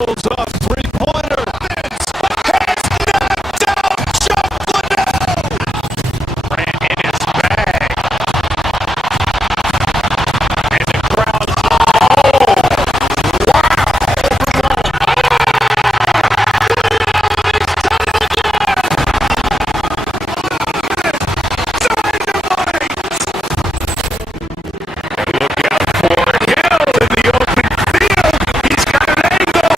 pulls off three-pointer. Has knocked out Chuck Liddell. Ran in his bag. And the crowd, look out for Hill in the open field. He's got an angle.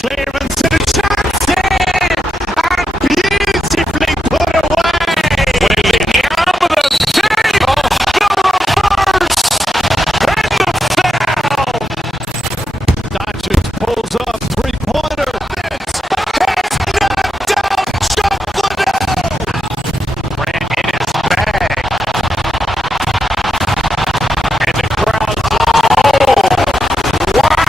Clearance to the Johnson! And beautifully put away! Waiting here with a save! The reverse! And the foul! Dodgers pulls up, three-pointer. Has knocked out Chocolate! Ran in his bag. And the crowd's like, oh! Wow!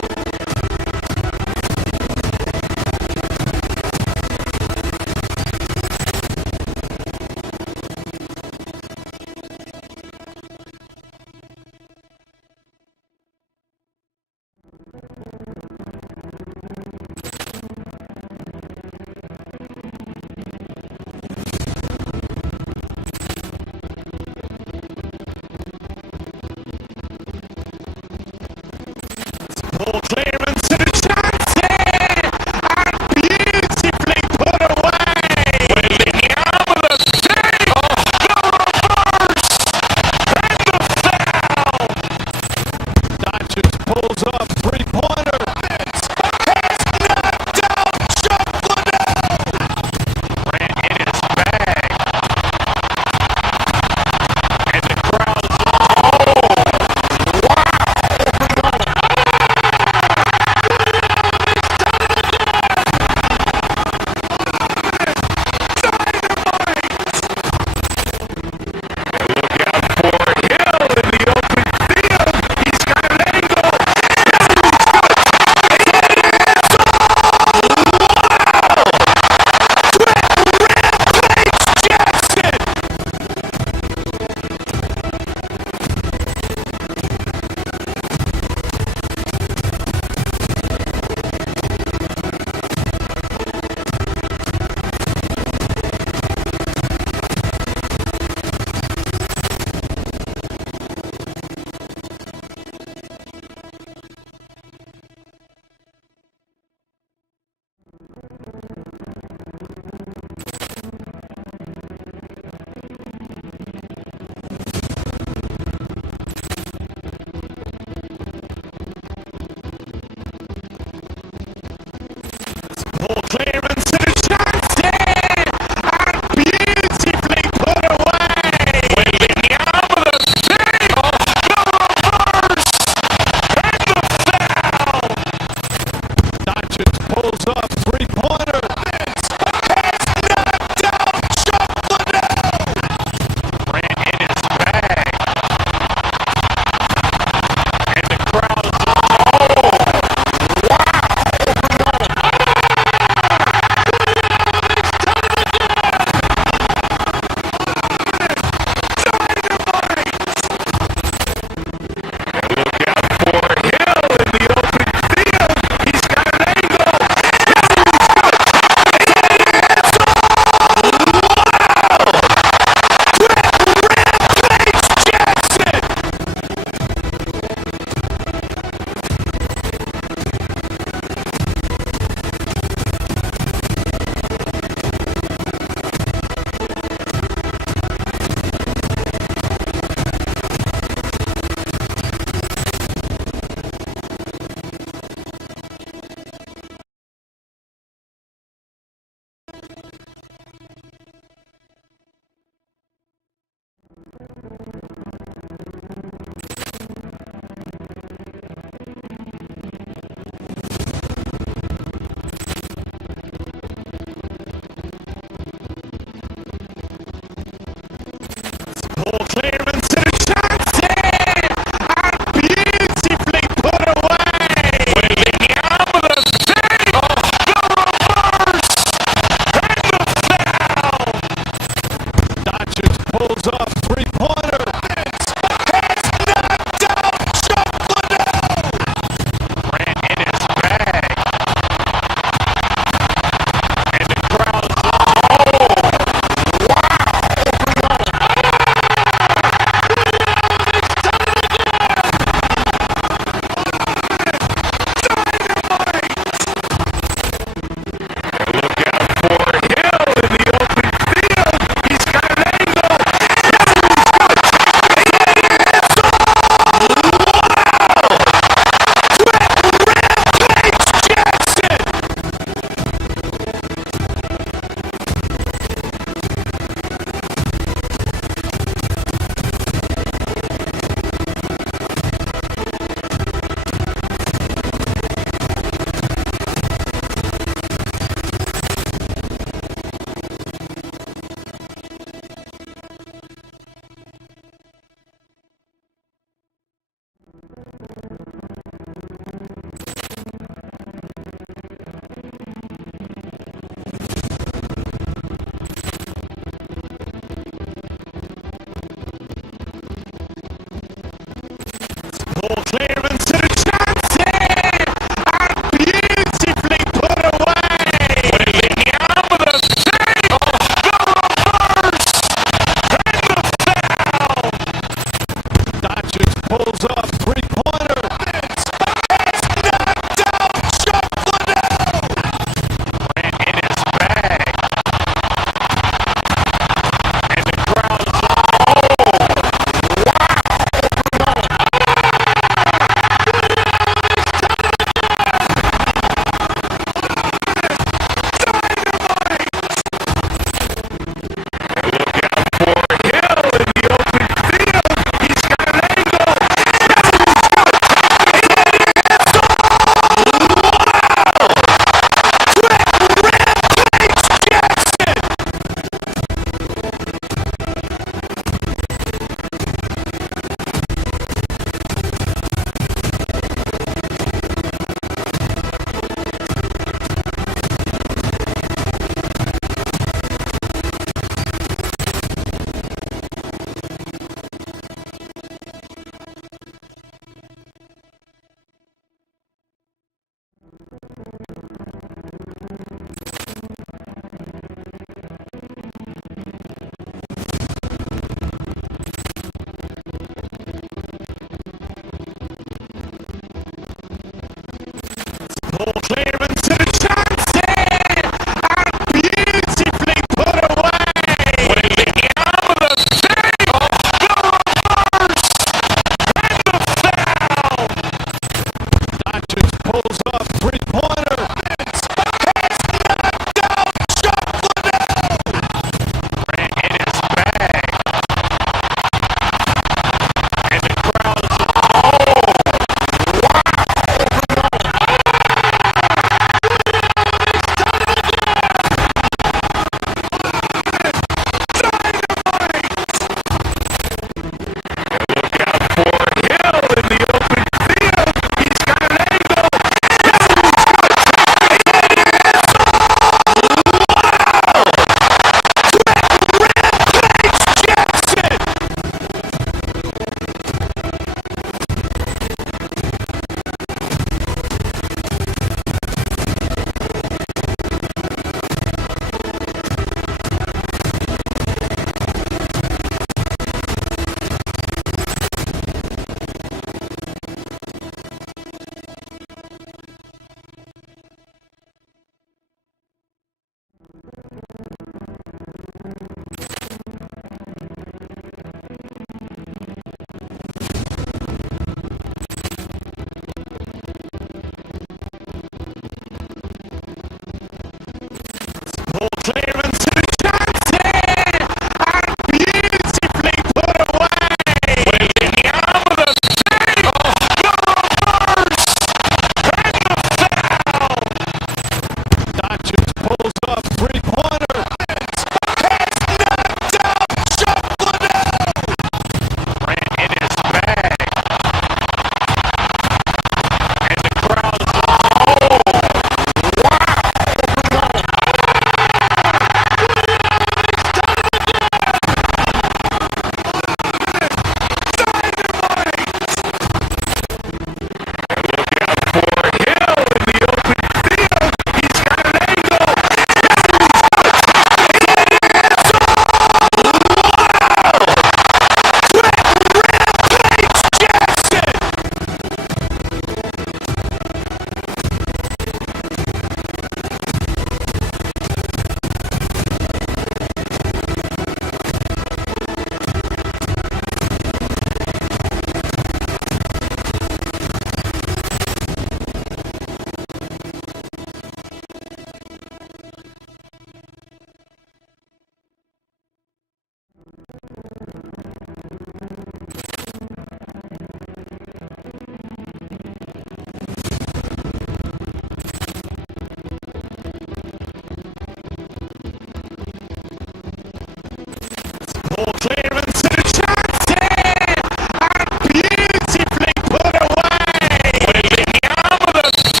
Ball clearance and a chance here! And beautifully put away! William with a big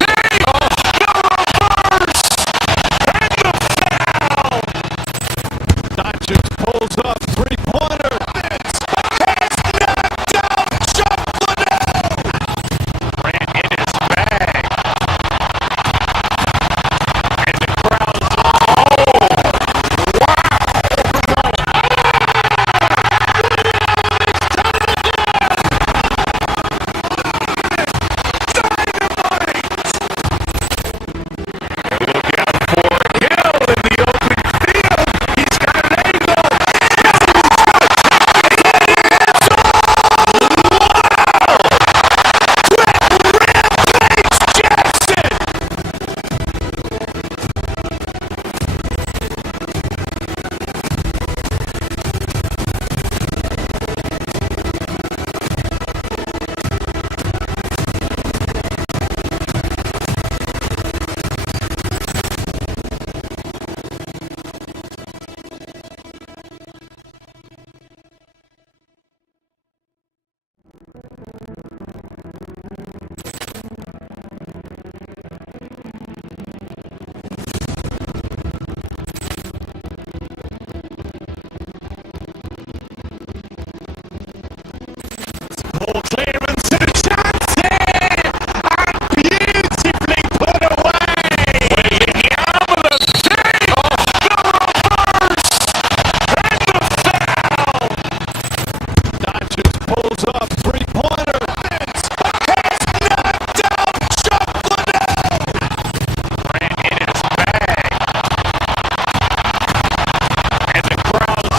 the reverse! And the foul! That just pulls up three-pointer. This has knocked out Chocolate! Ran in his bag. And the crowd's ball clearance and a chance here! And beautifully put away! William with a big the reverse! And the foul! That just pulls up three-pointer. This has knocked out Chocolate! Ran in his bag. And the crowd's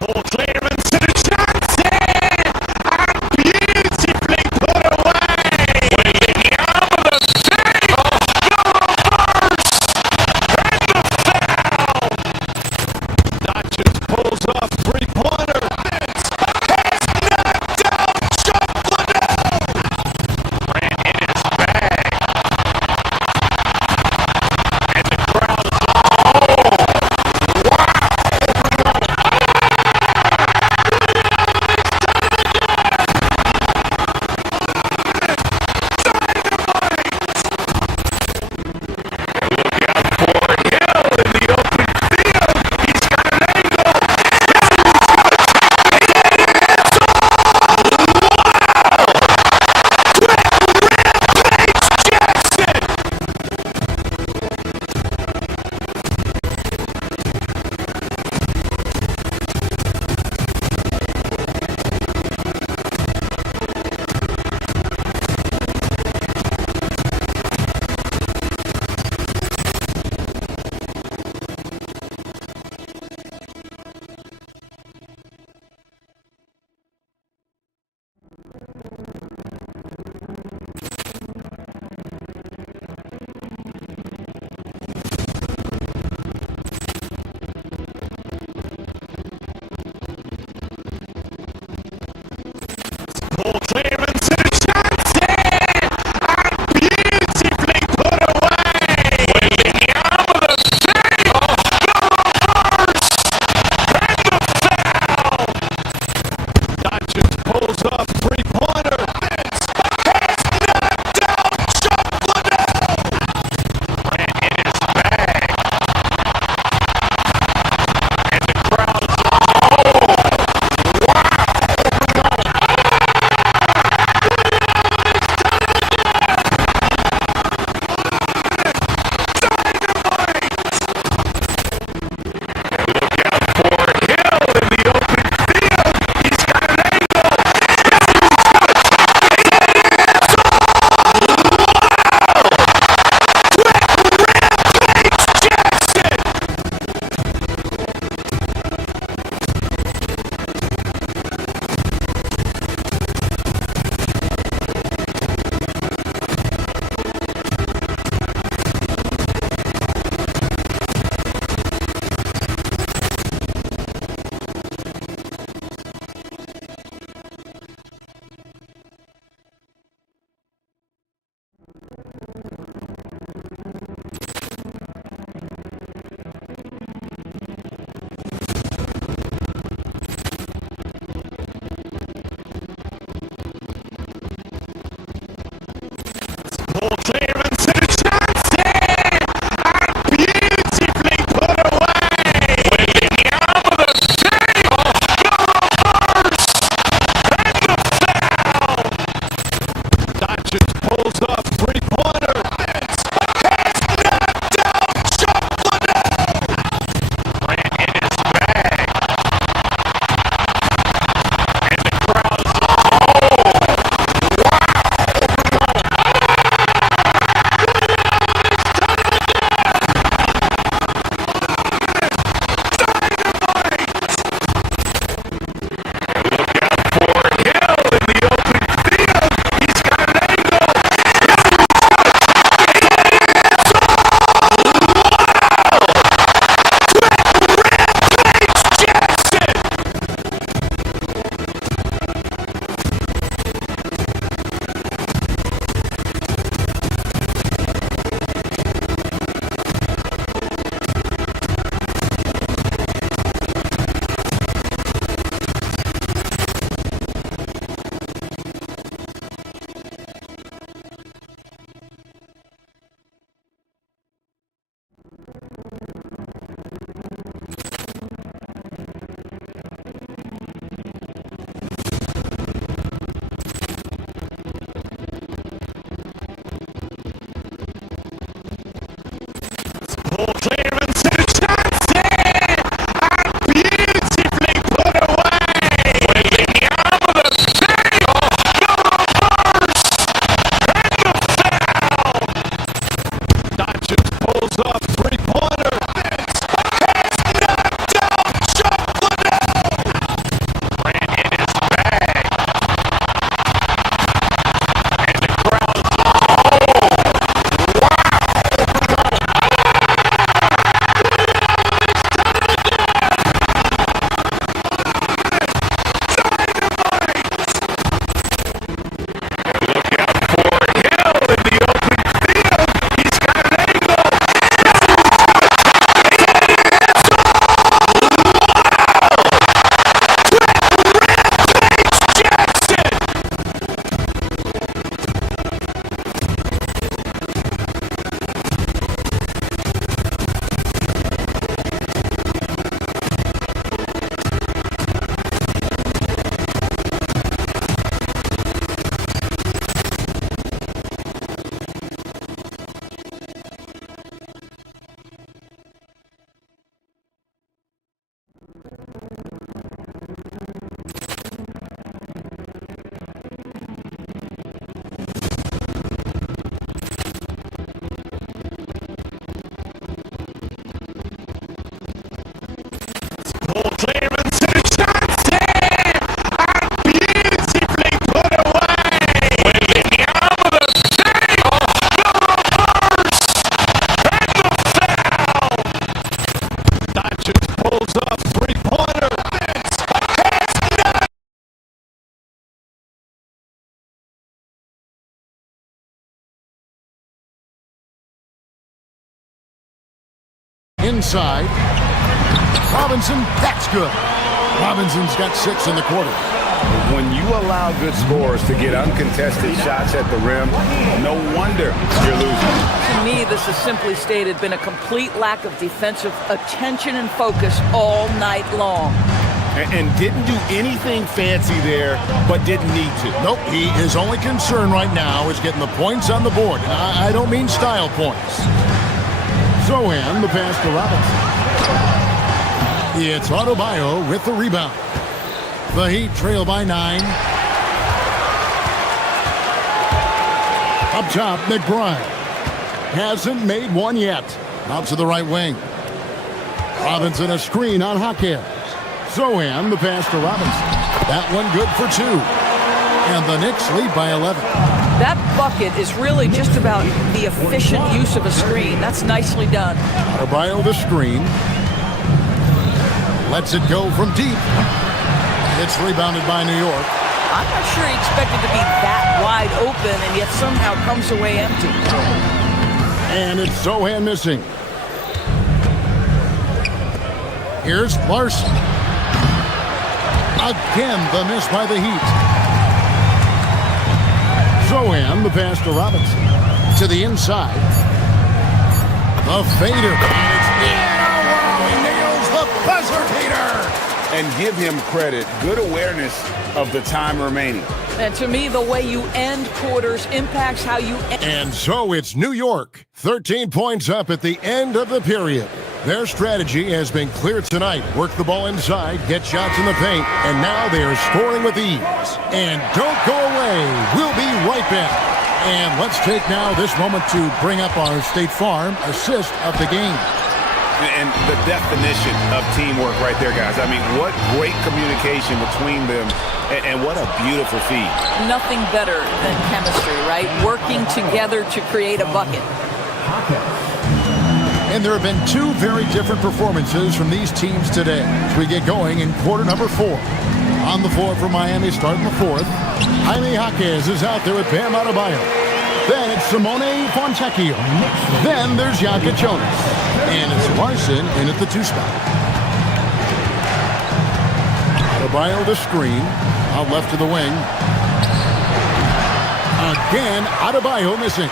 ball clearance and a chance here! And beautifully put away! William with a big the reverse! And the foul! That just pulls up three-pointer. This has knocked out Chocolate! Ran in his bag. And the crowd's ball clearance and a chance here! And beautifully put away! William with a big the reverse! And the foul! That just pulls up three-pointer. This has knocked out Chocolate! clearance and Johnson! And beautifully put away! William with a save! The reverse! And the foul! That just pulls up three-pointer. Has knocked out Chocolate! Grant in his bag. And the crowd's clearance and Johnson! And beautifully put away! William with a save! The reverse! And the foul! That just pulls up three-pointer. Has knocked out Chocolate! Grant in his bag. And the crowd's clearance and Johnson! And beautifully put away! William with a save! The reverse! And the foul! That just pulls up three-pointer. Has knocked inside. Robinson, that's good. Robinson's got 6 in the quarter. When you allow good scorers to get uncontested shots at the rim, no wonder you're losing. To me, this has simply stated been a complete lack of defensive attention and focus all night long. And didn't do anything fancy there, but didn't need to. Nope, his only concern right now is getting the points on the board. And I don't mean style points. Zohan, the pass to Robinson. It's Adebayo with the rebound. The Heat trail by 9. Up top, McBride. Hasn't made one yet. Out to the right wing. Robinson a screen on Hakeem. Zohan, the pass to Robinson. That one good for 2. And the Knicks lead by 11. That bucket is really just about the efficient use of a screen. That's nicely done. Adebayo the screen. Lets it go from deep. It's rebounded by New York. I'm not sure he expected to be that wide open and yet somehow comes away empty. And it's Zohan missing. Here's Larson. Again, the miss by the Heat. Zohan, the pass to Robinson. to the inside. The fader. And it's in. Oh, wow, he nails the buzzer beater. And give him credit. Good awareness of the time remaining. And to me, the way you end quarters impacts how you end. And so it's New York, 13 points up at the end of the period. Their strategy has been clear tonight. Work the ball inside, get shots in the paint, and now they are scoring with ease. And don't go away. We'll be right back. And let's take now this moment to bring up our State Farm assist of the game. And the definition of teamwork right there, guys. I mean, what great communication between them, and what a beautiful feed. Nothing better than chemistry, right? Working together to create a bucket. And there have been two very different performances from these teams today as we get going in quarter number 4. On the floor for Miami starting the fourth, Jaime Jaquez is out there with Bam Adebayo. Then it's Simone Fontecchio. Then there's Jokic Jonas. And it's Larson in at the 2 spot. Adebayo the screen. Out left to the wing. Again, Adebayo missing.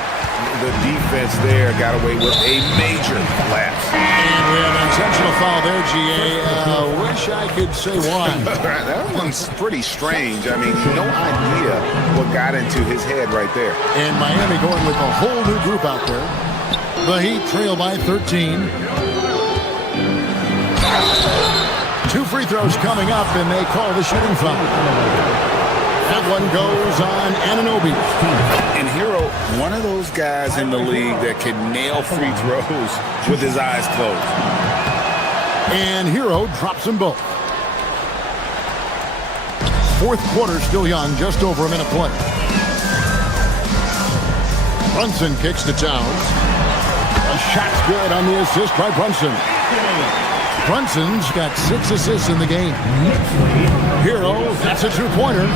The defense there got away with a major lapse. And we have an intentional foul there, G.A. Wish I could say why. That one's pretty strange. I mean, no idea what got into his head right there. And Miami going with a whole new group out there. The Heat trail by 13. 2 free throws coming up, and they call the shooting foul. That one goes on Anunoby. And Hero, one of those guys in the league that can nail free throws with his eyes closed. And Hero drops them both. Fourth quarter still young, just over a minute play. Brunson kicks to Towns. A shot's good on the assist by Brunson. Brunson's got 6 assists in the game. Hero, that's a 2-pointer.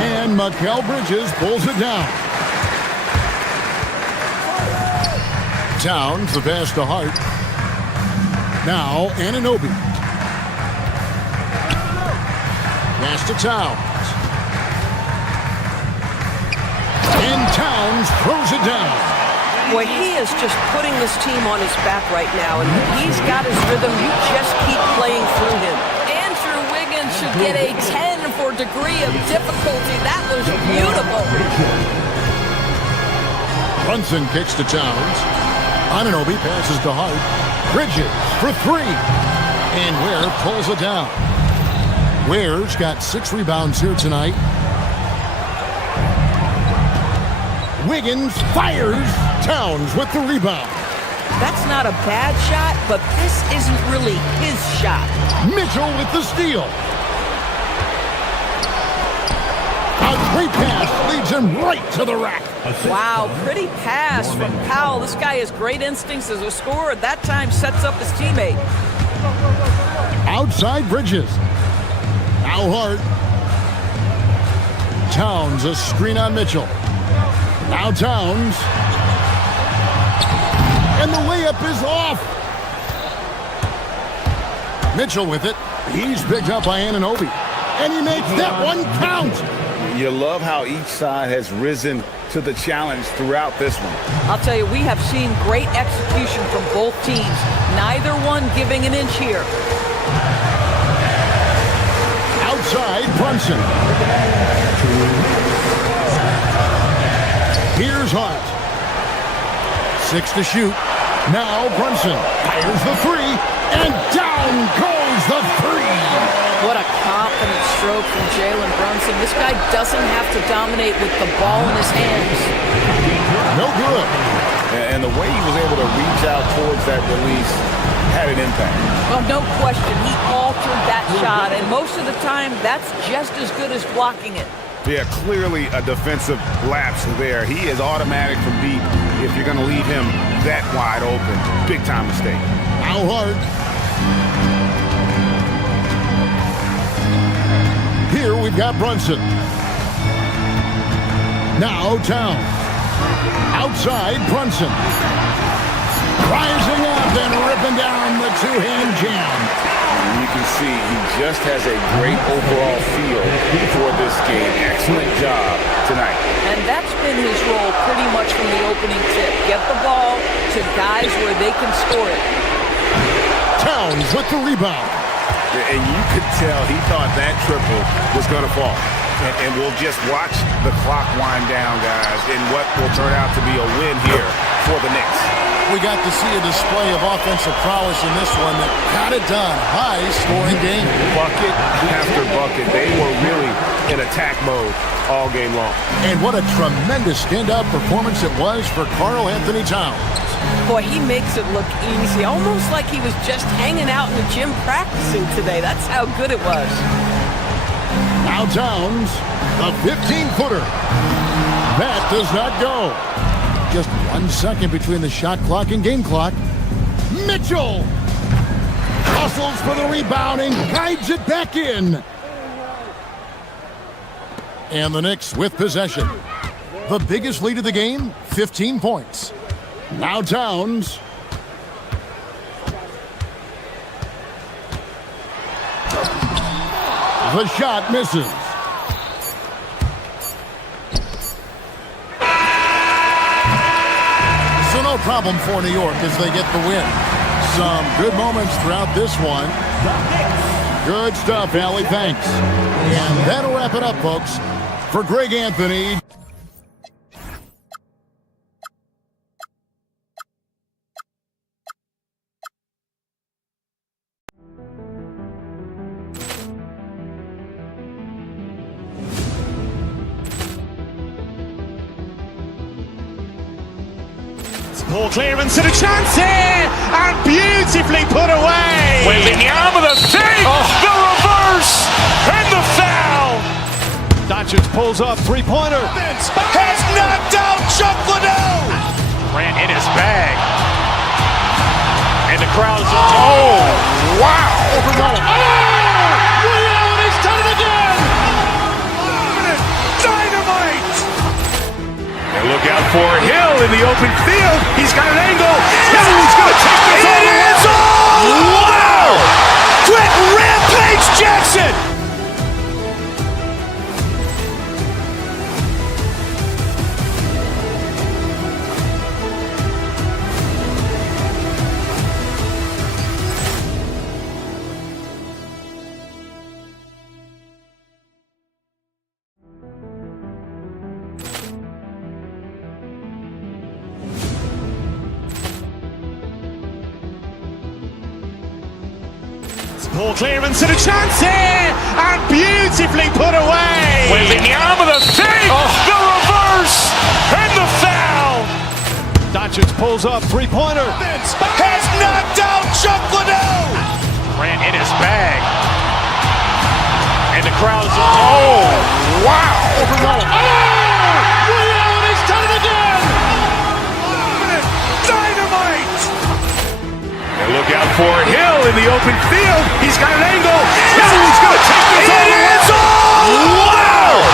And Mikal Bridges pulls it down. Towns, the pass to Hart. Now, Anunoby. Pass to Towns. And Towns throws it down. Boy, he is just putting this team on his back right now, and he's got his rhythm. You just keep playing through him. Andrew Wiggins should get a 10 for degree of difficulty. That was beautiful. Brunson kicks to Towns. Anunoby passes to Hart. Bridges for 3. And Ware pulls it down. Ware's got 6 rebounds here tonight. Wiggins fires. Towns with the rebound. That's not a bad shot, but this isn't really his shot. Mitchell with the steal. A great pass leads him right to the rack. Wow, pretty pass from Powell. This guy has great instincts as a scorer. That time sets up his teammate. Outside Bridges. Now Hart. Towns, a screen on Mitchell. Now Towns. And the layup is off. Mitchell with it. He's picked up by Anunoby. And he makes that one count. You love how each side has risen to the challenge throughout this one. I'll tell you, we have seen great execution from both teams. Neither one giving an inch here. Outside Brunson. Here's Hart. 6 to shoot. Now Brunson fires the 3, and down goes the 3. What a confident stroke from Jalen Brunson. This guy doesn't have to dominate with the ball in his hands. No good. And the way he was able to reach out towards that release had an impact. Well, no question. He altered that shot, and most of the time, that's just as good as blocking it. Yeah, clearly a defensive lapse there. He is automatic from deep if you're going to leave him that wide open. Big time mistake. Now Hart. Here we've got Brunson. Now Towns. Outside Brunson. Rising up and ripping down the 2-hand jam. And you can see he just has a great overall feel for this game. Excellent job tonight. And that's been his role pretty much from the opening tip. Get the ball to guys where they can score it. Towns with the rebound. And you could tell he thought that triple was going to fall. And we'll just watch the clock wind down, guys, in what will turn out to be a win here for the Knicks. We got to see a display of offensive prowess in this one that got it done. High-scoring game. Bucket after bucket. They were really in attack mode all game long. And what a tremendous standout performance it was for Karl Anthony Towns. Boy, he makes it look easy, almost like he was just hanging out in the gym practicing today. That's how good it was. Now Towns, the 15-footer. That does not go. Just 1 second between the shot clock and game clock. Mitchell hustles for the rebound and guides it back in. And the Knicks with possession. The biggest lead of the game, 15 points. Now Towns. The shot misses. So no problem for New York as they get the win. Some good moments throughout this one. Good stuff, Allie. Thanks. And that'll wrap it up, folks. For Greg Anthony. Ball clearance and a chance here, and beautifully put away. Wembanyama the fake, the reverse, and the foul. Doncic pulls up, three-pointer. Has knocked out Chuck Liddell. Ran in his bag, and the crowd is. Oh, wow! He's done it again. Dynamite. And look out for Hill in the open field. He's got an angle. He's going to take this all the way. Wow! Quick Rampage Jackson. Ball clearance and a chance here, and beautifully put away. Wembanyama the fake, the reverse, and the foul. Doncic pulls up, three-pointer. Has knocked out Chuck Liddell. Ran in his bag, and the crowd is. Oh, wow! He's done it again. Dynamite. And look out for Hill in the open field. He's got an angle. He's going to take this all the way. Wow!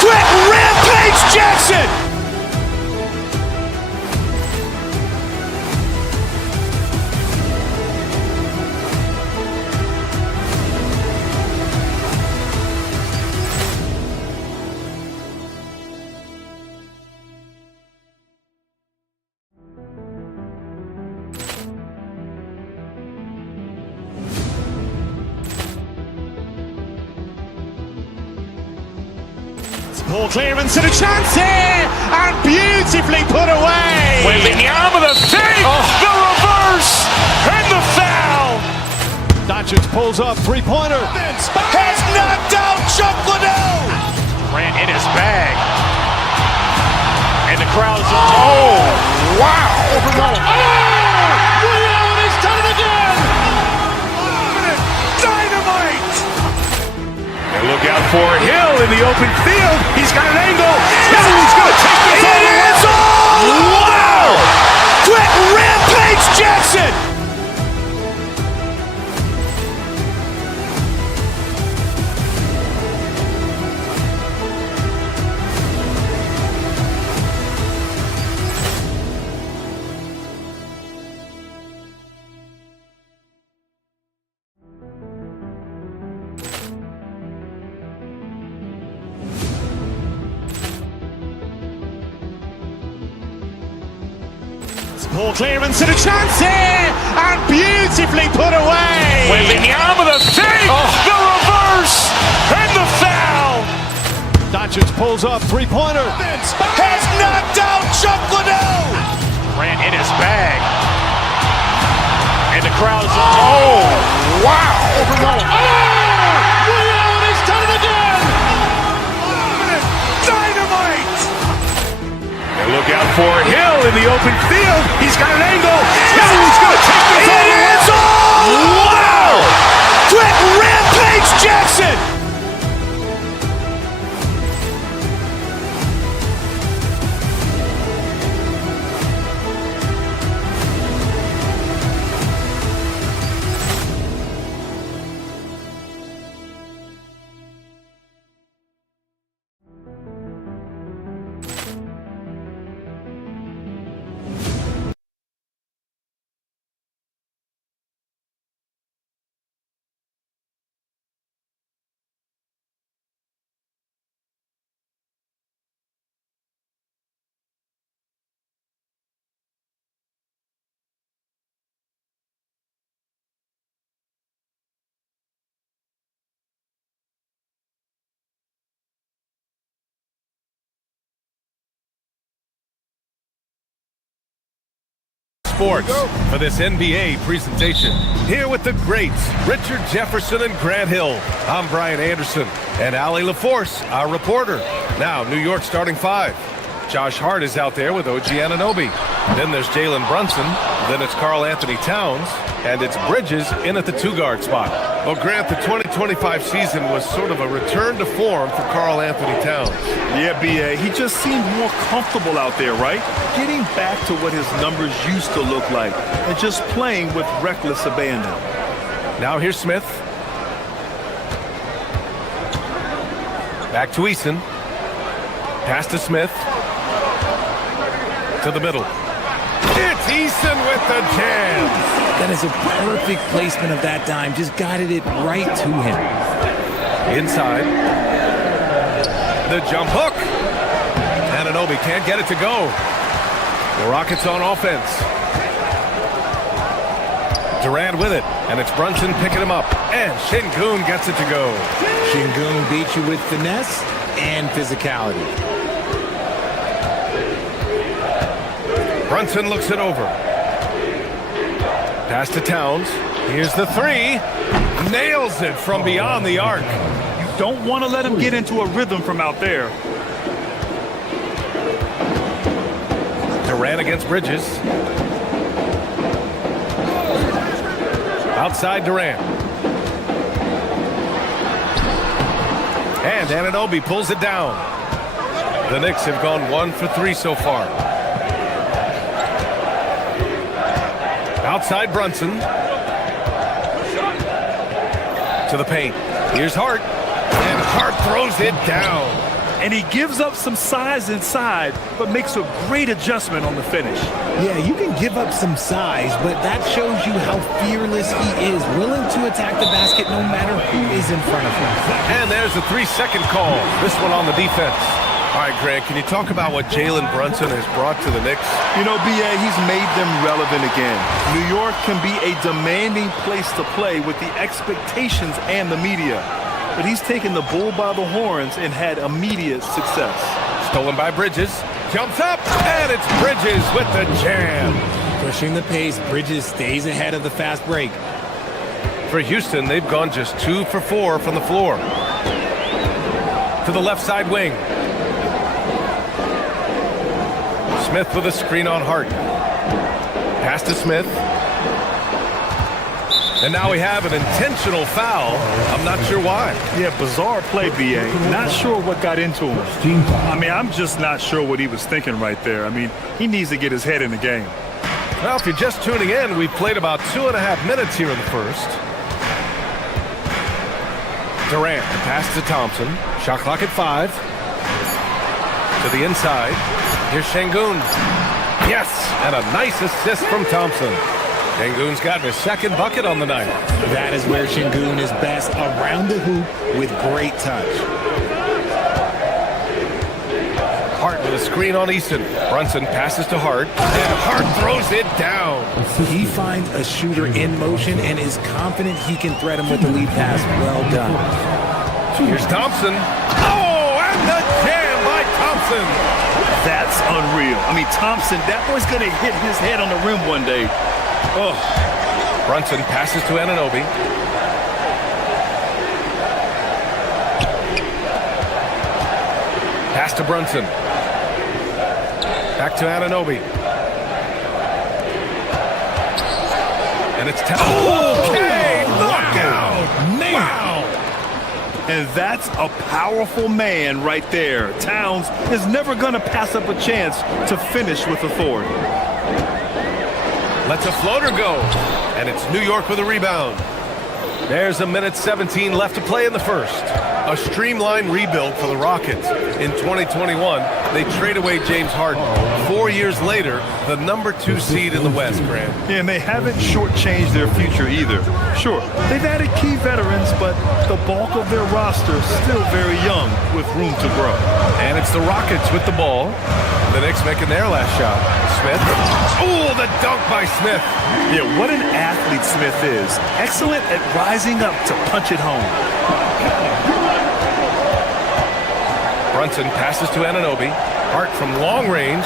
Quick Rampage Jackson. Ball clearance and a chance here, and beautifully put away. Wembanyama the fake, the reverse, and the foul. Doncic pulls up, three-pointer. Has knocked out Chuck Liddell. Ran in his bag, and the crowd is. Oh, wow! He's done it again. Dynamite. And look out for Hill in the open field. He's got an angle. He's going to take this all the way. Wow! Quick Rampage Jackson. Poor clearance and a chance here, and beautifully put away. Wembanyama the save, the reverse, and the foul. Doncic pulls up, three-pointer. Has knocked out Chuck Liddell. Ran in his bag. And the crowd is wow. He's done it again. Dynamite. And look out for Hill in the open field. He's got an angle. Hill's going to take this all the way. Wow. Quick rampage Jackson. Sports for this NBA presentation. Here with the greats, Richard Jefferson and Grant Hill. I'm Brian Anderson and Allie LaForce, our reporter. Now, New York starting five. Josh Hart is out there with OG Anunoby. Then there's Jalen Brunson. Then it's Karl Anthony Towns. And it's Bridges in at the two-guard spot. Well, Grant, the 2025 season was sort of a return to form for Karl Anthony Towns. Yeah, B.A. He just seemed more comfortable out there, right? Getting back to what his numbers used to look like and just playing with reckless abandon. Now here's Smith. Back to Eason. Pass to Smith. To the middle. It's Eason with the jam. That is a perfect placement of that dime. Just guided it right to him. Inside. The jump hook. Anunoby can't get it to go. The Rockets on offense. Durant with it. And it's Brunson picking him up. And Şengün gets it to go. Şengün beat you with finesse and physicality. Brunson looks it over. Pass to Towns. Here's the three. Nails it from beyond the arc. You don't want to let him get into a rhythm from out there. Durant against Bridges. Outside Durant. And Anunoby pulls it down. The Knicks have gone 1 for 3 so far. Outside Brunson. To the paint. Here's Hart. And Hart throws it down. And he gives up some size inside, but makes a great adjustment on the finish. Yeah, you can give up some size, but that shows you how fearless he is, willing to attack the basket no matter who is in front of him. And there's a 3-second call. This one on the defense. All right, Grant, can you talk about what Jalen Brunson has brought to the Knicks? You know, B.A., he's made them relevant again. New York can be a demanding place to play with the expectations and the media. But he's taken the bull by the horns and had immediate success. Stolen by Bridges. Jumps up, and it's Bridges with the jam. Pushing the pace, Bridges stays ahead of the fast break. For Houston, they've gone just 2 for 4 from the floor. To the left side wing. Smith with a screen on Hart. Pass to Smith. And now we have an intentional foul. I'm not sure why. Yeah, bizarre play, B.A. Not sure what got into him. I mean, I'm just not sure what he was thinking right there. I mean, he needs to get his head in the game. Well, if you're just tuning in, we've played about 2.5 minutes here in the first. Durant, pass to Thompson. Shot clock at 5. To the inside. Here's Şengün. Yes, and a nice assist from Thompson. Şengün's got his second bucket on the night. That is where Şengün is best, around the hoop with great touch. Hart with a screen on Easton. Brunson passes to Hart, and Hart throws it down. He finds a shooter in motion and is confident he can thread him with the lead pass. Well done. Here's Thompson. Oh, and the jam by Thompson. That's unreal. I mean, Thompson, that boy's going to hit his head on the rim one day. Oh. Brunson passes to Anunoby. Pass to Brunson. Back to Anunoby. And it's okay! Knockout! Wow! And that's a powerful man right there. Towns is never going to pass up a chance to finish with authority. Lets a floater go. And it's New York with a rebound. There's a minute 17 left to play in the first. A streamlined rebuild for the Rockets. In 2021, they trade away James Harden. 4 years later, the #2 seed in the West, Grant. Yeah, and they haven't shortchanged their future either. Sure, they've added key veterans, but the bulk of their roster is still very young with room to grow. And it's the Rockets with the ball. The Knicks making their last shot. Smith. Oh, the dunk by Smith. Yeah, what an athlete Smith is. Excellent at rising up to punch it home. Brunson passes to Anunoby. Hart from long range.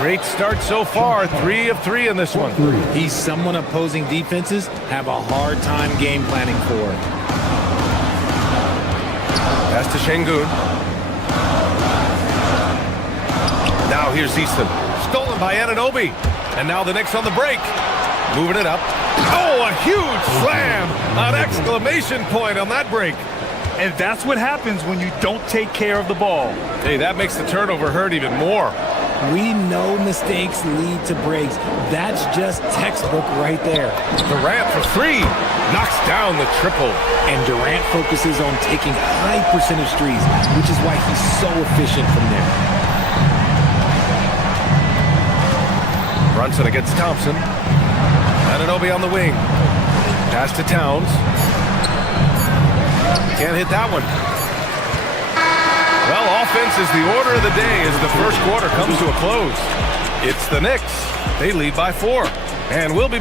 Great start so far. 3 of 3 in this one. He's someone opposing defenses have a hard time game planning for. Pass to Şengün. Now here's Easton. Stolen by Anunoby. And now the Knicks on the break. Moving it up. Oh, a huge slam. An exclamation point on that break. And that's what happens when you don't take care of the ball. Hey, that makes the turnover hurt even more. We know mistakes lead to breaks. That's just textbook right there. Durant for 3. Knocks down the triple. And Durant focuses on taking high percentage threes, which is why he's so efficient from there. Brunson against Thompson. Anunoby on the wing. Pass to Towns. Can't hit that one. Well, offense is the order of the day as the first quarter comes to a close. It's the Knicks. They lead by 4. And we'll be...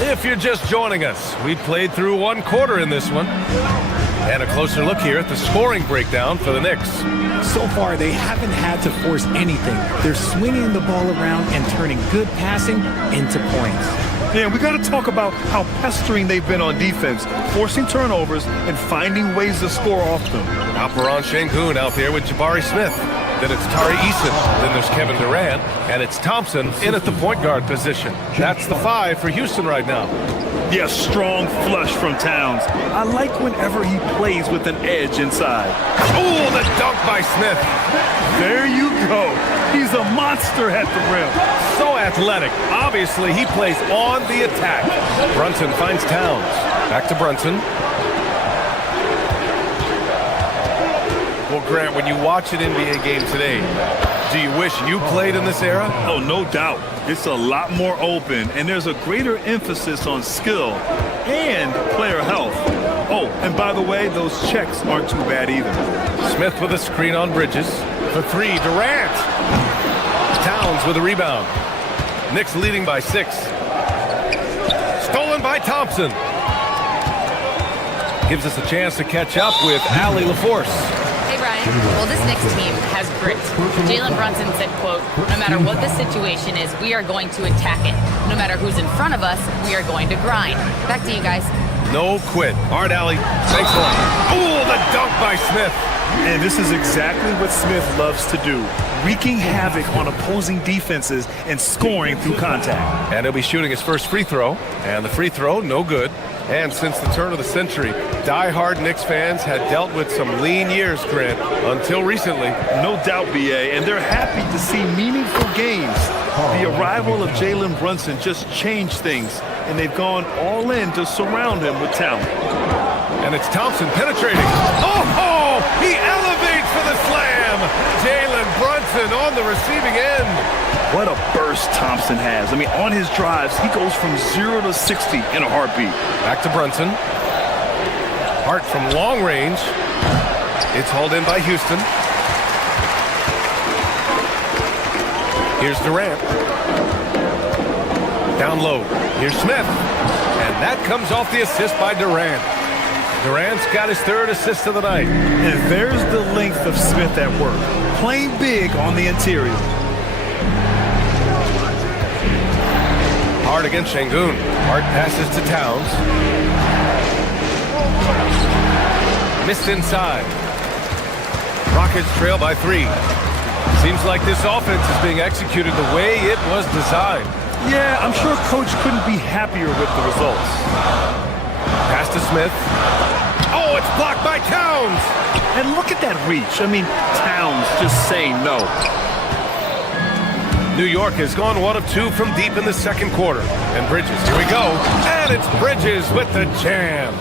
If you're just joining us, we played through 1 quarter in this one. And a closer look here at the scoring breakdown for the Knicks. So far, they haven't had to force anything. They're swinging the ball around and turning good passing into points. Yeah, we got to talk about how pestering they've been on defense, forcing turnovers and finding ways to score off them. Alperen Şengün out there with Jabari Smith. Then it's Tari Eason. Then there's Kevin Durant. And it's Thompson in at the point guard position. That's the 5 for Houston right now. Yeah, strong flush from Towns. I like whenever he plays with an edge inside. Oh, the dunk by Smith. There you go. He's a monster at the rim. So athletic. Obviously, he plays on the attack. Brunson finds Towns. Back to Brunson. Well, Grant, when you watch an NBA game today, do you wish you played in this era? Oh, no doubt. It's a lot more open, and there's a greater emphasis on skill and player health. Oh, and by the way, those checks aren't too bad either. Smith with a screen on Bridges. For 3, Durant. Towns with a rebound. Knicks leading by 6. Stolen by Thompson. Gives us a chance to catch up with Allie LaForce. Hey, Brian. Well, this Knicks team has grit. Jalen Brunson said, quote, "No matter what the situation is, we are going to attack it. No matter who's in front of us, we are going to grind." Back to you guys. No quit. All right, Allie. Thanks a lot. Oh, the dunk by Smith. And this is exactly what Smith loves to do, wreaking havoc on opposing defenses and scoring through contact. And he'll be shooting his first free throw. And the free throw, no good. And since the turn of the century, die-hard Knicks fans had dealt with some lean years, Grant, until recently. No doubt, BA, and they're happy to see meaningful games. The arrival of Jalen Brunson just changed things, and they've gone all in to surround him with talent. And it's Thompson penetrating. Oh, he elevates for the slam. Jalen Brunson on the receiving end. What a burst Thompson has. I mean, on his drives, he goes from 0 to 60 in a heartbeat. Back to Brunson. Hart from long range. It's hauled in by Houston. Here's Durant. Down low. Here's Smith. And that comes off the assist by Durant. Durant's got his third assist of the night. And there's the length of Smith at work. Playing big on the interior. Hart against Şengün. Hart passes to Towns. Missed inside. Rockets trail by 3. Seems like this offense is being executed the way it was designed. Yeah, I'm sure Coach couldn't be happier with the results. Pass to Smith. Oh, it's blocked by Towns. And look at that reach. I mean, Towns just saying no. New York has gone 1 of 2 from deep in the second quarter. And Bridges, here we go. And it's Bridges with the jam.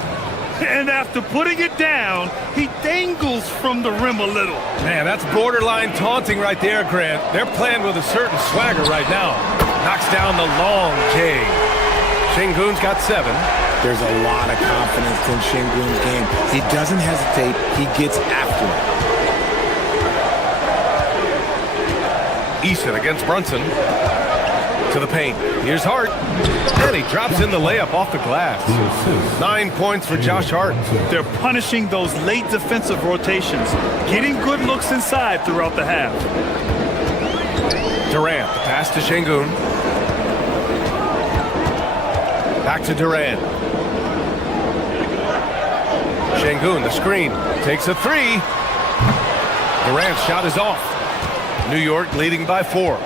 And after putting it down, he dangles from the rim a little. Man, that's borderline taunting right there, Grant. They're playing with a certain swagger right now. Knocks down the long J. Şengün's got 7. There's a lot of confidence in Şengün's game. He doesn't hesitate. He gets after it. Eason against Brunson. To the paint. Here's Hart. And he drops in the layup off the glass. 9 points for Josh Hart. They're punishing those late defensive rotations, getting good looks inside throughout the half. Durant, the pass to Şengün. Back to Durant. Şengün, the screen. Takes a 3. Durant's shot is off. New York leading by 4.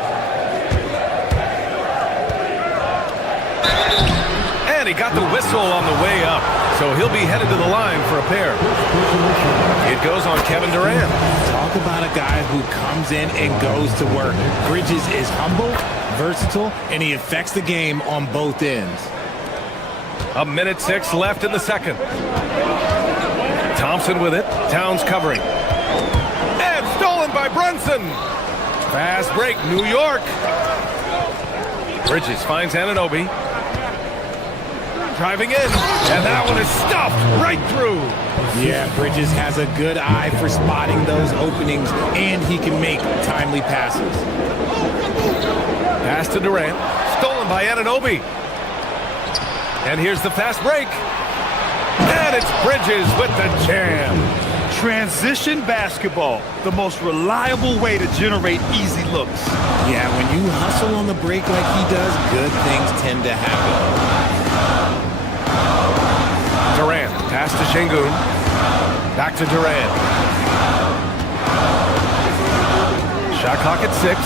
And he got the whistle on the way up. So he'll be headed to the line for a pair. It goes on Kevin Durant. Talk about a guy who comes in and goes to work. Bridges is humble, versatile, and he affects the game on both ends. 1:06 left in the second. Thompson with it. Towns covering. And stolen by Brunson. Fast break, New York. Bridges finds Anunoby. Driving in, and that one is stuffed right through. Yeah, Bridges has a good eye for spotting those openings, and he can make timely passes. Pass to Durant, stolen by Anunoby. And here's the fast break. And it's Bridges with the jam. Transition basketball, the most reliable way to generate easy looks. Yeah, when you hustle on the break like he does, good things tend to happen. Durant, pass to Şengün. Back to Durant. Shot clock at 6.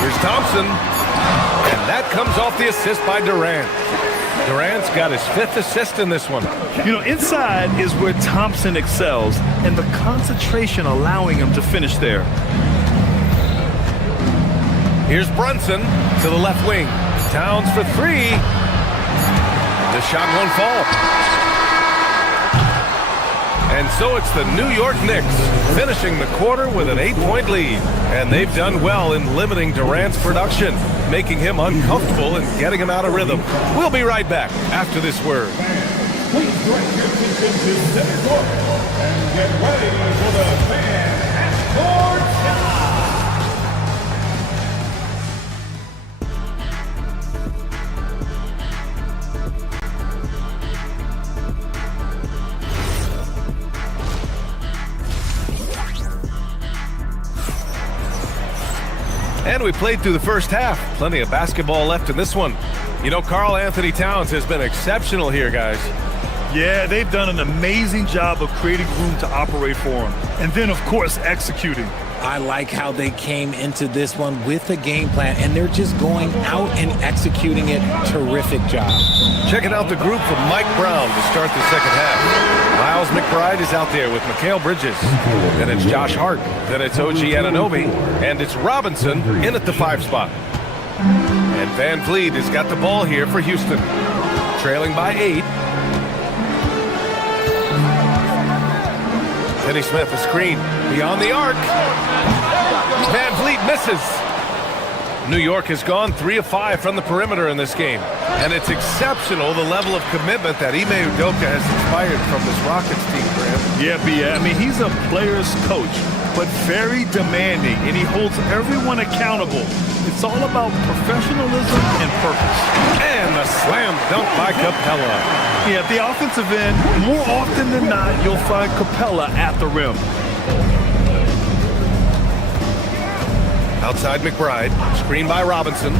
Here's Thompson. And that comes off the assist by Durant. Durant's got his 5th assist in this one. You know, inside is where Thompson excels, and the concentration allowing him to finish there. Here's Brunson to the left wing. Towns for 3. The shot won't fall. And so it's the New York Knicks finishing the quarter with an 8-point lead. And they've done well in limiting Durant's production, making him uncomfortable and getting him out of rhythm. We'll be right back after this word. Please direct your attention to center court and get ready for the fan and court shot. And we played through the first half. Plenty of basketball left in this one. You know, Karl Anthony Towns has been exceptional here, guys. Yeah, they've done an amazing job of creating room to operate for him. And then, of course, executing. I like how they came into this one with a game plan, and they're just going out and executing it. Terrific job. Checking out the group from Mike Brown to start the second half. Miles McBride is out there with Mikal Bridges. Then it's Josh Hart. Then it's OG Anunoby. And it's Robinson in at the 5 spot. And Van Vliet has got the ball here for Houston. Trailing by 8. Finney Smith, a screen beyond the arc. Van Vliet misses. New York has gone 3 of 5 from the perimeter in this game. And it's exceptional the level of commitment that Ime Udoka has inspired from this Rockets team, Graham. Yeah, B.A. I mean, he's a player's coach, but very demanding, and he holds everyone accountable. It's all about professionalism and purpose. And the slam dunk by Capella. Yeah, at the offensive end, more often than not, you'll find Capella at the rim. Outside McBride, screen by Robinson.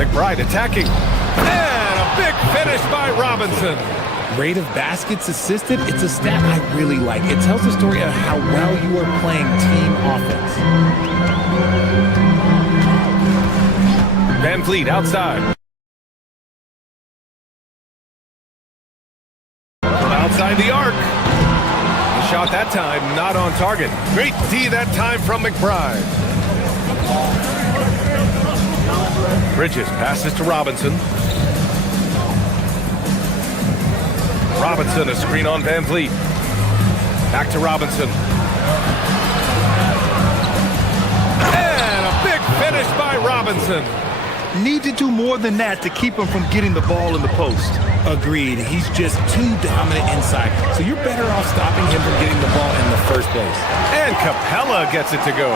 McBride attacking. And a big finish by Robinson. Rate of baskets assisted, it's a stat I really like. It tells the story of how well you are playing team offense. Van Vliet outside. From outside the arc. The shot that time not on target. Great D that time from McBride. Bridges passes to Robinson. Robinson, a screen on Van Vliet. Back to Robinson. And a big finish by Robinson. Need to do more than that to keep him from getting the ball in the post. Agreed. He's just too dominant inside. So you're better off stopping him from getting the ball in the first place. And Capella gets it to go.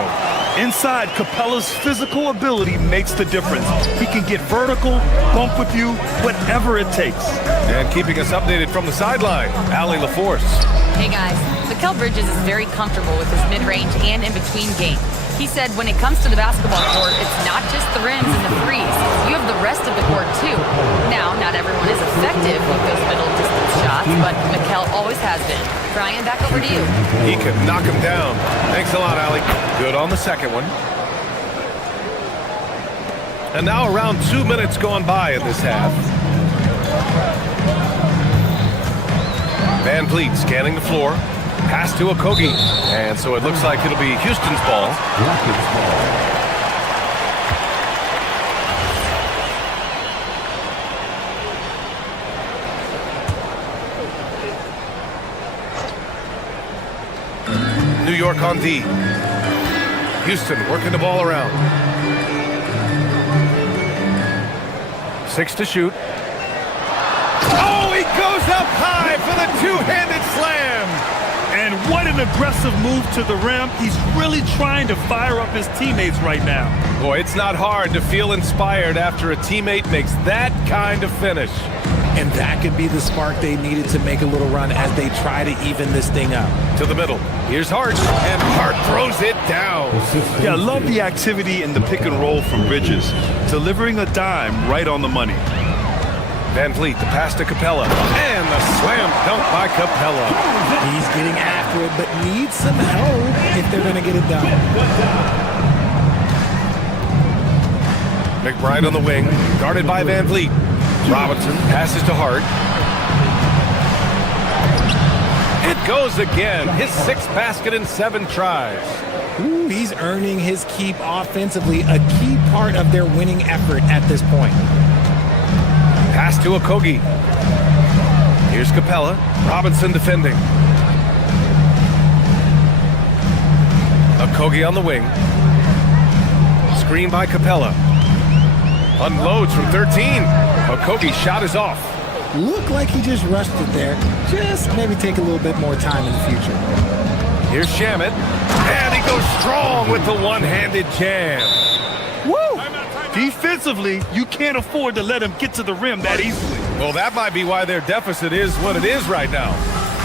Inside, Capella's physical ability makes the difference. He can get vertical, bump with you, whatever it takes. And keeping us updated from the sideline, Allie LaForce. Hey guys, Mikal Bridges is very comfortable with his mid-range and in-between game. He said when it comes to the basketball court, it's not just the rims and the threes. You have the rest of the court too. Now, not everyone is effective with those middle distance shots, but Mikal always has been. Brian, back over to you. He can knock him down. Thanks a lot, Allie. Good on the second one. And now around 2 minutes gone by in this half. Van Vliet scanning the floor. Pass to Okogie. And so it looks like it'll be Houston's ball. Rockets ball. New York on D. Houston working the ball around. 6 to shoot. Oh, he goes up high for the two-handed slam. And what an aggressive move to the rim. He's really trying to fire up his teammates right now. Boy, it's not hard to feel inspired after a teammate makes that kind of finish. And that could be the spark they needed to make a little run as they try to even this thing up. To the middle. Here's Hart. And Hart throws it down. Yeah, I love the activity in the pick and roll from Bridges. Delivering a dime right on the money. Van Vliet, the pass to Capella. And the slam dunk by Capella. He's getting after it, but needs some help if they're going to get it done. McBride on the wing, guarded by Van Vliet. Robinson passes to Hart. It goes again. His 6th basket in 7 tries. Ooh, he's earning his keep offensively, a key part of their winning effort at this point. Pass to Okogie. Here's Capella. Robinson defending. Okogie on the wing. Screen by Capella. Unloads from 13. Okogie's shot is off. Looked like he just rushed it there. Just maybe take a little bit more time in the future. Here's Shamet. And he goes strong with the one-handed jam. Woo! Defensively, you can't afford to let him get to the rim that easily. Well, that might be why their deficit is what it is right now.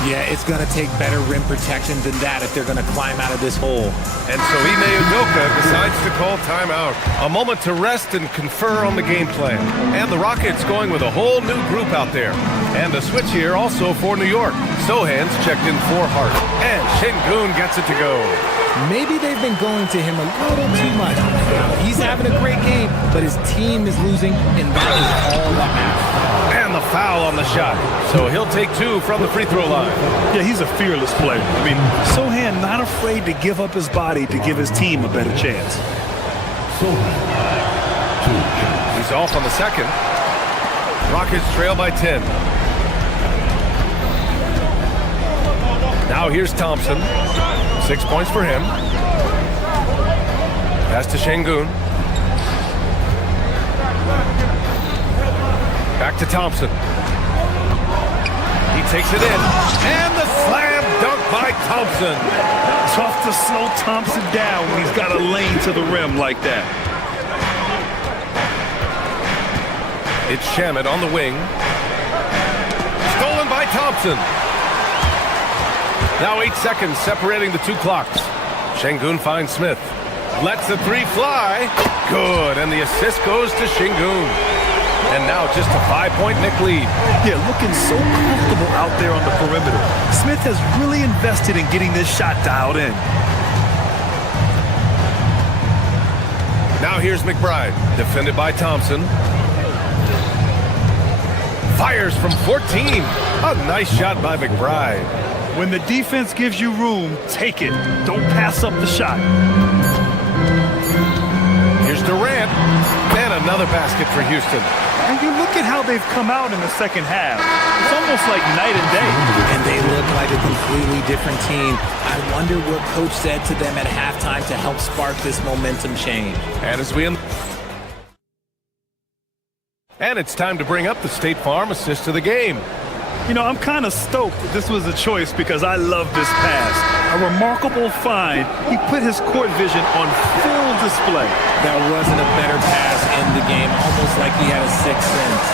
Yeah, it's going to take better rim protection than that if they're going to climb out of this hole. And so Ime Udoka decides to call timeout. A moment to rest and confer on the game plan. And the Rockets going with a whole new group out there. And a switch here also for New York. Sohan's checked in for Hart. And Şengün gets it to go. Maybe they've been going to him a little too much. He's having a great game, but his team is losing, and that is all that matters. And the foul on the shot. So he'll take 2 from the free throw line. Yeah, he's a fearless player. I mean, Sohan not afraid to give up his body to give his team a better chance. He's off on the second. Rockets trail by 10. Now here's Thompson. 6 points for him. Pass to Şengün. Back to Thompson. He takes it in. And the slam dunk by Thompson. Tough to slow Thompson down when he's got a lane to the rim like that. It's Shamet on the wing. Stolen by Thompson. Now 8 seconds separating the two clocks. Şengün finds Smith. Lets the three fly. Good. And the assist goes to Şengün. And now just a 5-point Knick lead. Yeah, looking so comfortable out there on the perimeter. Smith has really invested in getting this shot dialed in. Now here's McBride, defended by Thompson. Fires from 14. A nice shot by McBride. When the defense gives you room, take it. Don't pass up the shot. Here's Durant. And another basket for Houston. And you look at how they've come out in the second half. It's almost like night and day. And they look like a completely different team. I wonder what coach said to them at halftime to help spark this momentum change. And as we end... And it's time to bring up the State Farm assist of the game. You know, I'm kind of stoked that this was a choice because I love this pass. A remarkable find. He put his court vision on full display. That wasn't a better pass in the game, almost like he had a sixth sense.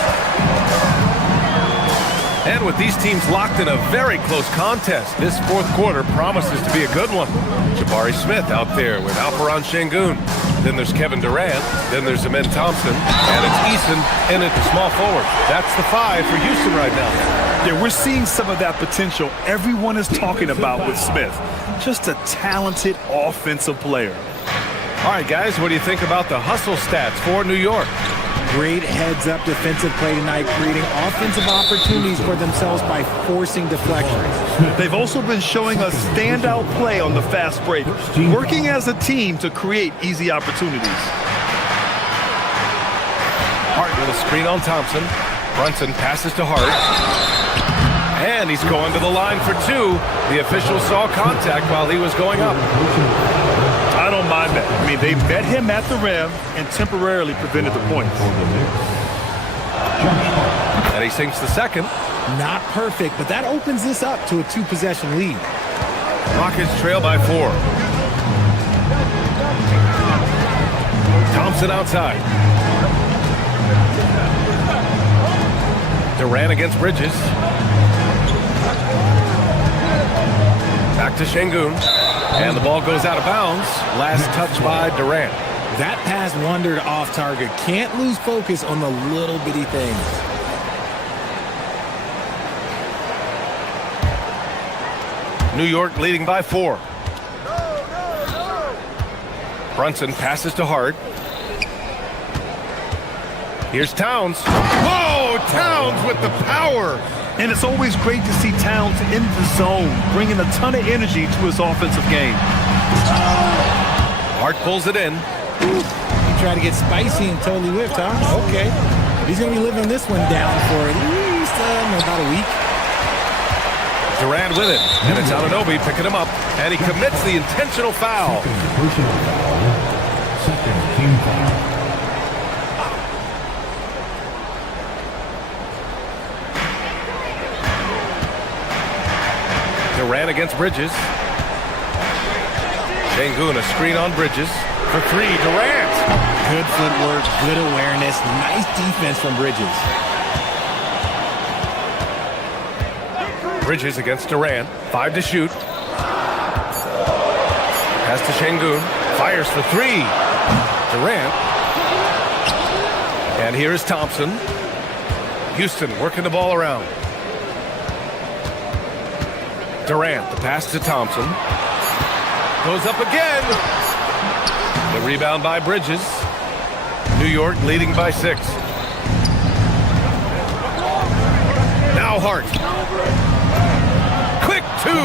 And with these teams locked in a very close contest, this fourth quarter promises to be a good one. Jabari Smith out there with Alperen Şengün. Then there's Kevin Durant. Then there's Amen Thompson. And it's Eason in at the small forward. That's the 5 for Houston right now. Yeah, we're seeing some of that potential everyone is talking about with Smith. Just a talented offensive player. All right, guys, what do you think about the hustle stats for New York? Great heads-up defensive play tonight, creating offensive opportunities for themselves by forcing deflections. They've also been showing a standout play on the fast break, working as a team to create easy opportunities. Hart with a screen on Thompson. Brunson passes to Hart. And he's going to the line for 2. The official saw contact while he was going up. I don't mind that. I mean, they met him at the rim and temporarily prevented the points. And he sinks the second. Not perfect, but that opens this up to a 2-possession lead. Rockets trail by 4. Thompson outside. Durant against Bridges. Back to Şengün. And the ball goes out of bounds. Last touch by Durant. That pass wandered off target. Can't lose focus on the little bitty things. New York leading by 4. Brunson passes to Hart. Here's Towns. Whoa! Towns with the power. And it's always great to see Towns in the zone, bringing a ton of energy to his offensive game. Hart pulls it in. He tried to get spicy and totally whipped, huh? Okay. He's going to be living this one down for at least about a week. Durant with it. And it's Anunoby picking him up. And he commits the intentional foul. Second team foul. Durant against Bridges. Şengün, a screen on Bridges. For 3, Durant. Good footwork, good awareness, nice defense from Bridges. Bridges against Durant. 5 to shoot. Pass to Şengün. Fires for 3. Durant. And here is Thompson. Houston working the ball around. Durant, the pass to Thompson. Goes up again. The rebound by Bridges. New York leading by 6. Now Hart. Quick 2.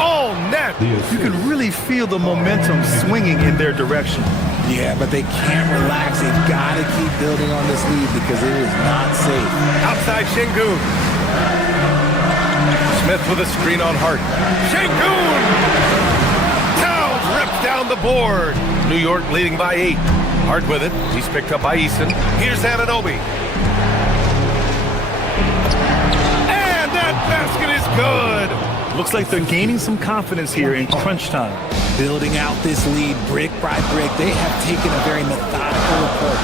All net. You can really feel the momentum swinging in their direction. Yeah, but they can't relax. They've got to keep building on this lead because it is not safe. Outside Şengün. Smith with a screen on Hart. Şengün! Towns rips down the board. New York leading by 8. Hard with it. He's picked up by Eason. Here's Anunoby. And that basket is good. Looks like they're gaining some confidence here in crunch time. Building out this lead brick by brick. They have taken a very methodical approach.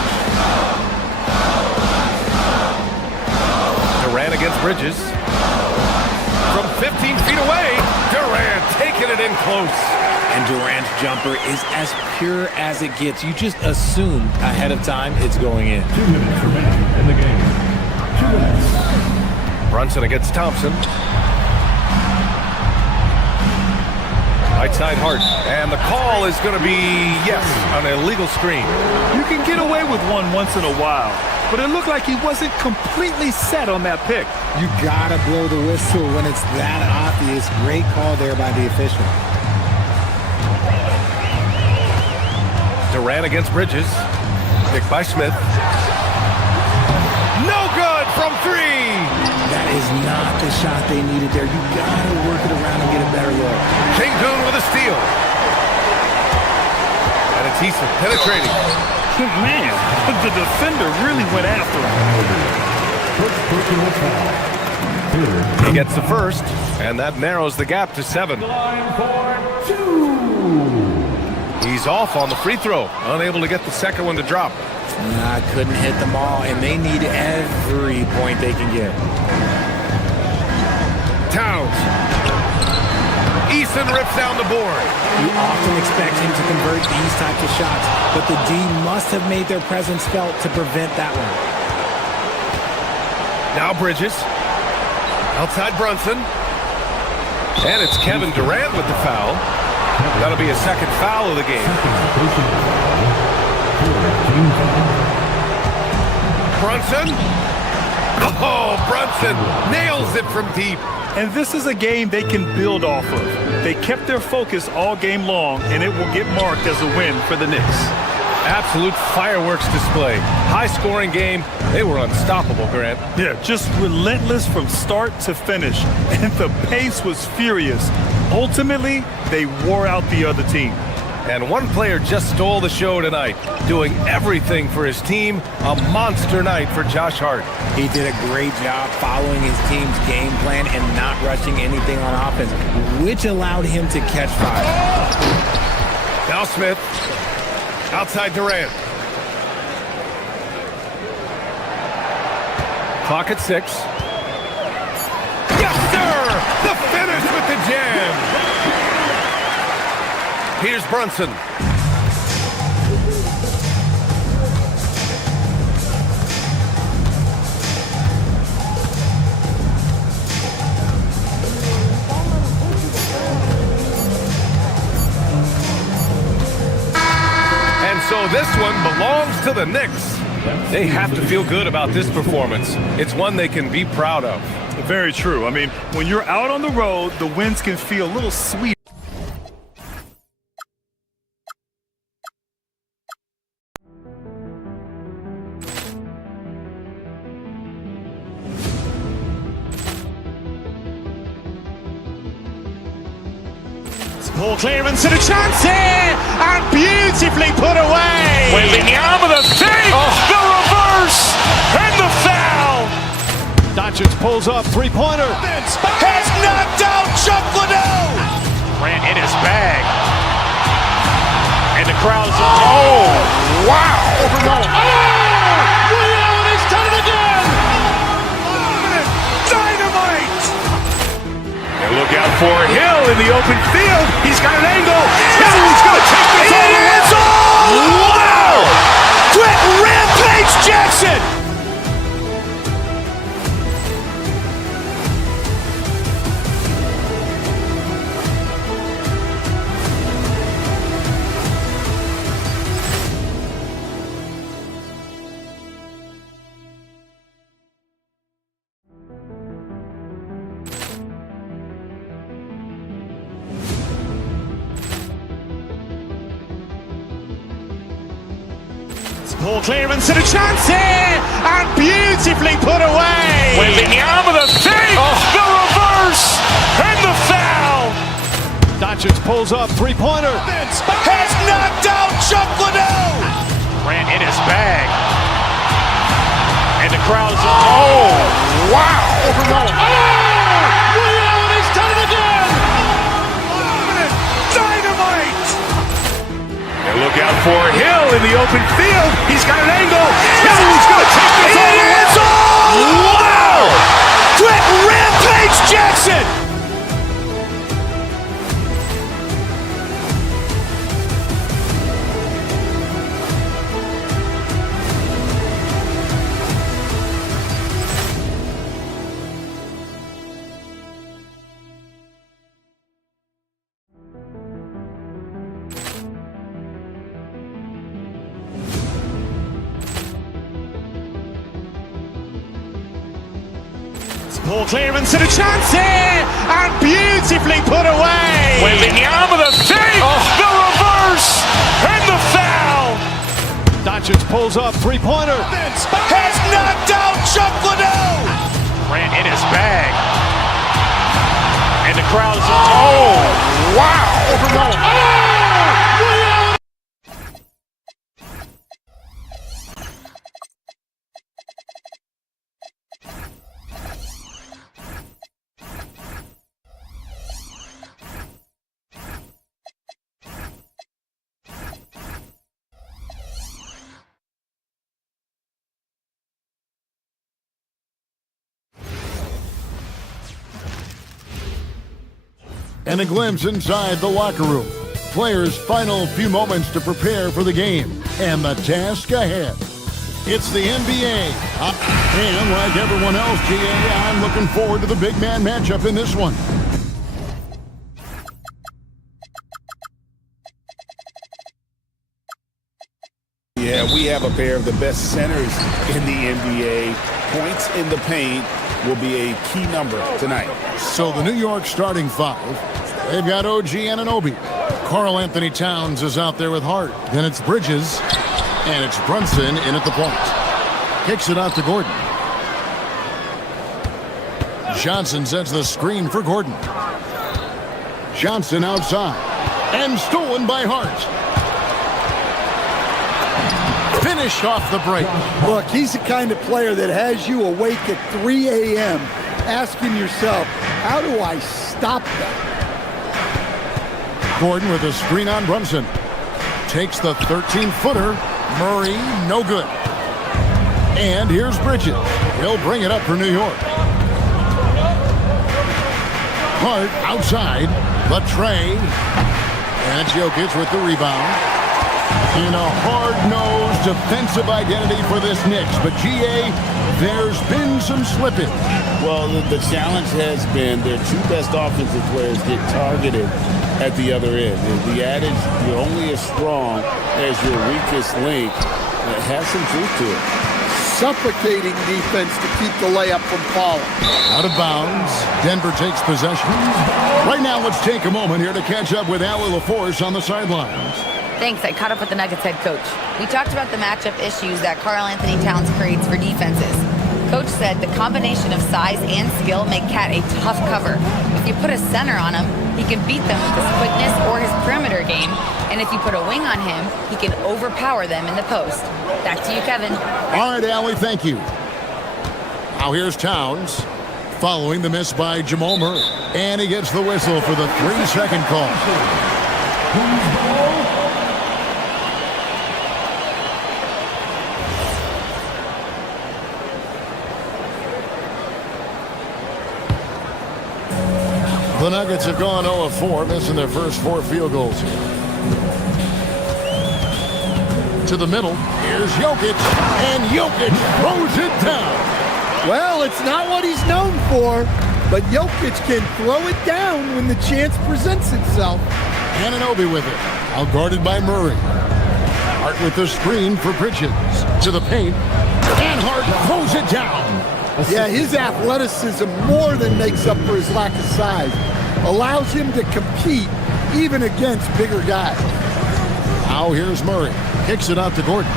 Durant against Bridges. From 15 feet away, Durant taking it in close. And Durant's jumper is as pure as it gets. You just assume ahead of time it's going in. 2 minutes remaining in the game. 2 minutes. Brunson against Thompson. Right side Hart. And the call is going to be, yes, an illegal screen. You can get away with one once in a while, but it looked like he wasn't completely set on that pick. You gotta blow the whistle when it's that obvious. Great call there by the official. Durant against Bridges. Picked by Smith. No good from 3. That is not the shot they needed there. You gotta work it around and get a better look. Kingdoon with a steal. And it's Eason penetrating. Man, the defender really went after him. He gets the first, and that narrows the gap to 7. He's off on the free throw, unable to get the second one to drop. Nah, couldn't hit them all, and they need every point they can get. Towns. Eason rips down the board. You often expect him to convert these types of shots, but the D must have made their presence felt to prevent that one. Now Bridges. Outside Brunson. And it's Kevin Durant with the foul. That'll be a second foul of the game. Brunson. Oh, Brunson nails it from deep. And this is a game they can build off of. They kept their focus all game long, and it will get marked as a win for the Knicks. Absolute fireworks display. High-scoring game. They were unstoppable, Grant. Yeah, just relentless from start to finish. And the pace was furious. Ultimately, they wore out the other team. And one player just stole the show tonight, doing everything for his team. A monster night for Josh Hart. He did a great job following his team's game plan and not rushing anything on offense, which allowed him to catch fire. Now Smith. Outside Durant. Clock at 6. Yes, sir! The finish with the jam! Here's Brunson. And so this one belongs to the Knicks. They have to feel good about this performance. It's one they can be proud of. Very true. I mean, when you're out on the road, the wins can feel a little sweet. Ball clearance and a chance here, and beautifully put away. Wembanyama with a save, the reverse, and the foul. Doncic pulls up, three-pointer. Has knocked out Chuck Liddell. Ran in his bag. And the crowd is... Oh, wow. Liddell, and he's done it again. Dynamite. And look out for Hill in the open field. He's got an angle. Hill's going to take this all the way. Wow! Quick Rampage Jackson. Ball clearance and a chance here, and beautifully put away. Wembanyama with a save, the reverse, and the foul. Doncic pulls up, three-pointer. Has knocked out Chuck Liddell. Grant in his bag. And the crowd is, oh, wow. Overwhelmed. Oh, Ray Allen has done it again. Dynamite. And look out for Hill in the open field. He's got an angle. Hill's going to take this all the way. Wow. Quick rampage Jackson. Ball clearance and a chance here, and beautifully put away. Wembanyama the fake, the reverse, and the foul. Doncic pulls up, three-pointer. Has knocked out Chuck Liddell. Grant in his bag. And the crowd is, oh, wow. Overwhelmed. Oh, And a glimpse inside the locker room. Players' final few moments to prepare for the game and the task ahead. It's the NBA. And like everyone else, GA, I'm looking forward to the big man matchup in this one. Yeah, we have a pair of the best centers in the NBA. Points in the paint will be a key number tonight. So the New York starting five, they've got OG Anunoby. Karl Anthony Towns is out there with Hart. Then it's Bridges, and it's Brunson in at the point. Kicks it out to Gordon. Johnson sets the screen for Gordon. Johnson outside, and stolen by Hart. Finished off the break. Look, he's the kind of player that has you awake at 3 a.m. asking yourself, how do I stop that? Gordon with a screen on Brunson. Takes the 13-footer. Murray, no good. And here's Bridges. He'll bring it up for New York. Hart outside. Latrey. And it's Jokic with the rebound. In a hard-nosed defensive identity for this Knicks. But, GA, there's been some slippage. Well, the challenge has been their two best offensive players get targeted at the other end. The adage, you're only as strong as your weakest link, it has some truth to it. Suffocating defense to keep the layup from falling. Out of bounds. Denver takes possession. Right now, let's take a moment here to catch up with Allie LaForce on the sidelines. Thanks. I caught up with the Nuggets head coach. We talked about the matchup issues that Karl Anthony Towns creates for defenses. Coach said the combination of size and skill make Cat a tough cover. If you put a center on him, he can beat them with his quickness or his perimeter game. And if you put a wing on him, he can overpower them in the post. Back to you, Kevin. All right, Allie, thank you. Now here's Towns, following the miss by Jamal Murray. And he gets the whistle for the 3-second call. The Nuggets have gone 0-4, missing their first 4 field goals here. To the middle, here's Jokic, and Jokic throws it down. Well, it's not what he's known for, but Jokic can throw it down when the chance presents itself. Anunoby with it, out guarded by Murray. Hart with the screen for Bridges. To the paint, and Hart throws it down. Yeah, his athleticism more than makes up for his lack of size. Allows him to compete even against bigger guys. Now here's Murray. Kicks it out to Gordon.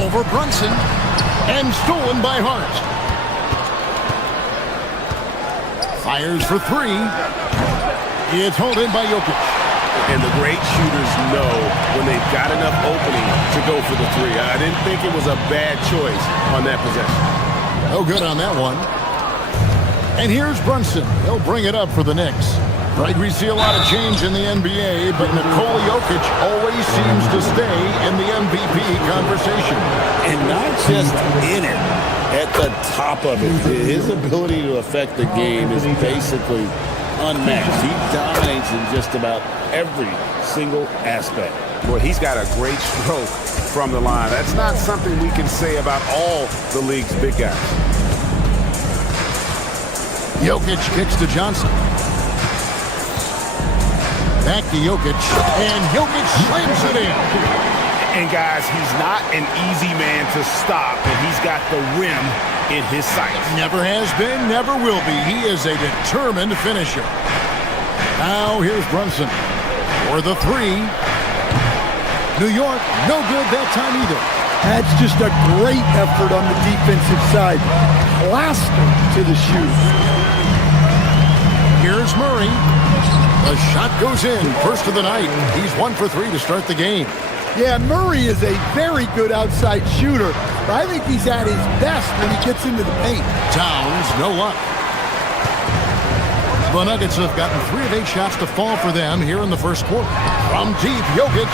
Over Brunson. And stolen by Hart. Fires for 3. It's hauled in by Jokic. And the great shooters know when they've got enough opening to go for the three. I didn't think it was a bad choice on that possession. No good on that one. And here's Brunson. He'll bring it up for the Knicks. Right, we see a lot of change in the NBA, but Nikola Jokic always seems to stay in the MVP conversation. And not just in it, at the top of it. His ability to affect the game is basically unmatched. He dominates in just about every single aspect. Boy, he's got a great stroke from the line. That's not something we can say about all the league's big guys. Jokic kicks to Johnson. Back to Jokic, and Jokic slams it in. And guys, he's not an easy man to stop, and he's got the rim in his sights. Never has been, never will be. He is a determined finisher. Now here's Brunson for the three. New York, no good that time either. That's just a great effort on the defensive side. Plaster to the shoot. Here's Murray. The shot goes in, first of the night. He's 1 for 3 to start the game. Yeah, Murray is a very good outside shooter, but I think he's at his best when he gets into the paint. Towns, no luck. The Nuggets have gotten 3 of 8 shots to fall for them here in the first quarter. From deep, Jokic,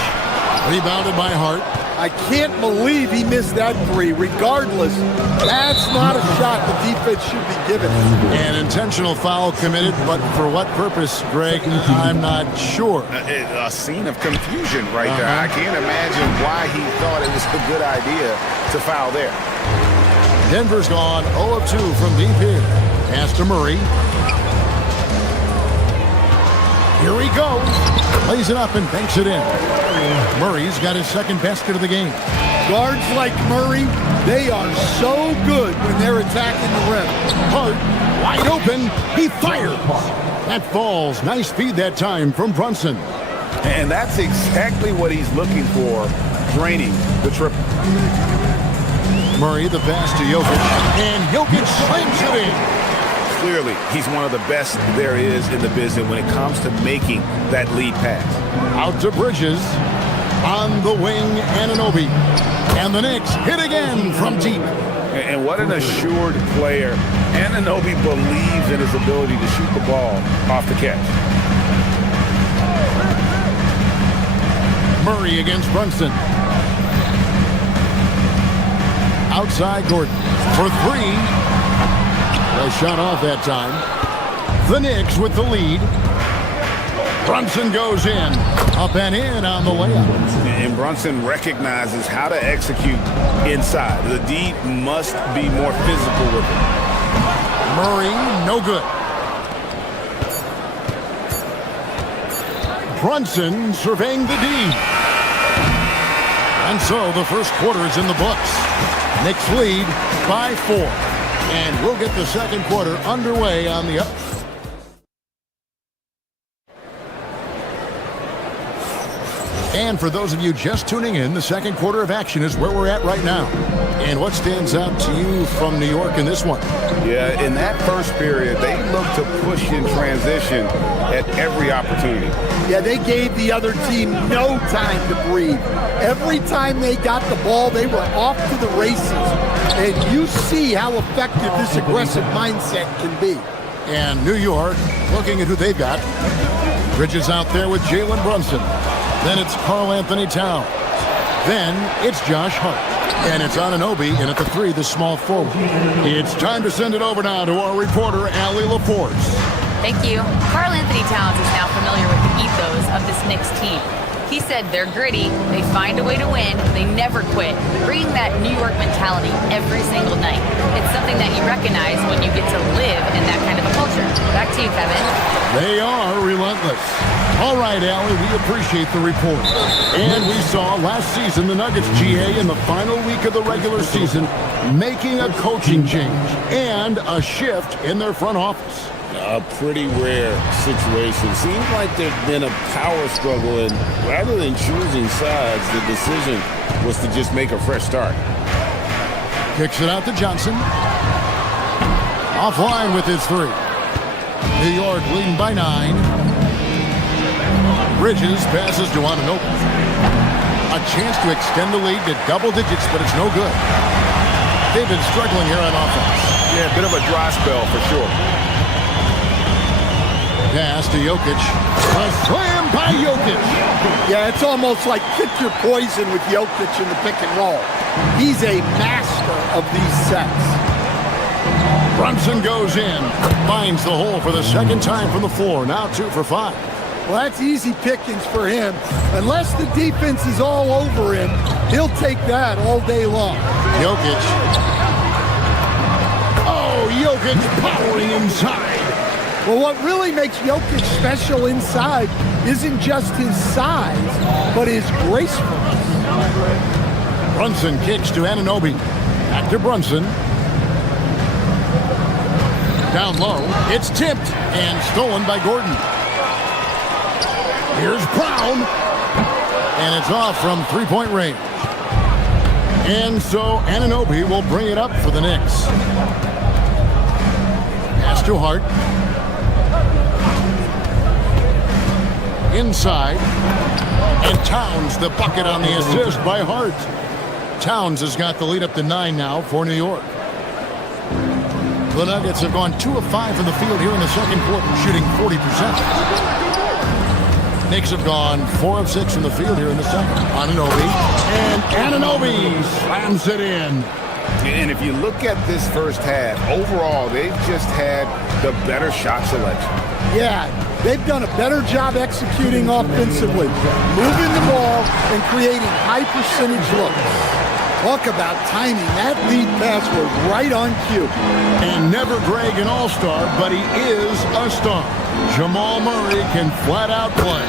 rebounded by Hart. I can't believe he missed that three. Regardless, that's not a shot the defense should be given. An intentional foul committed, but for what purpose, Greg? I'm not sure. A scene of confusion right there. I can't imagine why he thought it was a good idea to foul there. Denver's gone 0 of 2 from deep here. Pass to Murray. Here he goes. Lays it up and banks it in. Murray's got his second basket of the game. Guards like Murray, they are so good when they're attacking the rim. Hart, wide open. He fires. That falls. Nice feed that time from Brunson. And that's exactly what he's looking for, draining the triple. Murray, the pass to Jokic. And Jokic slams it in. Clearly, he's one of the best there is in the business when it comes to making that lead pass. Out to Bridges. On the wing, Anunoby. And the Knicks hit again from deep. And what an assured player. Anunoby believes in his ability to shoot the ball off the catch. Murray against Brunson. Outside Gordon for 3. A shot off that time. The Knicks with the lead. Brunson goes in. Up and in on the layup. And Brunson recognizes how to execute inside. The D must be more physical with it. Murray, no good. Brunson surveying the D. And so the first quarter is in the books. Knicks lead by 4. And we'll get the second quarter underway on the up. And for those of you just tuning in, the second quarter of action is where we're at right now. And what stands out to you from New York in this one? Yeah, in that first period, they looked to push in transition at every opportunity. Yeah, they gave the other team no time to breathe. Every time they got the ball, they were off to the races. And you see how effective this aggressive mindset can be. And New York, looking at who they've got. Bridges out there with Jalen Brunson. Then it's Karl Anthony Towns. Then it's Josh Hart. And it's Anunoby, and at the 3, the small forward. It's time to send it over now to our reporter, Allie LaForce. Thank you. Karl Anthony Towns is now familiar with the ethos of this Knicks team. He said they're gritty, they find a way to win, they never quit, bringing that New York mentality every single night. It's something that you recognize when you get to live in that kind of a culture. Back to you, Kevin. They are relentless. All right, Allie, we appreciate the report. And we saw last season the Nuggets GA in the final week of the regular season making a coaching change and a shift in their front office. A pretty rare situation. Seems like there's been a power struggle, and rather than choosing sides, the decision was to just make a fresh start. Kicks it out to Johnson. Offline with his 3. New York leading by 9. Bridges passes to Anunoby. A chance to extend the lead to double digits, but it's no good. They've been struggling here on offense. Yeah, a bit of a dry spell for sure. Pass to Jokic. A slam by Jokic. Yeah, it's almost like pick your poison with Jokic in the pick and roll. He's a master of these sets. Brunson goes in. Finds the hole for the second time from the floor. Now 2 for 5. Well, that's easy pickings for him. Unless the defense is all over him, he'll take that all day long. Jokic. Oh, Jokic powering inside. Well, what really makes Jokic special inside isn't just his size, but his gracefulness. Brunson kicks to Anunoby. Back to Brunson. Down low. It's tipped and stolen by Gordon. Here's Brown. And it's off from three-point range. And so Anunoby will bring it up for the Knicks. Pass to Hart. Inside. And Towns the bucket on the assist by Hart. Towns has got the lead up to 9 now for New York. The Nuggets have gone 2 of 5 from the field here in the second quarter, shooting 40%. Knicks have gone 4 of 6 from the field here in the second. Anunoby. And Anunoby slams it in. And if you look at this first half, overall, they've just had the better shot selection. Yeah, they've done a better job executing offensively, moving the ball and creating high percentage looks. Talk about timing. That lead pass was right on cue. And never Greg an all-star, but he is a star. Jamal Murray can flat out play.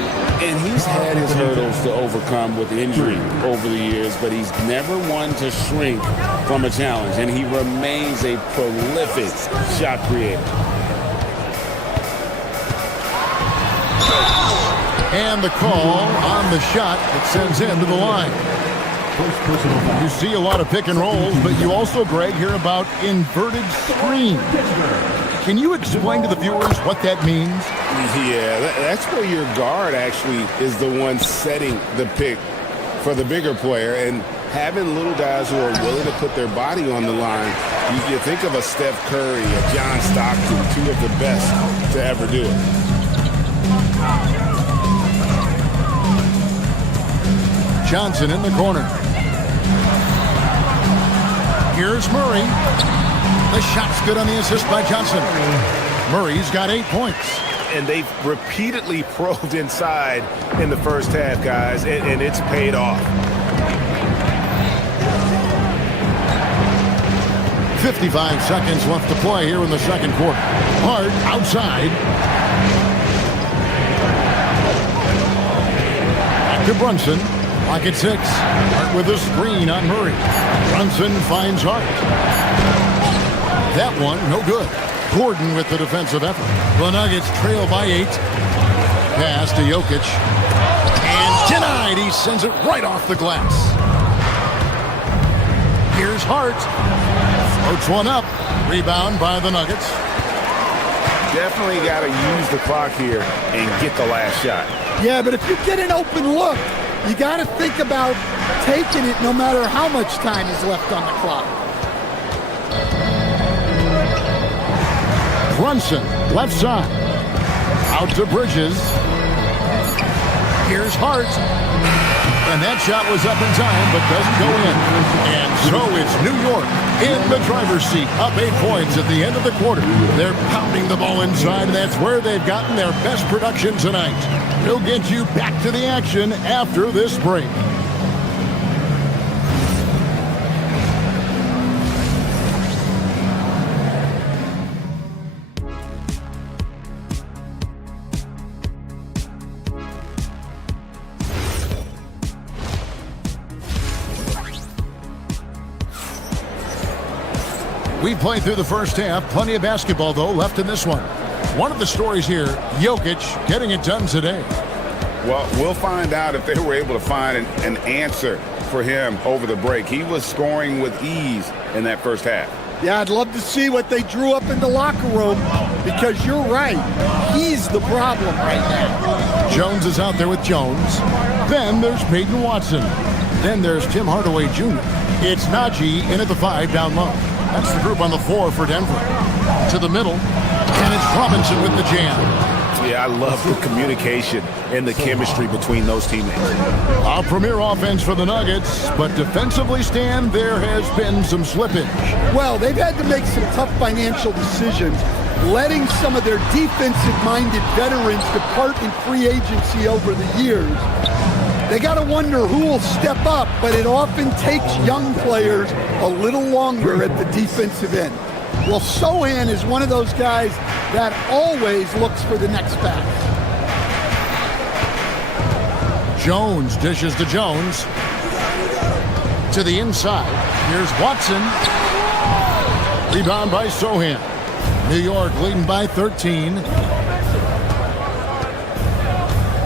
And he's had his hurdles to overcome with injury over the years, but he's never one to shrink from a challenge, and he remains a prolific shot creator. And the call on the shot that sends him to the line. You see a lot of pick and rolls, but you also, Greg, hear about inverted screen. Can you explain to the viewers what that means? Yeah, that's where your guard actually is the one setting the pick for the bigger player, and having little guys who are willing to put their body on the line. You think of a Steph Curry, a John Stockton, 2 of the best to ever do it. Johnson in the corner. Here's Murray. The shot's good on the assist by Johnson. Murray's got 8 points. And they've repeatedly probed inside in the first half, guys, and it's paid off. 55 seconds left to play here in the second quarter. Hart outside. Back to Brunson. Lock at 6. Hart with a screen on Murray. Brunson finds Hart. That one, no good. Gordon with the defensive effort. The Nuggets trail by 8. Pass to Jokic. And denied. He sends it right off the glass. Here's Hart. Floats one up. Rebound by the Nuggets. Definitely got to use the clock here and get the last shot. Yeah, but if you get an open look, you got to think about taking it no matter how much time is left on the clock. Brunson, left side. Out to Bridges. Here's Hart. And that shot was up in time, but doesn't go in. And so it's New York in the driver's seat, up 8 points at the end of the quarter. They're pounding the ball inside, and that's where they've gotten their best production tonight. We'll get you back to the action after this break. We played through the first half. Plenty of basketball, though, left in this one. One of the stories here, Jokic getting it done today. Well, we'll find out if they were able to find an answer for him over the break. He was scoring with ease in that first half. Yeah, I'd love to see what they drew up in the locker room. because you're right. He's the problem right now. Jones is out there with Jones. Then there's Peyton Watson. Then there's Tim Hardaway Jr. It's Najee in at the 5 down low. That's the group on the 4 for Denver. To the middle, and it's Robinson with the jam. Yeah, I love the communication and the chemistry between those teammates. A premier offense for the Nuggets, but defensively, Stan, there has been some slippage. Well, they've had to make some tough financial decisions, letting some of their defensive-minded veterans depart in free agency over the years. They got to wonder who will step up, but it often takes young players a little longer at the defensive end. Well, Sohan is one of those guys that always looks for the next pass. Jones dishes to Jones. To the inside. Here's Watson. Rebound by Sohan. New York leading by 13.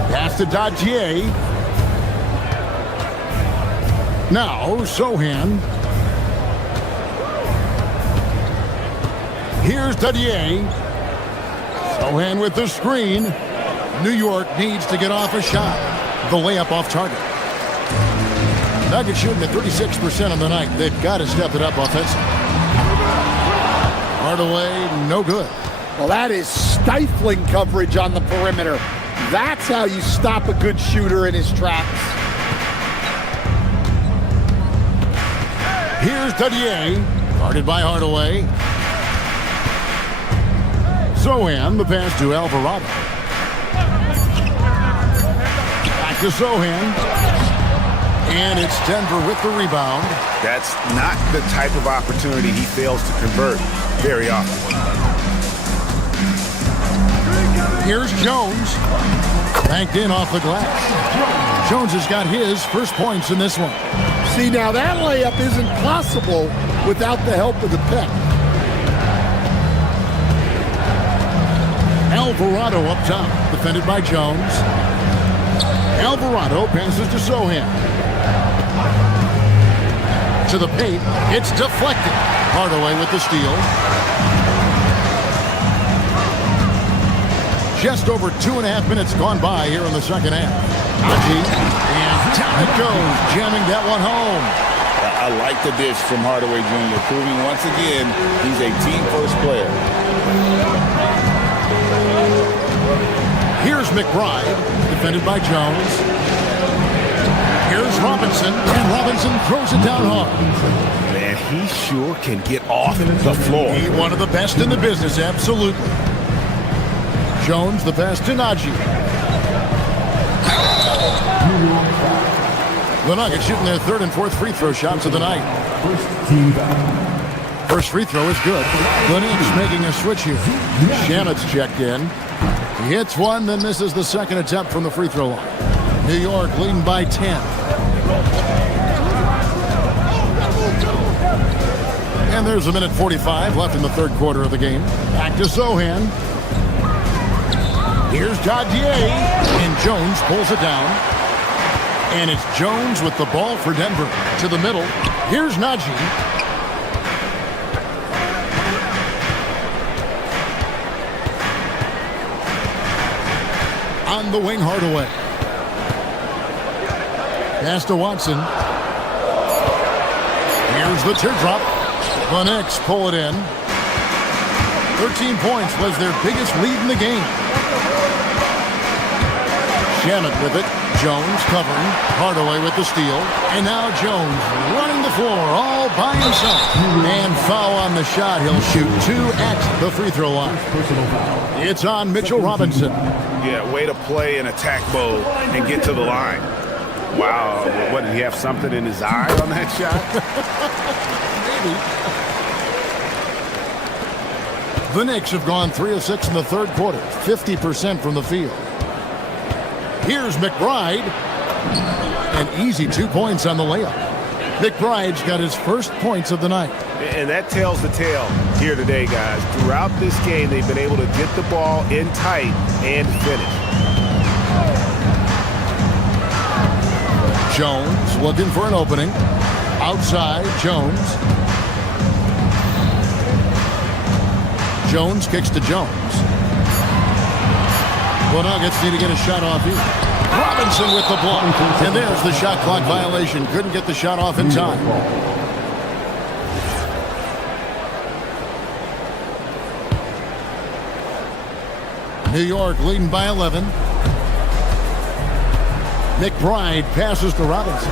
Pass to Dadier. Now Sohan. Here's Dadier. Sohan with the screen. New York needs to get off a shot. The layup off target. Nuggets shooting at 36% on the night. They've got to step it up offensively. Hardaway, no good. Well, that is stifling coverage on the perimeter. That's how you stop a good shooter in his tracks. Here's Dadier. Guarded by Hardaway. Sohan, the pass to Alvarado. Back to Sohan. And it's Denver with the rebound. That's not the type of opportunity he fails to convert very often. Here's Jones. Banked in off the glass. Jones has got his first points in this one. See, now that layup isn't possible without the help of the pick. Alvarado up top, defended by Jones. Alvarado passes to Sohan. To the paint, it's deflected. Hardaway with the steal. Just over 2.5 minutes gone by here in the second half. Najee, and down it goes, jamming that one home. I like the dish from Hardaway Jr., proving once again he's a team-first player. Here's McBride, defended by Jones. Here's Robinson, and Robinson throws it down hard. Man, he sure can get off the floor. He's one of the best in the business, absolutely. Jones, the pass to Najee. The Nuggets shooting their third and fourth free throw shots of the night. First free throw is good. The Knicks making a switch here. Shamit's checked in. He hits one, then misses the second attempt from the free throw line. New York leading by 10. And there's a minute 45 left in the third quarter of the game. Back to Sohan. Here's Dadier, and Jones pulls it down. And it's Jones with the ball for Denver. To the middle. Here's Najee. On the wing, Hardaway. Pass to Watson. Here's the teardrop. The Knicks pull it in. 13 points was their biggest lead in the game. Shannon with it. Jones covering. Hardaway with the steal. And now Jones running the floor all by himself. And foul on the shot. He'll shoot 2 at the free throw line. It's on Mitchell Robinson. Yeah, way to play in attack mode and get to the line. Wow, what, did he have something in his eye on that shot? Maybe. The Knicks have gone 3 of 6 in the third quarter, 50% from the field. Here's McBride. An easy 2 points on the layup. McBride's got his first points of the night. And that tells the tale here today, guys. Throughout this game, they've been able to get the ball in tight and finish. Jones looking for an opening. Outside, Jones. Jones kicks to Jones. Well, Nuggets need to get a shot off here. Robinson with the block. And there's the shot clock violation. Couldn't get the shot off in time. New York leading by 11. McBride passes to Robinson.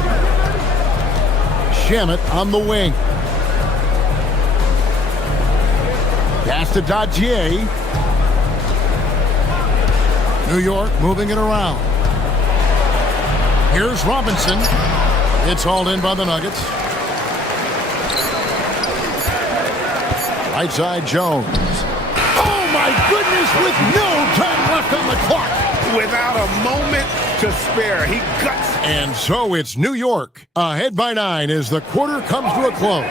Shamet on the wing. Pass to Dodgier. New York moving it around. Here's Robinson. It's hauled in by the Nuggets. Right side Jones. Oh my goodness, with no time left on the clock. Without a moment to spare, he guts. And so it's New York ahead by 9 as the quarter comes to a close.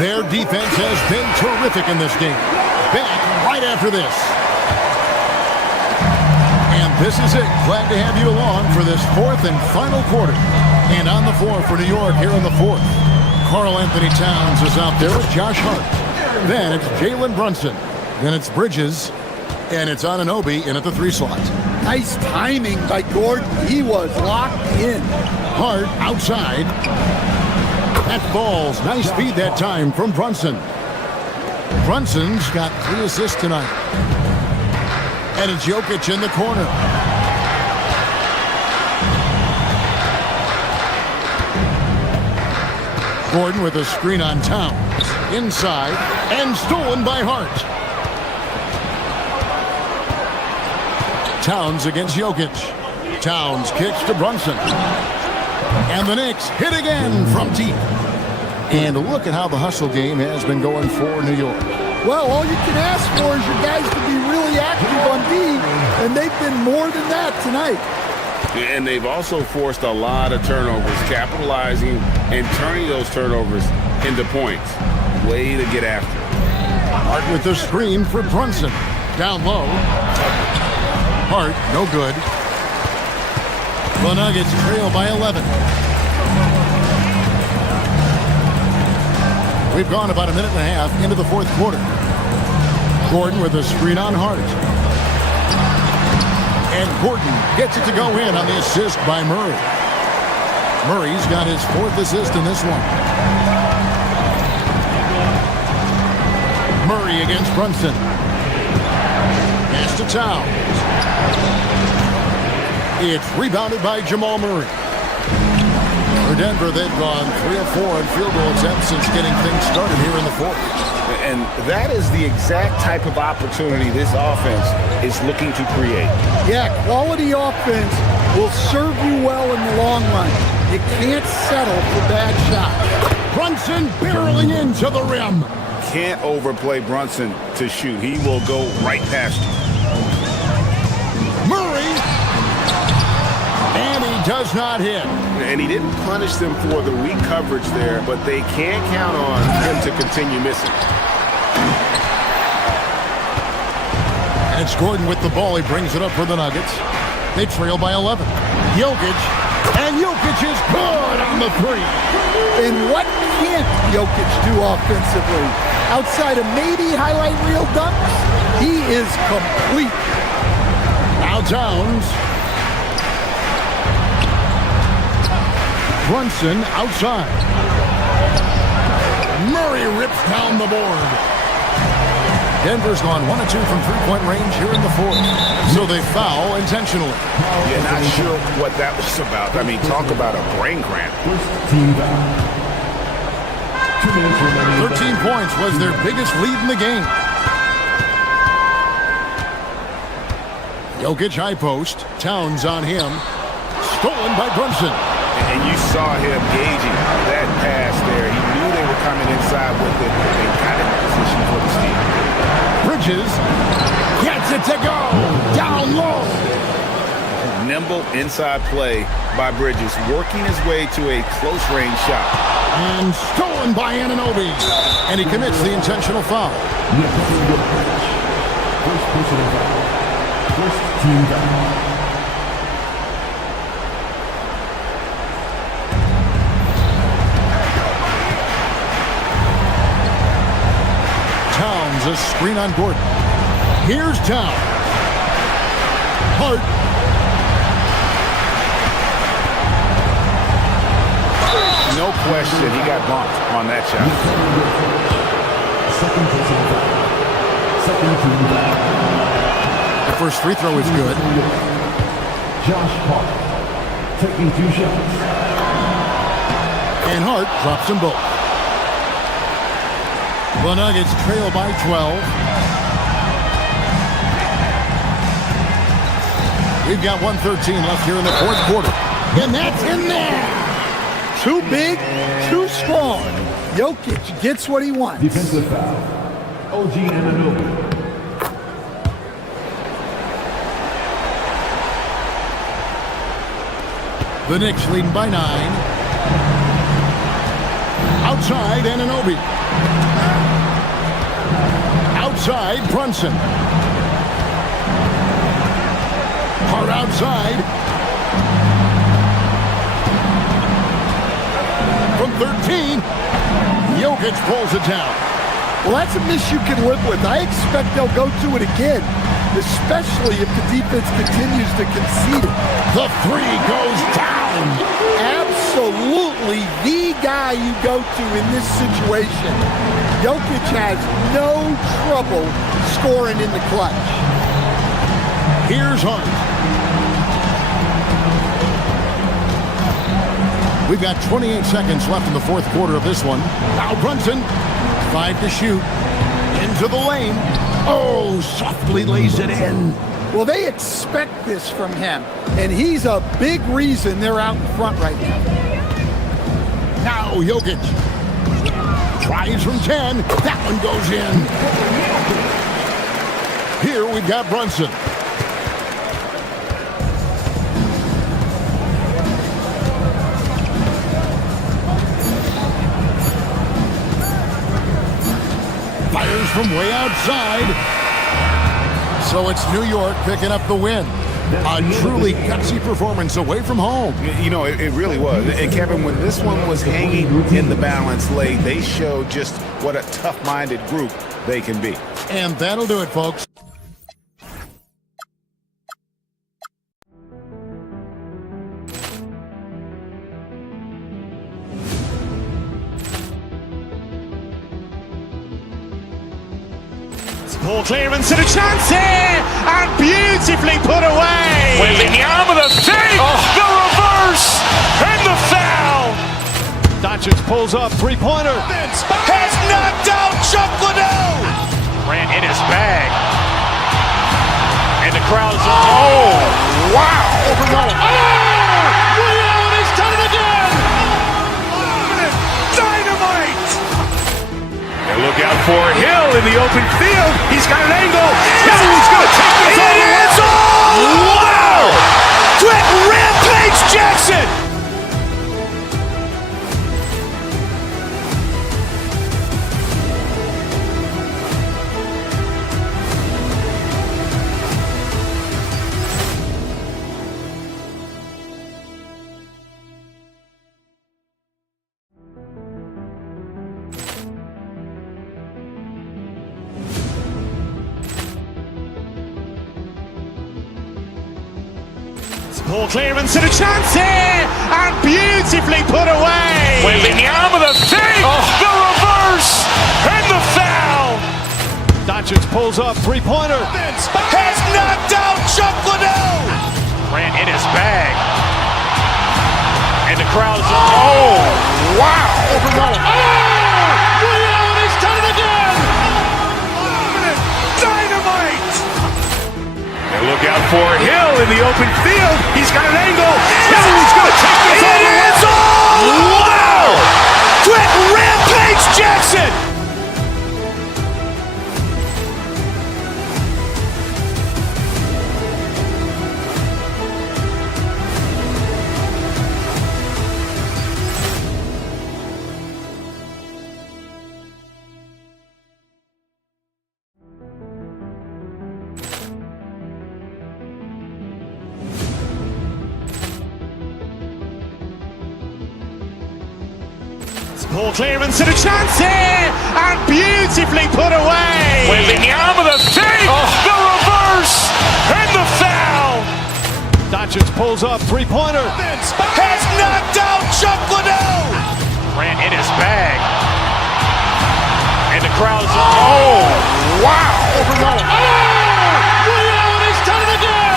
Their defense has been terrific in this game. Back right after this. And this is it. Glad to have you along for this fourth and final quarter. And on the floor for New York here in the fourth. Karl Anthony Towns is out there with Josh Hart. Then it's Jalen Brunson. Then it's Bridges. And it's Anunoby in at the 3 slot. Nice timing by Gordon. He was locked in. Hart outside. That's balls. Nice feed that time from Brunson. Brunson's got 3 assists tonight. And it's Jokic in the corner. Gordon with a screen on Towns. Inside and stolen by Hart. Towns against Jokic. Towns kicks to Brunson. And the Knicks hit again from deep. And look at how the hustle game has been going for New York. Well, all you can ask for is your guys to be really active on D, and they've been more than that tonight. And they've also forced a lot of turnovers, capitalizing and turning those turnovers into points. Way to get after it. Hart with the screen for Brunson. Down low. Hart, no good. The Nuggets trail by 11. We've gone about a minute and a half into the fourth quarter. Gordon with a screen on Hart. And Gordon gets it to go in on the assist by Murray. Murray's got his 4th assist in this one. Murray against Brunson. Pass to Towns. It's rebounded by Jamal Murray. For Denver, they've gone 3 of 4 in field goal attempts since getting things started here in the fourth. And that is the exact type of opportunity this offense is looking to create. Yeah, quality offense will serve you well in the long run. You can't settle for bad shots. Brunson barreling into the rim. Can't overplay Brunson to shoot. He will go right past you. Murray. And he does not hit. And he didn't punish them for the weak coverage there, but they can't count on him to continue missing. And it's Gordon with the ball. He brings it up for the Nuggets. They trail by 11. Jokic. And Jokic is good on the 3. And what can't Jokic do offensively? Outside of maybe highlight reel dunks, he is complete. Now Towns. Brunson outside. Murray rips down the board. Denver's gone 1 of 2 from 3-point range here in the fourth. So they foul intentionally. Yeah, not sure what that was about. I mean, talk about a brain cramp. 13 points was their biggest lead in the game. Jokic high post. Towns on him. Stolen by Brunson. And you saw him gauging that pass there. He knew they were coming inside with it. They got in position for the steal. Bridges gets it to go. Down low. Nimble inside play by Bridges, working his way to a close range shot. And stolen by Anunoby. And he commits the intentional foul. First personal foul. First team foul. Towns a screen on Gordon. Here's Town. Hart. No question, he got bumped on that shot. Second personal foul. Second team foul. The first free throw is good. Josh Hart taking 2 shots. And Hart drops them both. The Nuggets trail by 12. We've got 1:13 left here in the fourth quarter. And that's in there. Too big, too strong. Jokic gets what he wants. Defensive foul. OG Anunoby. The Knicks leading by 9. Outside, Anunoby. Outside, Brunson. Hart outside. From 13, Jokic pulls it down. Well, that's a miss you can live with. I expect they'll go to it again, especially if the defense continues to concede it. The 3 goes down. Absolutely the guy you go to in this situation. Jokic has no trouble scoring in the clutch. Here's Hart. We've got 28 seconds left in the fourth quarter of this one. Now Brunson, 5 to shoot. Into the lane. Oh, softly lays it in. Well, they expect this from him, and he's a big reason they're out in front right now. Now Jokic. Tries from 10. That one goes in. Here we've got Brunson. Fires from way outside. So it's New York picking up the win. A truly gutsy performance away from home. You know, it really was. And Kevin, when this one was hanging in the balance late, they showed just what a tough-minded group they can be. And that'll do it, folks. Ball clearance and a chance here, and beautifully put away. Wembanyama the fake, the reverse, and the foul. Doncic pulls up, three-pointer. Has knocked out Chuck Liddell. Ran in his bag, and the crowd is wow! Overrun. He's done it again. Dynamite. And look out for Hill in the open field. He's got an angle. No, he's going to take this all the way. Wow! Quick rampage Jackson. Ball clearance and a chance here, and beautifully put away. Wembanyama the fake, the reverse, and the foul. Doncic pulls up, three-pointer. Has knocked out Chuck Liddell. Ran in his bag, and the crowd is wow! Overrun. He's done it again. Dynamite. And look out for Hill in the open field. He's got an angle. No, he's going to take this all the way. Wow! Quick rampage Jackson. Ball clearance and a chance here, and beautifully put away. Wembanyama the fake, the reverse, and the foul. Doncic pulls up, three-pointer. Has knocked out Chuck Liddell. Ran in his bag. And the crowd's, oh, wow. Liddell, and he's done it again.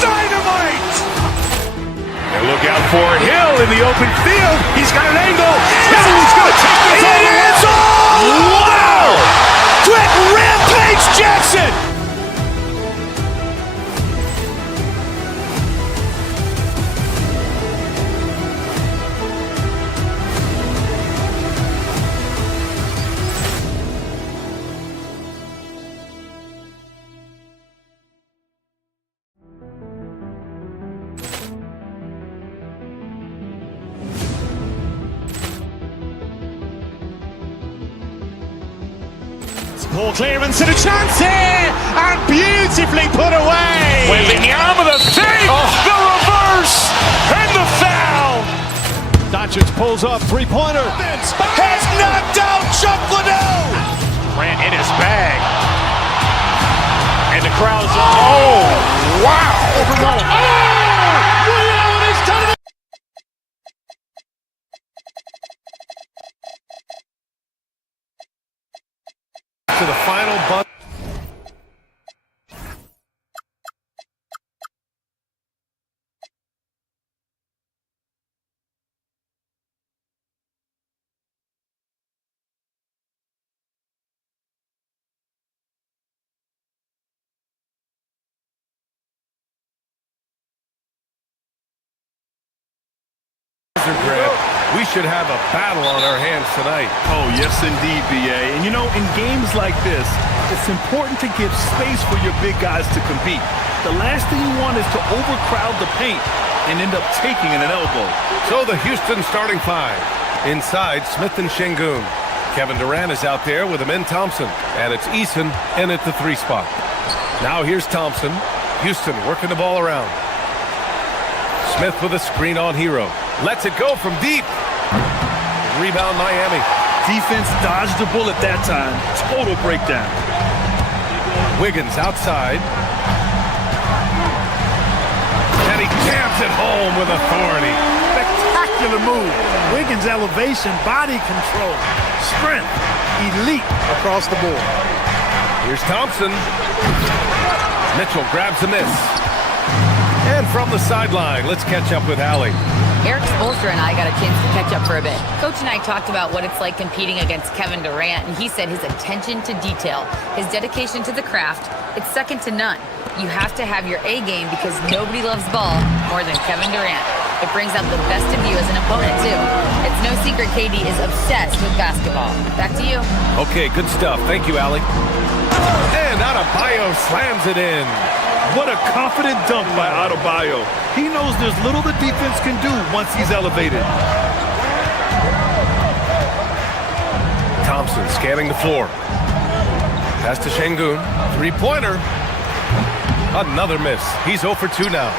Dynamite. And look out for Hill in the open field. He's got an angle. He's going to take this all the way. Wow! Quick rampage Jackson. Ball clearance and a chance here, and beautifully put away. Wembanyama the fake, the reverse, and the foul. Doncic pulls up, three-pointer. Has knocked out Chuck Liddell. Ran in his bag. And the crowd's, oh, wow. Liddell, and he's done it. To the final buzzer. Grab. We should have a battle on our hands tonight. Oh, yes, indeed, B.A. And, you know, in games like this, it's important to give space for your big guys to compete. The last thing you want is to overcrowd the paint and end up taking an elbow. So the Houston starting five. Inside, Smith and Şengün. Kevin Durant is out there with Amin Thompson. And it's Eason in at the three spot. Now here's Thompson. Houston working the ball around. Smith with a screen on Hero. Lets it go from deep. Rebound Miami. Defense dodged the bullet that time. Total breakdown. Wiggins outside. And he jams it home with authority. Spectacular move. Wiggins' elevation, body control, strength, elite across the board. Here's Thompson. Mitchell grabs a miss. And from the sideline, let's catch up with Allie. Eric Spoelstra and I got a chance to catch up for a bit. Coach and I talked about what it's like competing against Kevin Durant, and he said his attention to detail, his dedication to the craft, it's second to none. You have to have your A game because nobody loves ball more than Kevin Durant. It brings out the best of you as an opponent, too. It's no secret KD is obsessed with basketball. Back to you. Okay, good stuff. Thank you, Allie. And Adebayo slams it in. What a confident dunk by Adebayo. He knows there's little the defense can do once he's elevated. Thompson scanning the floor. Pass to Şengün. Three-pointer. Another miss. He's 0 for 2 now.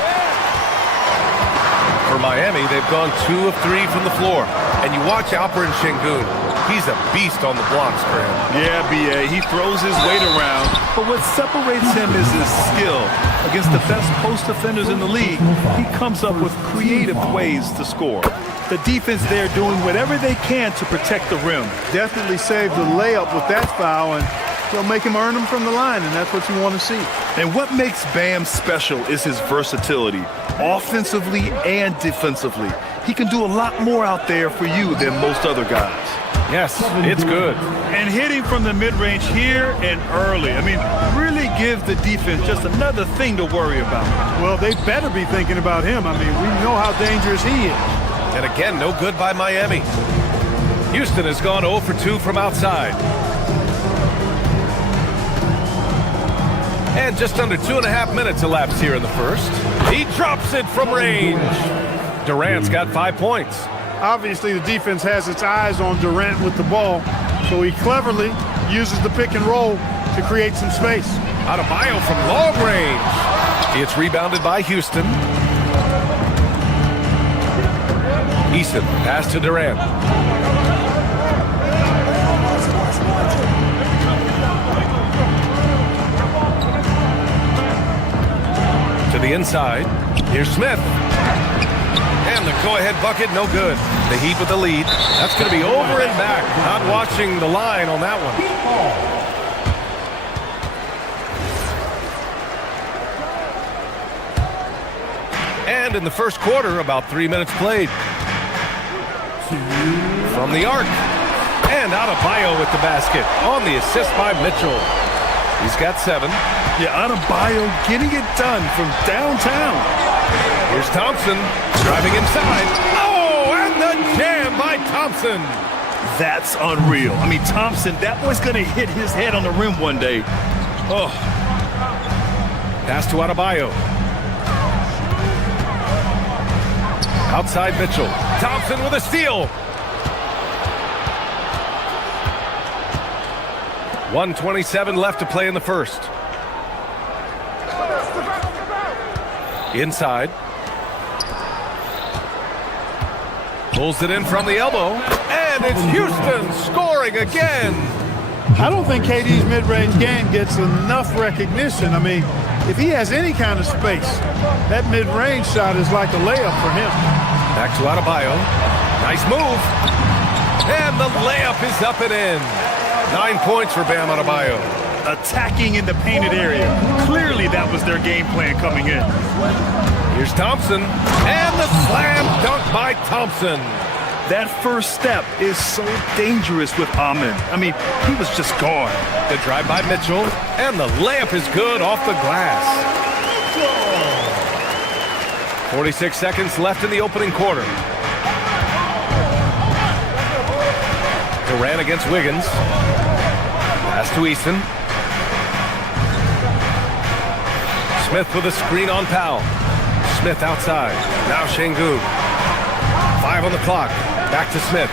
For Miami, they've gone 2 of 3 from the floor. And you watch Alperen Şengün. He's a beast on the blocks, Graham. Yeah, B.A. He throws his weight around, but what separates him is his skill. Against the best post defenders in the league, he comes up with creative ways to score. The defense there doing whatever they can to protect the rim. Definitely saved the layup with that foul, and they'll make him earn them from the line, and that's what you want to see. And what makes Bam special is his versatility, offensively and defensively. He can do a lot more out there for you than most other guys. Yes, it's good. And hitting from the mid-range here and early. I mean, really give the defense just another thing to worry about. Well, they better be thinking about him. I mean, we know how dangerous he is. And again, no good by Miami. Houston has gone 0 for 2 from outside. And just under 2.5 minutes elapsed here in the first. He drops it from range. Durant's got 5 points. Obviously, the defense has its eyes on Durant with the ball, so he cleverly uses the pick and roll to create some space. Adebayo from long range. It's rebounded by Houston. Easton, pass to Durant. To the inside. Here's Smith. And the go-ahead bucket, no good. The Heat with the lead. That's going to be over and back. Not watching the line on that one. And in the first quarter, about 3 minutes played. From the arc. And Adebayo with the basket on the assist by Mitchell. He's got 7. Yeah, Adebayo getting it done from downtown. Here's Thompson driving inside. Oh, and the jam by Thompson. That's unreal. I mean, Thompson, that boy's going to hit his head on the rim one day. Oh. Pass to Adebayo. Outside Mitchell. Thompson with a steal. 1:27 left to play in the first. Inside. Pulls it in from the elbow. And it's Houston scoring again. I don't think KD's mid-range game gets enough recognition. I mean, if he has any kind of space, that mid-range shot is like a layup for him. Back to Adebayo. Nice move. And the layup is up and in. 9 points for Bam Adebayo. Attacking in the painted area. Clearly that was their game plan coming in. Here's Thompson. And the slam dunk by Thompson. That first step is so dangerous with Amen. I mean, he was just gone. The drive by Mitchell. And the layup is good off the glass. 46 seconds left in the opening quarter. Durant against Wiggins. Pass to Easton. Smith with a screen on Powell. Smith outside. Now Şengün. 5 on the clock. Back to Smith.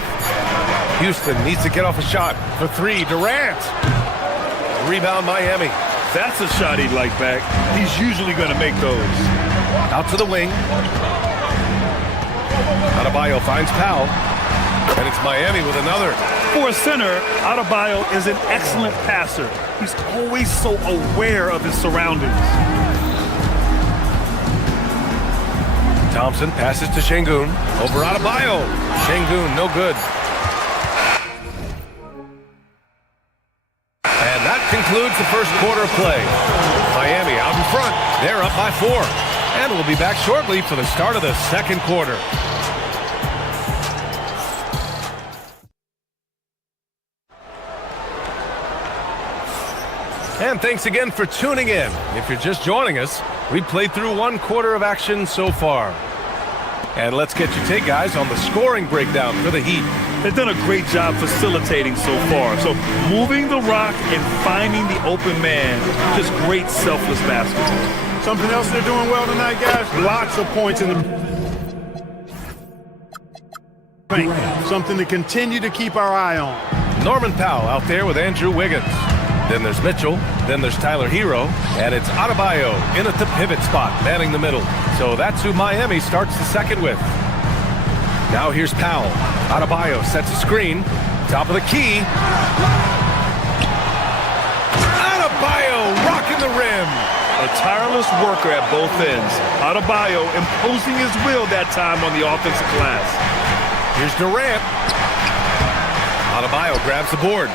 Houston needs to get off a shot for 3. Durant. Rebound Miami. That's a shot he'd like back. He's usually going to make those. Out to the wing. Adebayo finds Powell. And it's Miami with another. For a center, Adebayo is an excellent passer. He's always so aware of his surroundings. Thompson passes to Şengün. Over Adebayo. Şengün, no good. And that concludes the first quarter of play. Miami out in front. They're up by 4. And we'll be back shortly for the start of the second quarter. And thanks again for tuning in. If you're just joining us, we played through 1 quarter of action so far. And let's get your take, guys, on the scoring breakdown for the Heat. They've done a great job facilitating so far. So moving the rock and finding the open man, just great selfless basketball. Something else they're doing well tonight, guys, lots of points in the paint. Something to continue to keep our eye on. Norman Powell out there with Andrew Wiggins. Then there's Mitchell, then there's Tyler Hero, and it's Adebayo in at the pivot spot, manning the middle. So that's who Miami starts the second with. Now here's Powell. Adebayo sets a screen, top of the key. Adebayo rocking the rim. A tireless worker at both ends. Adebayo imposing his will that time on the offensive glass. Here's Durant. Adebayo grabs the board.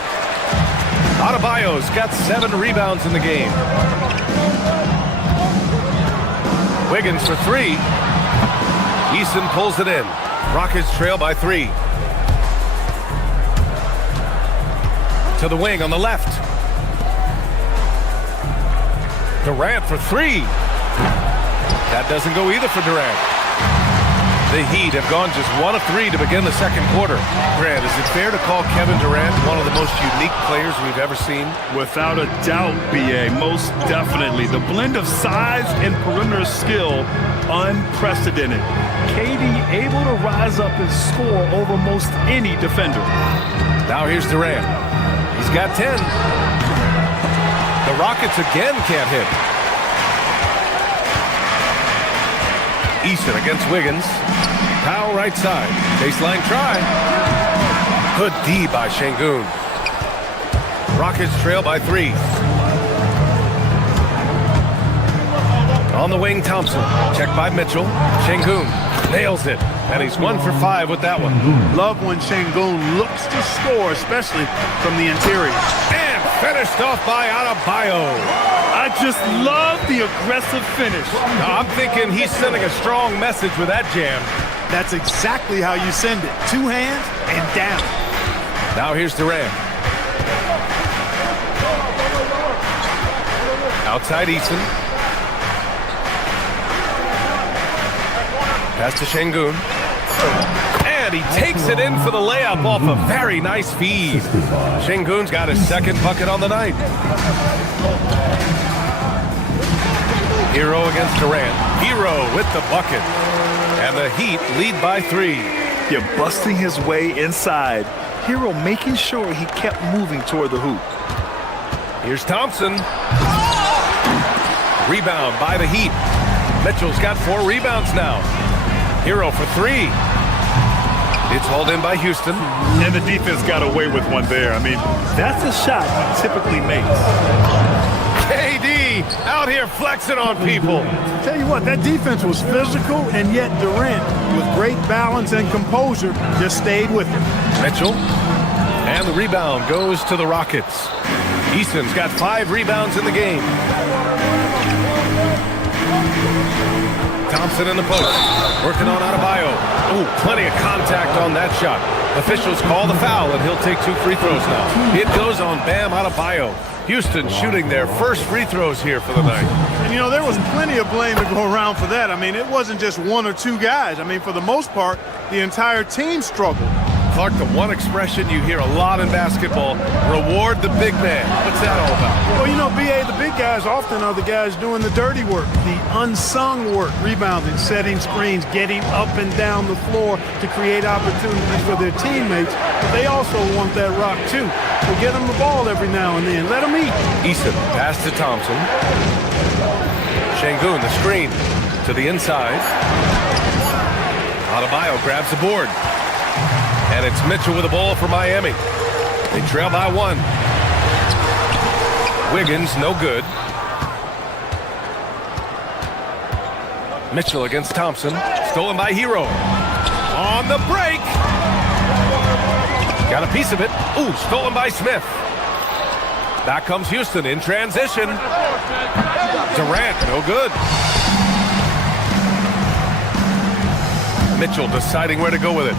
Adebayo's got 7 rebounds in the game. Wiggins for 3. Easton pulls it in. Rockets trail by 3. To the wing on the left. Durant for 3. That doesn't go either for Durant. The Heat have gone just 1 of 3 to begin the second quarter. Grant, is it fair to call Kevin Durant one of the most unique players we've ever seen? Without a doubt, B.A., most definitely. The blend of size and perimeter skill, unprecedented. KD able to rise up and score over most any defender. Now here's Durant. He's got 10. The Rockets again can't hit. Easton against Wiggins. Powell right side. Baseline try. Good D by Şengün. Rockets trail by 3. On the wing, Thompson. Checked by Mitchell. Şengün nails it. And he's 1 for 5 with that one. Love when Şengün looks to score, especially from the interior. And finished off by Adebayo. I just love the aggressive finish. Now, I'm thinking he's sending a strong message with that jam. That's exactly how you send it. 2 hands and down. Now here's Durant. Outside Eason. Pass to Şengün. And he takes it in for the layup off a very nice feed. Şengün's got his second bucket on the night. Hero against Durant. Hero with the bucket. And the Heat lead by 3. You're busting his way inside. Hero making sure he kept moving toward the hoop. Here's Thompson. Rebound by the Heat. Mitchell's got 4 rebounds now. Hero for 3. It's hauled in by Houston. And the defense got away with one there. I mean, that's a shot he typically makes. KD out here flexing on people. Tell you what, that defense was physical, and yet Durant, with great balance and composure, just stayed with him. Mitchell. And the rebound goes to the Rockets. Eason's got 5 rebounds in the game. Thompson in the post. Working on Adebayo. Oh, plenty of contact on that shot. Officials call the foul, and he'll take 2 free throws now. It goes on Bam Adebayo. Houston shooting their first free throws here for the night. And, you know, there was plenty of blame to go around for that. I mean, it wasn't just 1 or 2 guys. I mean, for the most part, the entire team struggled. Clark, the one expression you hear a lot in basketball, reward the big man. What's that all about? Well, you know, B.A., the big guys often are the guys doing the dirty work, the unsung work, rebounding, setting screens, getting up and down the floor to create opportunities for their teammates. But they also want that rock, too. So get them the ball every now and then. Let them eat. Eason, pass to Thompson. Şengün, the screen to the inside. Adebayo grabs the board. And it's Mitchell with the ball for Miami. They trail by 1. Wiggins, no good. Mitchell against Thompson. Stolen by Hero. On the break. Got a piece of it. Ooh, stolen by Smith. Back comes Houston in transition. Durant, no good. Mitchell deciding where to go with it.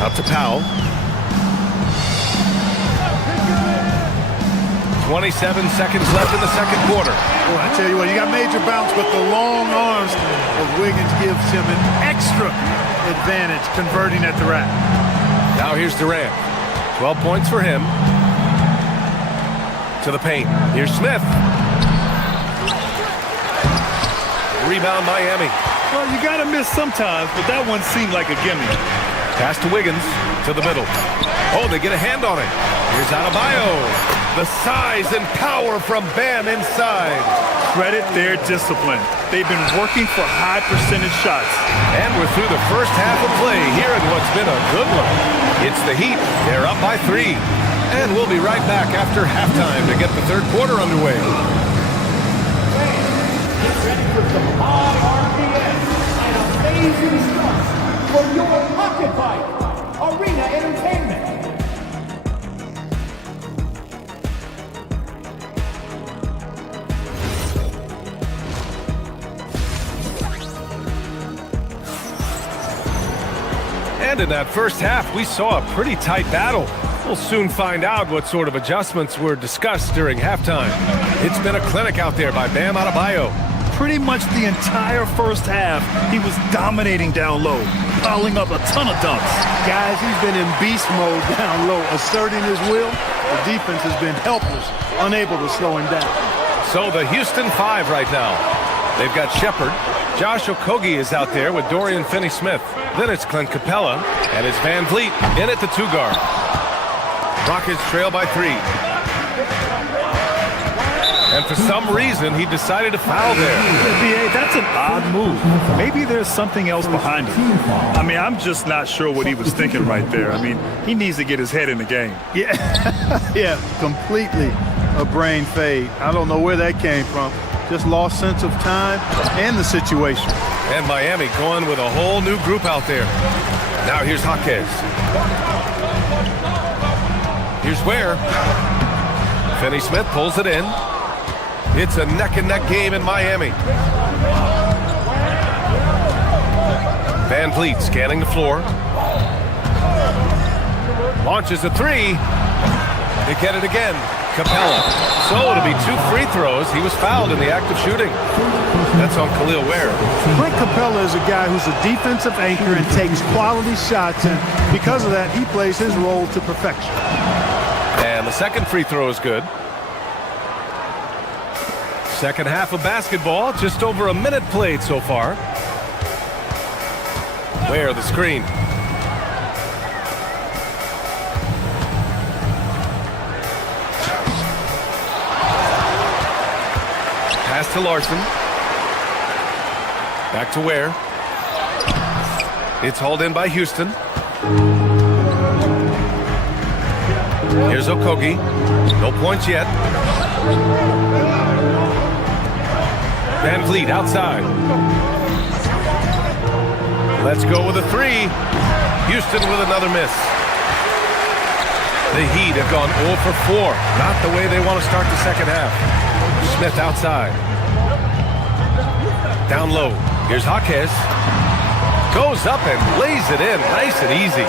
Out to Powell. 27 seconds left in the second quarter. Boy, I tell you what, you got major bounce, but the long arms of Wiggins gives him an extra advantage converting at the rack. Now here's Durant. 12 points for him. To the paint. Here's Smith. Rebound Miami. Well, you got to miss sometimes, but that one seemed like a gimme. Pass to Wiggins, to the middle. Oh, they get a hand on it. Here's Adebayo. The size and power from Bam inside. Credit their discipline. They've been working for high percentage shots. And we're through the first half of play here in what's been a good one. It's the Heat. They're up by 3. And we'll be right back after halftime to get the third quarter underway. Get ready for some high RPM and amazing stuff for your Pocket Bike Arena Entertainment. And in that first half, we saw a pretty tight battle. We'll soon find out what sort of adjustments were discussed during halftime. It's been a clinic out there by Bam Adebayo. Pretty much the entire first half, he was dominating down low, piling up a ton of dunks. Guys, he's been in beast mode down low, asserting his will. The defense has been helpless, unable to slow him down. So the Houston 5 right now. They've got Shepard. Josh Okogie is out there with Dorian Finney-Smith. Then it's Clint Capella, and it's Van Vliet in at the 2 guard. Rockets trail by 3. And for some reason, he decided to foul there. NBA, that's an odd move. Maybe there's something else behind it. I mean, I'm just not sure what he was thinking right there. I mean, he needs to get his head in the game. Yeah, yeah, completely a brain fade. I don't know where that came from. Just lost sense of time and the situation. And Miami going with a whole new group out there. Now here's Jaquez. Here's Ware. Finney Smith pulls it in. It's a neck-and-neck game in Miami. Van Vliet scanning the floor. Launches a three. They get it again. Capella. So it'll be 2 free throws. He was fouled in the act of shooting. That's on Khalil Ware. Clint Capella is a guy who's a defensive anchor and takes quality shots, and because of that, he plays his role to perfection. And the second free throw is good. Second half of basketball, just over a minute played so far. Ware the screen. Pass to Larson. Back to Ware. It's hauled in by Houston. Here's Okogie. No points yet. Van Vliet outside. Let's go with a three. Houston with another miss. The Heat have gone 0 for 4. Not the way they want to start the second half. Smith outside. Down low. Here's Jaquez. Goes up and lays it in. Nice and easy.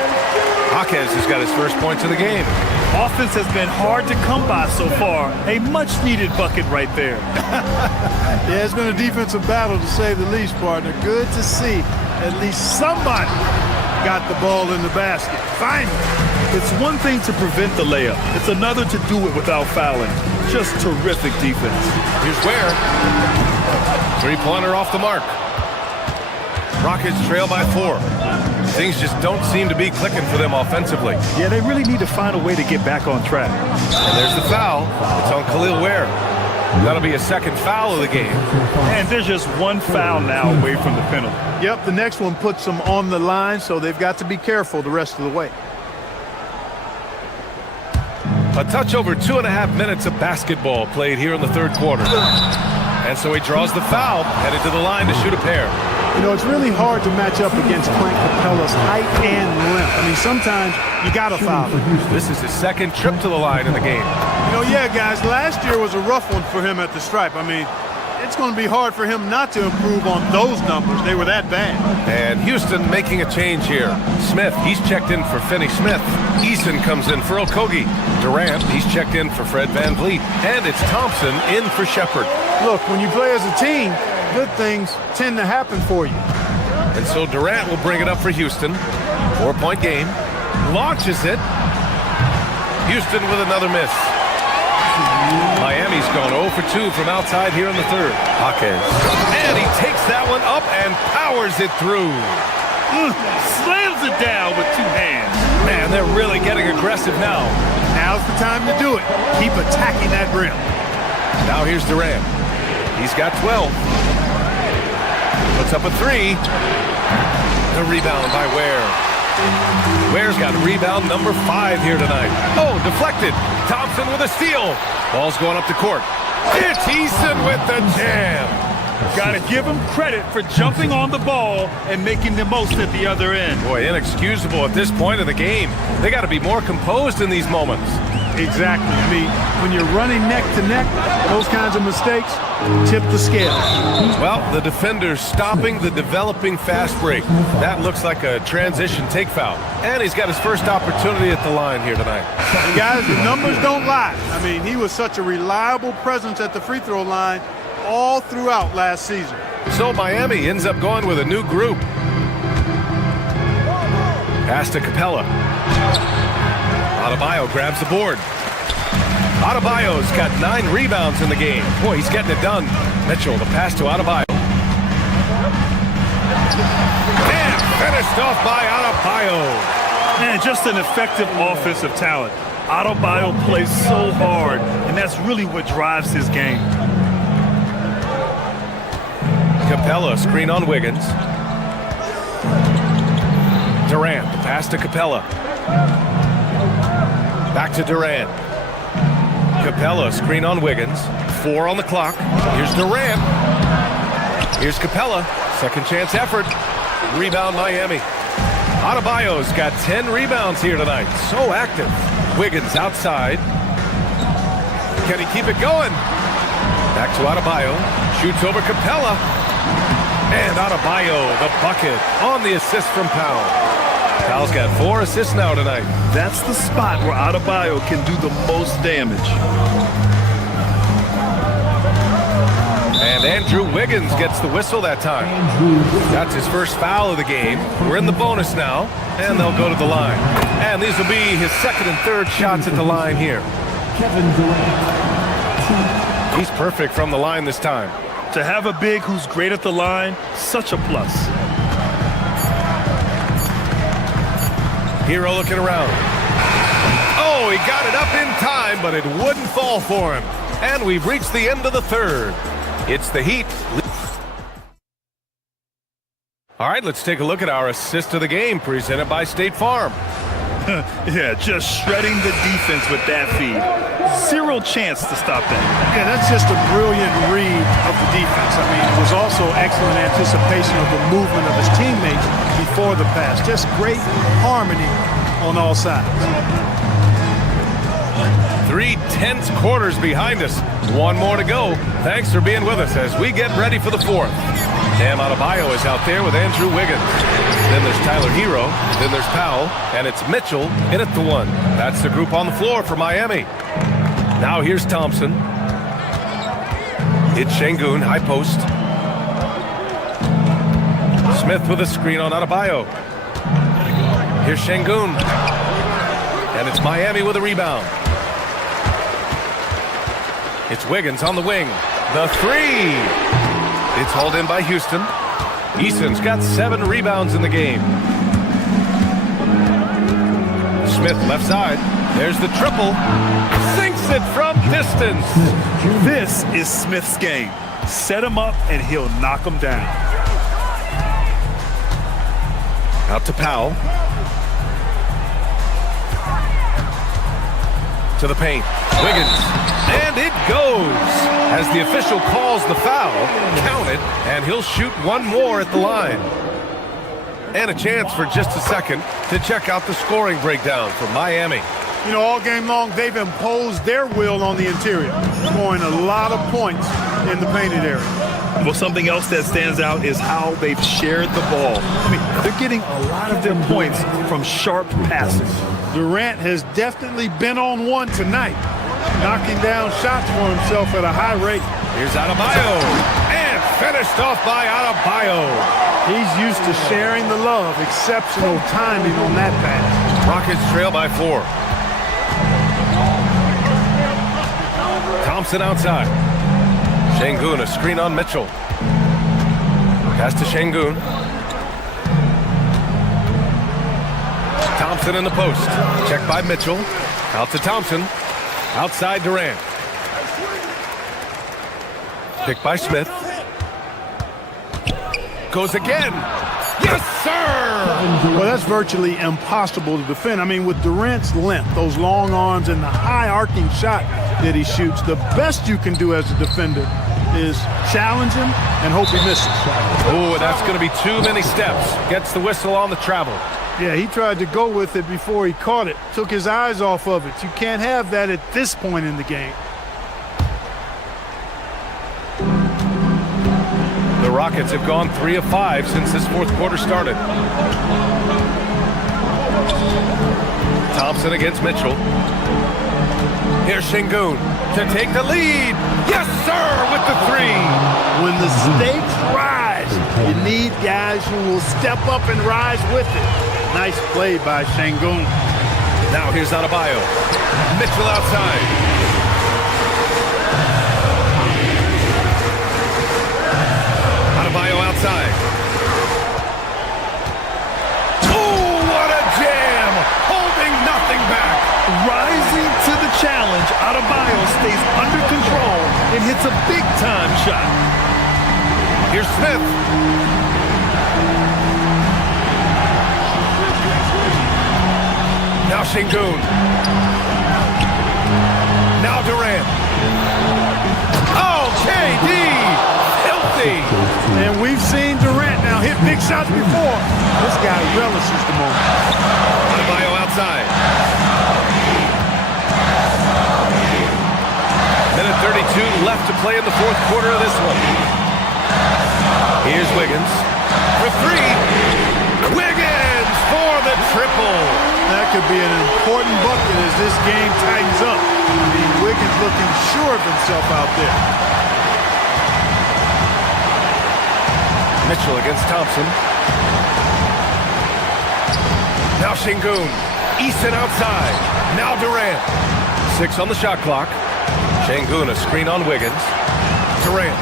Jaquez has got his first points of the game. Offense has been hard to come by so far. A much-needed bucket right there. Yeah, it's been a defensive battle, to say the least, partner. Good to see at least somebody got the ball in the basket. Finally. It's one thing to prevent the layup. It's another to do it without fouling. Just terrific defense. Here's Ware. Three-pointer off the mark. Rockets trail by 4. Things just don't seem to be clicking for them offensively. Yeah, they really need to find a way to get back on track. And there's the foul. It's on Khalil Ware. That'll be a second foul of the game. And there's just one foul now away from the penalty. Yep, the next one puts them on the line, so they've got to be careful the rest of the way. A touch over 2.5 minutes of basketball played here in the third quarter. And so he draws the foul, headed to the line to shoot a pair. You know, it's really hard to match up against Clint Capella's height and length. I mean, sometimes you got to foul him. This is his second trip to the line in the game. You know, yeah, guys, last year was a rough one for him at the stripe. I mean, it's going to be hard for him not to improve on those numbers. They were that bad. And Houston making a change here. Smith, he's checked in for Finney Smith. Eason comes in for Okogie. Durant, he's checked in for Fred Van Vliet. And it's Thompson in for Shepard. Look, when you play as a team, good things tend to happen for you. And so Durant will bring it up for Houston. 4-point game. Launches it. Houston with another miss. Miami's gone 0 for 2 from outside here in the third. Jaquez. And he takes that one up and powers it through. Slams it down with 2 hands. Man, they're really getting aggressive now. Now's the time to do it. Keep attacking that rim. Now here's Durant. He's got 12. Puts up a 3. The rebound by Ware. Ware's got rebound number 5 here tonight. Oh, deflected. Thompson with a steal. Ball's going up the court. It's Eason with the jam. Got to give him credit for jumping on the ball and making the most at the other end. Boy, inexcusable at this point of the game. They got to be more composed in these moments. Exactly. I mean, when you're running neck to neck, those kinds of mistakes tip the scale. Well, the defender's stopping the developing fast break. That looks like a transition take foul. And he's got his first opportunity at the line here tonight. And guys, the numbers don't lie. I mean, he was such a reliable presence at the free throw line all throughout last season. So Miami ends up going with a new group. Pass to Capella. Adebayo grabs the board. Adebayo's got 9 rebounds in the game. Boy, he's getting it done. Mitchell, the pass to Adebayo. And finished off by Adebayo. Man, just an effective offensive talent. Adebayo plays so hard, and that's really what drives his game. Capella, screen on Wiggins. Durant, the pass to Capella. Back to Durant. Capella, screen on Wiggins. 4 on the clock. Here's Durant. Here's Capella. Second chance effort. Rebound Miami. Adebayo's got 10 rebounds here tonight. So active. Wiggins outside. Can he keep it going? Back to Adebayo. Shoots over Capella. And Adebayo, the bucket on the assist from Powell. Powell's got 4 assists now tonight. That's the spot where Adebayo can do the most damage. And Andrew Wiggins gets the whistle that time. That's his first foul of the game. We're in the bonus now, and they'll go to the line. And these will be his second and third shots at the line here. He's perfect from the line this time. To have a big who's great at the line, such a plus. Hero looking around. Oh, he got it up in time, but it wouldn't fall for him. And we've reached the end of the third. It's the Heat. All right, let's take a look at our assist of the game presented by State Farm. Yeah, just shredding the defense with that feed. Zero chance to stop that. Yeah, that's just a brilliant read of the defense. I mean, it was also excellent anticipation of the movement of his teammates before the pass. Just great harmony on all sides. 3 tense quarters behind us. 1 more to go. Thanks for being with us as we get ready for the fourth. Bam Adebayo is out there with Andrew Wiggins. Then there's Tyler Hero. Then there's Powell. And it's Mitchell in at the 1. That's the group on the floor for Miami. Now here's Thompson. It's Şengün, high post. Smith with a screen on Adebayo. Here's Şengün. And it's Miami with a rebound. It's Wiggins on the wing. The 3. It's hauled in by Houston. Eason's got 7 rebounds in the game. Smith left side. There's the triple. Sinks it from distance. This is Smith's game. Set him up and he'll knock him down. Out to Powell. To the paint. Wiggins. And it goes. As the official calls the foul, count it, and he'll shoot 1 more at the line. And a chance for just a second to check out the scoring breakdown for Miami. You know, all game long, they've imposed their will on the interior, scoring a lot of points in the painted area. Well, something else that stands out is how they've shared the ball. I mean, they're getting a lot of their points from sharp passes. Durant has definitely been on one tonight, knocking down shots for himself at a high rate. Here's Adebayo, and finished off by Adebayo. He's used to sharing the love. Exceptional timing on that pass. Rockets trail by 4. Thompson outside. Şengün, a screen on Mitchell. Pass to Şengün. Thompson in the post. Checked by Mitchell. Out to Thompson. Outside Durant. Picked by Smith. Goes again. Yes, sir! Well, that's virtually impossible to defend. I mean, with Durant's length, those long arms, and the high arcing shot that he shoots, the best you can do as a defender is challenge him and hope he misses. Oh, that's going to be too many steps. Gets the whistle on the travel. Yeah, he tried to go with it before he caught it. Took his eyes off of it. You can't have that at this point in the game. The Rockets have gone 3 of 5 since this fourth quarter started. Thompson against Mitchell. Here's Şengün to take the lead. Yes, sir, with the 3. When the stakes rise, you need guys who will step up and rise with it. Nice play by Şengün. Now here's Adebayo. Mitchell outside. Adebayo outside. Oh, what a jam! Holding nothing back. Rising to the challenge, Adebayo stays under control and hits a big-time shot. Here's Smith. Now Şengün. Now Durant. Oh, KD! Filthy! And we've seen Durant now hit big shots before. This guy relishes the moment. Adebayo outside. Minute 32 left to play in the fourth quarter of this one. Here's Wiggins for three. Wiggins for the triple. That could be an important bucket as this game tightens up. I mean, Wiggins looking sure of himself out there. Mitchell against Thompson. Now Şengün. Easton outside. Now Durant. 6 on the shot clock. Şengün, a screen on Wiggins. Durant.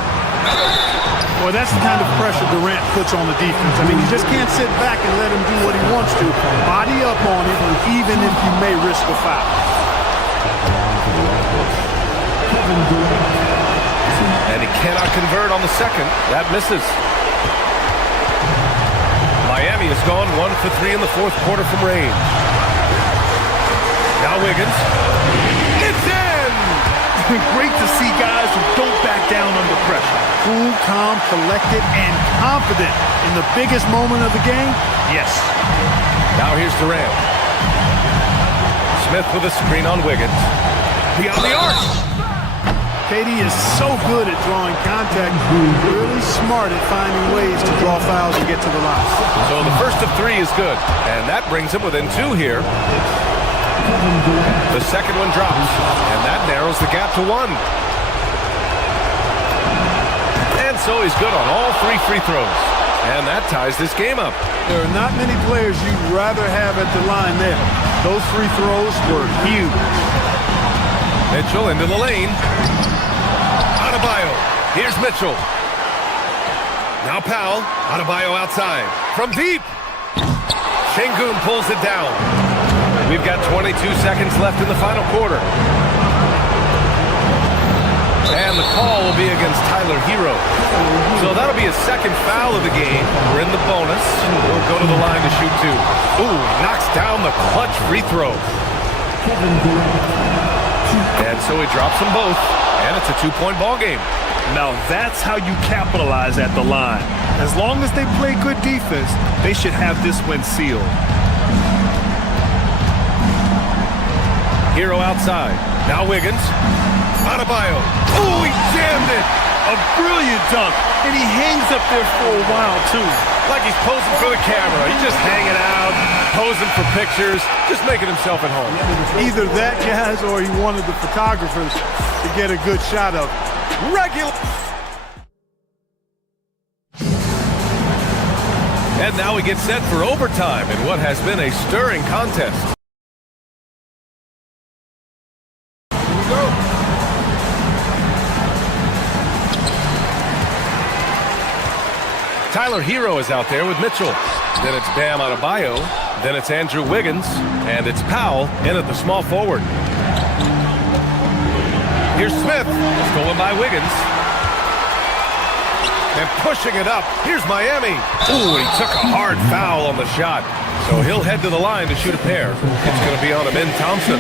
Well, that's the kind of pressure Durant puts on the defense. I mean, you just can't sit back and let him do what he wants to. Body up on him, even if you may risk a foul. And he cannot convert on the second. That misses. Miami has gone 1 for 3 in the fourth quarter from range. Now Wiggins. It's in! Great to see guys who don't back down under pressure. Cool, calm, collected, and confident in the biggest moment of the game? Yes. Now here's Durant. Smith with a screen on Wiggins. Beyond the arc. KD is so good at drawing contact, really smart at finding ways to draw fouls and get to the line. So the first of 3 is good, and that brings him within 2 here. The second one drops, and that narrows the gap to 1. And so he's good on all 3 free throws, and that ties this game up. There are not many players you'd rather have at the line there. Those free throws were huge. Mitchell into the lane. Adebayo. Here's Mitchell. Now Powell. Adebayo outside. From deep. Şengün pulls it down. We've got 22 seconds left in the final quarter. And the call will be against Tyler Hero. So that'll be his second foul of the game. We're in the bonus. We'll go to the line to shoot 2. Ooh, knocks down the clutch free throw. And so he drops them both. And it's a 2-point ball game. Now that's how you capitalize at the line. As long as they play good defense, they should have this win sealed. Hero outside. Now Wiggins. Adebayo. Oh, he jammed it. A brilliant dunk. And he hangs up there for a while, too. Like he's posing for the camera. He's just hanging out, posing for pictures, just making himself at home. Either that, guys, or he wanted the photographers to get a good shot of it. Regular. And now we get set for overtime in what has been a stirring contest. Tyler Hero is out there with Mitchell. Then it's Bam Adebayo. Then it's Andrew Wiggins. And it's Powell in at the small forward. Here's Smith. Stolen by Wiggins. And pushing it up. Here's Miami. Ooh, he took a hard foul on the shot. So he'll head to the line to shoot a pair. It's going to be on Ben Thompson.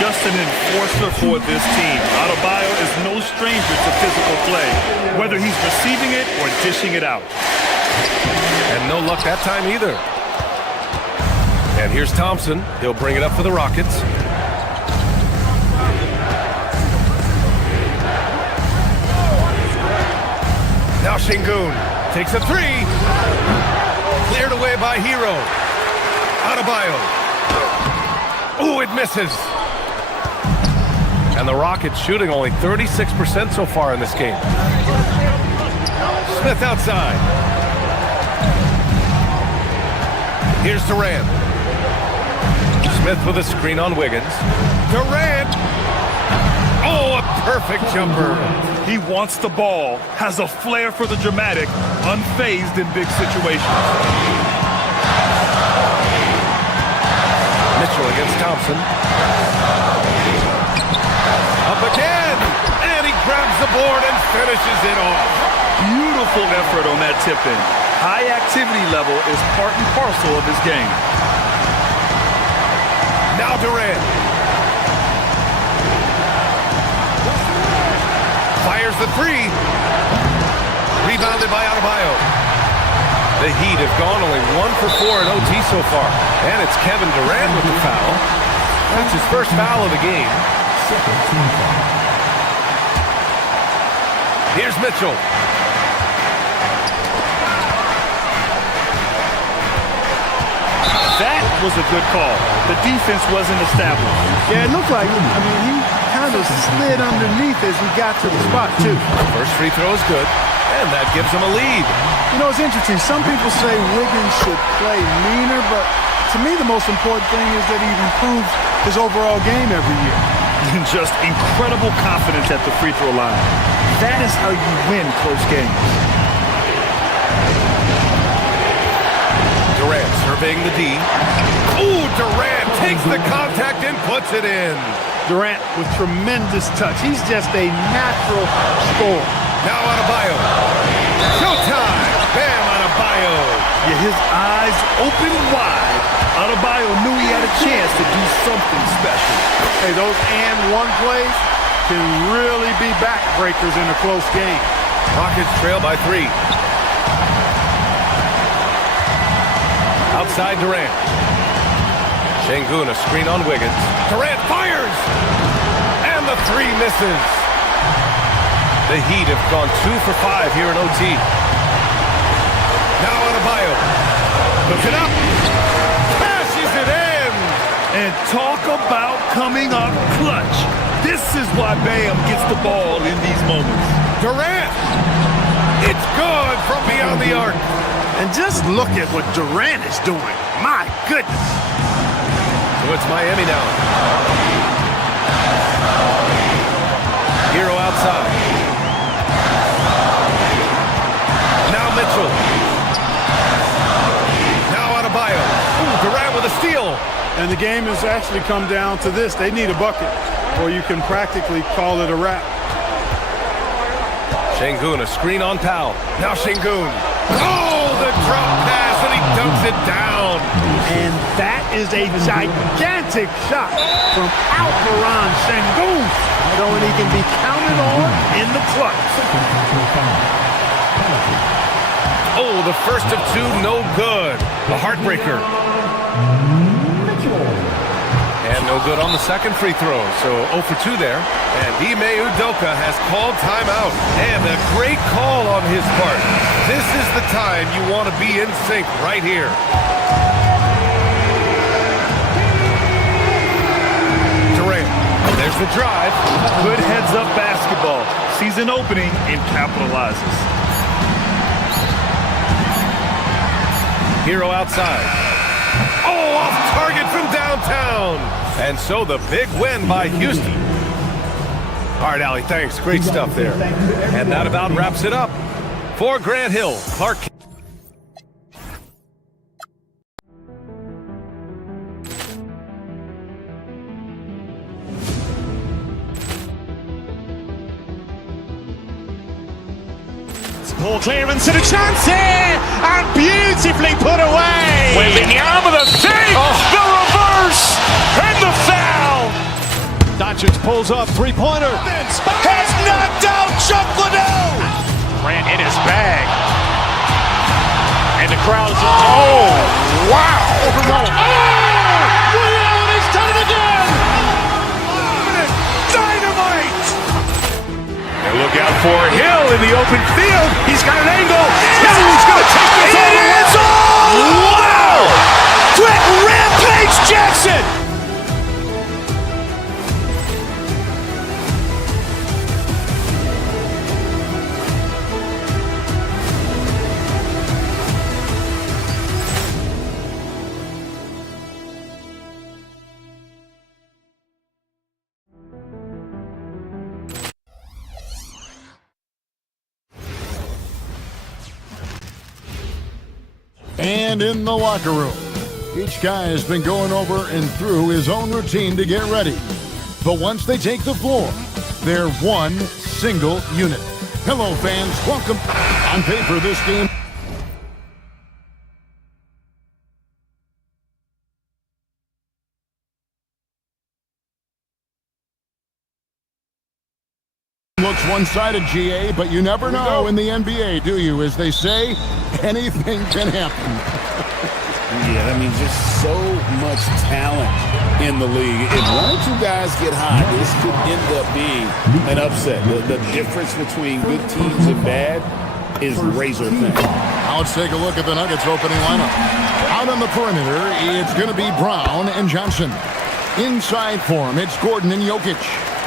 Just an enforcer for this team. Adebayo is no stranger to physical play, whether he's receiving it or dishing it out. And no luck that time either. And here's Thompson. He'll bring it up for the Rockets. Now Şengün takes a 3. Cleared away by Hero. Adebayo. Ooh, it misses. And the Rockets shooting only 36% so far in this game. Smith outside. Here's Durant. Smith with a screen on Wiggins. Durant. Oh, a perfect jumper. He wants the ball, has a flair for the dramatic, unfazed in big situations. Mitchell against Thompson. Up again, and he grabs the board and finishes it off. Beautiful effort on that tip-in. High activity level is part and parcel of his game. Now Durant. Fires the three. Rebounded by Adebayo. The Heat have gone only 1 for 4 in OT so far. And it's Kevin Durant with the foul. That's his first foul of the game. Here's Mitchell. That was a good call. The defense wasn't established. Yeah, it looked like, he kind of slid underneath as he got to the spot, too. First free throw is good, and that gives him a lead. It's interesting. Some people say Wiggins should play meaner, but to me the most important thing is that he improves his overall game every year. Just incredible confidence at the free throw line. That is how you win close games. Durant surveying the D. Ooh, Durant takes the contact and puts it in. Durant with tremendous touch. He's just a natural scorer. Now Adebayo. Showtime! Bam, Adebayo. Yeah, his eyes open wide. Adebayo knew he had a chance to do something special. Hey, those and one plays can really be backbreakers in a close game. Rockets trail by 3. Outside Durant. Şengün, a screen on Wiggins. Durant fires! And the 3 misses. The Heat have gone 2 for 5 here in OT. Now Adebayo. Puts it up. Cashes it in. And talk about coming up clutch. This is why Bam gets the ball in these moments. Durant. It's good from beyond the arc. And just look at what Durant is doing. My goodness. So it's Miami now. Hero outside. Now Mitchell. Now Adebayo. Ooh, Durant with a steal. And the game has actually come down to this. They need a bucket, or you can practically call it a wrap. Şengün, a screen on Powell. Now Şengün. Oh, the drop pass, and he dunks it down. And that is a gigantic shot from Alperen Şengün, showing he can be counted on in the clutch. Oh, the first of 2, no good. A heartbreaker. And no good on the second free throw, so 0 for 2 there. And Ime Udoka has called timeout. And a great call on his part. This is the time you want to be in sync right here. Durant, there's the drive. Good heads-up basketball. Sees an opening and capitalizes. Hero outside. Oh, off target from downtown. And so the big win by Houston. All right, Allie, thanks. Great stuff there. And that about wraps it up. For Grant Hill, Clark. Ball clearance and a chance here, and beautifully put away. Wembanyama the fake, the reverse, and the foul. Doncic pulls up, three-pointer. Has knocked out Chuck Liddell. Ran in his bag, and the crowd is. Oh, wow! Overrun. Oh, Reality's done it again. Dynamite. And look out for Hill in the open field. He's got an angle. Now he's going to take this all the way. It's all. Wow! Quick rampage, Jackson. And in the locker room, each guy has been going over and through his own routine to get ready. But once they take the floor, They're one single unit. Hello, fans. Welcome. On paper, this game looks one-sided, GA, but you never know in the NBA, do you? As they say, anything can happen. Yeah, I mean, just so much talent in the league. If one or two guys get hot, this could end up being an upset. The difference between good teams and bad is razor thin. Now let's take a look at the Nuggets opening lineup. Out on the perimeter, it's going to be Brown and Johnson. Inside for him, it's Gordon and Jokic.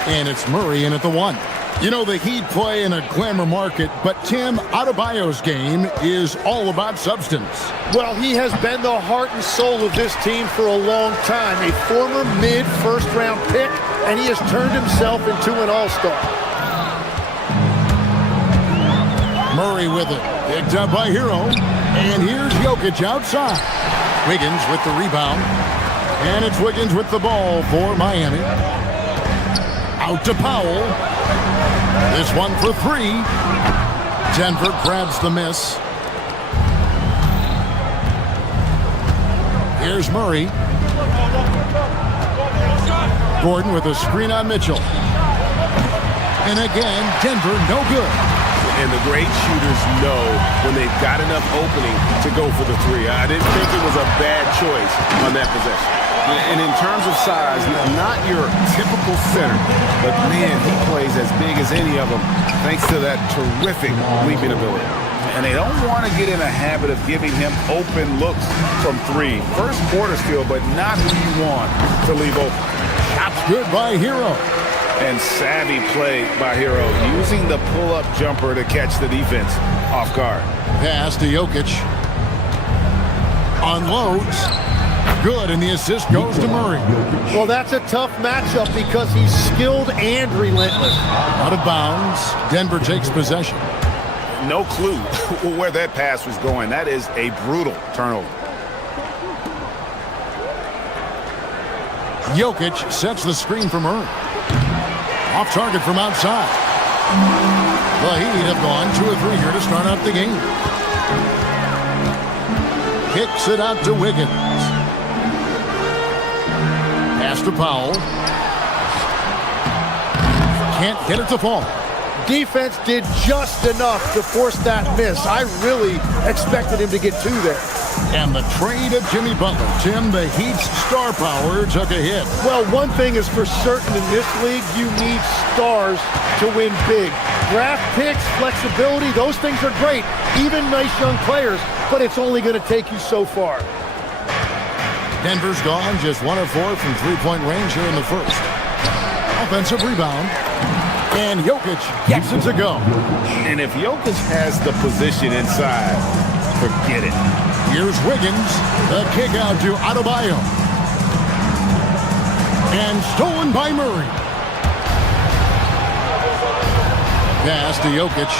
And it's Murray in at the 1. You know, the Heat play in a glamour market, but Tim, Adebayo's game is all about substance. Well, he has been the heart and soul of this team for a long time. A former mid-first-round pick, and he has turned himself into an all-star. Murray with it. Picked up by Hero. And here's Jokic outside. Wiggins with the rebound. And it's Wiggins with the ball for Miami. Out to Powell. This one for 3. Denver grabs the miss. Here's Murray. Gordon with a screen on Mitchell. And again, Denver no good. And the great shooters know when they've got enough opening to go for the 3. I didn't think it was a bad choice on that possession. And in terms of size, not your typical center, but man, he plays as big as any of them thanks to that terrific leaping ability. And they don't want to get in a habit of giving him open looks from 3. First quarter still, but not who you want to leave open. Shots good by Hero. And savvy play by Hero, using the pull-up jumper to catch the defense off guard. Pass to Jokic. Unloads. Good, and the assist goes to Murray. Well, that's a tough matchup because he's skilled and relentless. Out of bounds. Denver takes possession. No clue where that pass was going. That is a brutal turnover. Jokic sets the screen for Murray. Off target from outside. The Heat have gone 2 of 3 here to start out the game. Kicks it out to Wiggins. Pass to Powell. Can't get it to fall. Defense did just enough to force that miss. I really expected him to get 2 there. And the trade of Jimmy Butler. Tim, the Heat's star power took a hit. Well, one thing is for certain in this league, you need stars to win big. Draft picks, flexibility, those things are great. Even nice young players, but it's only going to take you so far. Denver's gone just 1 of 4 from three-point range here in the first. Offensive rebound. And Jokic gets it to go. And if Jokic has the position inside, forget it. Here's Wiggins. The kick out to Adebayo. And stolen by Murray. Pass to Jokic.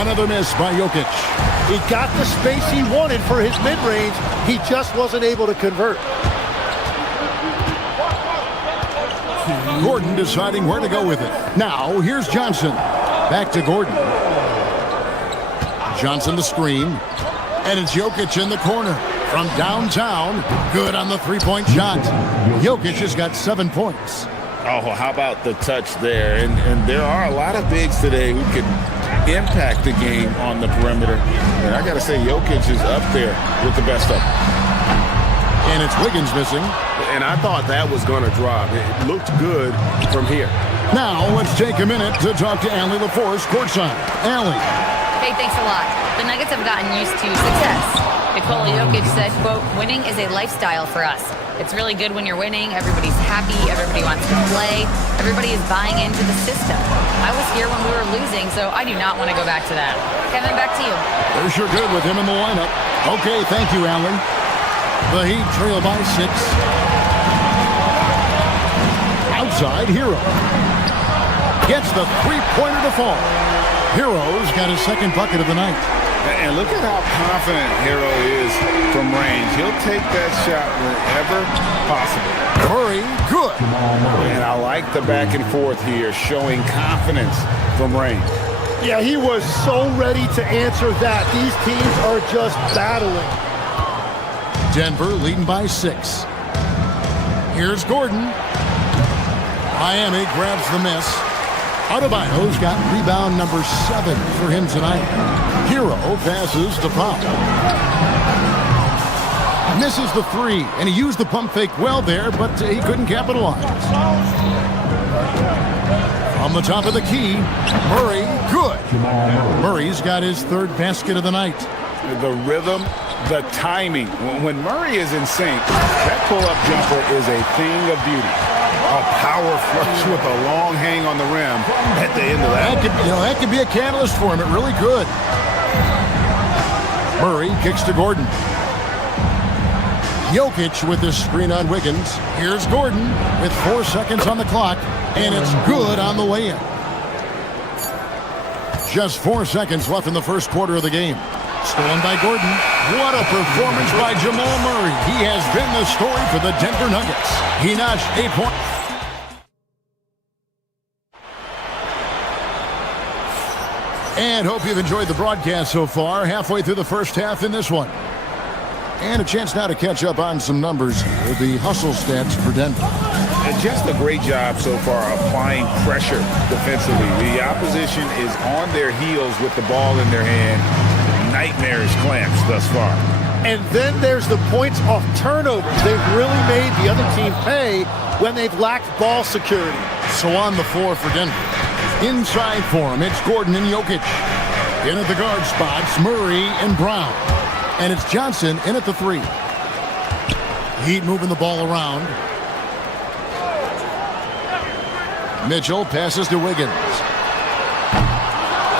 Another miss by Jokic. He got the space he wanted for his mid-range. He just wasn't able to convert. Gordon deciding where to go with it. Now, here's Johnson. Back to Gordon. Johnson the screen. And it's Jokic in the corner. From downtown, good on the three-point shot. Jokic has got 7 points. Oh, how about the touch there? And there are a lot of bigs today who can impact the game on the perimeter. And I got to say, Jokic is up there with the best of them. And it's Wiggins missing. And I thought that was going to drop. It looked good from here. Now, let's take a minute to talk to Allie LaForce courtside. Allie. Hey, thanks a lot. The Nuggets have gotten used to success. Nikola Jokic said, quote, winning is a lifestyle for us. It's really good when you're winning. Everybody's happy. Everybody wants to play. Everybody is buying into the system. I was here when we were losing, so I do not want to go back to that. Kevin, back to you. They're sure good with him in the lineup. Okay, thank you, Allie. The Heat trail by 6. Outside, Hero. Gets the three-pointer to fall. Hero's got his second bucket of the night. And look at how confident Hero is from range. He'll take that shot whenever possible. Murray, good. And I like the back and forth here, showing confidence from range. Yeah, he was so ready to answer that. These teams are just battling. Denver leading by 6. Here's Gordon. Miami grabs the miss. Adebayo's got rebound number 7 for him tonight. Hero passes to Pop. Misses the 3, and he used the pump fake well there, but he couldn't capitalize. On the top of the key, Murray, good. Murray's got his 3rd basket of the night. The rhythm, the timing. When Murray is in sync, that pull-up jumper is a thing of beauty. A power flush with a long hang on the rim at the end of that. That could be a catalyst for him. It really could. Murray kicks to Gordon. Jokic with the screen on Wiggins. Here's Gordon with 4 seconds on the clock, and it's good on the way in. Just 4 seconds left in the first quarter of the game. Stolen by Gordon. What a performance by Jamal Murray. He has been the story for the Denver Nuggets. He notched 8 points. And hope you've enjoyed the broadcast so far. Halfway through the first half in this one. And a chance now to catch up on some numbers with the hustle stats for Denver. And just a great job so far applying pressure defensively. The opposition is on their heels with the ball in their hand. Nightmarish clamps thus far. And then there's the points off turnovers. They've really made the other team pay when they've lacked ball security. So on the floor for Denver. Inside for him, it's Gordon and Jokic. In at the guard spots, Murray and Brown. And it's Johnson in at the 3. Heat moving the ball around. Mitchell passes to Wiggins.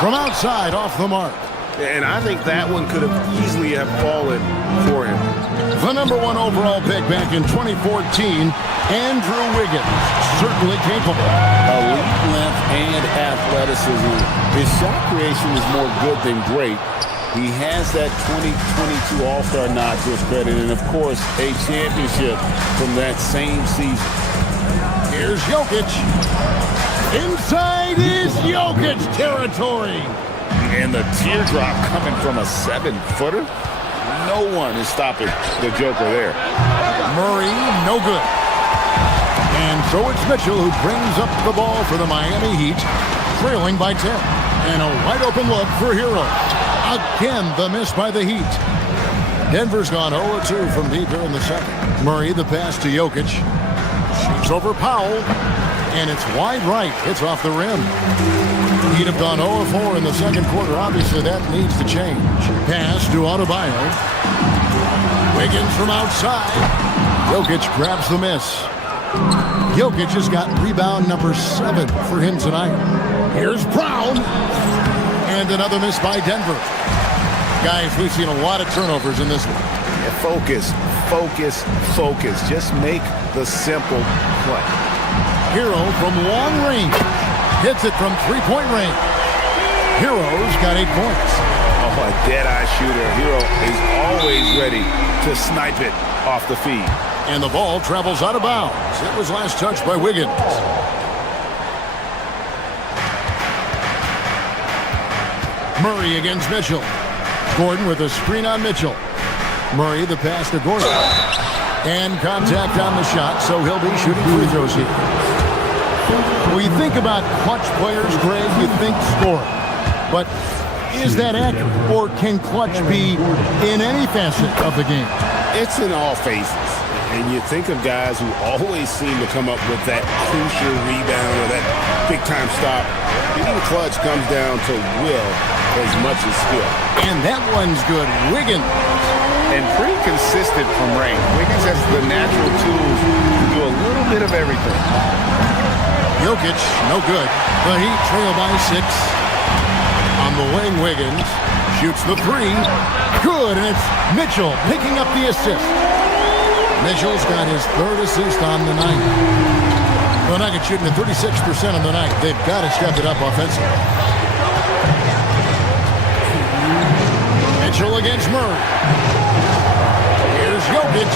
From outside, off the mark. And I think that one could have easily have fallen for him. The number 1 overall pick back in 2014, Andrew Wiggins, certainly capable. Elite length and athleticism. His shot creation is more good than great. He has that 2022 All-Star nod to his credit, and of course, a championship from that same season. Here's Jokic. Inside is Jokic territory. And the teardrop coming from a 7-footer. No one is stopping the Joker there. Murray, no good. And so it's Mitchell who brings up the ball for the Miami Heat, trailing by 10. And a wide open look for Hero. Again, the miss by the Heat. Denver's gone 0-2 from deep here in the second. Murray, the pass to Jokic. Shoots over Powell. And it's wide right. It's off the rim. Heat have gone 0-4 in the second quarter. Obviously, that needs to change. Pass to Adebayo. Wiggins from outside. Jokic grabs the miss. Jokic has got rebound number 7 for him tonight. Here's Brown. And another miss by Denver. Guys, we've seen a lot of turnovers in this one. Yeah, focus, focus, focus. Just make the simple play. Hero from long range. Hits it from 3-point range. Hero's got 8 points. Oh, a dead-eye shooter. Hero is always ready to snipe it off the feed. And the ball travels out of bounds. It was last touched by Wiggins. Murray against Mitchell. Gordon with a screen on Mitchell. Murray the pass to Gordon. And contact on the shot, so he'll be shooting free throws here. When you think about clutch players, Greg, you think scoring. But is that accurate? Or can clutch be in any facet of the game? It's in all phases. And you think of guys who always seem to come up with that crucial rebound or that big-time stop. Being clutch comes down to will as much as skill. And that one's good. Wiggins. And pretty consistent from range. Wiggins has the natural tools to do a little bit of everything. Jokic, no good. The Heat trail by 6. On the wing, Wiggins shoots the 3. Good, and it's Mitchell picking up the assist. Mitchell's got his 3rd assist on the night. The Nuggets shooting at 36% on the night. They've got to step it up offensively. Mitchell against Murray. Here's Jokic.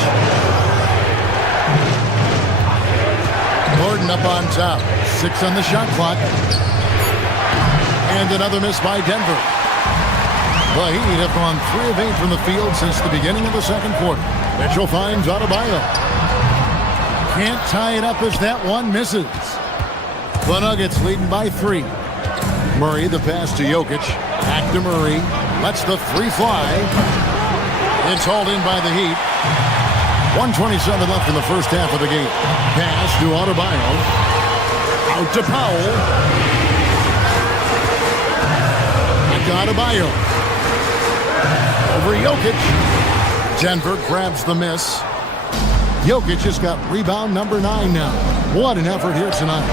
Gordon up on top. 6 on the shot clock. And another miss by Denver. The Heat have gone 3 of 8 from the field since the beginning of the second quarter. Mitchell finds Adebayo. Can't tie it up as that one misses. The Nuggets leading by 3. Murray, the pass to Jokic. Back to Murray. Lets the 3 fly. It's hauled in by the Heat. 1:27 left in the first half of the game. Pass to Adebayo. Out to Powell. Back to Adebayo. Over Jokic. Denver grabs the miss. Jokic has got rebound number 9 now. What an effort here tonight.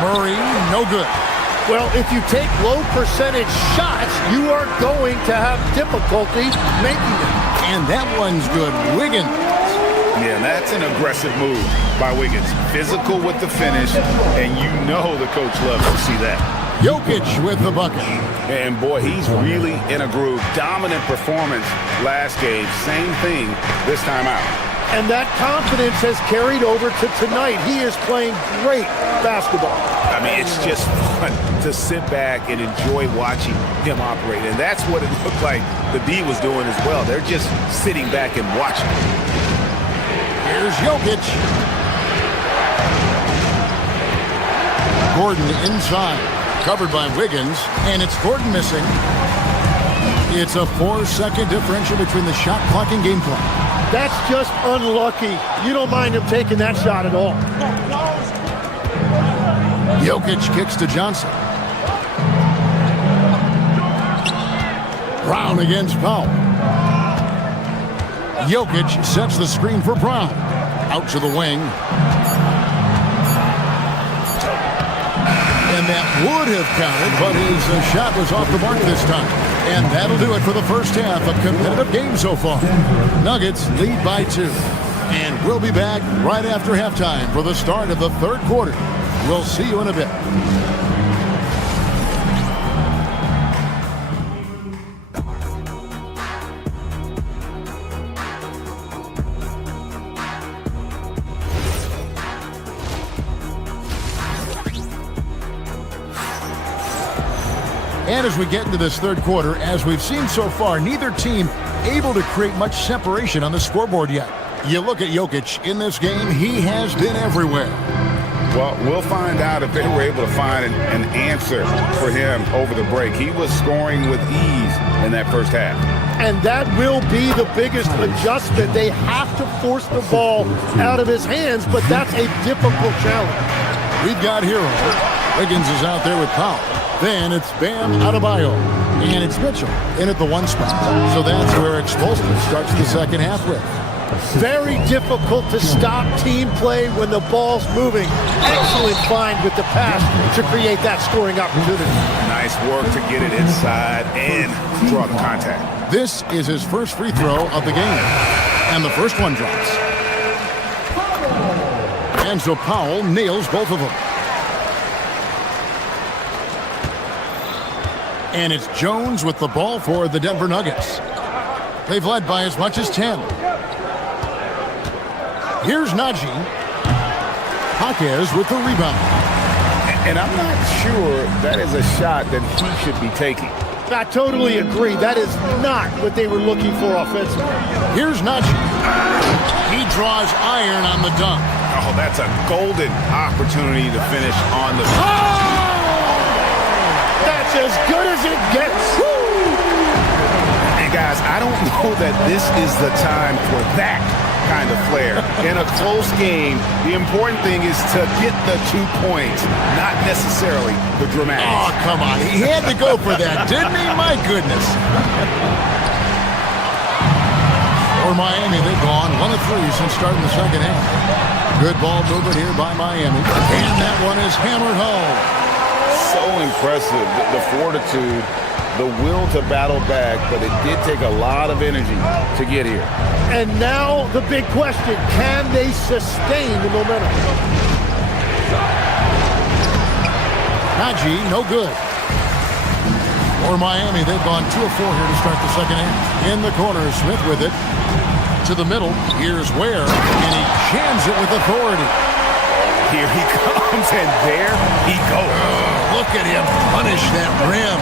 Murray, no good. Well, if you take low percentage shots, you are going to have difficulty making them. And that one's good. Wiggins. Yeah, that's an aggressive move by Wiggins. Physical with the finish, and you know the coach loves to see that. Jokic with the bucket. And boy, he's really in a groove. Dominant performance last game. Same thing this time out. And that confidence has carried over to tonight. He is playing great basketball. I mean, it's just fun to sit back and enjoy watching him operate. And that's what it looked like the D was doing as well. They're just sitting back and watching. Here's Jokic. Gordon inside. Covered by Wiggins. And it's Gordon missing. It's a 4-second differential between the shot clock and game clock. That's just unlucky. You don't mind him taking that shot at all. Jokic kicks to Johnson. Brown against Powell. Jokic sets the screen for Brown. Out to the wing. And that would have counted, but his shot was off the mark this time. And that'll do it for the first half of competitive game so far. Nuggets lead by 2. And we'll be back right after halftime for the start of the third quarter. We'll see you in a bit. And as we get into this third quarter, as we've seen so far, neither team able to create much separation on the scoreboard yet. You look at Jokic in this game, he has been everywhere. Well, we'll find out if they were able to find an answer for him over the break. He was scoring with ease in that first half. And that will be the biggest adjustment. They have to force the ball out of his hands, but that's a difficult challenge. We've got Hero. Wiggins is out there with Powell. Then it's Bam Adebayo. And it's Mitchell in at the 1 spot. So that's where Expulsion starts the second half with. Very difficult to stop team play when the ball's moving. Excellent find with the pass to create that scoring opportunity. Nice work to get it inside and draw the contact. This is his first free throw of the game. And the first one drops. And so Powell nails both of them. And it's Jones with the ball for the Denver Nuggets. They've led by as much as 10. Here's Najee. Jaquez with the rebound. And I'm not sure that is a shot that he should be taking. I totally agree. That is not what they were looking for offensively. Here's Najee. He draws iron on the dunk. Oh, that's a golden opportunity to finish on the... That's as good as it gets. And guys, I don't know that this is the time for that kind of flair. In a close game, the important thing is to get the 2 points, not necessarily the dramatics. Oh, come on. He had to go for that, didn't he? My goodness. For Miami, they've gone 1 of 3 since starting the second half. Good ball movement here by Miami. And that one is hammered home. So impressive, the fortitude, the will to battle back, but it did take a lot of energy to get here. And now the big question, can they sustain the momentum? Najee, no good. For Miami, they've gone 2 of 4 here to start the second half. In the corner, Smith with it. To the middle. Here's Ware, and he jams it with authority. Here he comes, and there he goes. Look at him punish that rim.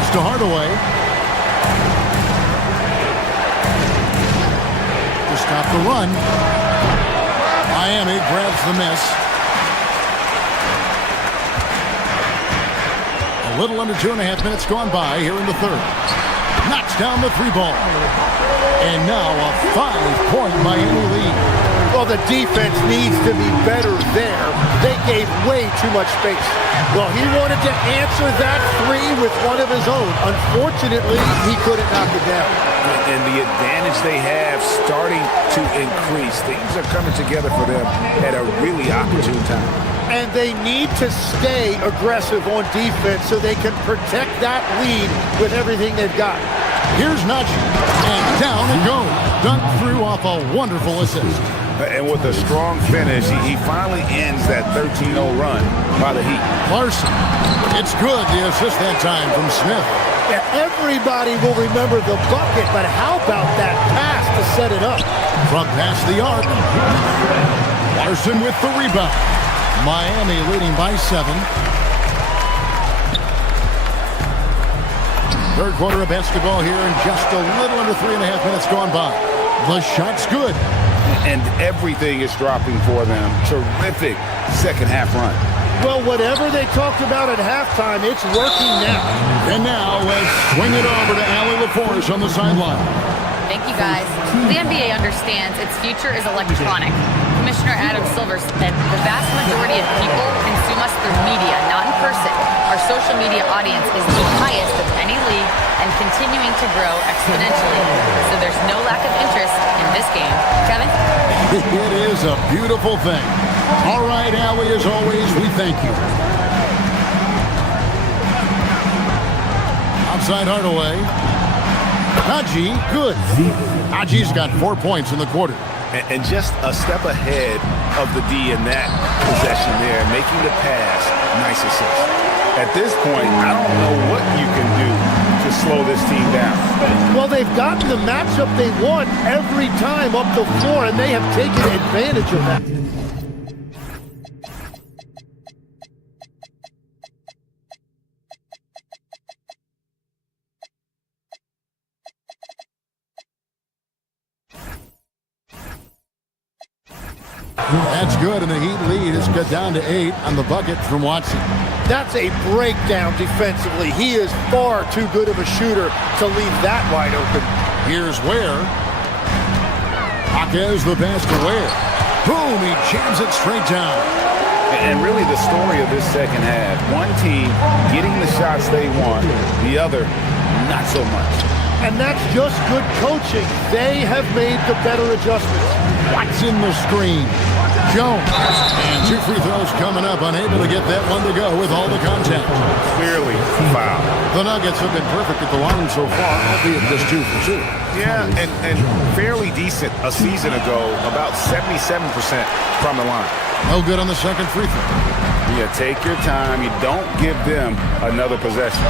It's to Hardaway. To stop the run. Miami grabs the miss. A little under 2.5 minutes gone by here in the third. Knocks down the 3-ball. And now a 5-point Miami lead. Well, the defense needs to be better there. They gave way too much space. Well, he wanted to answer that 3 with one of his own. Unfortunately, he couldn't knock it down. And the advantage they have starting to increase. Things are coming together for them at a really opportune time. And they need to stay aggressive on defense so they can protect that lead with everything they've got. Here's Nachi, and down it goes. Dunked through off a wonderful assist. And with a strong finish, he finally ends that 13-0 run by the Heat. Larson, it's good, the assist that time from Smith. Yeah, everybody will remember the bucket, but how about that pass to set it up? From past the arc. Larson with the rebound. Miami leading by 7. Third quarter of basketball here, and just a little under 3.5 minutes gone by. The shot's good. And everything is dropping for them. Terrific second half run. Well, whatever they talked about at halftime, it's working now. And now let's swing it over to Allie LaForce on the sideline. Thank you, guys. The NBA understands its future is electronic. Commissioner Adam Silver said the vast majority of people consume us through media, not in person. Our social media audience is the highest of any league and continuing to grow exponentially. So there's no lack of interest in this game. Kevin? It is a beautiful thing. All right, Allie, as always, we thank you. Outside Hardaway. Haji, good. Haji's got 4 points in the quarter. And just a step ahead of the D in that possession there, making the pass. Nice assist. At this point, I don't know what you can do to slow this team down. Well, they've gotten the matchup they want every time up the floor, and they have taken advantage of that. That's good, and the Heat lead is cut down to 8 on the bucket from Watson. That's a breakdown defensively. He is far too good of a shooter to leave that wide open. Here's Ware. Jaquez the pass to Ware. Boom, he jams it straight down. And really the story of this second half, one team getting the shots they want, the other not so much. And that's just good coaching. They have made the better adjustments. Watson the screen. Jones. And 2 free throws coming up. Unable to get that one to go with all the contact. Clearly foul. The Nuggets have been perfect at the line so far, albeit just 2 for 2. Yeah, and fairly decent a season ago, about 77% from the line. No good on the second free throw. Yeah, take your time. You don't give them another possession.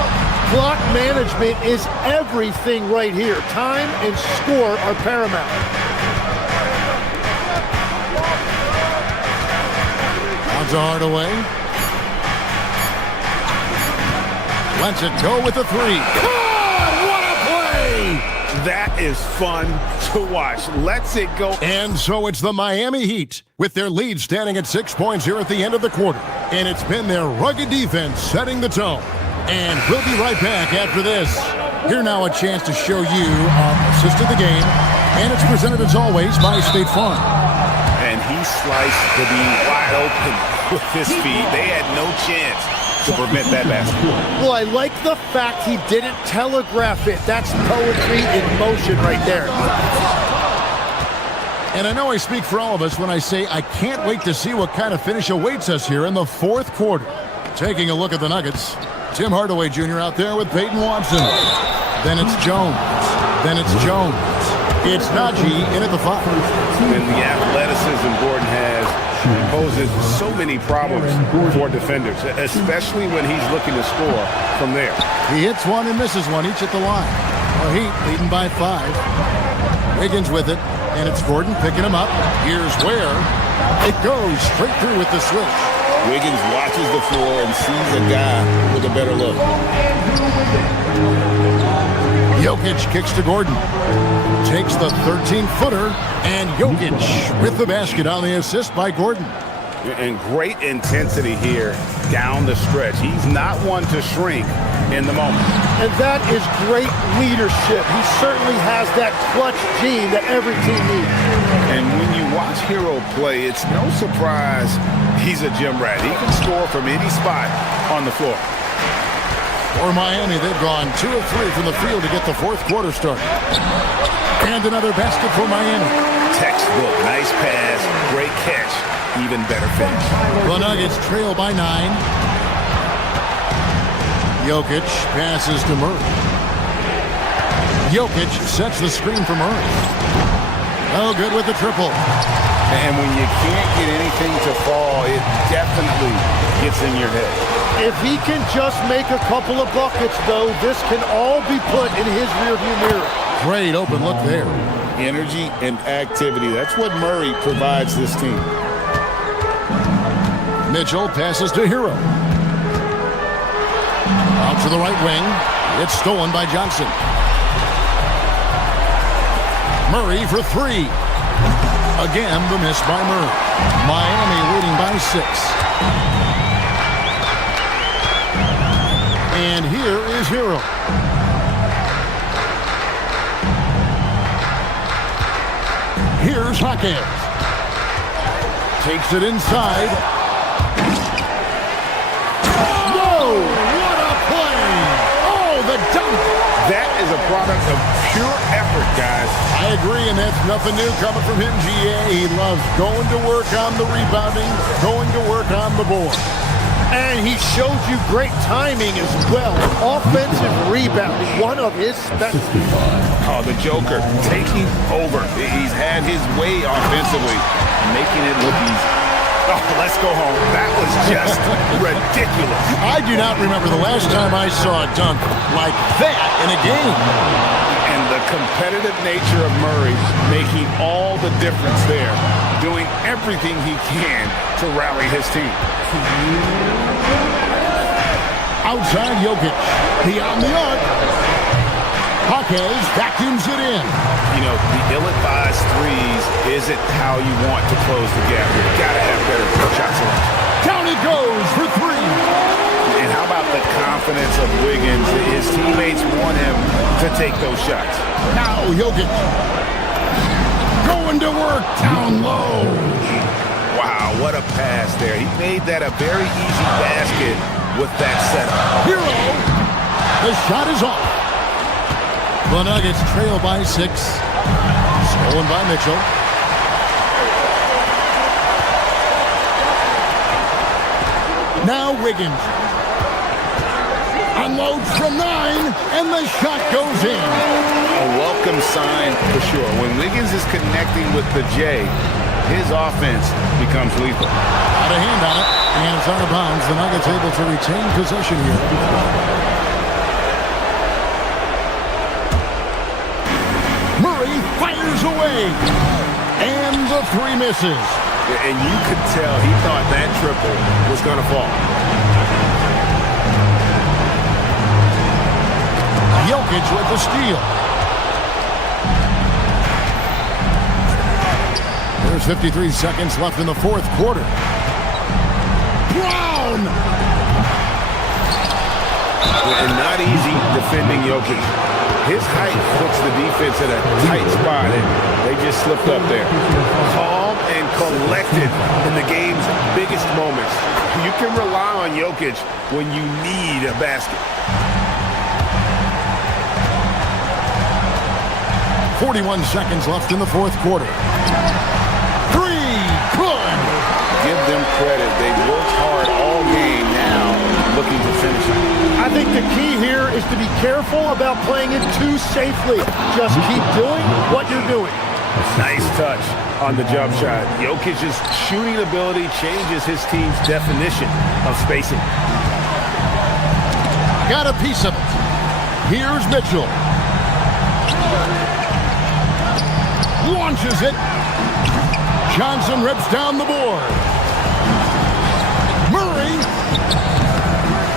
Clock management is everything right here. Time and score are paramount. On to Hardaway. Lets it go with the 3. God, what a play! That is fun to watch. Lets it go. And so it's the Miami Heat with their lead standing at 6 points here at the end of the quarter. And it's been their rugged defense setting the tone. And we'll be right back after this. Here now a chance to show you our assist of the game. And it's presented as always by State Farm. And he sliced the D wide open with his feet. They had no chance to prevent that basket. Well, I like the fact he didn't telegraph it. That's poetry in motion right there. And I know I speak for all of us when I say I can't wait to see what kind of finish awaits us here in the fourth quarter. Taking a look at the Nuggets. Tim Hardaway Jr. out there with Peyton Watson. Then it's Jones. Then it's Jones. It's Najee in at the 5. And the athleticism Gordon has It poses so many problems for defenders, especially when he's looking to score from there. He hits one and misses one, each at the line. Well, Heat leading by 5. Wiggins with it, and it's Gordon picking him up. Here's where it goes straight through with the switch. Wiggins watches the floor and sees a guy with a better look. Jokic kicks to Gordon. Takes the 13-footer, and Jokic with the basket on the assist by Gordon. And great intensity here down the stretch. He's not one to shrink in the moment. And that is great leadership. He certainly has that clutch gene that every team needs. And when you watch Hero play, it's no surprise he's a gym rat. He can score from any spot on the floor. For Miami, they've gone 2 of 3 from the field to get the fourth quarter started. And another basket for Miami. Textbook, nice pass, great catch, even better finish. The Nuggets trail by 9. Jokic passes to Murray. Jokic sets the screen for Murray. Oh, good with the triple. And when you can't get anything to fall, it definitely gets in your head. If he can just make a couple of buckets, though, this can all be put in his rearview mirror. Great open look there. Energy and activity. That's what Murray provides this team. Mitchell passes to Hero. Out to the right wing. It's stolen by Johnson. Murray for 3. Again, the miss by Murray. Miami leading by 6. And here is Hero. Here's Hawkins. Takes it inside. Whoa! What a play! Oh, the dunk! That is a product of pure effort, guys. I agree, and that's nothing new coming from him, GA. He loves going to work on the rebounding, going to work on the board. And he showed you great timing as well. Offensive rebounding, one of his specialties. Oh, the Joker taking over. He's had his way offensively, making it look easy. Oh, let's go home. That was just ridiculous. I do not remember the last time I saw a dunk like that in a game. And the competitive nature of Murray making all the difference there, doing everything he can to rally his team. Outside Jokic. Beyond the arc. Hawkins vacuums it in. You know, the ill-advised threes isn't how you want to close the gap. You've got to have better shot selection. Down he goes for 3. And how about the confidence of Wiggins? His teammates want him to take those shots. Now Jokic. Going to work down low. Wow, what a pass there. He made that a very easy basket with that setup. Hero. The shot is off. The Nuggets trail by 6. Stolen by Mitchell. Now Wiggins. Unloads from 9, and the shot goes in. A welcome sign for sure. When Wiggins is connecting with the J, his offense becomes lethal. Out of hand on it, and it's out of bounds. The Nuggets able to retain possession here. Murray fires away, and the 3 misses. And you could tell he thought that triple was going to fall. Jokic with the steal. There's 53 seconds left in the fourth quarter. Brown! And not easy defending Jokic. His height puts the defense in a tight spot, and they just slipped up there. Calm and collected in the game's biggest moments. You can rely on Jokic when you need a basket. 41 seconds left in the fourth quarter. 3, good! Give them credit. They've worked hard all game now, looking to finish it. I think the key here is to be careful about playing it too safely. Just keep doing what you're doing. Nice touch. on the jump shot. Jokic's shooting ability changes his team's definition of spacing. Got a piece of it. Here's Mitchell. Launches it. Johnson rips down the board. Murray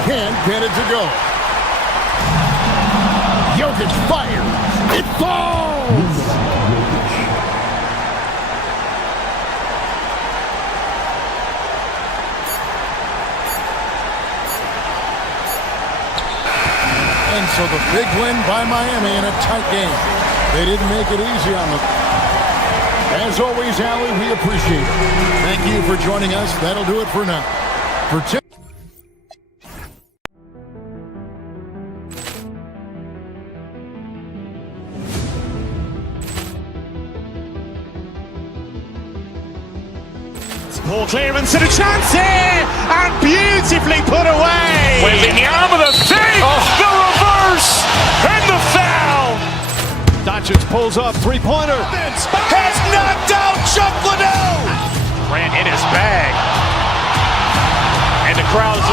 can't get it to go. Jokic fires. It falls. And so the big win by Miami in a tight game. They didn't make it easy on them. As always, Allie, we appreciate it. Thank you for joining us. That'll do it for now. For Tim. Ball clearance and a chance here, and beautifully put away. Wembanyama the save, the reverse, and the foul. Doncic pulls up, three-pointer. Has knocked out Chuck Liddell. Grant in his bag, and the crowd is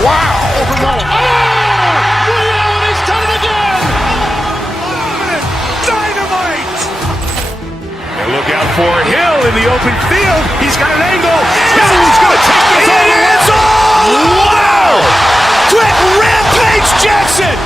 wow! Ray Allen has done it again. Dynamite! And look out for Hill in the open field. He's got an angle. Hill's going to take this all the way. Wow! Quick rampage Jackson!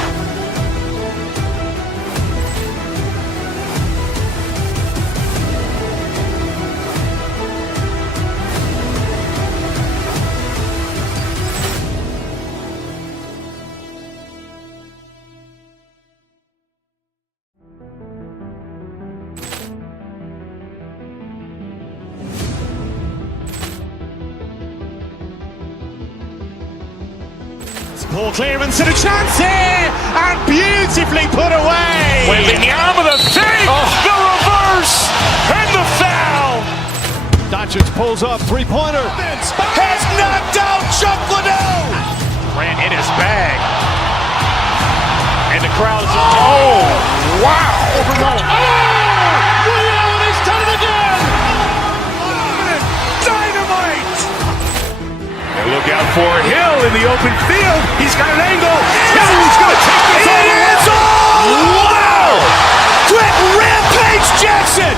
Ball clearance and a chance here, and beautifully put away. Wembanyama the save, the reverse, and the foul. Doncic pulls up, three-pointer. Has knocked out Chuck Liddell. Grant in his bag, and the crowd is wow! Ray Allen has done it again. Dynamite! And look out for Hill in the open field. He's got an angle. Hill's going to take this all the way. Wow! Quick rampage Jackson!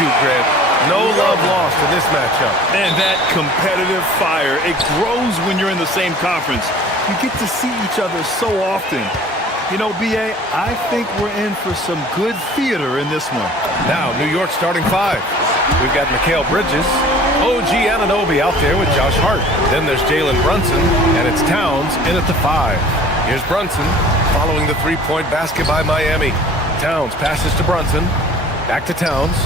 Grant. No love lost in this matchup. And that competitive fire, it grows when you're in the same conference. You get to see each other so often. You know, B.A., I think we're in for some good theater in this one. Now, New York starting five. We've got Mikal Bridges, OG Anunoby out there with Josh Hart. Then there's Jalen Brunson, and it's Towns in at the five. Here's Brunson following the three-point basket by Miami. Towns passes to Brunson. Back to Towns.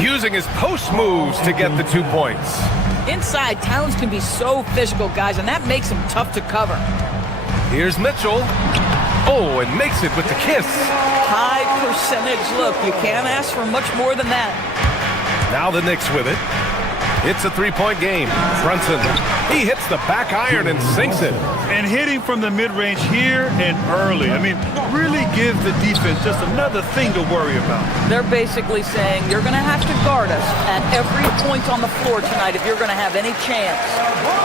Using his post moves to get the 2 points. Inside, Towns can be so physical, guys, and that makes him tough to cover. Here's Mitchell. Oh, and makes it with the kiss. High percentage look. You can't ask for much more than that. Now the Knicks with it. It's a three-point game. Brunson, he hits the back iron and sinks it. And hitting from the mid-range here and early. I mean, really give the defense just another thing to worry about. They're basically saying you're going to have to guard us at every point on the floor tonight if you're going to have any chance.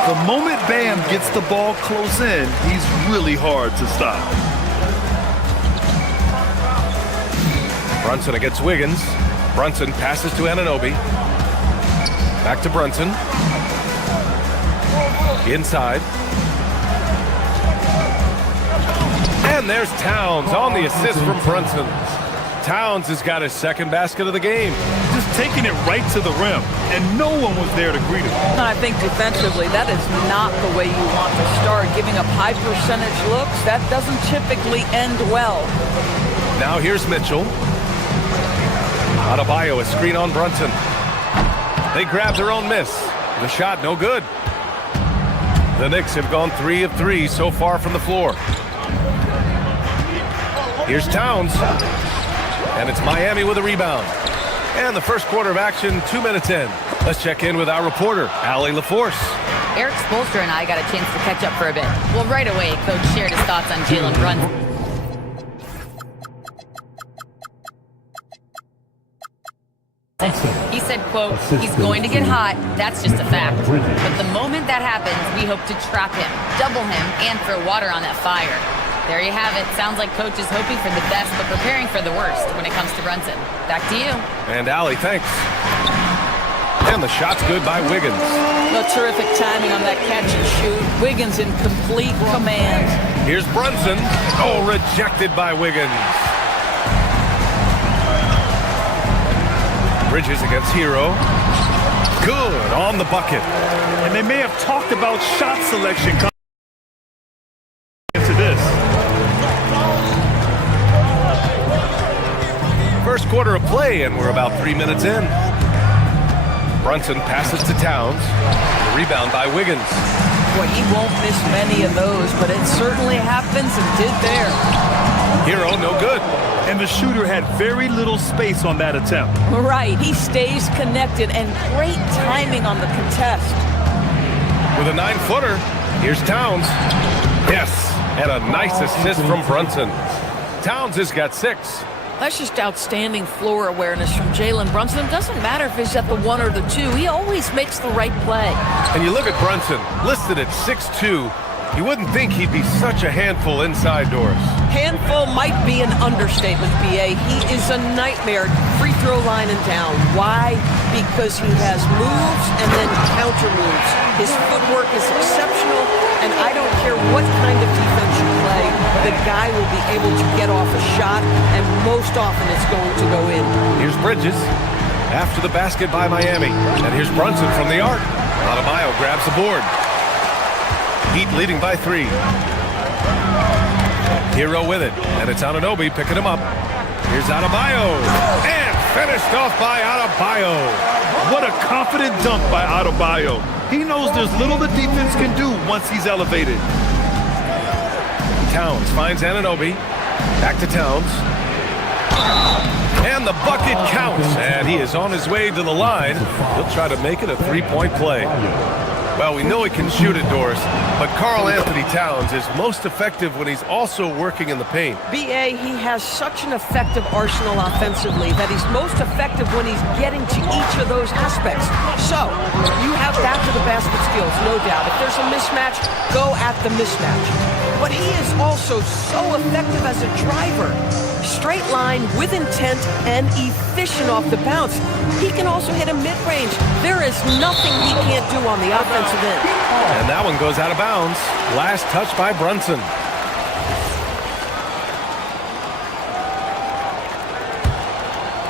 The moment Bam gets the ball close in, he's really hard to stop. Brunson against Wiggins. Brunson passes to Anunoby. Back to Brunson. Inside. And there's Towns on the assist from Brunson. Towns has got his second basket of the game. Just taking it right to the rim, and no one was there to greet him. I think defensively, that is not the way you want to start. Giving up high percentage looks, that doesn't typically end well. Now here's Mitchell. Adebayo, a screen on Brunson. They grab their own miss. The shot no good. The Knicks have gone 3 of 3 so far from the floor. Here's Towns. And it's Miami with a rebound. And the first quarter of action, 2 minutes in. Let's check in with our reporter, Allie LaForce. Eric Spoelstra and I got a chance to catch up for a bit. Well, right away, Coach shared his thoughts on Jalen Brunson. He said, quote, he's going to get hot. That's just a fact. But the moment that happens, we hope to trap him, double him, and throw water on that fire. There you have it. Sounds like Coach is hoping for the best, but preparing for the worst when it comes to Brunson. Back to you. And Allie, thanks. And the shot's good by Wiggins. Well, terrific timing on that catch and shoot. Wiggins in complete command. Here's Brunson. Oh, rejected by Wiggins. Bridges against Hero. Good on the bucket. And they may have talked about shot selection into this. First quarter of play, and we're about 3 minutes in. Brunson passes to Towns. The rebound by Wiggins. Boy, he won't miss many of those, but it certainly happens and did there. Hero, no good. And the shooter had very little space on that attempt. Right, he stays connected, and great timing on the contest. With a 9-footer, here's Towns. Yes, and a nice assist from Brunson. Towns has got 6. That's just outstanding floor awareness from Jalen Brunson. It doesn't matter if he's at the 1 or the 2. He always makes the right play. And you look at Brunson, listed at 6'2". You wouldn't think he'd be such a handful inside doors. Handful might be an understatement, B.A. He is a nightmare, free throw line and down. Why? Because he has moves and then counter moves. His footwork is exceptional, and I don't care what kind of defense you play, the guy will be able to get off a shot, and most often it's going to go in. Here's Bridges after the basket by Miami. And here's Brunson from the arc. Adebayo grabs the board. Heat leading by 3. Hero with it, and it's Anunoby picking him up. Here's Adebayo, and finished off by Adebayo. What a confident dunk by Adebayo. He knows there's little the defense can do once he's elevated. Towns finds Anunoby. Back to Towns. And the bucket counts, and he is on his way to the line. He'll try to make it a 3-point play. Well, we know he can shoot it, Doris, but Karl Anthony Towns is most effective when he's also working in the paint. B.A., he has such an effective arsenal offensively that he's most effective when he's getting to each of those aspects. So, you have back to the basket skills, no doubt. If there's a mismatch, go at the mismatch. But he is also so effective as a driver. Straight line, with intent, and efficient off the bounce. He can also hit a mid-range. There is nothing he can't do on the offensive end. And that one goes out of bounds. Last touch by Brunson.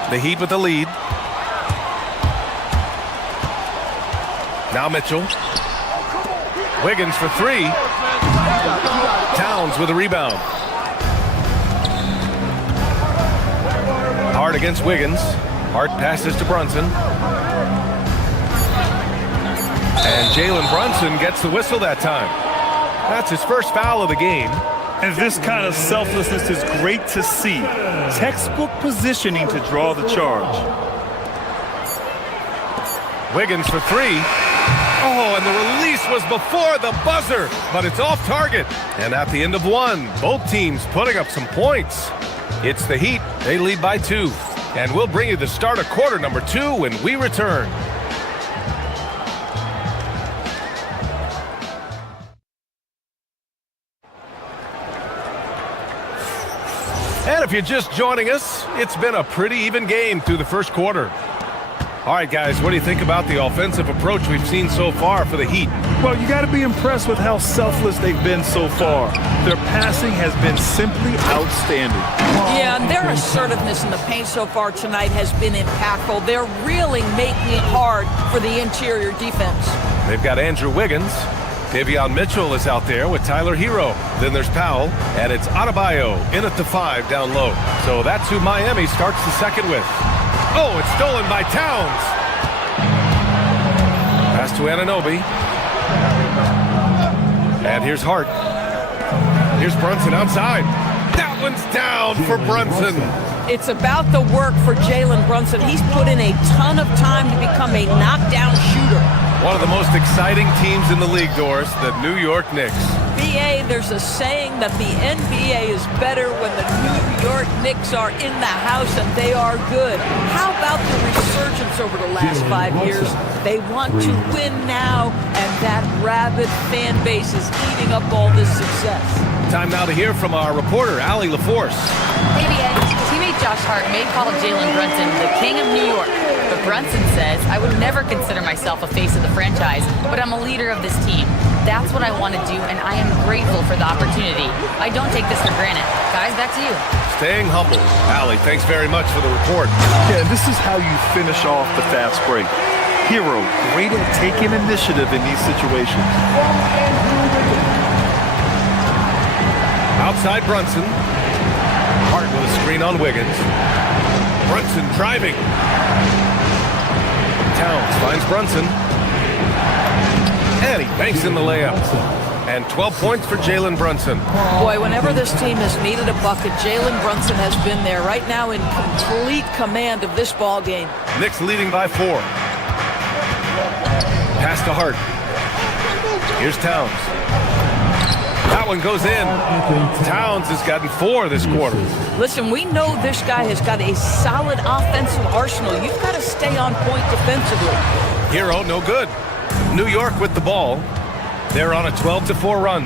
The Heat with the lead. Now Mitchell. Wiggins for 3. Towns with a rebound. Hart against Wiggins. Hart passes to Brunson. And Jalen Brunson gets the whistle that time. That's his first foul of the game. And this kind of selflessness is great to see. Textbook positioning to draw the charge. Wiggins for 3. Oh, and the release was before the buzzer, but it's off target. And at the end of 1, both teams putting up some points. It's the Heat. They lead by 2. And we'll bring you the start of quarter number 2 when we return. And if you're just joining us, it's been a pretty even game through the first quarter. All right, guys, what do you think about the offensive approach we've seen so far for the Heat? Well, you got to be impressed with how selfless they've been so far. Their passing has been simply outstanding. Yeah, and their assertiveness in the paint so far tonight has been impactful. They're really making it hard for the interior defense. They've got Andrew Wiggins. Davion Mitchell is out there with Tyler Hero. Then there's Powell, and it's Adebayo in at the 5 down low. So that's who Miami starts the second with. Oh, it's stolen by Towns. Pass to Anunoby. And here's Hart. Here's Brunson outside. That one's down for Brunson. It's about the work for Jalen Brunson. He's put in a ton of time to become a knockdown shooter. One of the most exciting teams in the league, Doris, the New York Knicks. BA, there's a saying that the NBA is better when the New York Knicks are in the house and they are good. How about the resurgence over the last 5 years? They want to win now, and that rabid fan base is eating up all this success. Time now to hear from our reporter, Allie LaForce. Hey, BA, teammate Josh Hart may call Jalen Brunson the king of New York, but Brunson says, I would never consider myself a face of the franchise, but I'm a leader of this team. That's what I want to do, and I am grateful for the opportunity. I don't take this for granted. Guys, back to you. Staying humble. Allie, thanks very much for the report. Yeah, and this is how you finish off the fast break. Hero, great at taking initiative in these situations. Outside Brunson. Hart with a screen on Wiggins. Brunson driving. Towns finds Brunson. And he banks in the layup. And 12 points for Jalen Brunson. Boy, whenever this team has needed a bucket, Jalen Brunson has been there right now in complete command of this ball game. Knicks leading by 4. Pass to Hart. Here's Towns. That one goes in. Towns has gotten 4 this quarter. Listen, we know this guy has got a solid offensive arsenal. You've got to stay on point defensively. Hero, no good. New York with the ball. They're on a 12-4 run.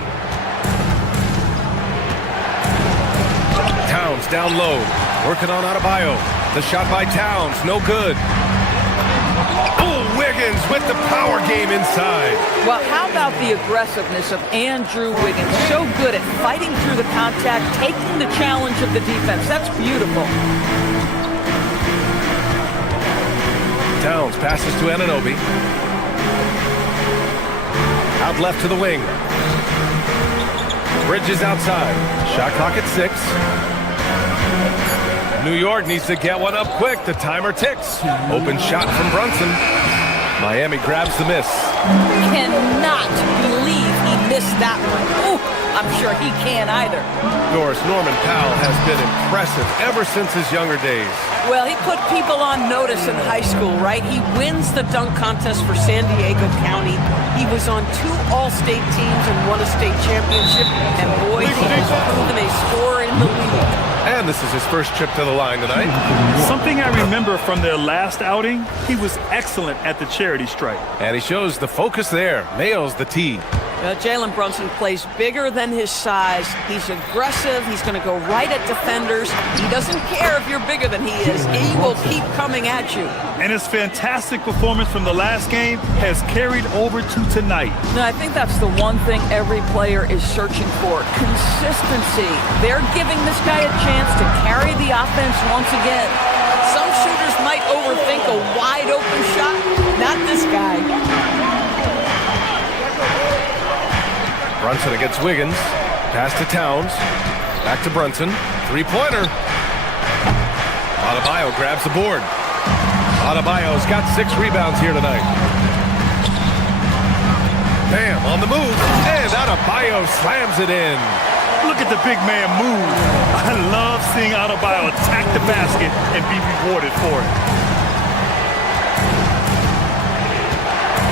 Towns down low. Working on Adebayo. The shot by Towns, no good. Oh, Wiggins with the power game inside. Well, how about the aggressiveness of Andrew Wiggins? So good at fighting through the contact, taking the challenge of the defense. That's beautiful. Towns passes to Anunoby. Out left to the wing. Bridges outside. Shot clock at 6. New York needs to get one up quick. The timer ticks. Open shot from Brunson. Miami grabs the miss. Cannot believe he missed that one. Ooh, I'm sure he can't either. Doris, Norman Powell has been impressive ever since his younger days. Well, he put people on notice in high school, right? He wins the dunk contest for San Diego County. He was on 2 All-State teams and won a state championship. And boy, he has proven a scorer in the league. And this is his first trip to the line tonight. Something I remember from their last outing, he was excellent at the charity stripe. And he shows the focus there. Nails the tee. Jalen Brunson plays bigger than his size. He's aggressive. He's going to go right at defenders. He doesn't care if you're bigger than he is. He will keep coming at you. And his fantastic performance from the last game has carried over to tonight. No, I think that's the one thing every player is searching for. Consistency. They're giving this guy a chance to carry the offense once again. Some shooters might overthink a wide open shot. Not this guy. Brunson against Wiggins. Pass to Towns. Back to Brunson. 3-pointer. Adebayo grabs the board. Adebayo's got 6 rebounds here tonight. Bam, on the move. And Adebayo slams it in. Look at the big man move. I love seeing Adebayo attack the basket and be rewarded for it.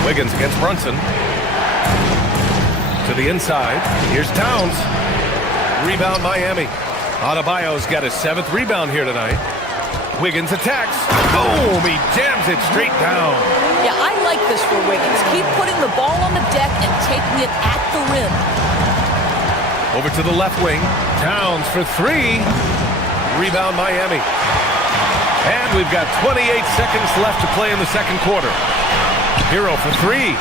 Wiggins against Brunson. To the inside. Here's Towns. Rebound Miami. Adebayo's got his 7th rebound here tonight. Wiggins attacks. Boom! He jams it straight down. Yeah, I like this for Wiggins. Keep putting the ball on the deck and taking it at the rim. Over to the left wing. Towns for 3. Rebound Miami. And we've got 28 seconds left to play in the second quarter. Hero for three.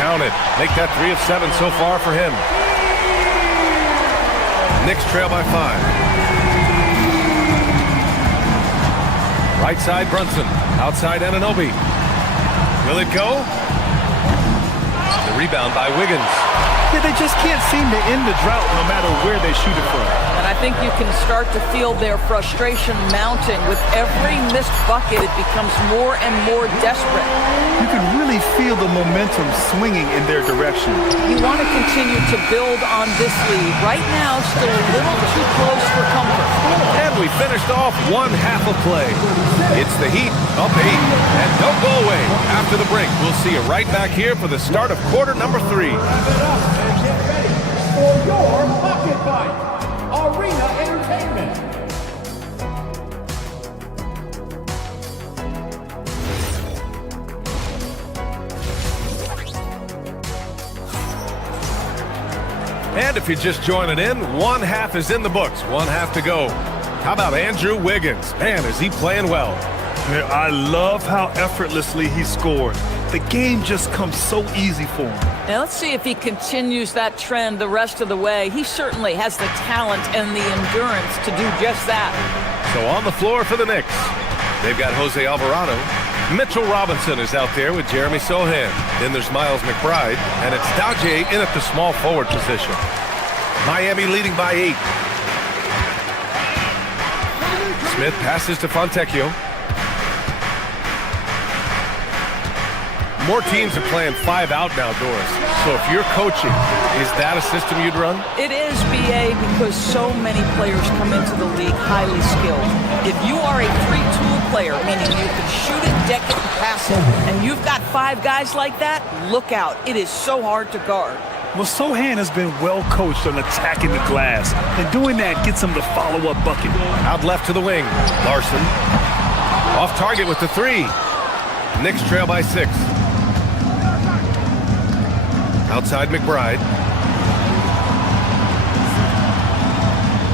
Count it. Make that 3 of 7 so far for him. Knicks trail by 5. Right side Brunson. Outside Anunoby. Will it go? The rebound by Wiggins. Yeah, they just can't seem to end the drought no matter where they shoot it from. And I think you can start to feel their frustration mounting. With every missed bucket, it becomes more and more desperate. You can really feel the momentum swinging in their direction. You want to continue to build on this lead. Right now, still a little too close for comfort. And we finished off one half of play. It's the Heat up 8. And don't go away. After the break, we'll see you right back here for the start of quarter number 3. And get ready for your Pocket Fight, Arena Entertainment. And if you're just joining in, one half is in the books, one half to go. How about Andrew Wiggins? Man, is he playing well. Yeah, I love how effortlessly he scored. The game just comes so easy for him. Now let's see if he continues that trend the rest of the way. He certainly has the talent and the endurance to do just that. So on the floor for the Knicks, they've got Jose Alvarado. Mitchell Robinson is out there with Jeremy Sohan. Then there's Miles McBride, and it's Dowjay in at the small forward position. Miami leading by 8. Smith passes to Fontecchio. More teams are playing 5 out now, Doris. So if you're coaching, is that a system you'd run? It is, BA, because so many players come into the league highly skilled. If you are a three-tool player, meaning you can shoot it, deck it, and pass it, and you've got 5 guys like that, look out. It is so hard to guard. Well, Sohan has been well coached on attacking the glass, and doing that gets him the follow-up bucket. Out left to the wing, Larson. Off target with the 3. Knicks trail by 6. Outside McBride.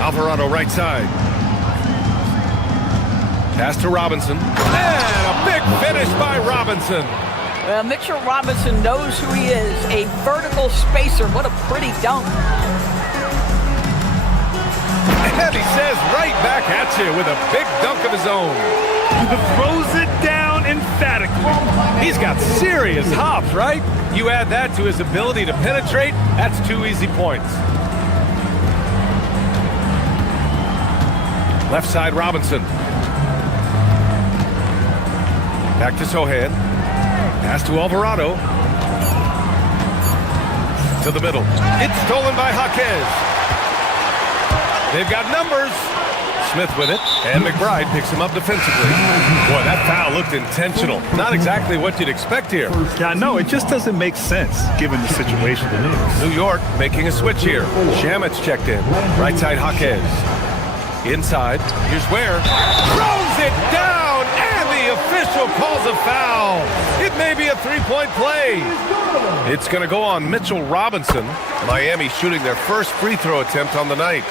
Alvarado right side. Pass to Robinson. And a big finish by Robinson. Well, Mitchell Robinson knows who he is, a vertical spacer. What a pretty dunk. And he says right back at you with a big dunk of his own. Throws it down emphatically. He's got serious hops, right? You add that to his ability to penetrate, that's 2 easy points. Left side Robinson. Back to Sohan. Pass to Alvarado. To the middle. It's stolen by Jaquez. They've got numbers. Smith with it, and McBride picks him up defensively. Boy, that foul looked intentional. Not exactly what you'd expect here. Yeah, no, it just doesn't make sense given the situation. New York making a switch here. Shamit's checked in. Right side Jaquez. Inside. Here's Ware. Throws it down, and the official calls a foul. It may be a 3-point play. It's going to go on Mitchell Robinson. Miami shooting their first free throw attempt on the night.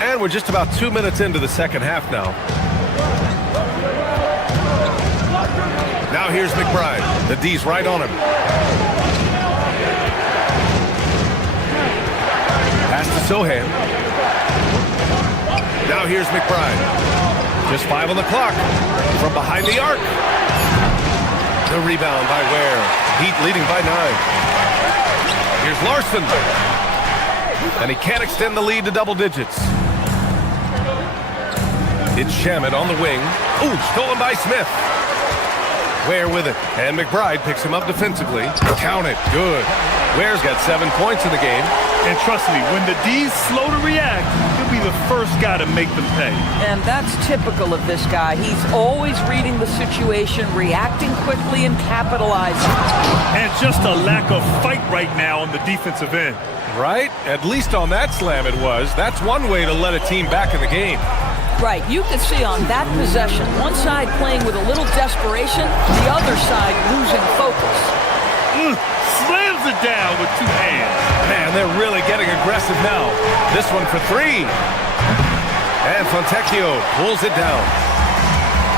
And we're just about 2 minutes into the second half now. Now here's McBride. The D's right on him. Pass to Sohan. Now here's McBride. Just 5 on the clock. From behind the arc. The rebound by Ware. Heat leading by 9. Here's Larson. And he can't extend the lead to double digits. It's Shamit on the wing. Ooh, stolen by Smith. Ware with it. And McBride picks him up defensively. Count it. Good. Ware's got 7 points in the game. And trust me, when the D's slow to react, he'll be the first guy to make them pay. And that's typical of this guy. He's always reading the situation, reacting quickly, and capitalizing. And just a lack of fight right now on the defensive end. Right? At least on that slam it was. That's one way to let a team back in the game. Right, you can see on that possession, one side playing with a little desperation, the other side losing focus. Slams it down with 2 hands. Man, they're really getting aggressive now. This one for 3. And Fontecchio pulls it down.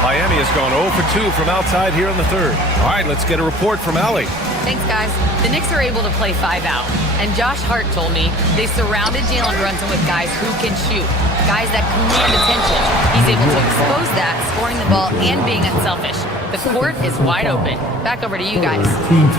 Miami has gone 0 for 2 from outside here in the third. All right, let's get a report from Allie. Thanks, guys. The Knicks are able to play 5 out. And Josh Hart told me they surrounded Jalen Brunson with guys who can shoot, guys that command attention. He's able to expose that, scoring the ball and being unselfish. The court is wide open. Back over to you guys.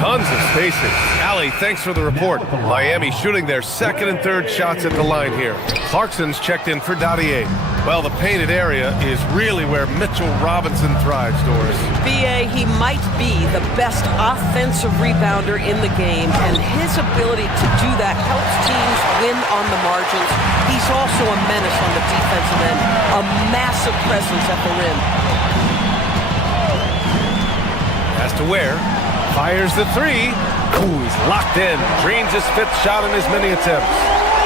Tons of spacing. Allie, thanks for the report. Miami shooting their second and third shots at the line here. Clarkson's checked in for Dadier. Well, the painted area is really where Mitchell Robinson thrives, Doris. BA, he might be the best offensive rebounder in the game, and his ability to do that helps teams win on the margins. He's also a menace on the defensive end, a massive presence at the rim. Has to Ware, fires the three. Ooh, he's locked in. Dreams his fifth shot in as many attempts.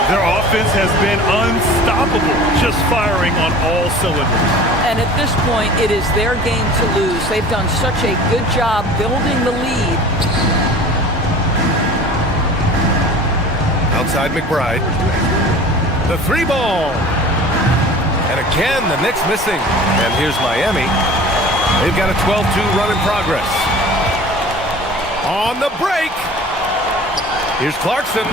Their offense has been unstoppable, just firing on all cylinders. And at this point, it is their game to lose. They've done such a good job building the lead. Outside McBride. The three ball. And again, the Knicks missing. And here's Miami. They've got a 12-2 run in progress. On the break. Here's Clarkson.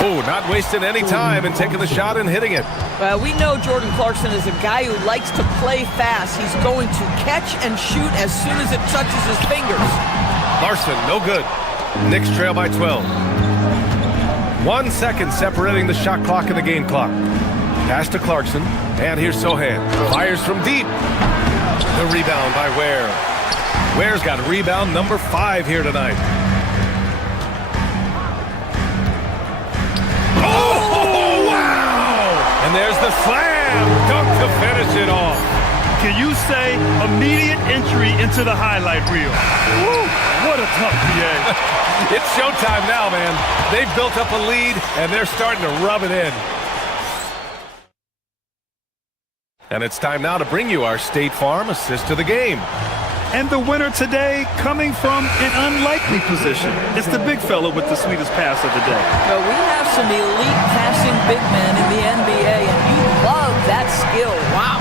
Oh, not wasting any time and taking the shot and hitting it. Well, we know Jordan Clarkson is a guy who likes to play fast. He's going to catch and shoot as soon as it touches his fingers. Larson, no good. Knicks trail by 12. 1 second separating the shot clock and the game clock. Pass to Clarkson, and here's Sohan. Fires from deep. The rebound by Ware. Ware's got rebound number 5 here tonight. Oh, wow! And there's the slam dunk to finish it off. Can you say immediate entry into the highlight reel? Woo, what a tough PA. It's showtime now, man. They've built up a lead, and they're starting to rub it in. And it's time now to bring you our State Farm assist of the game. And the winner today coming from an unlikely position. It's the big fella with the sweetest pass of the day. Well, we have some elite passing big men in the NBA, and you love that skill. Wow.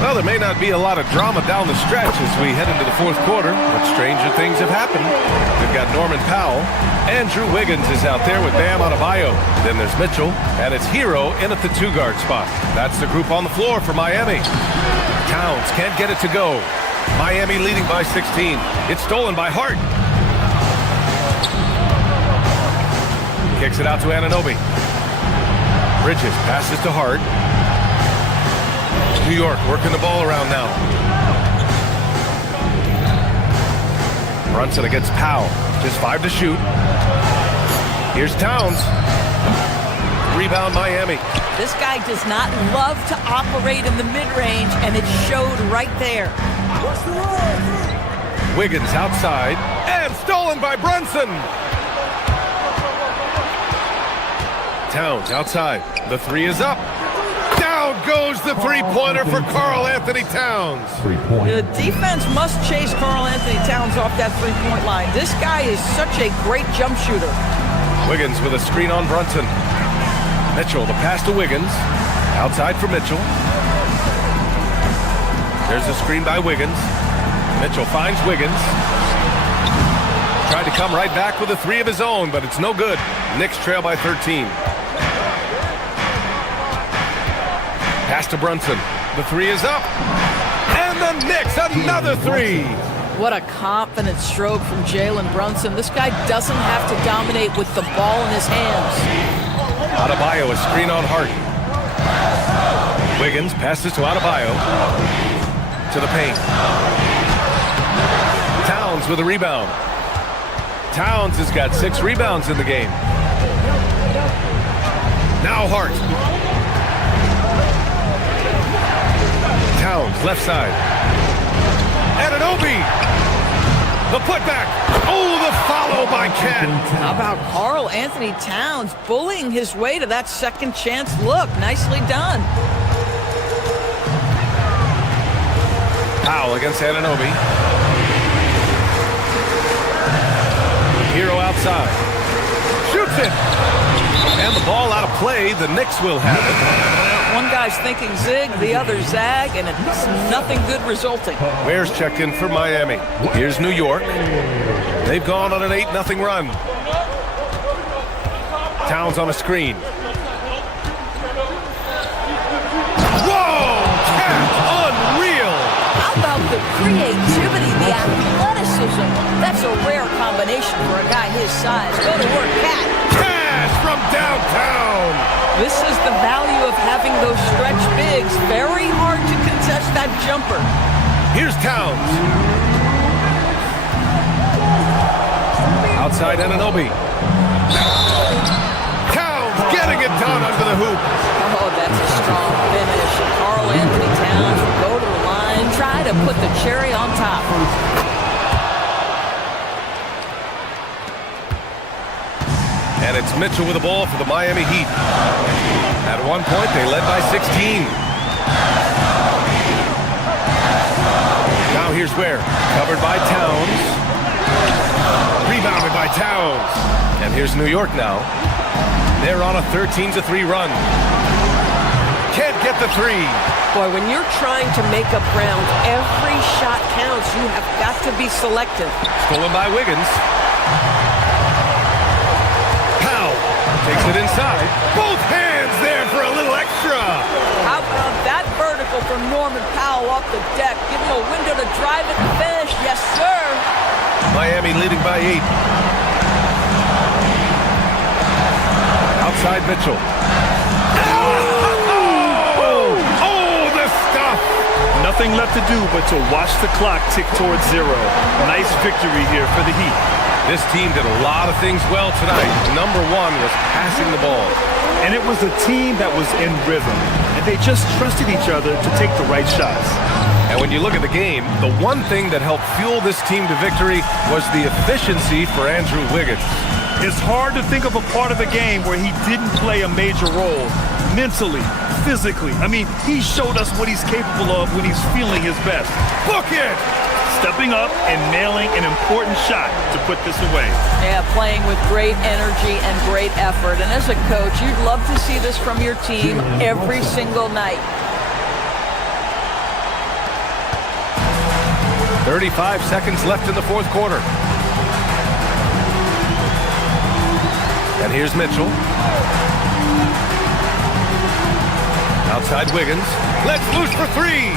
Well, there may not be a lot of drama down the stretch as we head into the fourth quarter, but stranger things have happened. We've got Norman Powell. Andrew Wiggins is out there with Bam Adebayo. Then there's Mitchell, and it's Hero in at the 2-guard spot. That's the group on the floor for Miami. Towns can't get it to go. Miami leading by 16. It's stolen by Hart. Kicks it out to Anunoby. Bridges passes to Hart. New York working the ball around now. Brunson against Powell. Just 5 to shoot. Here's Towns. Rebound Miami. This guy does not love to operate in the mid-range, and it showed right there. Wiggins outside, and stolen by Brunson. Towns outside. The three is up. Down goes the three-pointer for Karl Anthony Towns. The defense must chase Karl Anthony Towns off that three-point line. This guy is such a great jump shooter. Wiggins with a screen on Brunson. Mitchell, the pass to Wiggins. Outside for Mitchell. There's a screen by Wiggins. Mitchell finds Wiggins. Tried to come right back with a three of his own, but it's no good. Knicks trail by 13. Pass to Brunson. The three is up. And the Knicks, another three. What a confident stroke from Jalen Brunson. This guy doesn't have to dominate with the ball in his hands. Adebayo, a screen on Hart. Wiggins passes to Adebayo. To the paint. Towns with a rebound. Towns has got 6 rebounds in the game. Now Hart. Towns, left side. Anunoby. The putback. Oh, the follow by Ken. How about Karl Anthony Towns bullying his way to that second chance look? Nicely done. Powell against Anunoby. Hero outside. Shoots it. And the ball out of play. The Knicks will have it. One guy's thinking zig, the other zag, and it's nothing good resulting. Ware's checked in for Miami. Here's New York. They've gone on an 8-0 run. Towns on a screen. Whoa! Unreal! How about the creativity, the athleticism? That's a rare combination for a guy his size. Go to work, Cat. Cash from downtown! This is the value of having those stretch bigs. Very hard to contest that jumper. Here's Towns. Outside Anunoby. Towns getting it done under the hoop. Oh, that's a strong finish. Karl Anthony Towns will go to the line, try to put the cherry on top. And it's Mitchell with the ball for the Miami Heat. At one point, they led by 16. Now here's Ware. Covered by Towns. Rebounded by Towns. And here's New York now. They're on a 13-3 run. Can't get the three. Boy, when you're trying to make up ground, every shot counts. You have got to be selective. Stolen by Wiggins. Takes it inside. Both hands there for a little extra. How about that vertical from Norman Powell off the deck? Give him a window to drive it and finish. Yes, sir. Miami leading by 8. Outside Mitchell. Oh, the stuff. Nothing left to do but to watch the clock tick towards 0. Nice victory here for the Heat. This team did a lot of things well tonight. Number one was passing the ball. And it was a team that was in rhythm. And they just trusted each other to take the right shots. And when you look at the game, the one thing that helped fuel this team to victory was the efficiency for Andrew Wiggins. It's hard to think of a part of the game where he didn't play a major role. Mentally, physically. I mean, he showed us what he's capable of when he's feeling his best. Book it! Stepping up and nailing an important shot to put this away. Yeah, playing with great energy and great effort. And as a coach, you'd love to see this from your team every single night. 35 seconds left in the fourth quarter. And here's Mitchell. Outside Wiggins. Let's loose for three.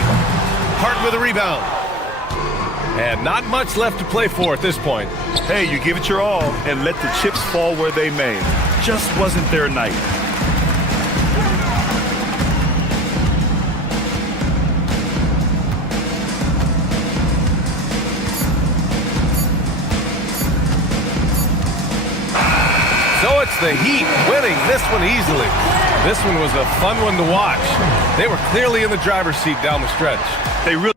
Hart with a rebound. And not much left to play for at this point. Hey, you give it your all and let the chips fall where they may. Just wasn't their night. So it's the Heat winning this one easily. This one was a fun one to watch. They were clearly in the driver's seat down the stretch. They really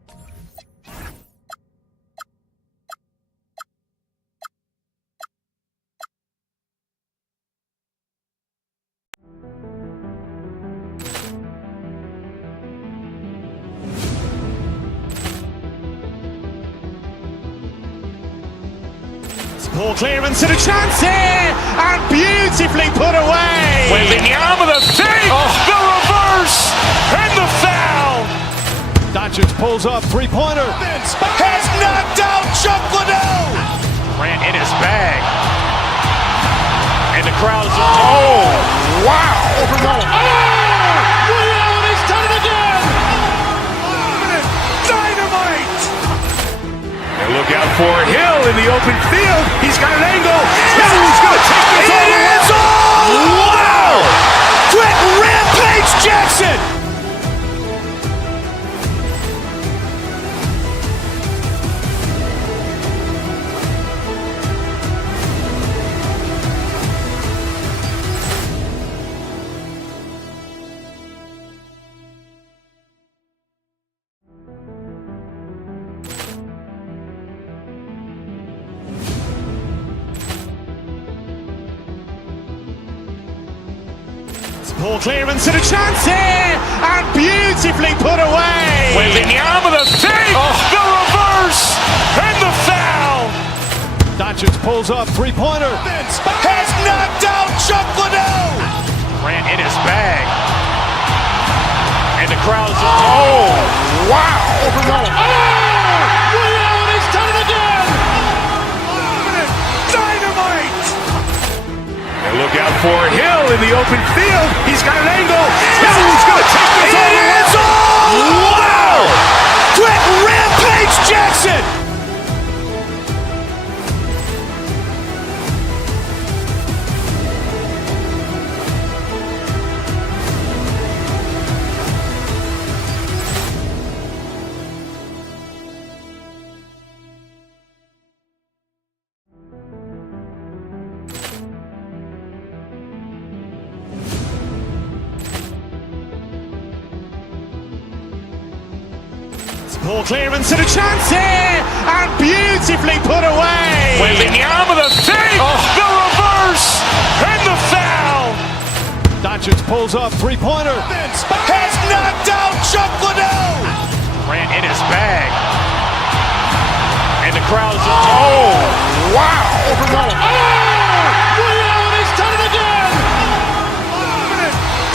Ball clearance and a chance here, and beautifully put away. Wembanyama with a three, the reverse, and the foul. Doncic pulls up, three-pointer. Has knocked out Chuck Liddell. Ran in his bag. And the crowd is... Oh, wow. Liddell, and he's done it again. Dynamite. And look out for Hill in the open field. He's got an angle. He's going to take this all the way. Wow! Quick Rampage Jackson. Ball clearance and a chance here, and beautifully put away. Wembanyama with a three, the reverse, and the foul. Doncic pulls up, three-pointer. Has knocked out Chuck Liddell. Ran in his bag. crowd is, oh, wow. Allen has done it again! Dynamite! And look out for Hill in the open field. He's got an angle. Hill's going to take this all the way. Wow! Quick rampage Jackson! Ball clearance and a chance here, and beautifully put away. Wembanyama the fake, the reverse, and the foul. Doncic pulls up, three-pointer. Has knocked out Chuck Liddell. Grant in his bag. And the crowd is, oh, wow. Allen has done it again.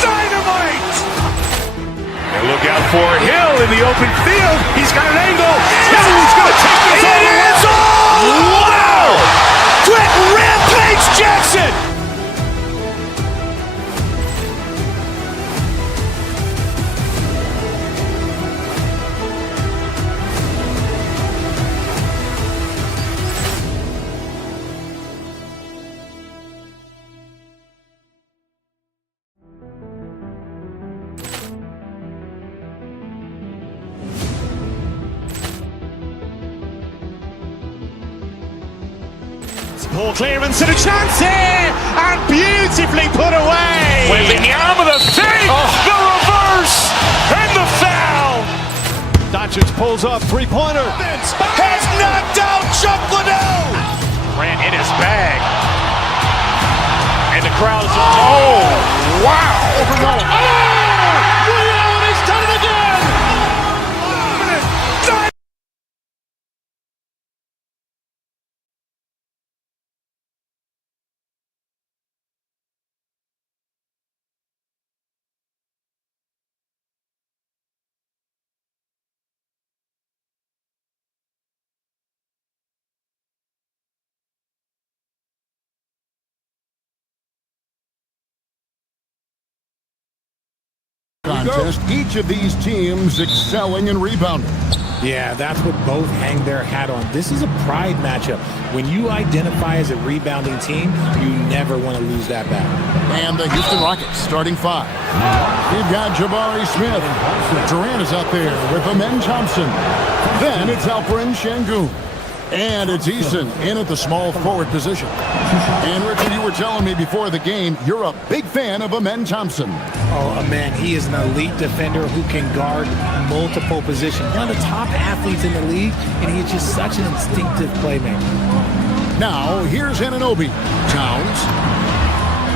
Dynamite. And look out for Hill in the open field. He's got an angle. Hill's going to take this all the way. Wow! Quick rampage Jackson. Ball clearance and a chance here, and beautifully put away. Wembanyama the fake, the reverse, and the foul. Doncic pulls up, three-pointer. Has knocked out Chuck Liddell. Grant in his bag. And the crowd is, oh, wow. Allen has done it again. Contest, each of these teams excelling in rebounding. Yeah, that's what both hang their hat on. This is a pride matchup. When you identify as a rebounding team, you never want to lose that battle. And the Houston Rockets starting five. We've got Jabari Smith. Durant is out there with Amen Thompson. Then it's Alperen Şengün. And it's Eason in at the small forward position. And Richard, you were telling me before the game, you're a big fan of Amen Thompson. Oh, man, he is an elite defender who can guard multiple positions. One of the top athletes in the league, and he's just such an instinctive playmaker. Now, here's Anunoby. Towns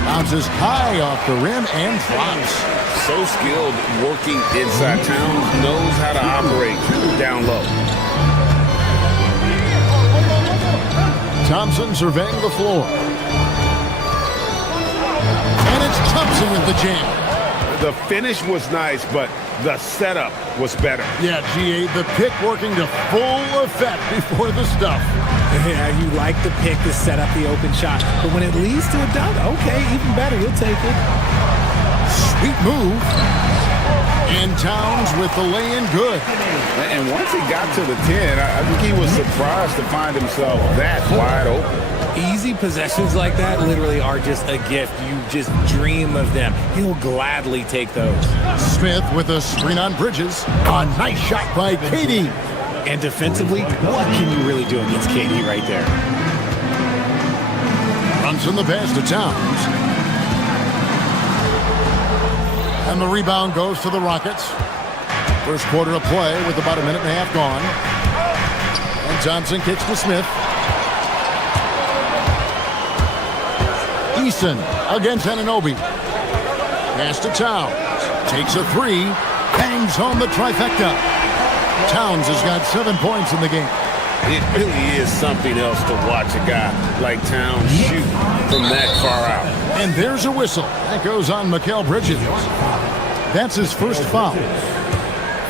bounces high off the rim and drops. So skilled working inside. Towns knows how to operate down low. Thompson surveying the floor. And it's Thompson with the jam. The finish was nice, but the setup was better. Yeah, GA, the pick working to full effect before the stuff. Yeah, you like the pick to set up the open shot. But when it leads to a dunk, okay, even better, you'll take it. Sweet move. And Towns with the lay-in good. And once he got to the 10, I think he was surprised to find himself that wide open. Easy possessions like that literally are just a gift. You just dream of them. He'll gladly take those. Smith with a screen on Bridges. A nice shot by Katie. And defensively, what can you really do against Katie right there? Runs in the pass to Towns. And the rebound goes to the Rockets. First quarter of play with about a minute and a half gone. And Johnson kicks to Smith. Eason against Anunoby. Pass to Towns. Takes a three. Bangs home the trifecta. Towns has got 7 points in the game. It really is something else to watch a guy like Towns shoot from that far out. And there's a whistle. That goes on Mikal Bridges. That's his first foul.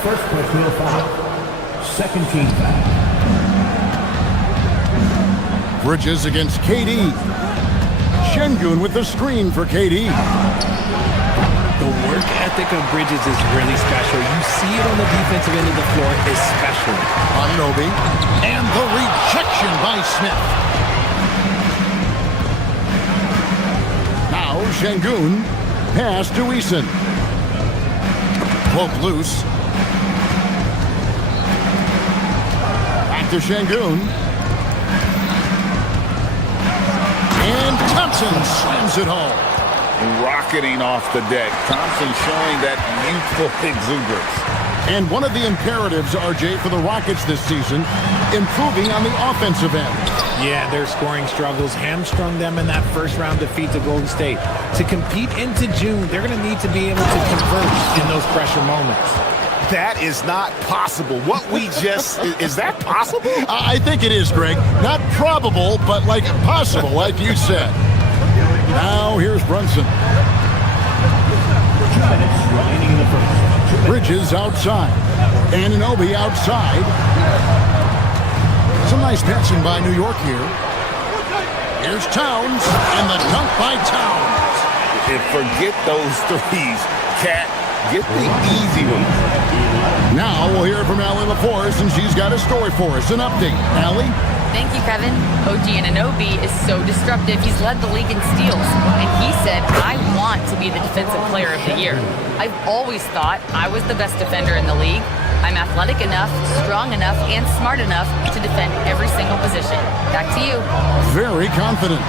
first personal foul. Second team foul. Bridges against KD. Şengün with the screen for KD. The work ethic of Bridges is really special. You see it on the defensive end of the floor especially. Anunoby. And the rejection by Smith. Now Şengün. Pass to Eason. Poke loose. Back to Şengün. And Thompson slams it home. Rocketing off the deck. Thompson showing that youthful exuberance. And one of the imperatives, RJ, for the Rockets this season, improving on the offensive end. Yeah, their scoring struggles hamstrung them in that first round defeat to Golden State. To compete into June, they're going to need to be able to convert in those pressure moments. That is not possible. What we just... is that possible? I think it is, Greg. Not probable, but like possible, like you said. Now here's Brunson. 2 minutes remaining in the first. Bridges outside. Anunoby outside. Some nice passing by New York here. Here's Towns, and the dunk by Towns. And forget those threes, Cat. Get the easy one. Now we'll hear from Allie LaForce, and she's got a story for us. An update. Allie? Thank you, Kevin. OG Anunoby is so disruptive. He's led the league in steals. And he said, I want to be the defensive player of the year. I've always thought I was the best defender in the league. I'm athletic enough, strong enough, and smart enough to defend every single position. Back to you. Very confident.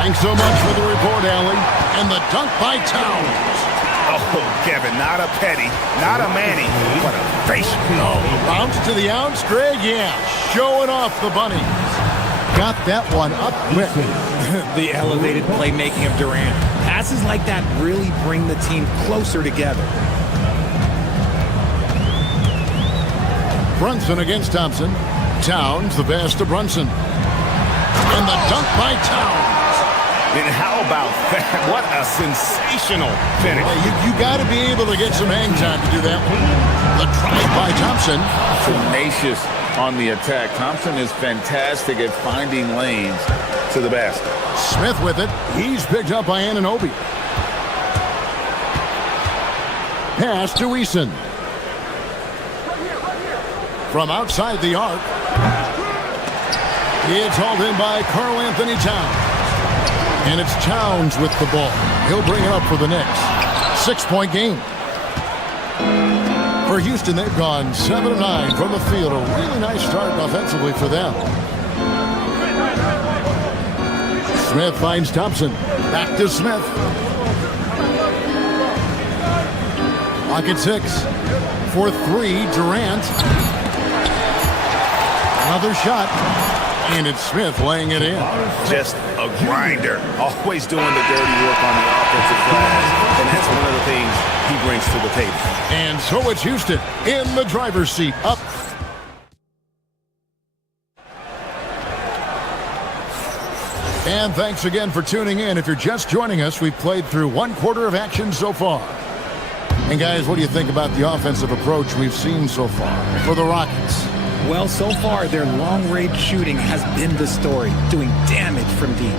Thanks so much for the report, Allie. And the dunk by Towns. Oh, Kevin, not a Petty, not a Manny, but a face. Oh, bounce to the ounce, Greg? Yeah, showing off the bunnies. Got that one up quick. The elevated playmaking of Durant. Passes like that really bring the team closer together. Brunson against Thompson. Towns, the pass to Brunson. And the dunk by Towns. And how about that? What a sensational finish. You got to be able to get some hang time to do that one. The drive by Thompson. Tenacious on the attack. Thompson is fantastic at finding lanes to the basket. Smith with it. He's picked up by Anunoby. Pass to Eason. From outside the arc. It's hauled in by Karl Anthony Towns. And it's Towns with the ball. He'll bring it up for the Knicks. 6-point game. For Houston, they've gone 7-9 from the field. A really nice start offensively for them. Smith finds Thompson. Back to Smith. Clock at 6. For 3, Durant. Another shot. And it's Smith laying it in. Just a grinder. Always doing the dirty work on the offensive glass. And that's one of the things he brings to the table. And so it's Houston in the driver's seat. Up. And thanks again for tuning in. If you're just joining us, we've played through 1 quarter of action so far. And guys, what do you think about the offensive approach we've seen so far for the Rockets? Well, so far, their long-range shooting has been the story, doing damage from deep.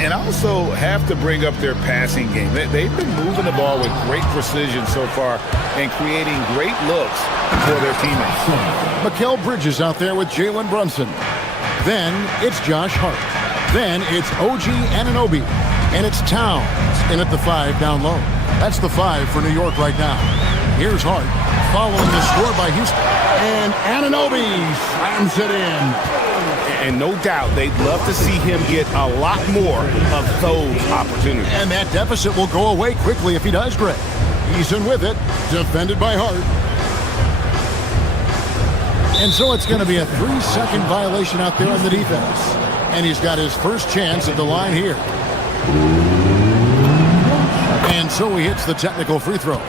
And I also have to bring up their passing game. They've been moving the ball with great precision so far and creating great looks for their teammates. Mikal Bridges out there with Jalen Brunson. Then it's Josh Hart. Then it's OG Anunoby. And it's Towns in at the 5 down low. That's the 5 for New York right now. Here's Hart following the score by Houston. And Anunoby slams it in. And no doubt they'd love to see him get a lot more of those opportunities. And that deficit will go away quickly if he does, Greg. Eason with it, defended by Hart. And so it's going to be a 3-second violation out there on the defense. And he's got his first chance at the line here. And so he hits the technical free throw.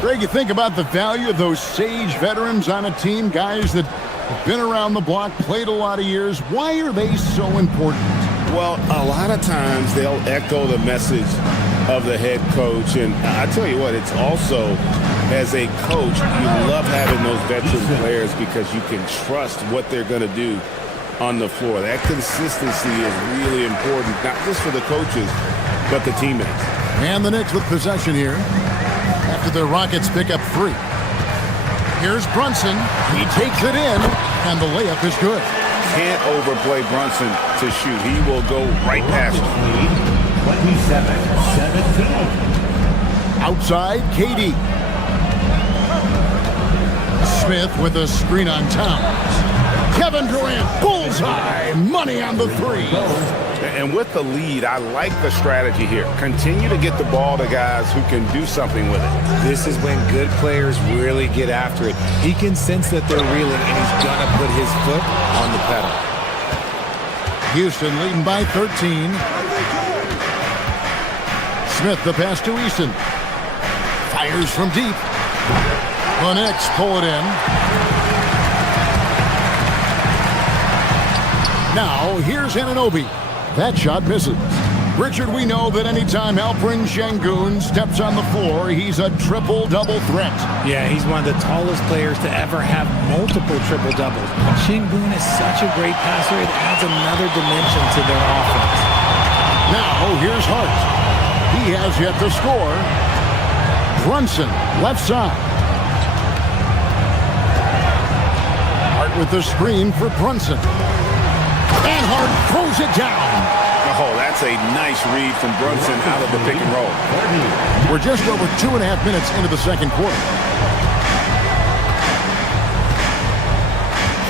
Greg, you think about the value of those sage veterans on a team, guys that have been around the block, played a lot of years. Why are they so important? Well, a lot of times they'll echo the message of the head coach. And I tell you what, it's also As a coach, you love having those veteran players because you can trust what they're going to do on the floor. That consistency is really important, not just for the coaches, but the teammates. And the Knicks with possession here after the Rockets pick up 3. Here's Brunson. He takes it in, and the layup is good. Can't overplay Brunson to shoot. He will go right past you. 27-17. Outside, KD. Smith with a screen on Towns. Kevin Durant, bullseye, money on the 3. And with the lead, I like the strategy here. Continue to get the ball to guys who can do something with it. This is when good players really get after it. He can sense that they're reeling, and he's going to put his foot on the pedal. Houston leading by 13. Smith the pass to Easton. Fires from deep. The Knicks pull it in. Now, here's Anunoby. That shot misses. Richard, we know that anytime Alperen Şengün steps on the floor, he's a triple-double threat. Yeah, he's one of the tallest players to ever have multiple triple-doubles. Şengün is such a great passer, it adds another dimension to their offense. Now, here's Hart. He has yet to score. Brunson, left side. Hart with the screen for Brunson. And Hart throws it down. Oh, that's a nice read from Brunson out of the pick and roll. We're just over 2.5 minutes into the second quarter.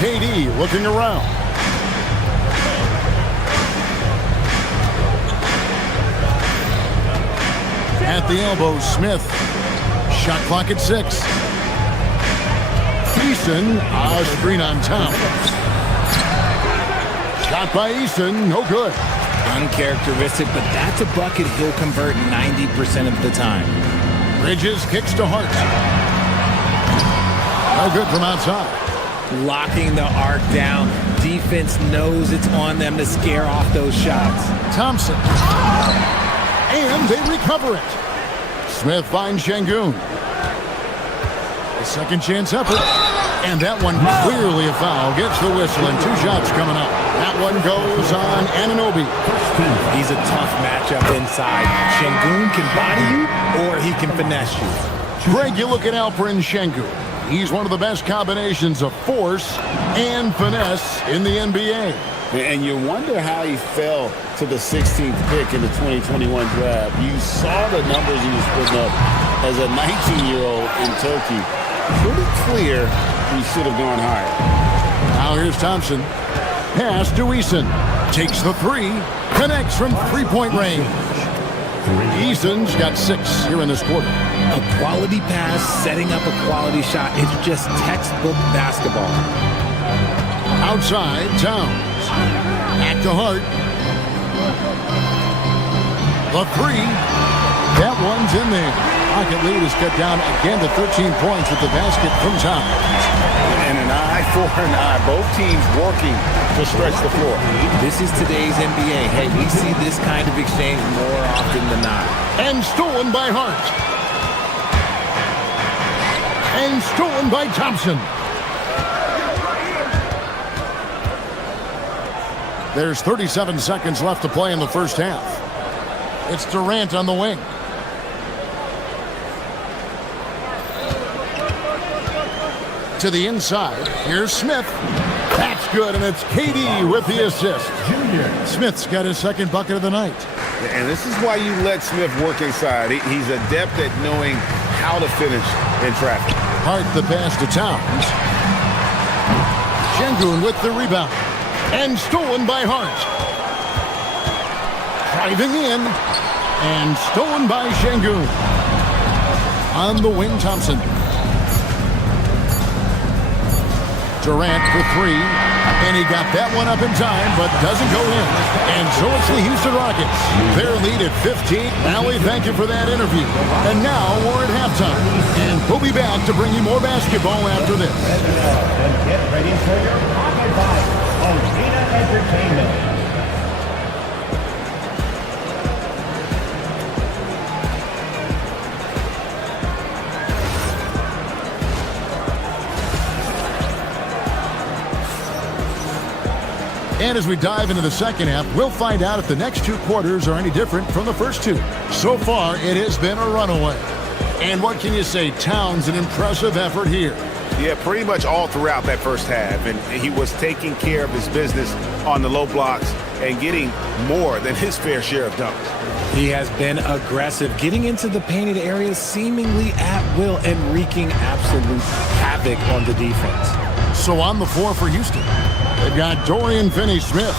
KD looking around. At the elbow, Smith. Shot clock at 6. Easton, a screen on Towns. Shot by Easton, no good. Uncharacteristic, but that's a bucket he'll convert 90% of the time. Bridges kicks to Hart. No good from outside. Locking the arc down. Defense knows it's on them to scare off those shots. Thompson. And they recover it. Smith finds Şengün. A second chance effort. And that one clearly a foul. Gets the whistle and 2 shots coming up. That one goes on Anunoby. He's a tough matchup inside. Şengün can body you or he can finesse you. Greg, you look at Alperen Şengün. He's one of the best combinations of force and finesse in the NBA. And you wonder how he fell to the 16th pick in the 2021 draft. You saw the numbers he was putting up as a 19-year-old in Turkey. Pretty clear he should have gone higher. Now here's Thompson. Pass to Easton. Takes the 3. Connects from 3-point range. Easton's got 6 here in this quarter. A quality pass, setting up a quality shot. It's just textbook basketball. Outside, Towns. Back to Hart. The 3. That one's in there. Rocket lead is cut down again to 13 points with the basket from Towns. And an eye for an eye. Both teams working to stretch the floor. This is today's NBA. Hey, we see this kind of exchange more often than not. And stolen by Hart. And stolen by Thompson. There's 37 seconds left to play in the first half. It's Durant on the wing. To the inside. Here's Smith. That's good, and it's KD with the assist. Smith's got his second bucket of the night. And this is why you let Smith work inside. He's adept at knowing how to finish in traffic. Hart the pass to Towns. Şengün with the rebound. And stolen by Hart. Driving in. And stolen by Şengün. On the wing, Thompson. Durant for 3. And he got that one up in time, but doesn't go in. And so it's the Houston Rockets. Their lead at 15. Allie, thank you for that interview. And now we're at halftime. And we'll be back to bring you more basketball after this. And get ready for your pocket fight. Arena Entertainment. And as we dive into the second half, we'll find out if the next two quarters are any different from the first two. So far, it has been a runaway. And what can you say? Towns, an impressive effort here. Yeah, pretty much all throughout that first half. And he was taking care of his business on the low blocks and getting more than his fair share of dunks. He has been aggressive, getting into the painted areas seemingly at will and wreaking absolute havoc on the defense. So on the floor for Houston, they've got Dorian Finney-Smith.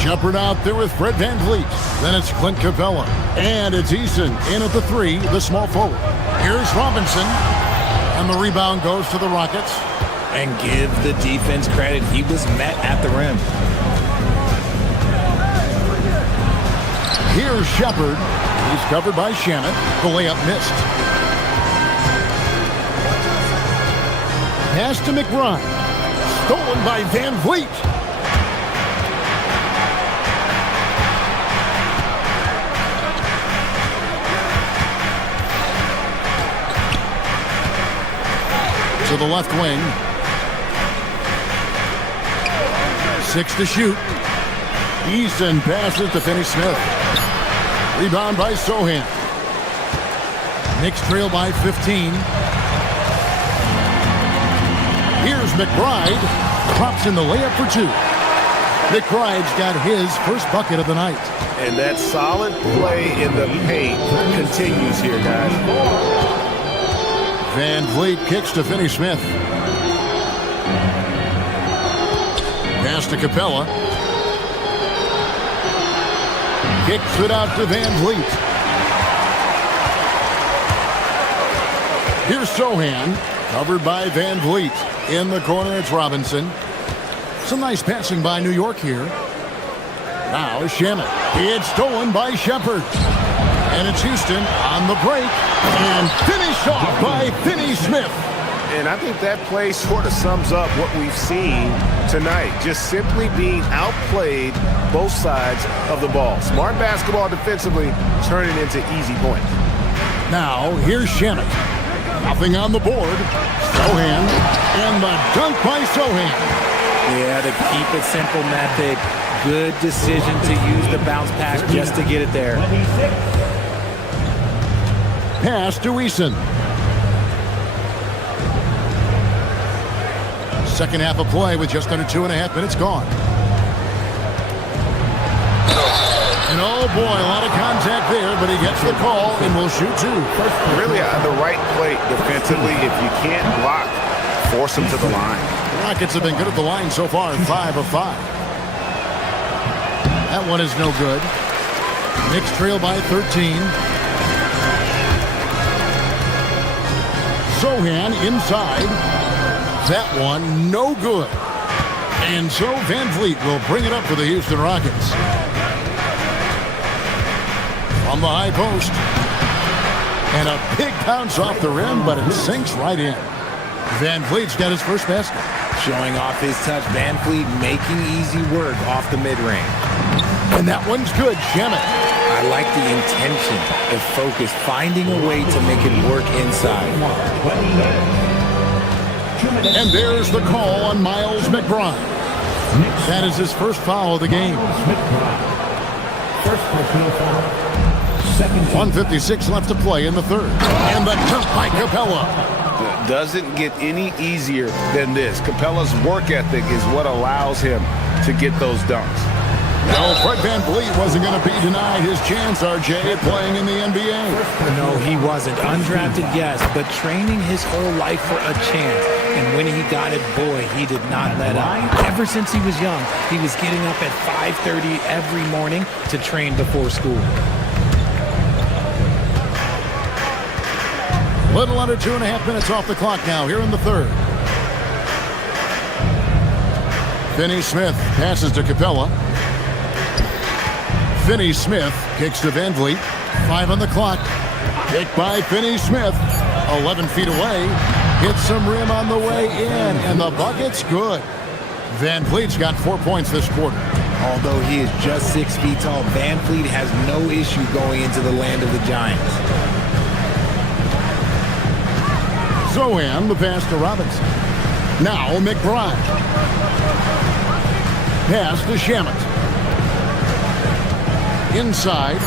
Shepard out there with Fred VanVleet. Then it's Clint Capella. And it's Eason in at the three, the small forward. Here's Robinson. And the rebound goes to the Rockets. And give the defense credit. He was met at the rim. Here's Shepard. He's covered by Shannon. The layup missed. Pass to McBride. Stolen by VanVleet. To the left wing. 6 to shoot. Easton passes to Finney-Smith. Rebound by Sohan. Knicks trail by 15. Here's McBride. Drops in the layup for two. McBride's got his first bucket of the night. And that solid play in the paint continues here, guys. VanVleet kicks to Finney-Smith. Pass to Capella. Kicks it out to VanVleet. Here's Sohan, covered by VanVleet. In the corner, it's Robinson. Some nice passing by New York here. Now Shannon. It's stolen by Shepard. And it's Houston on the break. And finished off by Finney-Smith. And I think that play sort of sums up what we've seen tonight. Just simply being outplayed both sides of the ball. Smart basketball defensively, turning into easy points. Now, here's Shannon. Nothing on the board. Sohan. And the dunk by Sohan. Yeah, the keep it simple method. Good decision to use the bounce pass just to get it there. Pass to Eason. Second half of play with just under 2.5 minutes gone. And oh boy, a lot of contact there, but he gets the call and will shoot two. Really the right play defensively. If you can't block, force him to the line. The Rockets have been good at the line so far, 5 of 5. That one is no good. Knicks trail by 13. Sohan inside. That one no good. And so VanVleet will bring it up for the Houston Rockets. From the high post. And a big bounce off the rim, but it sinks right in. VanVleet's got his first basket. Showing off his touch. VanVleet making easy work off the mid-range. And that one's good. Shannon. I like the intention, the focus, finding a way to make it work inside. And there's the call on Miles McBride. That is his first foul of the game. 1:56 left to play in the third. And the dunk by Capella. Doesn't get any easier than this. Capella's work ethic is what allows him to get those dunks. No, Fred VanVleet wasn't going to be denied his chance, RJ, playing in the NBA. No, he wasn't. Undrafted, yes, but training his whole life for a chance. And when he got it, boy, he did not let up. Ever since he was young, he was getting up at 5:30 every morning to train before school. Little under 2.5 minutes off the clock now here in the third. Finney-Smith passes to Capella. Finney-Smith kicks to VanVleet. 5 on the clock. Kick by Finney-Smith. 11 feet away. Hits some rim on the way in. And the bucket's good. VanVleet's got 4 points this quarter. Although he is just 6 feet tall, VanVleet has no issue going into the land of the Giants. Sohan, the pass to Robinson. Now McBride. Pass to Shamet. Inside.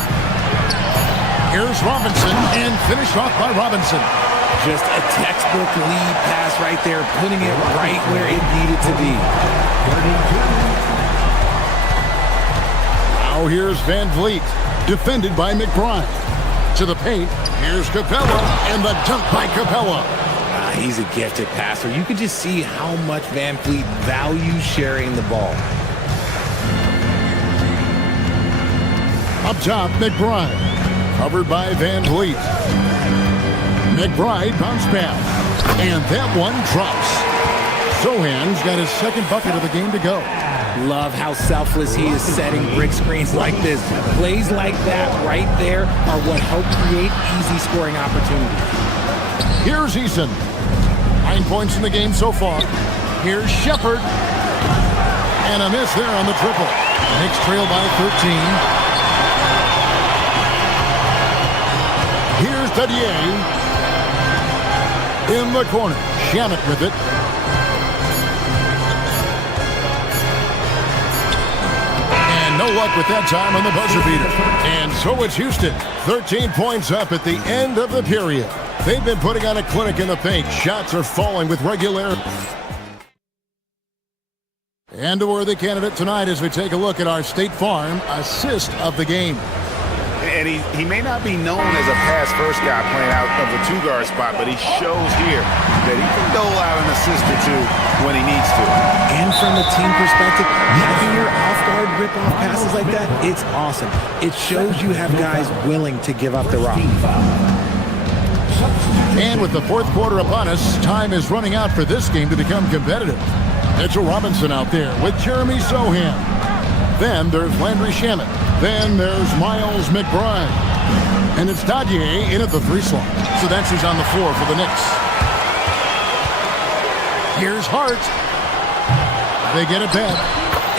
Here's Robinson, and finished off by Robinson. Just a textbook lead pass right there, putting it right where it needed to be. Now here's Van Vliet, defended by McBride. To the paint, here's Capella, and the dunk by Capella. He's a gifted passer. You can just see how much Van Vliet values sharing the ball. Up top, McBride, covered by Van Vliet. McBride bounce pass, and that one drops. Sohan's got his second bucket of the game to go. Love how selfless he is setting brick screens like this. Plays like that right there are what help create easy scoring opportunities. Here's Eason. 9 points in the game so far. Here's Shepard. And a miss there on the triple. Knicks trail by 13. Here's Dadier. In the corner. Shamet with it. No luck with that time on the buzzer beater. And so it's Houston. 13 points up at the end of the period. They've been putting on a clinic in the paint. Shots are falling with regularity. And a worthy candidate tonight as we take a look at our State Farm assist of the game. And he may not be known as a pass-first guy playing out of the two-guard spot, but he shows here that he can dole out an assist or two when he needs to. And from a team perspective, having your off-guard rip-off passes like that, it's awesome. It shows you have guys willing to give up the rock. And with the fourth quarter upon us, time is running out for this game to become competitive. Mitchell Robinson out there with Jeremy Sohan. Then there's Landry Shamet. Then there's Miles McBride. And it's Dadier in at the 3 slot. So that's who's on the floor for the Knicks. Here's Hart. They get it back.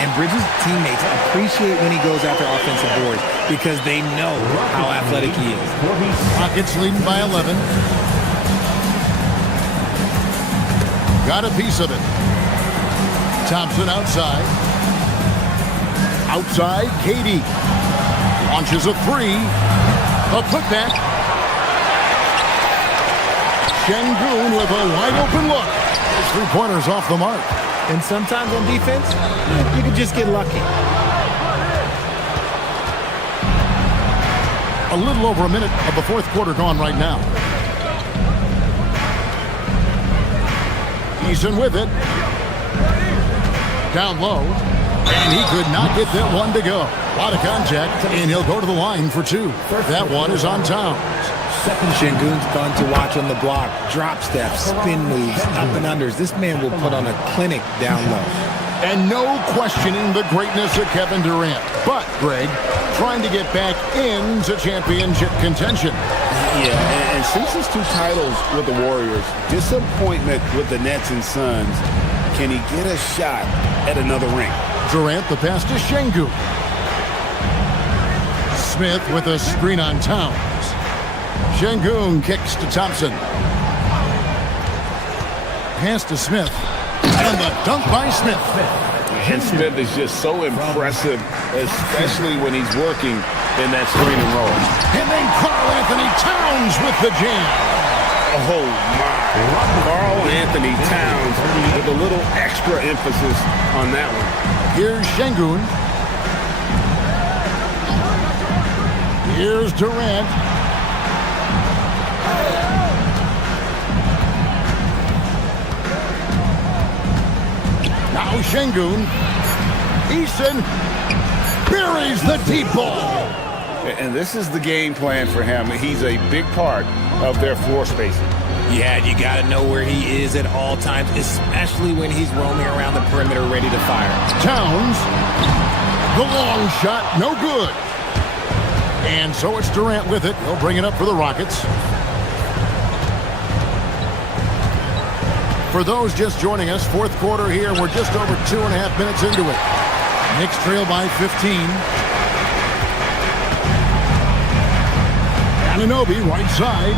And Bridges' teammates appreciate when he goes after offensive boards because they know how athletic he is. Rockets leading by 11. Got a piece of it. Thompson outside. Outside, KD. Launches a 3. A putback. Şengün with a wide open look. His 3-pointer's off the mark. And sometimes on defense, you can just get lucky. A little over a minute of the fourth quarter gone right now. Eason with it. Down low. And he could not get that one to go. A lot of contact, and he'll go to the line for 2. That one is on Towns. Şengün's fun to watch on the block. Drop steps, spin moves, up and unders. This man will put on a clinic down low. And no questioning the greatness of Kevin Durant. But, Greg, trying to get back into championship contention. Yeah, and since his 2 titles with the Warriors, disappointment with the Nets and Suns, can he get a shot at another ring? Durant the pass to Şengün. Smith with a screen on Towns. Şengün kicks to Thompson. Pass to Smith. And the dunk by Smith. And Smith is just so impressive, especially when he's working in that screen and roll. And then Karl Anthony Towns with the jam. Oh, my. Karl Anthony Towns with a little extra emphasis on that one. Here's Şengün. Here's Durant. Now Şengün. Eason buries the deep ball. And this is the game plan for him. He's a big part of their floor spacing. Yeah, you got to know where he is at all times, especially when he's roaming around the perimeter ready to fire. Towns, the long shot, no good. And so it's Durant with it. He'll bring it up for the Rockets. For those just joining us, fourth quarter here. We're just over 2.5 minutes into it. Knicks trail by 15. Anunoby, right side.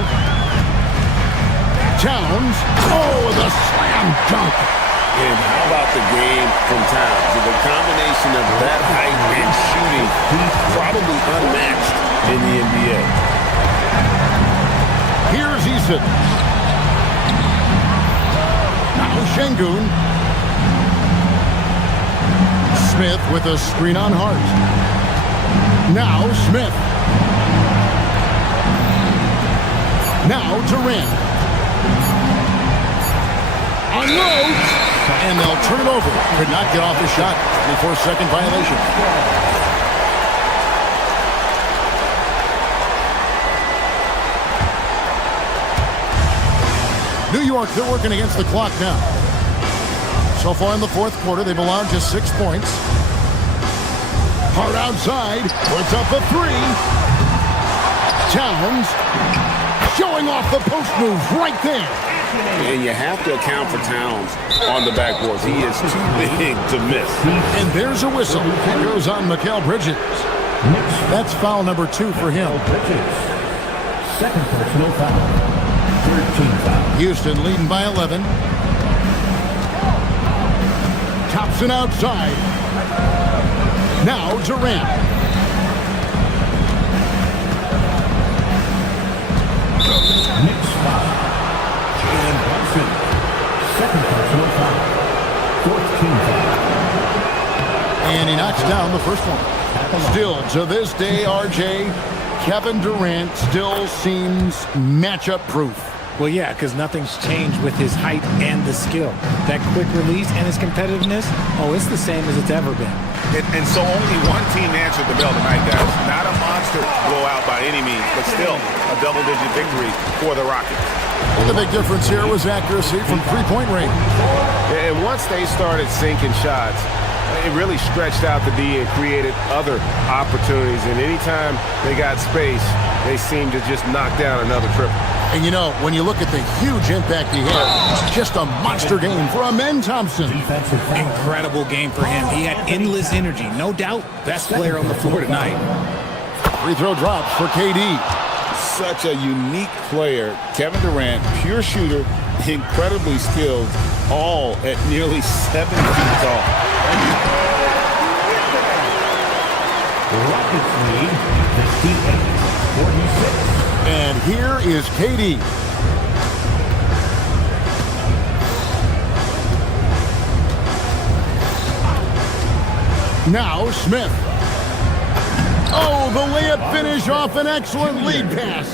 Towns, oh, the slam dunk. And how about the game from Towns? The combination of that height and shooting, probably unmatched in the NBA. Here's Eason. Now Şengün. Smith with a screen on Hart. Now Smith. Now Durant. Unloads. And they'll turn it over. Could not get off the shot. 24-second violation. New York, they're working against the clock now. So far in the fourth quarter, they've allowed just 6 points. Hart outside, puts up a three. Towns showing off the post move right there. And you have to account for Towns on the backboards. He is too big to miss. And there's a whistle. It goes on Mikal Bridges. That's foul number 2 for him. Second personal foul. 13 foul. Houston leading by 11. Thompson outside. Now Durant. Knicks foul. Jalen Brunson. Second personal foul. 14 foul. And he knocks down the first one. Still, to this day, RJ, Kevin Durant still seems matchup proof. Well, yeah, because nothing's changed with his height and the skill. That quick release and his competitiveness, it's the same as it's ever been. And so only one team answered the bell tonight, guys. Not a monster blowout by any means, but still a double-digit victory for the Rockets. And the big difference here was accuracy from three-point range. And once they started sinking shots, it really stretched out the D and created other opportunities. And anytime they got space, they seemed to just knock down another triple. And you know, when you look at the huge impact he had, just a monster game for Amen Thompson. Incredible game for him. He had endless energy. No doubt, best player on the floor tonight. Free throw drops for KD. Such a unique player. Kevin Durant, pure shooter, incredibly skilled, all at nearly 7 feet tall. Rockets lead 58-46. And here is KD. Now Smith. Oh, the layup finish off an excellent lead pass.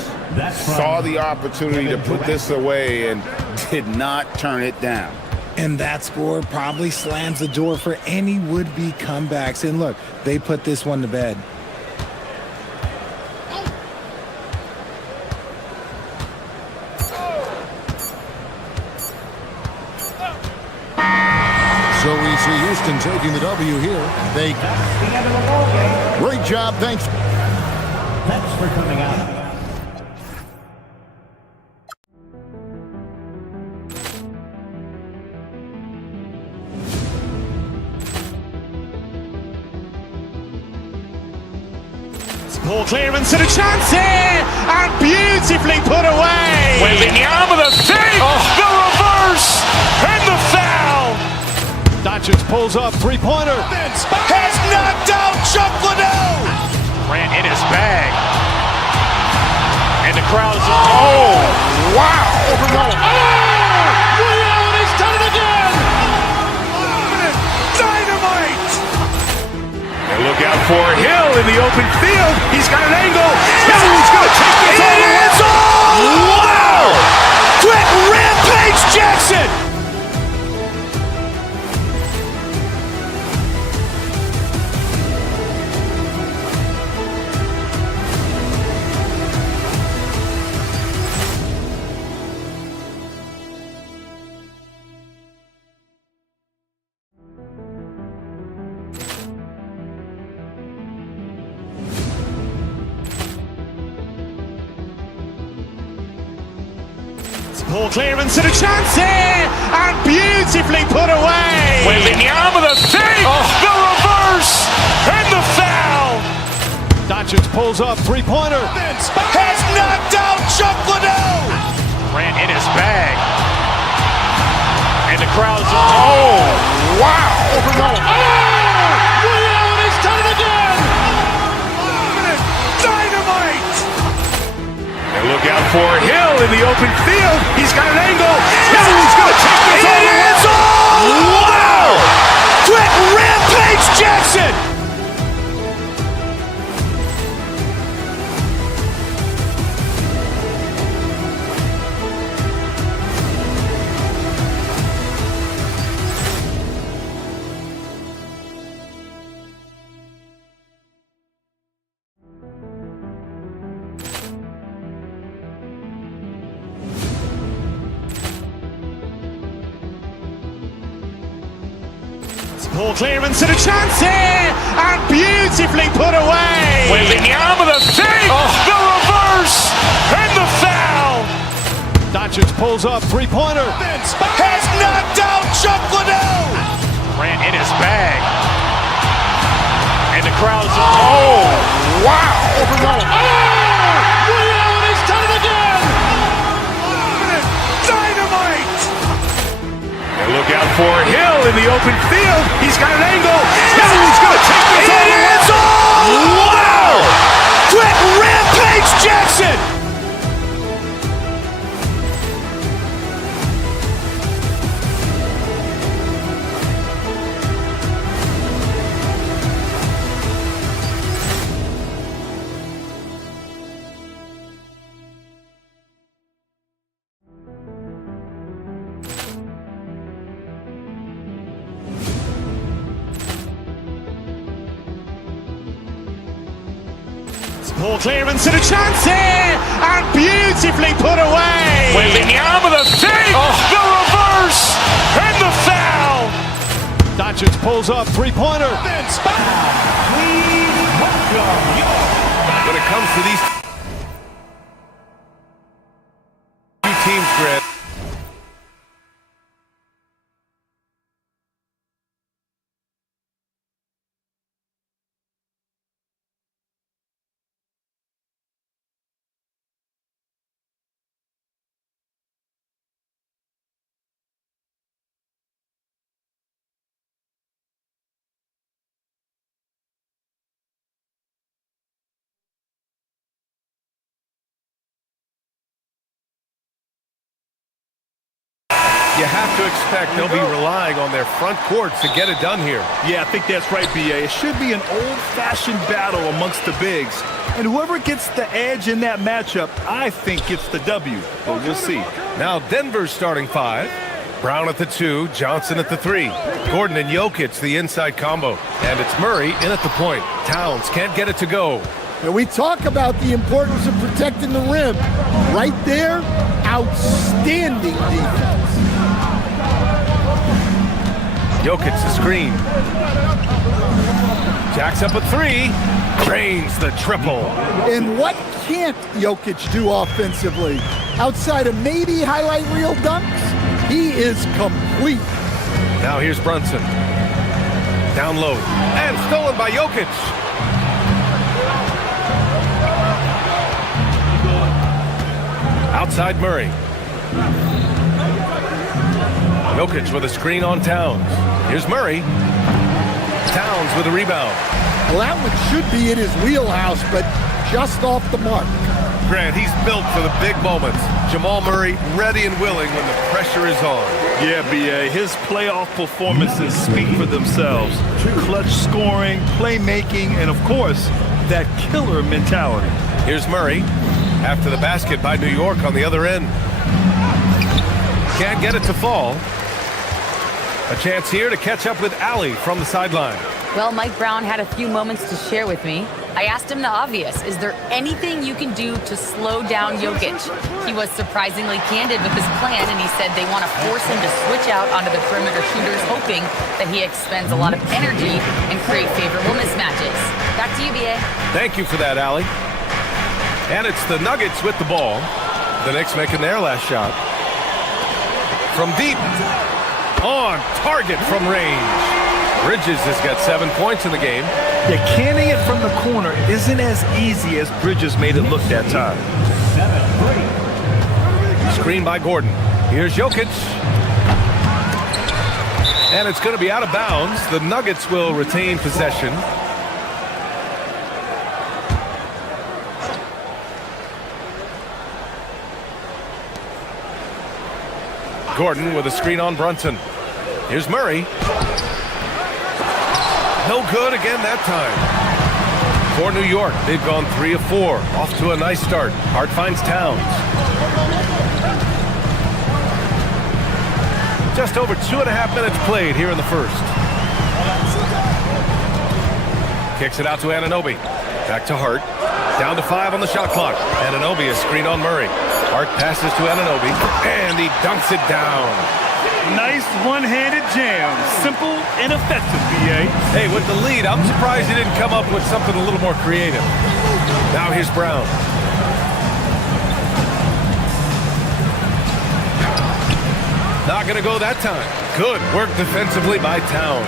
Saw the opportunity to put this away and did not turn it down. And that score probably slams the door for any would-be comebacks. And look, they put this one to bed. So we see Houston taking the W here. Great job. Thanks. Thanks for coming out. Ball clearance and a chance here, and beautifully put away. Wembanyama the save, the reverse, and the foul. Doncic pulls up, three-pointer. Has knocked out Chuck Liddell. Ran in his bag, and the crowd is. Oh, wow! He's done it again. Dynamite! And look out for Hill in the open field. He's got an angle. Hill's going to take this all the way. Wow! Quick rampage Jackson! Ball clearance and a chance here, and beautifully put away. Wembanyama the save, the reverse, and the foul. Doncic pulls up, three-pointer. Has knocked out Chuck Liddell. Ran in his bag, and the crowd is. Oh! wow! Over goal. Rio, and he's done it again! Dynamite! And look out for Hill in the open field. He's got an angle. Now he's going to take this all the way. Wow! Quick rampage Jackson! Poor clearance and a chance here, and beautifully put away. Wembanyama with a save, the reverse, and the foul. Doncic pulls up, three-pointer. Has knocked out Chuck Liddell. Grant in his bag. And the crowd's Wow! Over goal. Rio, and he's done it again. Dynamite! And look out for Hill in the open field. He's got an angle. Now he's going to take this all the way. Wow! Quick rampage Jackson! Poor clearance and a chance here, and beautifully put away. Wembanyama with a save, the reverse, and the foul. Doncic pulls up, three-pointer. When it comes to these two teams, Grant, you have to expect they'll be relying on their front courts to get it done here. Yeah, I think that's right, B.A. It should be an old-fashioned battle amongst the bigs. And whoever gets the edge in that matchup, I think gets the W. But we'll see. Now Denver's starting five. Brown at the 2, Johnson at the 3. Gordon and Jokic the inside combo. And it's Murray in at the point. Towns can't get it to go. And we talk about the importance of protecting the rim. Right there, outstanding defense. Jokic the screen. Jacks up a 3. Drains the triple. And what can't Jokic do offensively? Outside of maybe highlight reel dunks, he is complete. Now here's Brunson. Down low. And stolen by Jokic. Outside Murray. Jokic with a screen on Towns. Here's Murray. Towns with a rebound. Well, that one should be in his wheelhouse, but just off the mark. Grant, he's built for the big moments. Jamal Murray ready and willing when the pressure is on. Yeah, B.A. His playoff performances speak for themselves. Clutch scoring, playmaking, and of course, that killer mentality. Here's Murray. After the basket by New York on the other end. Can't get it to fall. A chance here to catch up with Allie from the sideline. Well, Mike Brown had a few moments to share with me. I asked him the obvious. Is there anything you can do to slow down Jokic? He was surprisingly candid with his plan, and he said they want to force him to switch out onto the perimeter shooters, hoping that he expends a lot of energy and create favorable mismatches. Back to you, B.A. Thank you for that, Allie. And it's the Nuggets with the ball. The Knicks making their last shot. From deep. On target from range. Bridges has got 7 points in the game. Yeah, canning it from the corner isn't as easy as Bridges made it look that time. Screen by Gordon. Here's Jokic. And it's going to be out of bounds. The Nuggets will retain possession. Gordon with a screen on Brunson. Here's Murray. No good again that time. For New York, they've gone 3 of 4. Off to a nice start. Hart finds Towns. Just over 2.5 minutes played here in the first. Kicks it out to Anunoby. Back to Hart. Down to 5 on the shot clock. Anunoby is screened on Murray. Hart passes to Anunoby, and he dunks it down. Nice one-handed jam. Simple and effective, B.A. Hey, with the lead, I'm surprised he didn't come up with something a little more creative. Now here's Brown. Not going to go that time. Good work defensively by Towns.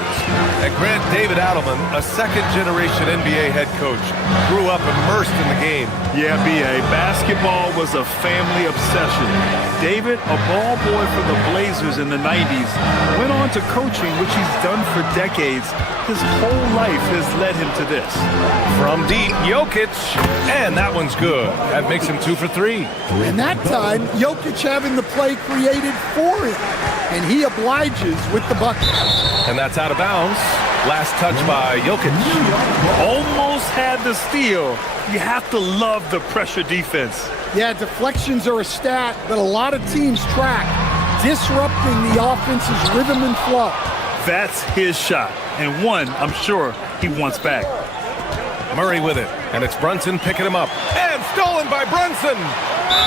And Grant David Adelman, a second-generation NBA head coach, grew up immersed in the game. Yeah, B.A. Basketball was a family obsession. David, a ball boy for the Blazers in the 90s, went on to coaching, which he's done for decades. His whole life has led him to this. From deep, Jokic, and that one's good. That makes him 2 for 3. And that time, Jokic having the play created for him, and he obliges with the bucket. And that's out of bounds. Last touch by Jokic. Almost had the steal. You have to love the pressure defense. Yeah, deflections are a stat that a lot of teams track, disrupting the offense's rhythm and flow. That's his shot, and one I'm sure he wants back. Murray with it, and it's Brunson picking him up. And stolen by Brunson!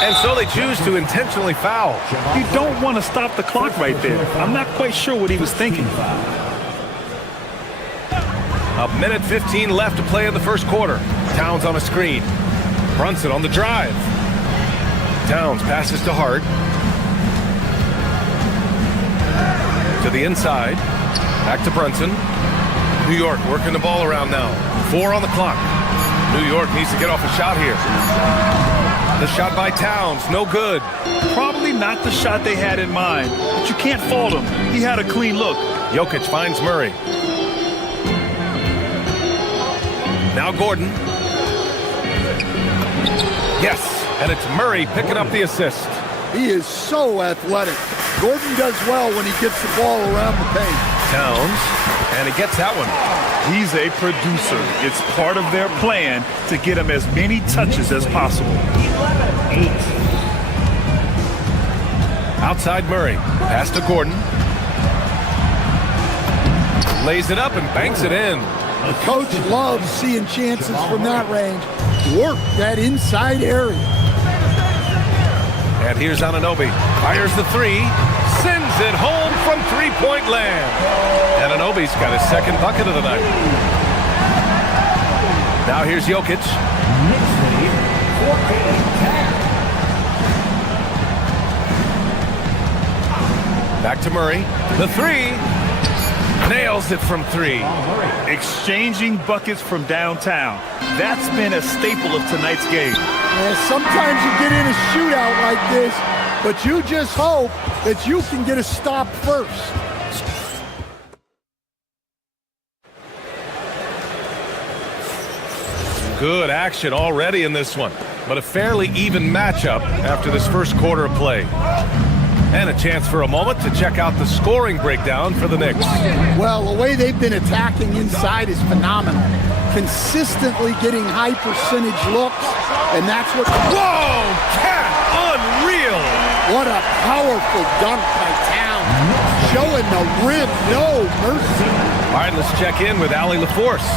And so they choose to intentionally foul. You don't want to stop the clock right there. I'm not quite sure what he was thinking. 1:15 left to play in the first quarter. Towns on a screen. Brunson on the drive. Towns passes to Hart. To the inside. Back to Brunson. New York working the ball around now. 4 on the clock. New York needs to get off a shot here. The shot by Towns, no good. Probably not the shot they had in mind, but you can't fault him. He had a clean look. Jokic finds Murray. Now Gordon. Yes, and it's Murray picking up the assist. He is so athletic. Gordon does well when he gets the ball around the paint. Towns, and he gets that one. He's a producer. It's part of their plan to get him as many touches as possible. 11-8. Outside Murray. Pass to Gordon. Lays it up and banks it in. The coach loves seeing chances from that range. Work that inside area. And here's Anunoby. Fires the 3. Sends it home from three-point land. Anunoby's got his second bucket of the night. Now here's Jokic. Back to Murray. The 3. Nails it from 3. Exchanging buckets from downtown. That's been a staple of tonight's game. Yeah, sometimes you get in a shootout like this, but you just hope that you can get a stop first. Good action already in this one, but a fairly even matchup after this first quarter of play. And a chance for a moment to check out the scoring breakdown for the Knicks. Well, the way they've been attacking inside is phenomenal. Consistently getting high percentage looks, and that's what... Whoa! Cat! Unreal! What a powerful dunk by Towns. Showing the rim no mercy. All right, let's check in with Allie LaForce.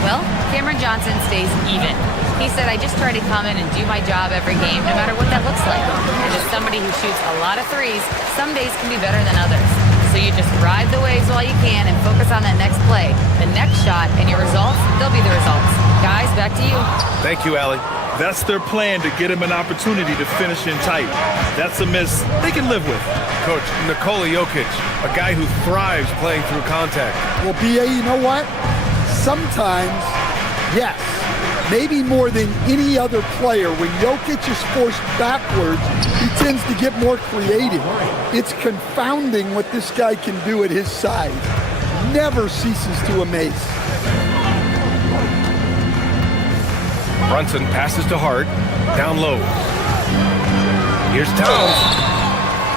Well, Cameron Johnson stays even. He said, I just try to come in and do my job every game, no matter what that looks like. And as somebody who shoots a lot of threes, some days can be better than others. So you just ride the waves while you can and focus on that next play. The next shot and your results, they'll be the results. Guys, back to you. Thank you, Allie. That's their plan to get him an opportunity to finish in tight. That's a miss they can live with. Coach, Nikola Jokic, a guy who thrives playing through contact. Well, B.A., you know what? Sometimes, yes, maybe more than any other player, when Jokic is forced backwards, he tends to get more creative. It's confounding what this guy can do at his size. Never ceases to amaze. Brunson passes to Hart, down low. Here's Towns.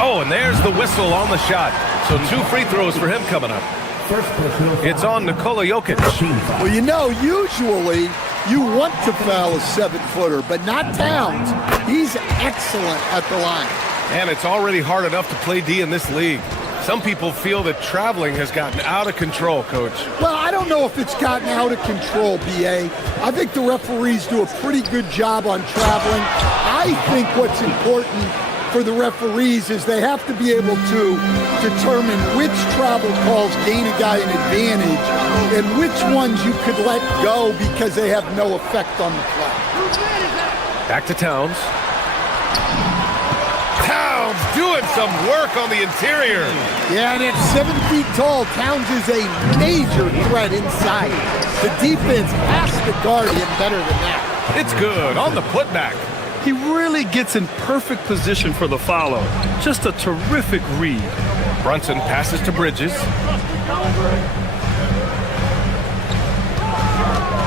Oh, and there's the whistle on the shot. So 2 free throws for him coming up. It's on Nikola Jokic. Well, you know, usually you want to foul a 7-footer, but not Towns. He's excellent at the line. And it's already hard enough to play D in this league. Some people feel that traveling has gotten out of control, Coach. Well, I don't know if it's gotten out of control, B.A. I think the referees do a pretty good job on traveling. I think what's important for the referees is they have to be able to determine which travel calls gain a guy an advantage and which ones you could let go because they have no effect on the play. Back to Towns. Towns doing some work on the interior. Yeah, and at 7 feet tall, Towns is a major threat inside. The defense has to guard him better than that. It's good on the putback. He really gets in perfect position for the follow. Just a terrific read. Brunson passes to Bridges.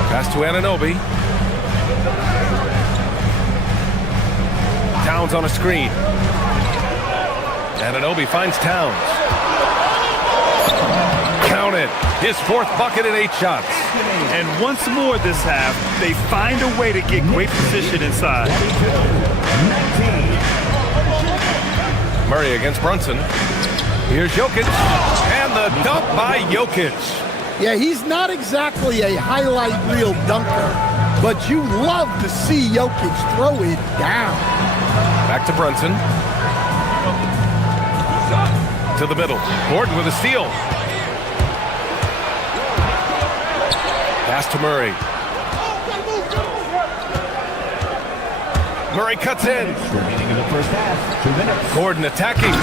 Pass to Anunoby. Towns on a screen. Anunoby finds Towns. Count it. His 4th bucket in 8 shots. And once more this half, they find a way to get great position inside. Murray against Brunson. Here's Jokic. And the dunk by Jokic. Yeah, he's not exactly a highlight reel dunker, but you love to see Jokic throw it down. Back to Brunson. To the middle. Gordon with a steal. Pass to Murray. Murray cuts in. Gordon attacking.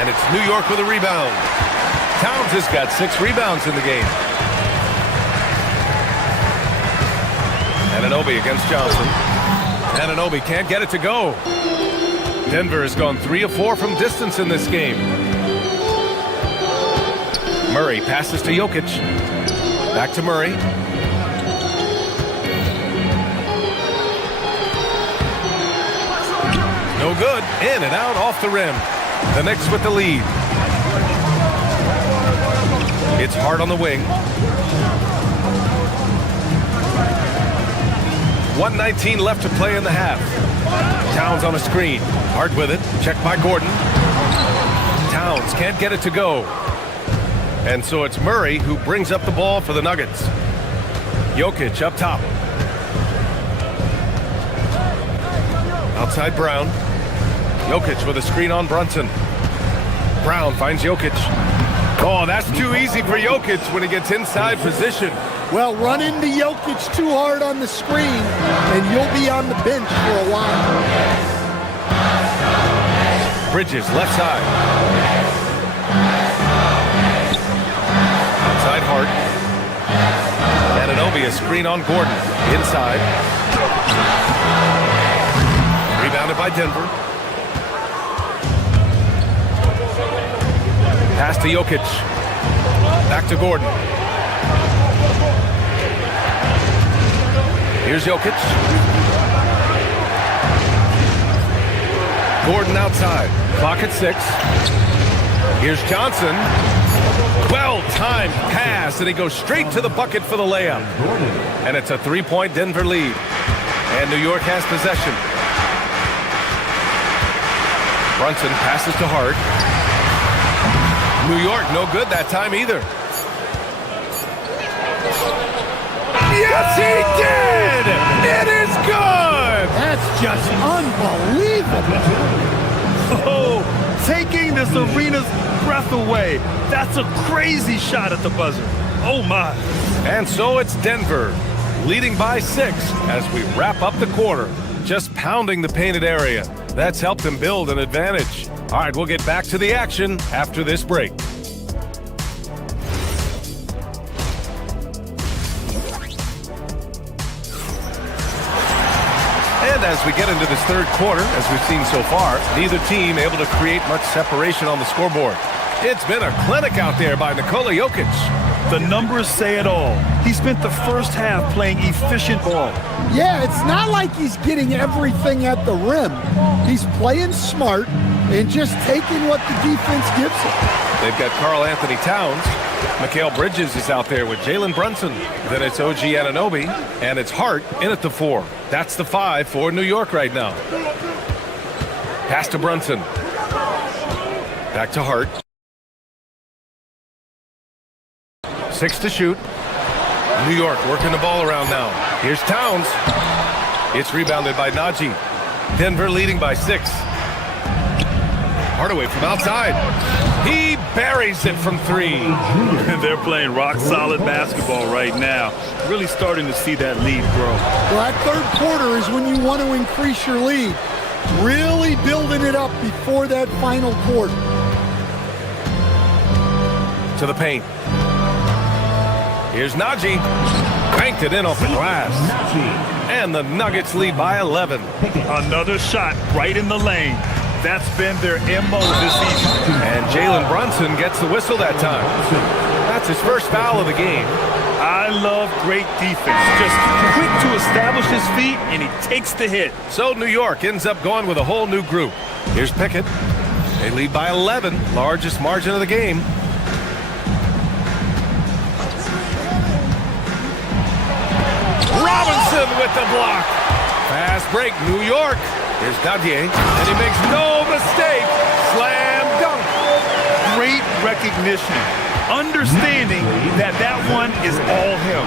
And it's New York with a rebound. Towns has got 6 rebounds in the game. Anunoby against Johnson. Anunoby can't get it to go. Denver has gone 3 of 4 from distance in this game. Murray passes to Jokic. Back to Murray. No good. In and out off the rim. The Knicks with the lead. It's Hart on the wing. 1:19 left to play in the half. Towns on a screen. Hart with it. Checked by Gordon. Towns can't get it to go. And so it's Murray who brings up the ball for the Nuggets. Jokic up top. Outside Brown. Jokic with a screen on Brunson. Brown finds Jokic. Oh, that's too easy for Jokic when he gets inside position. Well, run into Jokic too hard on the screen, and you'll be on the bench for a while. Bridges, left side. Outside Hart. Anunoby, a screen on Gordon. Inside. Rebounded by Denver. Pass to Jokic. Back to Gordon. Here's Jokic. Gordon outside. Clock at 6. Here's Johnson. Well-timed pass, and he goes straight to the bucket for the layup. And it's a 3-point Denver lead. And New York has possession. Brunson passes to Hart. New York, no good that time either. Yes, he did! It is good! That's just unbelievable. Oh, taking this arena's breath away. That's a crazy shot at the buzzer. Oh, my. And so it's Denver, leading by 6 as we wrap up the quarter. Just pounding the painted area. That's helped them build an advantage. All right, we'll get back to the action after this break. as we get into this third quarter, as we've seen so far. Neither team able to create much separation on the scoreboard. It's been a clinic out there by Nikola Jokic. The numbers say it all. He spent the first half playing efficient ball. Yeah, it's not like he's getting everything at the rim. He's playing smart and just taking what the defense gives him. They've got Karl Anthony Towns. Mikal Bridges is out there with Jalen Brunson. Then it's OG Anunoby, and it's Hart in at the 4. That's the 5 for New York right now. Pass to Brunson. Back to Hart. 6 to shoot. New York working the ball around now. Here's Towns. It's rebounded by Najee. Denver leading by 6. Hardaway from outside. He buries it from 3. They're playing rock-solid basketball right now. Really starting to see that lead grow. Well, that third quarter is when you want to increase your lead. Really building it up before that final quarter. To the paint. Here's Najee. Banked it in off the glass. And the Nuggets lead by 11. Another shot right in the lane. That's been their MO this season. And Jalen Brunson gets the whistle that time. That's his first foul of the game. I love great defense. Just quick to establish his feet, and he takes the hit. So New York ends up going with a whole new group. Here's Pickett. They lead by 11, largest margin of the game. Robinson with the block. Fast break, New York. Here's Dadier, and he makes no mistake. Slam dunk. Great recognition. Understanding that one is all him.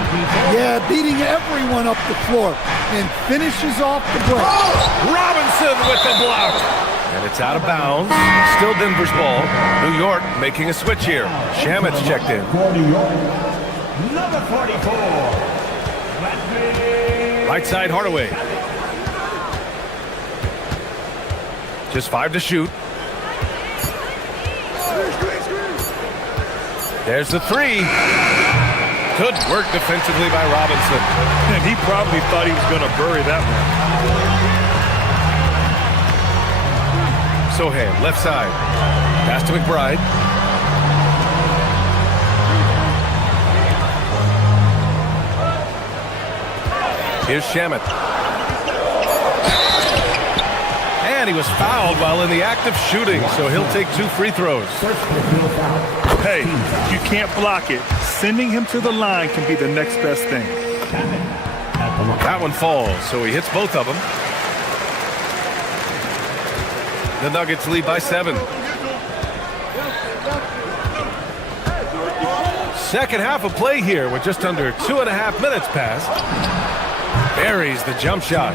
Yeah, beating everyone up the floor and finishes off the break. Robinson with the block. And it's out of bounds. Still Denver's ball. New York making a switch here. Shamit's checked in. Number 44. Right side Hardaway. Just 5 to shoot. There's the 3. Good work defensively by Robinson. And he probably thought he was going to bury that one. Sohan, left side. Pass to McBride. Here's Shamit. And he was fouled while in the act of shooting, so he'll take 2 free throws. Hey, you can't block it. Sending him to the line can be the next best thing. That one falls, so he hits both of them. The Nuggets lead by 7. Second half of play here with just under 2.5 minutes passed. Buries the jump shot.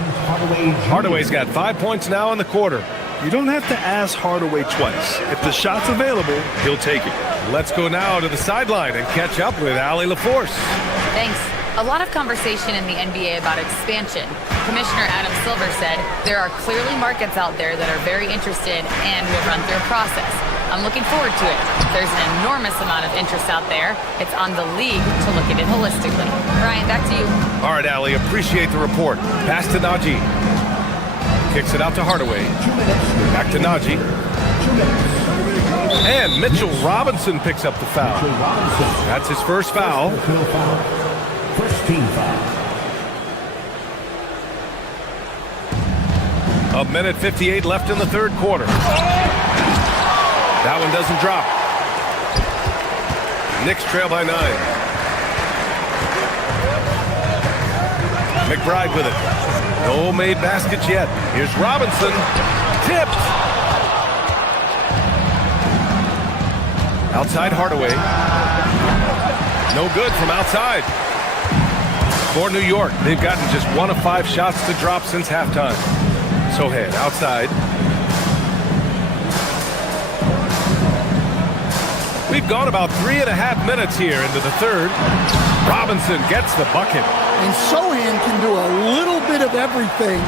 Hardaway's got 5 points now in the quarter. You don't have to ask Hardaway twice. If the shot's available, he'll take it. Let's go now to the sideline and catch up with Allie LaForce. Thanks. A lot of conversation in the NBA about expansion. Commissioner Adam Silver said there are clearly markets out there that are very interested and will run through a process. I'm looking forward to it. There's an enormous amount of interest out there. It's on the league to look at it holistically. Ryan, back to you. All right, Allie, appreciate the report. Pass to Najee. Kicks it out to Hardaway. Back to Najee. And Mitchell Robinson picks up the foul. That's his first foul. First team foul. 1:58 left in the third quarter. That one doesn't drop. Knicks trail by 9. McBride with it. No made baskets yet. Here's Robinson. Tipped. Outside Hardaway. No good from outside. For New York, they've gotten just 1 of 5 shots to drop since halftime. Sohan outside. We've gone about 3.5 minutes here into the third. Robinson gets the bucket. And Sohan can do a little bit of everything,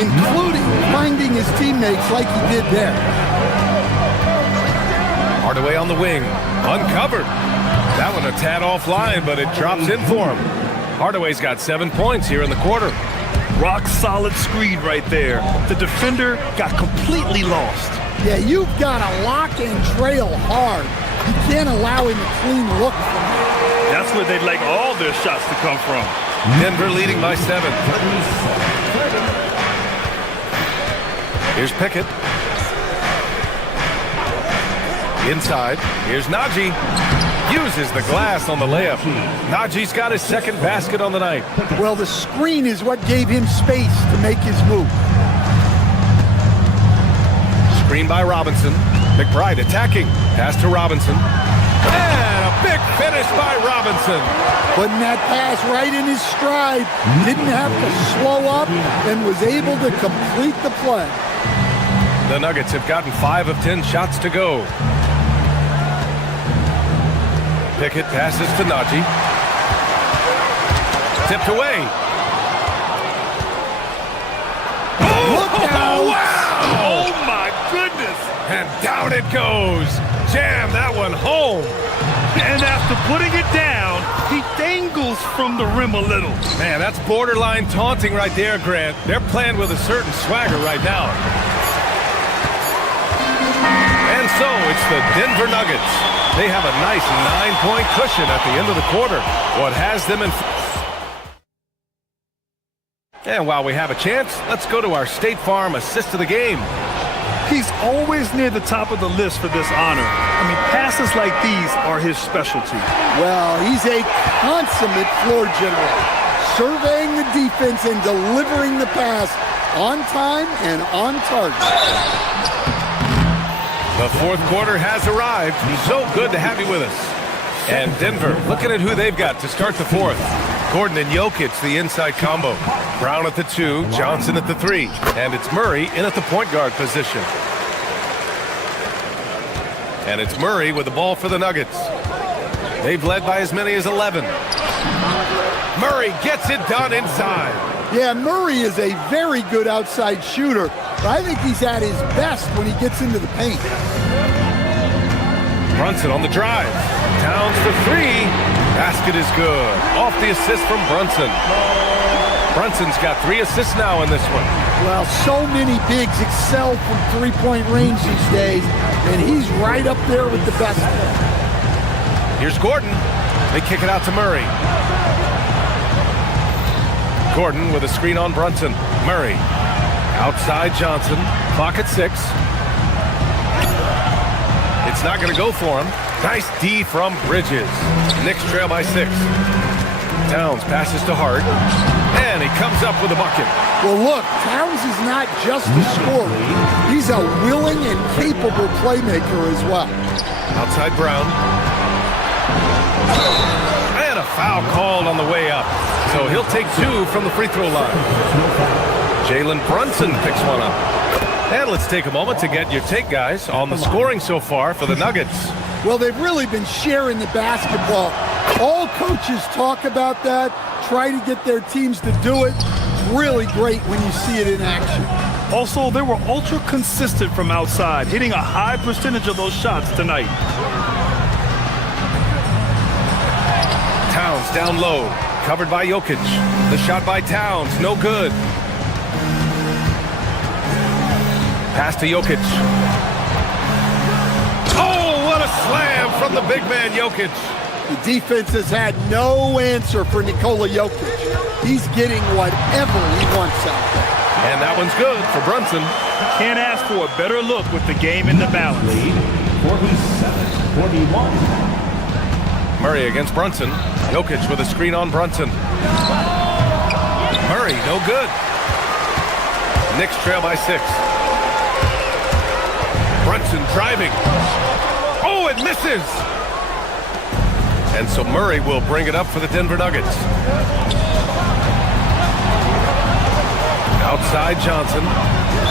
including finding his teammates like he did there. Hardaway on the wing. Uncovered. That one a tad offline, but it drops in for him. Hardaway's got 7 points here in the quarter. Rock solid screen right there. The defender got completely lost. Yeah, you've got to lock and trail hard. You can't allow him a clean look from it. That's where they'd like all their shots to come from. Denver leading by 7. Here's Pickett. Inside. Here's Najee. Uses the glass on the layup. Najee's got his second basket on the night. Well, the screen is what gave him space to make his move. Screen by Robinson. McBride attacking. Pass to Robinson. And a big finish by Robinson. Putting that pass right in his stride. Didn't have to slow up and was able to complete the play. The Nuggets have gotten 5 of 10 shots to go. Pickett passes to Najee. Tipped away. Oh, wow! Oh, my goodness. And down it goes. Jam that one home. And after putting it down, he dangles from the rim a little. Man, that's borderline taunting right there, Grant. They're playing with a certain swagger right now. And so it's the Denver Nuggets. They have a nice 9-point cushion at the end of the quarter. What has them in... And while we have a chance, let's go to our State Farm assist of the game. He's always near the top of the list for this honor. I mean, passes like these are his specialty. Well, he's a consummate floor general, surveying the defense and delivering the pass on time and on target. The fourth quarter has arrived. So good to have you with us. And Denver, looking at who they've got to start the fourth. Gordon and Jokic, the inside combo. Brown at the 2, Johnson at the 3. And it's Murray in at the point guard position. And it's Murray with the ball for the Nuggets. They've led by as many as 11. Murray gets it done inside. Yeah, Murray is a very good outside shooter, but I think he's at his best when he gets into the paint. Brunson on the drive. Towns for 3. Basket is good. Off the assist from Brunson. Brunson's got 3 assists now in this one. Well, so many bigs excel from three-point range these days, and he's right up there with the best. Here's Gordon. They kick it out to Murray. Gordon with a screen on Brunson. Murray. Outside Johnson. Clock at 6. It's not going to go for him. Nice D from Bridges. Knicks trail by 6. Towns passes to Hart. And he comes up with a bucket. Well, look, Towns is not just a scorer. He's a willing and capable playmaker as well. Outside Brown. And a foul called on the way up. So he'll take 2 from the free throw line. Jalen Brunson picks one up. And let's take a moment to get your take, guys, on the scoring so far for the Nuggets. Well, they've really been sharing the basketball. All coaches talk about that, try to get their teams to do it. It's really great when you see it in action. Also, they were ultra consistent from outside, hitting a high percentage of those shots tonight. Towns down low, covered by Jokic. The shot by Towns, no good. Pass to Jokic. Oh, what a slam from the big man, Jokic. The defense has had no answer for Nikola Jokic. He's getting whatever he wants out there. And that one's good for Brunson. Can't ask for a better look with the game in the balance. Lead 47-41. Murray against Brunson. Jokic with a screen on Brunson. Murray, no good. Knicks trail by 6. Brunson driving. Oh, it misses! And so Murray will bring it up for the Denver Nuggets. Outside Johnson.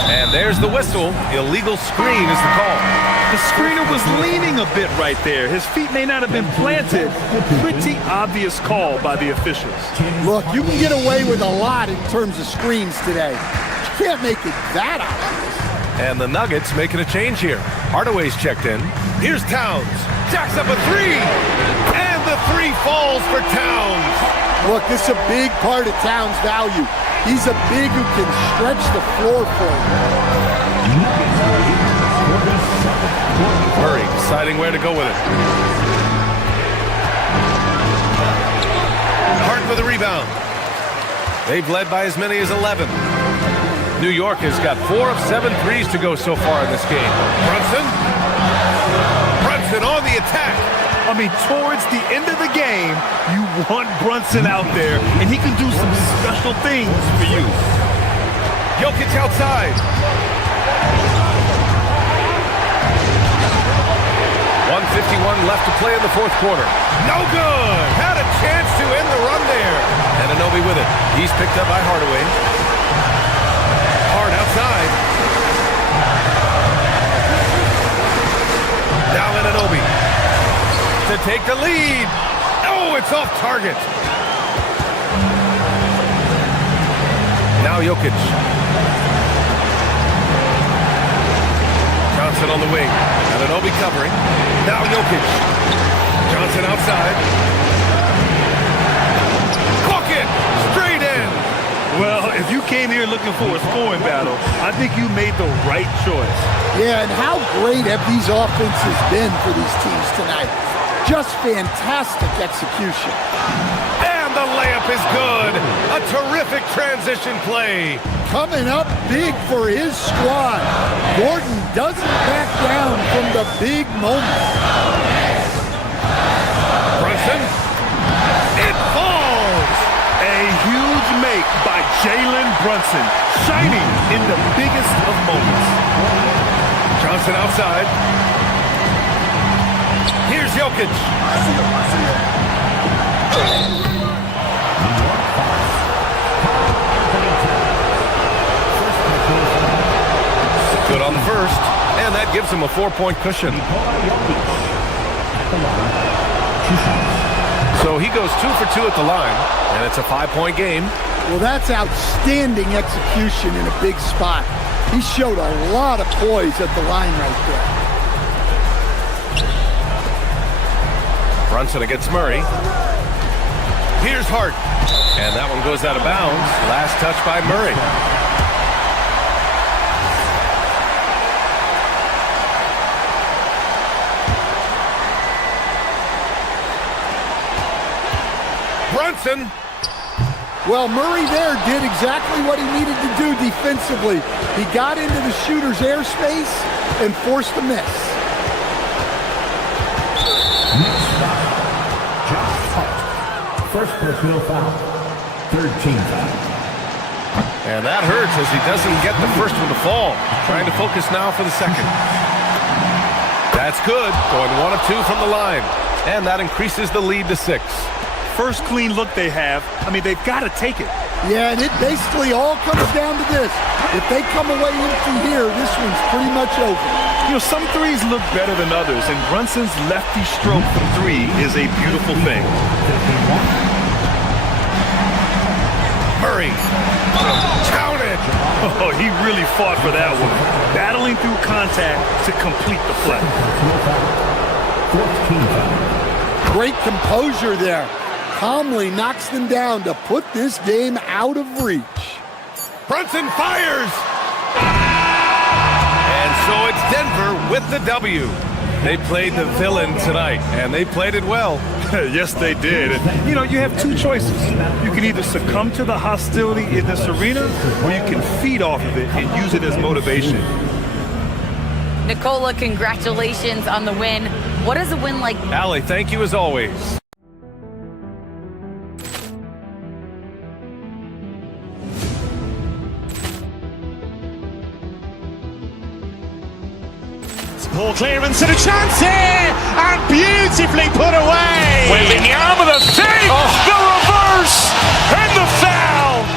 And there's the whistle. Illegal screen is the call. The screener was leaning a bit right there. His feet may not have been planted. Pretty obvious call by the officials. Look, you can get away with a lot in terms of screens today. You can't make it that obvious. And the Nuggets making a change here. Hardaway's checked in. Here's Towns. Jacks up a 3. And the 3 falls for Towns. Look, this is a big part of Towns' value. He's a big who can stretch the floor for you. Murray deciding where to go with it. Hart with a rebound. They've led by as many as 11. New York has got 4 of 7 threes to go so far in this game. Brunson on the attack. I mean, towards the end of the game, you want Brunson out there, and he can do some special things for you. Jokic outside. 1:51 left to play in the fourth quarter. No good. Had a chance to end the run there. Anunoby with it. He's picked up by Hardaway. Hard outside. Now Anunoby to take the lead. Oh, it's off target. Now Jokic. Johnson on the wing. Anunoby covering. Now Jokic. Johnson outside. Cook it! Straight in! Well, if you came here looking for a scoring battle, I think you made the right choice. Yeah, and how great have these offenses been for these teams tonight? Just fantastic execution. And the layup is good. A terrific transition play. Coming up big for his squad. Gordon doesn't back down from the big moment. Brunson. It falls. A huge make by Jalen Brunson, shining in the biggest of moments. Johnson outside. Here's Jokic. Good on the first, and that gives him a 4-point cushion. So he goes 2 for 2 at the line, and it's a 5-point game. Well, that's outstanding execution in a big spot. He showed a lot of poise at the line right there. Brunson against Murray. Here's Hart, and that one goes out of bounds. Last touch by Murray. Brunson. Well, Murray there did exactly what he needed to do defensively. He got into the shooter's airspace and forced a miss. First personal foul. Third team foul. And that hurts as he doesn't get the first one to fall. Trying to focus now for the second. That's good. Going 1 of 2 from the line. And that increases the lead to 6. First clean look they have. I mean, they've got to take it. Yeah, and it basically all comes down to this. If they come away empty here, this one's pretty much over. You know, some threes look better than others, and Brunson's lefty stroke from 3 is a beautiful thing. Murray. Count it. Oh, he really fought for that one. Battling through contact to complete the play. Great composure there. Calmly knocks them down to put this game out of reach. Brunson fires! And so it's Denver with the W. They played the villain tonight, and they played it well. Yes, they did. And, you know, you have 2 choices. You can either succumb to the hostility in this arena, or you can feed off of it and use it as motivation. Nicola, congratulations on the win. What is a win like? Allie, thank you as always. Poor clearance and a chance here, and beautifully put away. Wembanyama with a save, the reverse, and the foul.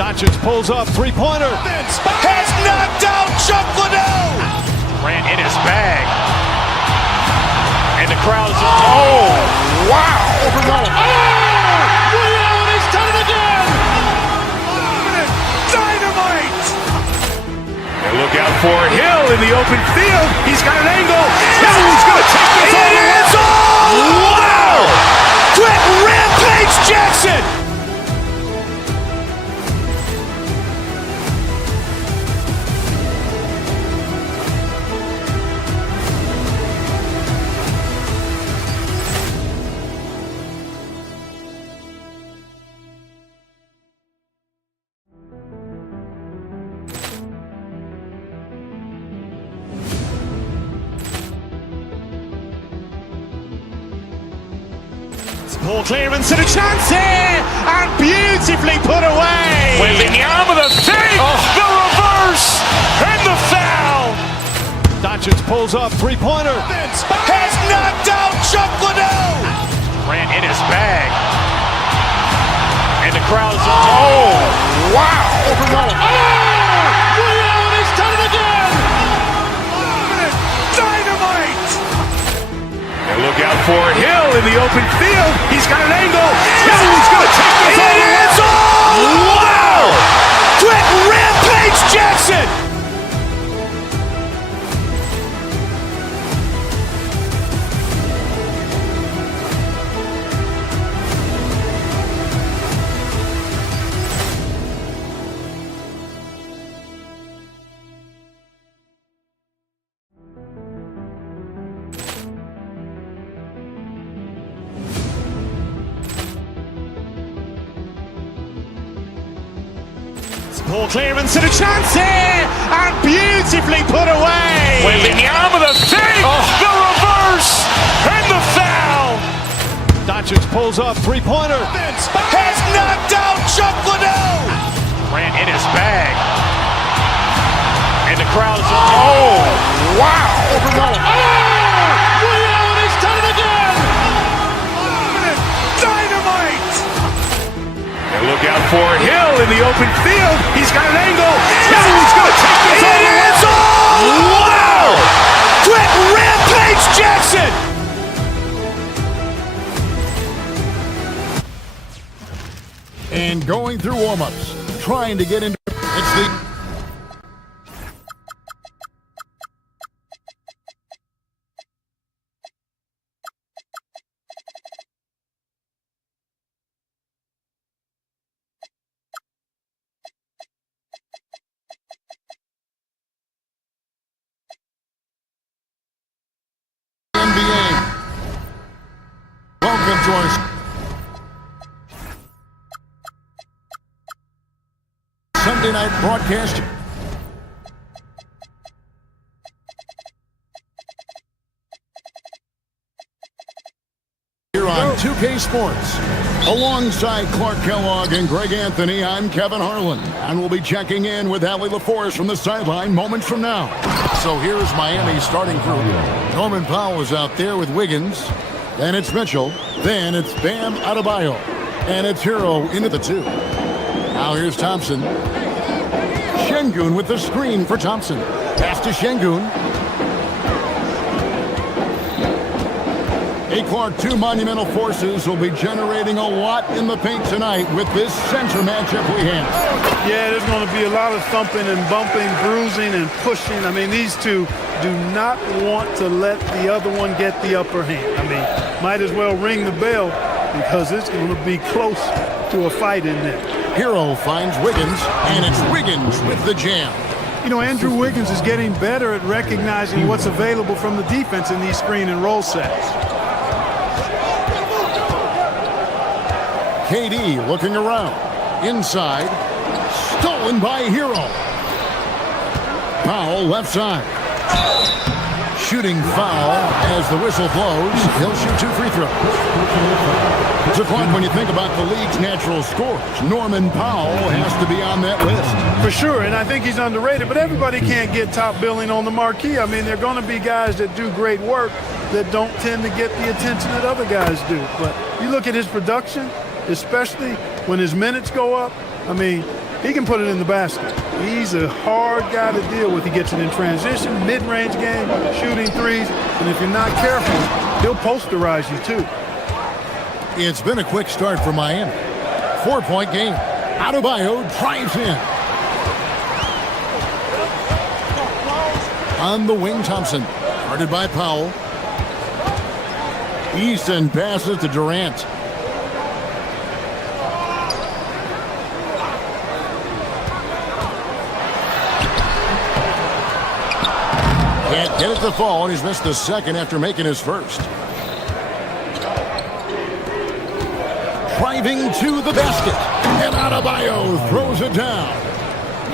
Doncic pulls up, three-pointer. Has knocked out Chuck Liddell. Ran in his bag. And the crowd is, oh, wow. Overrun. Oh, he's done it again. Dynamite. And look out for Hill in the open field. He's got an angle. He's going to take this all the way. Wow. Quick rampage Jackson. Poor clearance and a chance here, and beautifully put away. Wembanyama the fake, the reverse, and the foul. Doncic pulls up, three-pointer. Has knocked out Chuck Liddell. Ran in his bag. And the crowd is, oh, wow. Liddell, he's done it again. Dynamite. And look out for Hill in the open field. He's got an angle. Hill's going to take this all the way. Wow. Quick rampage Jackson. Poor clearance and a chance here, and beautifully put away. Wembanyama the fake, the reverse, and the foul. Doncic pulls up, three-pointer. Has knocked out Chuck Liddell. Ran in his bag. And the crowd is, oh, wow. Liddell, he's done it again. Dynamite. And look out for Hill in the open field. He's got an angle. Hill's going to take this all the way. Wow. Quick rampage Jackson. And going through warm-ups, trying to get into it's the NBA. Welcome to our Sunday night broadcast. Here on 2K Sports. Alongside Clark Kellogg and Greg Anthony, I'm Kevin Harlan. And we'll be checking in with Allie LaForce from the sideline moments from now. So here's Miami's starting group. Norman Powell is out there with Wiggins. Then it's Mitchell. Then it's Bam Adebayo. And it's Hero into the two. Now here's Thompson. Şengün with the screen for Thompson. Pass to Şengün. Clark, two monumental forces will be generating a lot in the paint tonight with this center matchup we have. Yeah, there's going to be a lot of thumping and bumping, bruising and pushing. I mean, these two do not want to let the other one get the upper hand. I mean, might as well ring the bell because it's going to be close to a fight in there. Hero finds Wiggins, and it's Wiggins with the jam. You know, Andrew Wiggins is getting better at recognizing what's available from the defense in these screen and roll sets. KD looking around. Inside. Stolen by Hero. Powell left side. Shooting foul as the whistle blows. He'll shoot two free throws. It's a clock when you think about the league's natural scores. Norman Powell has to be on that list. For sure, and I think he's underrated, but everybody can't get top billing on the marquee. I mean, there are going to be guys that do great work that don't tend to get the attention that other guys do. But you look at his production, especially when his minutes go up, I mean, he can put it in the basket. He's a hard guy to deal with. He gets it in transition, mid-range game, shooting threes, and if you're not careful, he'll posterize you too. It's been a quick start for Miami. 4-point game. Adebayo drives in. On the wing, Thompson. Guarded by Powell. Easton passes to Durant. Can't get it to fall, and he's missed the second after making his first. Driving to the basket, and Adebayo throws it down.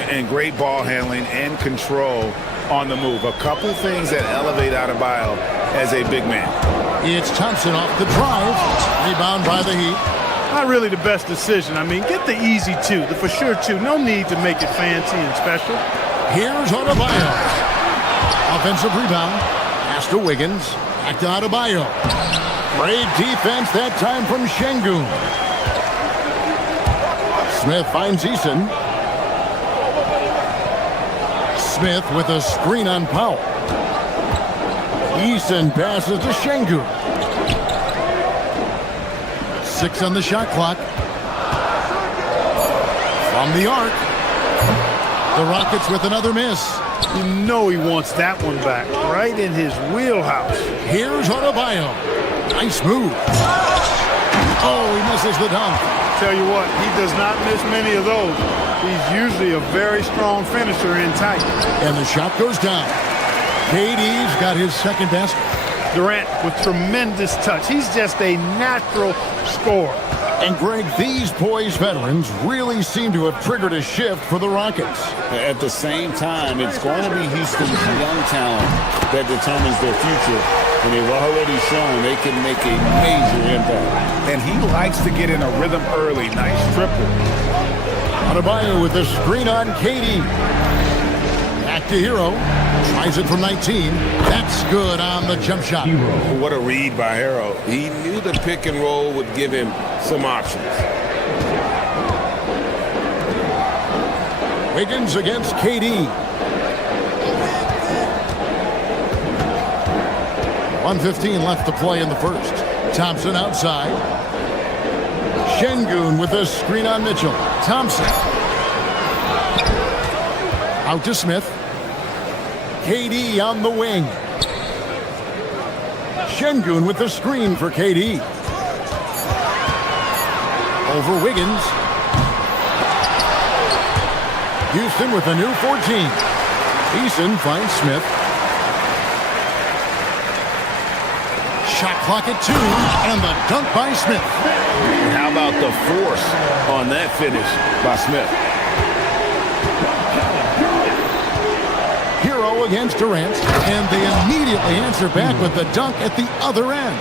And great ball handling and control on the move. A couple things that elevate Adebayo as a big man. It's Thompson off the drive. Rebound by the Heat. Not really the best decision. I mean, get the easy two, the for sure two. No need to make it fancy and special. Here's Adebayo. Offensive rebound. Pass to Wiggins. Back to Adebayo. Great defense that time from Şengün. Smith finds Eason. Smith with a screen on Powell. Eason passes to Şengün. 6 on the shot clock. From the arc. The Rockets with another miss. You know he wants that one back, right in his wheelhouse. Here's Adebayo. Nice move. Oh, he misses the dunk. Tell you what, he does not miss many of those. He's usually a very strong finisher in tight. And the shot goes down. KD's got his second basket. Durant with tremendous touch. He's just a natural scorer. And Greg, these poised veterans really seem to have triggered a shift for the Rockets. At the same time, it's going to be Houston's young talent that determines their future. And they've already shown they can make a major impact. And he likes to get in a rhythm early. Nice triple. Adebayo with the screen on KD. Back to Hero. Tries it from 19. That's good on the jump shot. What a read by Hero. He knew the pick and roll would give him some options. Wiggins against KD. 1:15 left to play in the first. Thompson outside. Şengün with a screen on Mitchell. Thompson. Out to Smith. KD on the wing. Şengün with the screen for KD. Over Wiggins. Houston with a new 14. Eason finds Smith. Shot clock at 2, and the dunk by Smith. How about the force on that finish by Smith? Hero against Durant, and they immediately answer back with the dunk at the other end.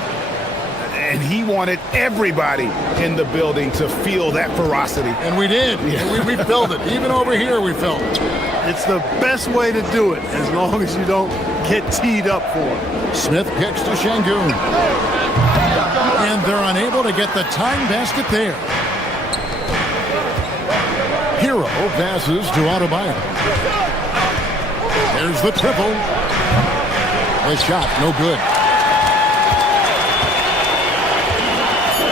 And he wanted everybody in the building to feel that ferocity. And we did. Yeah. We felt it. Even over here, we felt it. It's the best way to do it, as long as you don't get teed up for it. Smith kicks to Şengün. And they're unable to get the tying basket there. Hero passes to Adebayo. There's the triple. The shot, no good.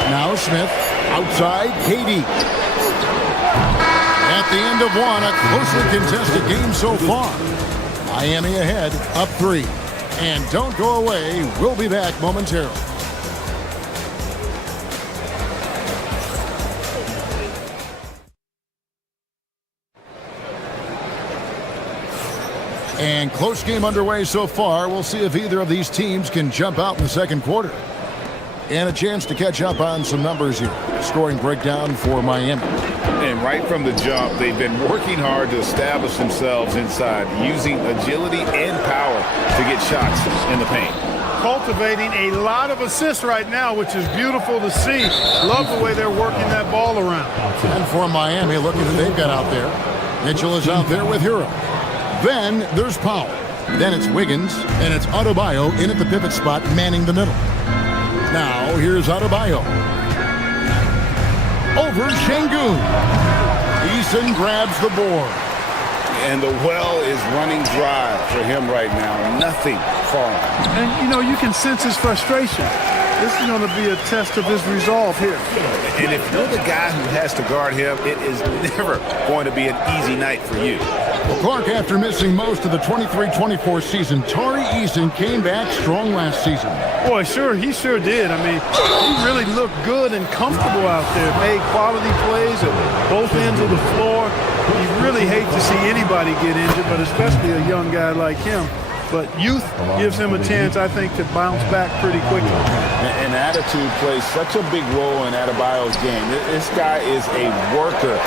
Now Smith, outside, KD. At the end of one, a closely contested game so far. Miami ahead, up 3. And don't go away, we'll be back momentarily. And close game underway so far. We'll see if either of these teams can jump out in the second quarter. And a chance to catch up on some numbers here. Scoring breakdown for Miami. And right from the jump, they've been working hard to establish themselves inside, using agility and power to get shots in the paint. Cultivating a lot of assists right now, which is beautiful to see. Love the way they're working that ball around. And for Miami, look at who they've got out there. Mitchell is out there with Hero. Then there's Powell. Then it's Wiggins, and it's Adebayo in at the pivot spot, manning the middle. Now, here's Adebayo. Over Şengün. Eason grabs the board. And the well is running dry for him right now. Nothing falling. And, you know, you can sense his frustration. This is going to be a test of his resolve here. And if you're the guy who has to guard him, it is never going to be an easy night for you. Well, Clark, after missing most of the 23-24 season, Tari Eason came back strong last season. Boy, he sure did. I mean, he really looked good and comfortable out there. Made quality plays at both ends of the floor. You really hate to see anybody get injured, but especially a young guy like him. But youth gives him a chance, I think, to bounce back pretty quickly. And attitude plays such a big role in Adebayo's game. This guy is a worker.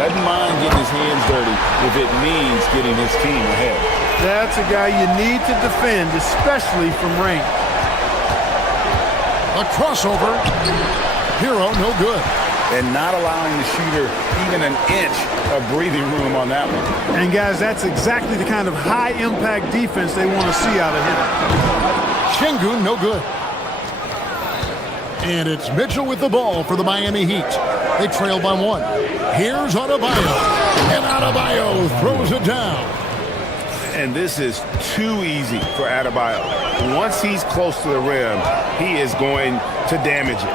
Doesn't mind getting his hands dirty if it means getting his team ahead. That's a guy you need to defend, especially from range. A crossover. Hero, no good. And not allowing the shooter even an inch of breathing room on that one. And guys, that's exactly the kind of high-impact defense they want to see out of him. Şengün, no good. And it's Mitchell with the ball for the Miami Heat. They trail by 1. Here's Adebayo. And Adebayo throws it down. And this is too easy for Adebayo. Once he's close to the rim, he is going to damage it.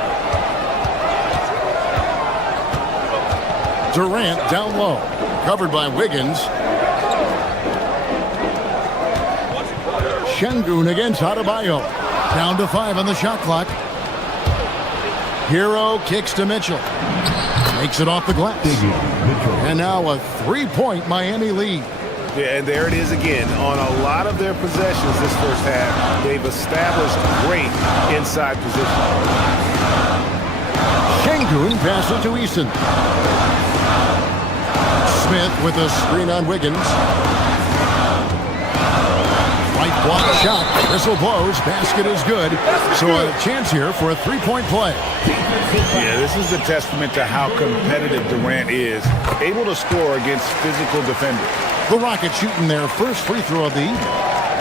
Durant down low. Covered by Wiggins. Şengün against Adebayo. Down to 5 on the shot clock. Hero kicks to Mitchell. Makes it off the glass. And now a 3-point Miami lead. Yeah, and there it is again. On a lot of their possessions this first half, they've established great inside position. Şengün passes to Eason. Smith with a screen on Wiggins. Right block shot. Whistle blows. Basket is good. So a chance here for a 3-point play. Yeah, this is a testament to how competitive Durant is. Able to score against physical defenders. The Rockets shooting their first free throw of the evening.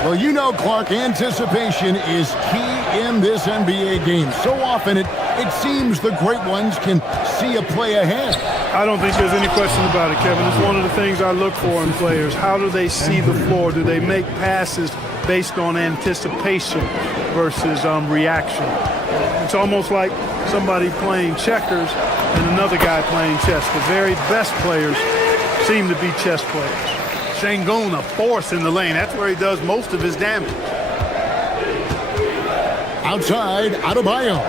Well, you know, Clark, anticipation is key in this NBA game. So often it seems the great ones can see a play ahead. I don't think there's any question about it, Kevin. It's one of the things I look for in players. How do they see the floor? Do they make passes based on anticipation versus reaction? It's almost like somebody playing checkers and another guy playing chess. The very best players seem to be chess players. Şengün, a force in the lane. That's where he does most of his damage. Outside, Adebayo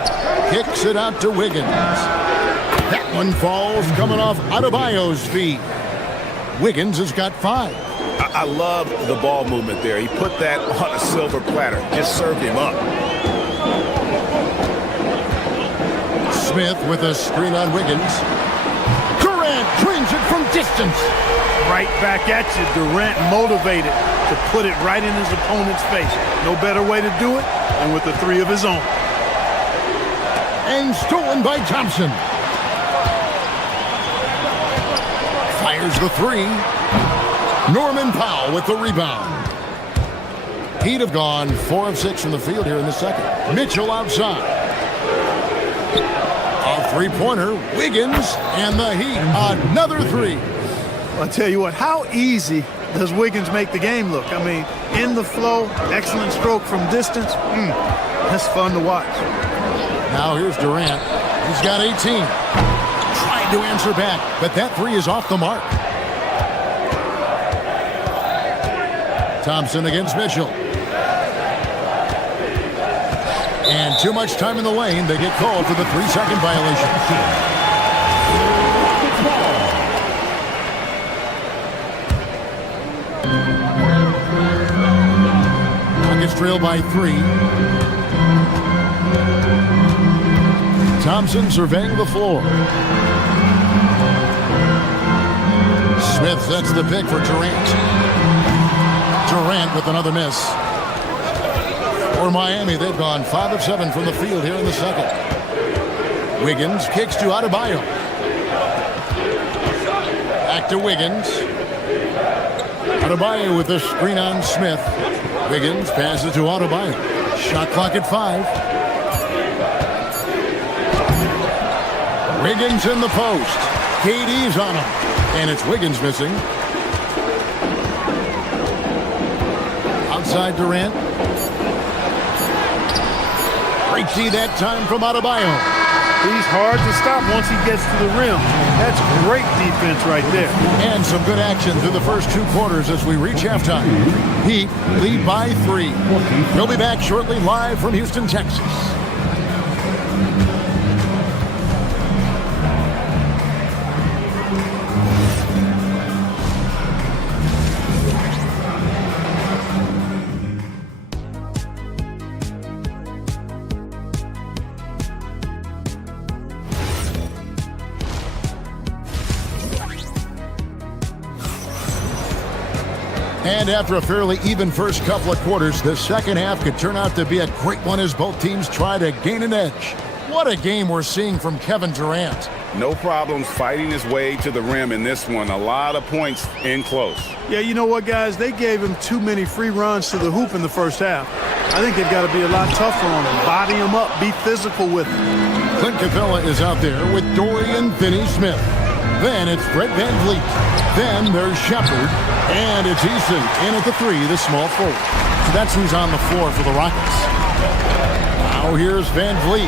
kicks it out to Wiggins. That one falls coming off Adebayo's feet. Wiggins has got 5. I love the ball movement there. He put that on a silver platter. Just served him up. Smith with a screen on Wiggins. Durant drains it from distance. Right back at you. Durant motivated to put it right in his opponent's face. No better way to do it than with the 3 of his own. And stolen by Thompson. Fires the 3. Norman Powell with the rebound. Heat have gone 4 of 6 from the field here in the second. Mitchell outside. A 3-pointer. Wiggins and the Heat. Another 3. I'll tell you what, how easy does Wiggins make the game look? I mean, in the flow, excellent stroke from distance. That's fun to watch. Now here's Durant. He's got 18. Tried to answer back, but that 3 is off the mark. Thompson against Mitchell. And too much time in the lane. They get called for the 3-second violation. Rockets trail by 3. Thompson surveying the floor. Smith sets the pick for Durant. Durant with another miss. For Miami, they've gone 5 of 7 from the field here in the second. Wiggins kicks to Adebayo. Back to Wiggins. Adebayo with the screen on Smith. Wiggins passes to Adebayo. Shot clock at 5. Wiggins in the post. KD's on him. And it's Wiggins missing. Outside Durant. Great D that time from Adebayo. He's hard to stop once he gets to the rim. That's great defense right there. And some good action through the first 2 quarters as we reach halftime. Heat lead by 3. We'll be back shortly live from Houston, Texas. And after a fairly even first couple of quarters, the second half could turn out to be a great one as both teams try to gain an edge. What a game we're seeing from Kevin Durant. No problems fighting his way to the rim in this one. A lot of points in close. Yeah, you know what, guys? They gave him too many free runs to the hoop in the first half. I think they've got to be a lot tougher on him. Body him up. Be physical with him. Clint Capella is out there with Dorian Finney-Smith. Then it's Fred VanVleet. Then there's Shepard. And it's Easton in at the three, the small forward. So that's who's on the floor for the Rockets. Now here's VanVleet.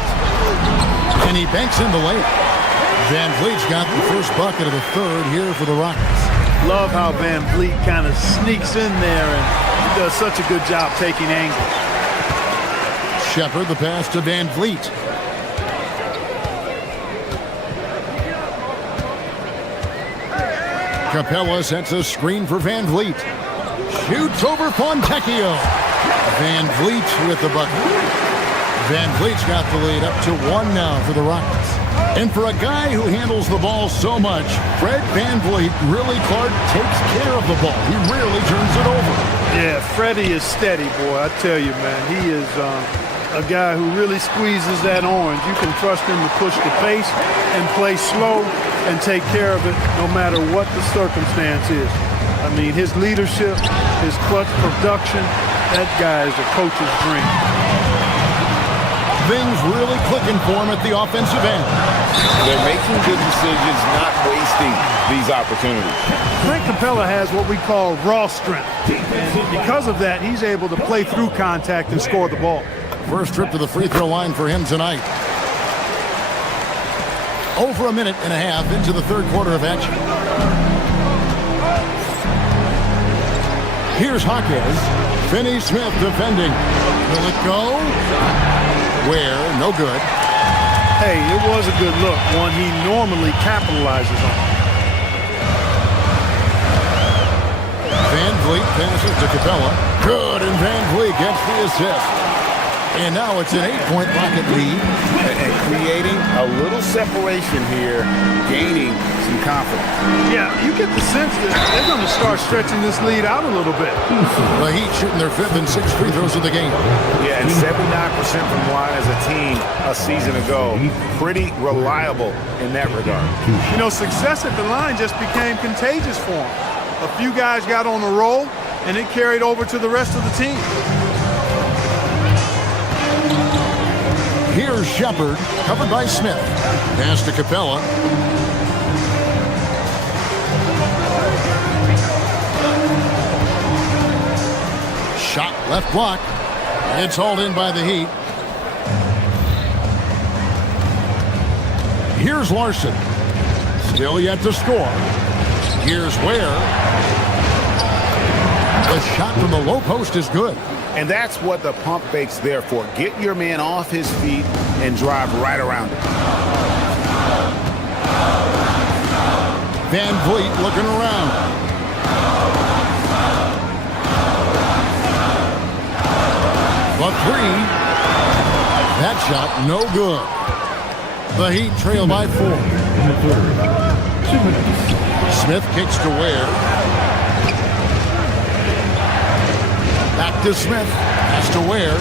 And he banks in the layup. VanVleet's got the first bucket of the third here for the Rockets. Love how VanVleet kind of sneaks in there and does such a good job taking angle. Shepard, the pass to VanVleet. Capella sets a screen for VanVleet. Shoots over Fontecchio. VanVleet with the bucket. VanVleet's got the lead up to 1 now for the Rockets. And for a guy who handles the ball so much, Fred VanVleet really, Clark, takes care of the ball. He rarely turns it over. Yeah, Freddie is steady, boy. I tell you, man, he is a guy who really squeezes that orange. You can trust him to push the pace and play slow and take care of it no matter what the circumstance is. I mean, his leadership, his clutch production, that guy is a coach's dream. Things really clicking for him at the offensive end. They're making good decisions, not wasting these opportunities. Clint Capella has what we call raw strength. And because of that, he's able to play through contact and score the ball. First trip to the free throw line for him tonight. Over a minute and a half into the third quarter of action. Here's Hawkins. Finney-Smith defending. Will it go? Where? No good. Hey, it was a good look, one he normally capitalizes on. VanVleet passes to Capella. Good, and VanVleet gets the assist. And now it's an 8-point Rocket lead. And creating a little separation here, gaining some confidence. Yeah, you get the sense that they're going to start stretching this lead out a little bit. The Heat shooting their 5th and 6th free throws of the game. Yeah, and 79% from the line as a team a season ago. Pretty reliable in that regard. You know, success at the line just became contagious for them. A few guys got on a roll, and it carried over to the rest of the team. Here's Shepard, covered by Smith. Pass to Capella. Shot left block. It's hauled in by the Heat. Here's Larson. Still yet to score. Here's Ware. The shot from the low post is good. And that's what the pump fake's there for. Get your man off his feet and drive right around it. VanVleet looking around. The three. That shot no good. The Heat trail by 4. Smith kicks to Ware. Back to Smith. Pass to Ware.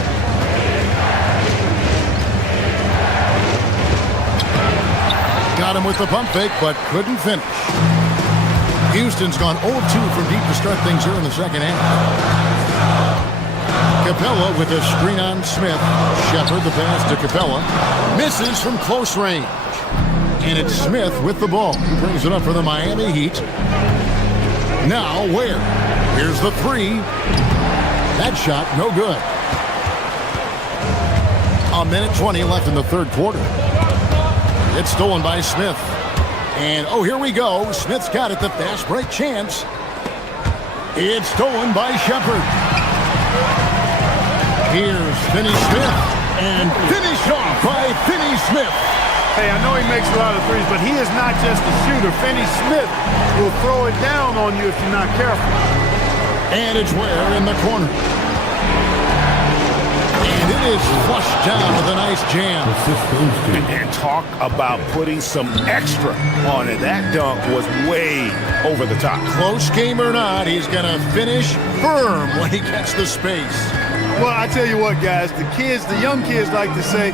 Got him with the pump fake, but couldn't finish. Houston's gone 0-2 from deep to start things here in the second half. Capella with a screen on Smith. Shepard the pass to Capella. Misses from close range. And it's Smith with the ball. He brings it up for the Miami Heat. Now Ware. Here's the three. That shot, no good. A minute 20 left in the third quarter. It's stolen by Smith. And, oh, here we go. Smith's got it, the fast break chance. It's stolen by Shepard. Here's Finney-Smith. And finished off by Finney-Smith. Hey, I know he makes a lot of threes, but he is not just a shooter. Finney-Smith will throw it down on you if you're not careful. And it's Ware in the corner. And it is flushed down with a nice jam. And talk about putting some extra on it. That dunk was way over the top. Close game or not, he's going to finish firm when he gets the space. Well, I tell you what, guys, the young kids like to say,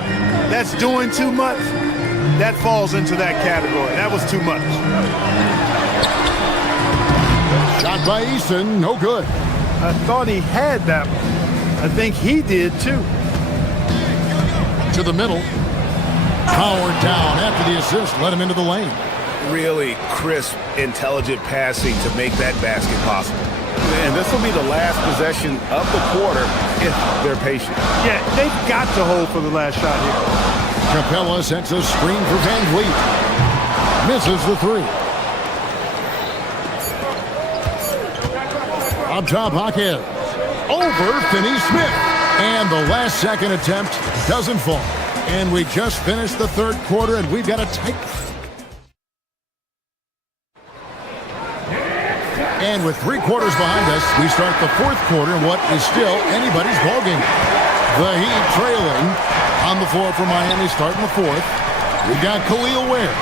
that's doing too much. That falls into that category. That was too much. Shot by Eason, no good. I thought he had that one. I think he did, too. To the middle. Powered down after the assist, let him into the lane. Really crisp, intelligent passing to make that basket possible. And this will be the last possession of the quarter if they're patient. Yeah, they've got to hold for the last shot here. Capella sets a screen for Van Vliet. Misses the three. Up top, Hawkins. Over Finney-Smith. And the last second attempt doesn't fall. And we just finished the third quarter, and we've got a tight... And with 3 quarters behind us, we start the fourth quarter in what is still anybody's ballgame. The Heat trailing on the floor for Miami starting the fourth. We've got Khalil Ware.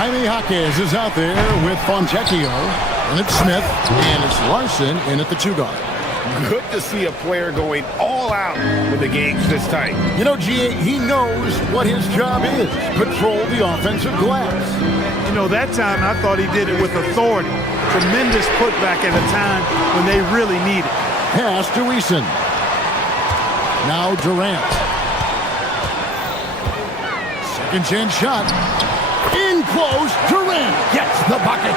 Jaime Jaquez is out there with Fontecchio. And it's Smith. And it's Larson in at the 2 guard. Good to see a player going all out with the games this tight. You know, G.A., he knows what his job is. Control the offensive glass. You know, that time I thought he did it with authority. Tremendous putback at a time when they really need it. Pass to Eason. Now Durant. Second chance shot. In close. Durant gets the bucket.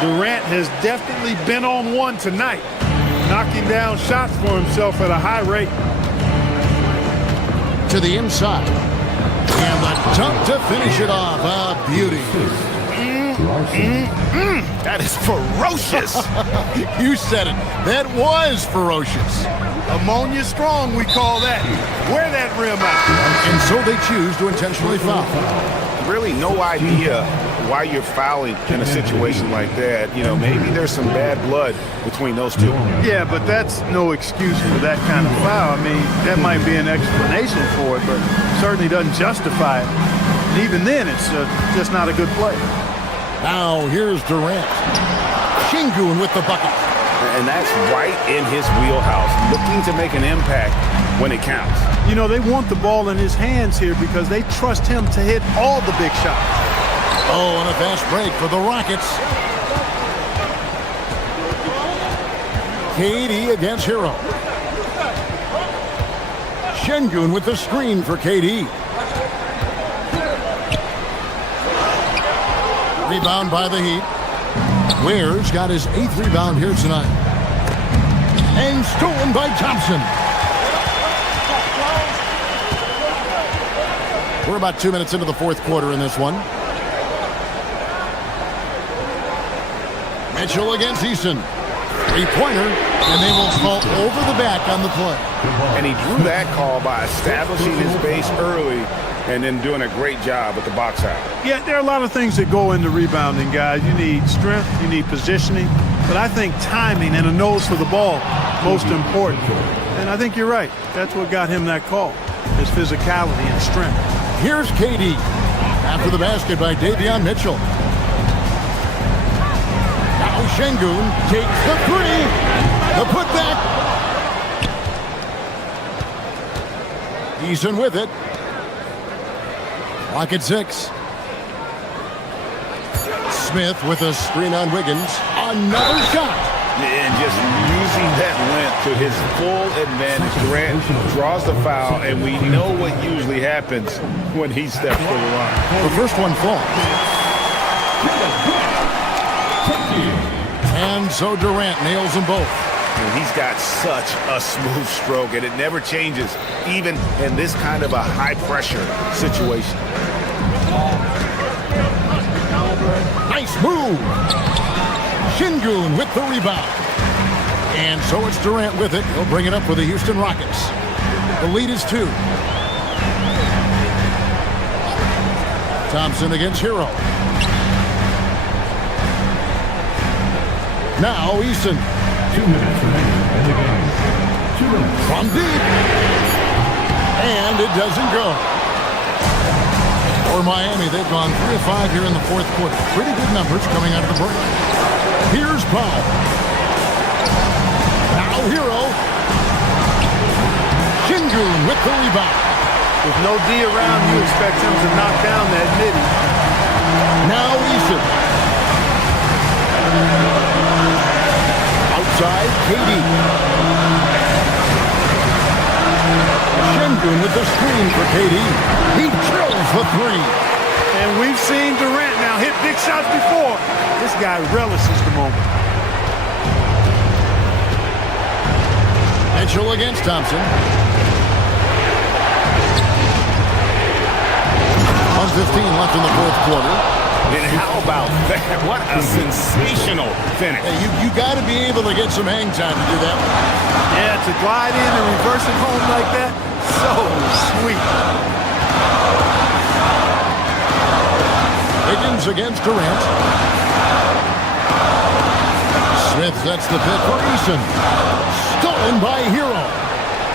Durant has definitely been on one tonight, knocking down shots for himself at a high rate. To the inside. And the dunk to finish it off. A beauty. That is ferocious. You said it. That was ferocious. Ammonia strong, we call that. Wear that rim out. And so they choose to intentionally foul. Really no idea why you're fouling in a situation like that. You know, maybe there's some bad blood between those two. Yeah, but that's no excuse for that kind of foul. I mean, that might be an explanation for it, but certainly doesn't justify it. And even then, it's just not a good play. Now, here's Durant. Şengün with the bucket. And that's right in his wheelhouse, looking to make an impact when it counts. You know, they want the ball in his hands here because they trust him to hit all the big shots. Oh, and a fast break for the Rockets. KD against Hero. Şengün with the screen for KD. Rebound by the Heat. Ware's got his 8th rebound here tonight. And stolen by Thompson. We're about 2 minutes into the fourth quarter in this one. Mitchell against Eason. 3-pointer, and they will call over the back on the play. And he drew that call by establishing his base early and then doing a great job with the box out. Yeah, there are a lot of things that go into rebounding, guys. You need strength, you need positioning, but I think timing and a nose for the ball, most important. And I think you're right. That's what got him that call, his physicality and strength. Here's KD after the basket by Davion Mitchell. Now Şengün takes the three. The putback. Eason with it. Lock at 6. Smith with a screen on Wiggins. Another shot. And just using that length to his full advantage. Durant draws the foul, and we know what usually happens when he steps to the line. The first one falls. And so Durant nails them both. And he's got such a smooth stroke, and it never changes, even in this kind of a high-pressure situation. Nice move. Şengün with the rebound. And so it's Durant with it. He'll bring it up for the Houston Rockets. The lead is 2. Thompson against Hero. Now Eason. 2 minutes remaining in the game. 2 minutes. From deep. And it doesn't go. For Miami, they've gone 3 of 5 here in the fourth quarter. Pretty good numbers coming out of the break. Here's Powell. Now Hero. Shingun with the rebound. With no D around, you expect him to knock down that midi. Now Eason. Outside, KD. Shingun with the screen for KD. He drills the three. And we've seen Durant now hit big shots before. This guy relishes the moment. Mitchell against Thompson. 1:15 left in the fourth quarter. And how about that? What a sensational finish. Hey, you got to be able to get some hang time to do that. Yeah, to glide in and reverse it home like that, so sweet. Higgins against Durant. Smith sets the pick for Eason. Stolen by Hero.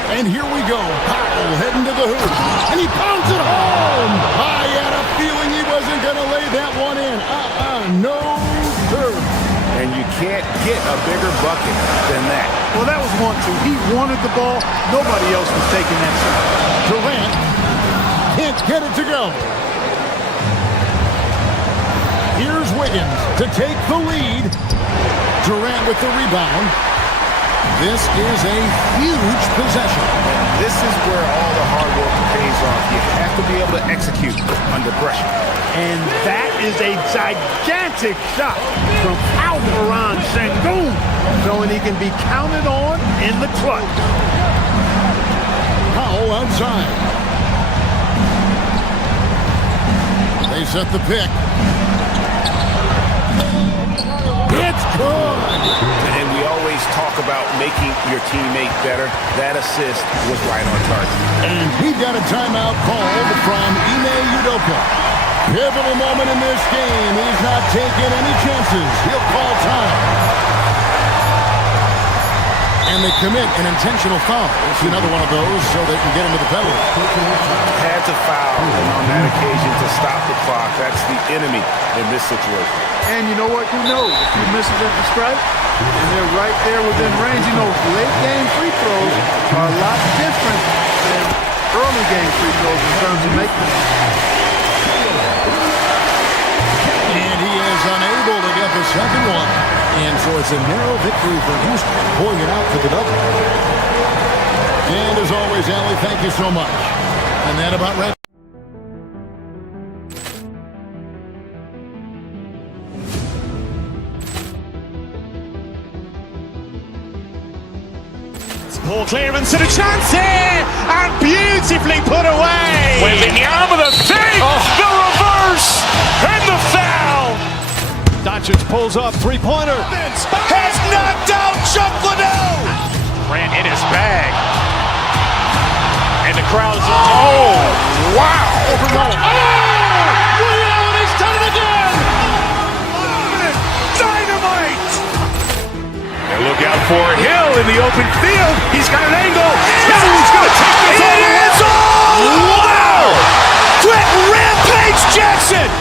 And here we go. Powell heading to the hoop. And he pounds it home. I had a feeling he wasn't going to lay that one in. No, sir. And you can't get a bigger bucket than that. Well, that was 1-2. He wanted the ball. Nobody else was taking that shot. Durant can't get it to go. Here's Wiggins to take the lead. Durant with the rebound. This is a huge possession. This is where all the hard work pays off. You have to be able to execute under pressure. And that is a gigantic shot from Almiron Sengun, showing he can be counted on in the clutch. Powell outside. They set the pick. It's good. And we always talk about making your teammate better. That assist was right on target. And we got a timeout called from Ime Udoka. Pivotal moment in this game. He's not taking any chances. He'll call time. And they commit an intentional foul. It's another one of those so they can get into the penalty. Had to foul on that occasion to stop the clock. That's the enemy in this situation. And you know what? Who knows? If he misses at the strike, and they're right there within range. You know, late game free throws are a lot different than early game free throws in terms of making them. And he is unable to get the second one. And so it's a narrow victory for Houston, pulling it out for the double. And as always, Allie, thank you so much. And that about wraps. Ball clearance and a chance here, and beautifully put away. Wembanyama the save, the reverse, and the foul. Doncic pulls up, three-pointer. Has knocked out Chuck Liddell. Ran in his bag, and the crowd is. Oh, wow! He's done it again. Dynamite! And look out for Hill in the open field. He's got an angle. He's going to take this all the way. Wow! Quick Rampage Jackson!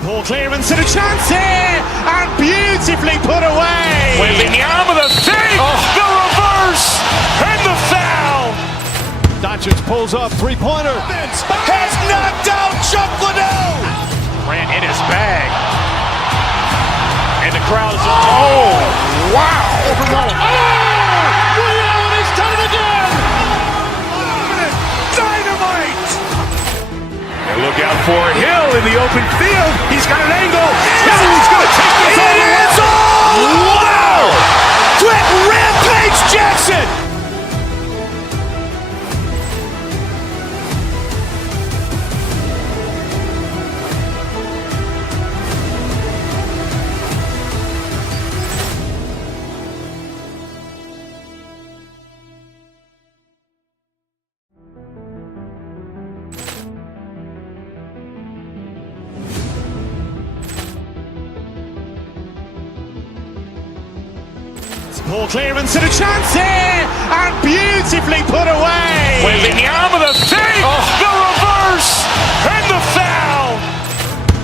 Ball clearance and a chance here, and beautifully put away. Wembanyama the save, the reverse, and the foul. Doncic pulls up, three-pointer. Has knocked out Chuck Liddell. Ran in his bag, and the crowd is. Oh, wow! He's done it again. Dynamite! And look out for Hill in the open field. He's got an angle. He's going to take this all the way. Wow! Quick Rampage Jackson! Ball clearance and a chance here, and beautifully put away. Wembanyama the fake, the reverse, and the foul.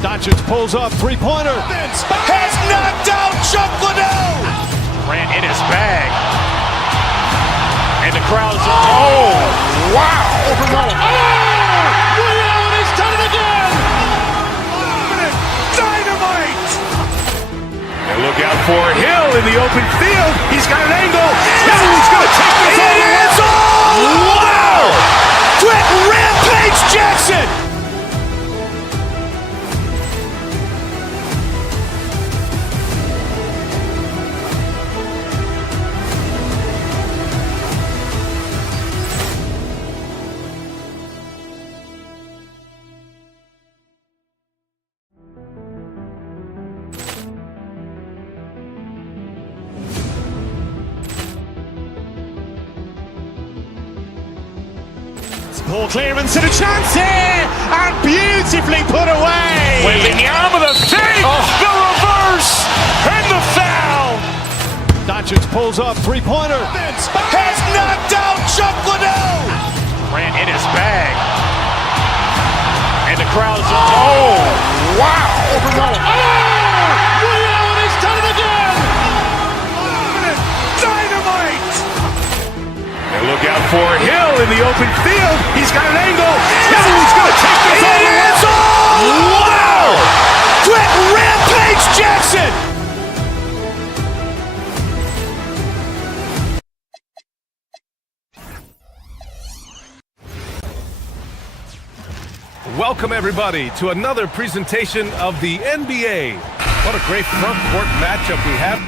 Doncic pulls up, three-pointer. Has knocked out Chuck Liddell. Grant in his bag. And the crowd's wow! Liddell has done it again! Dynamite! And look out for Hill in the open field. He's got an angle. Hill's going to take this all the way. Wow! Quick Rampage Jackson! Ball clearance and a chance here, and beautifully put away. Wembanyama the fake, the reverse, and the foul. Doncic pulls up, three-pointer. Has knocked out Chuck Liddell. Grant in his bag. And the crowd's wow! Liddell has done it again! Dynamite! And look out for Hill in the open field. He's got an angle. Hill's going to take this all the way. Wow! Quick Rampage Jackson! Welcome, everybody, to another presentation of the NBA. What a great front court matchup we have.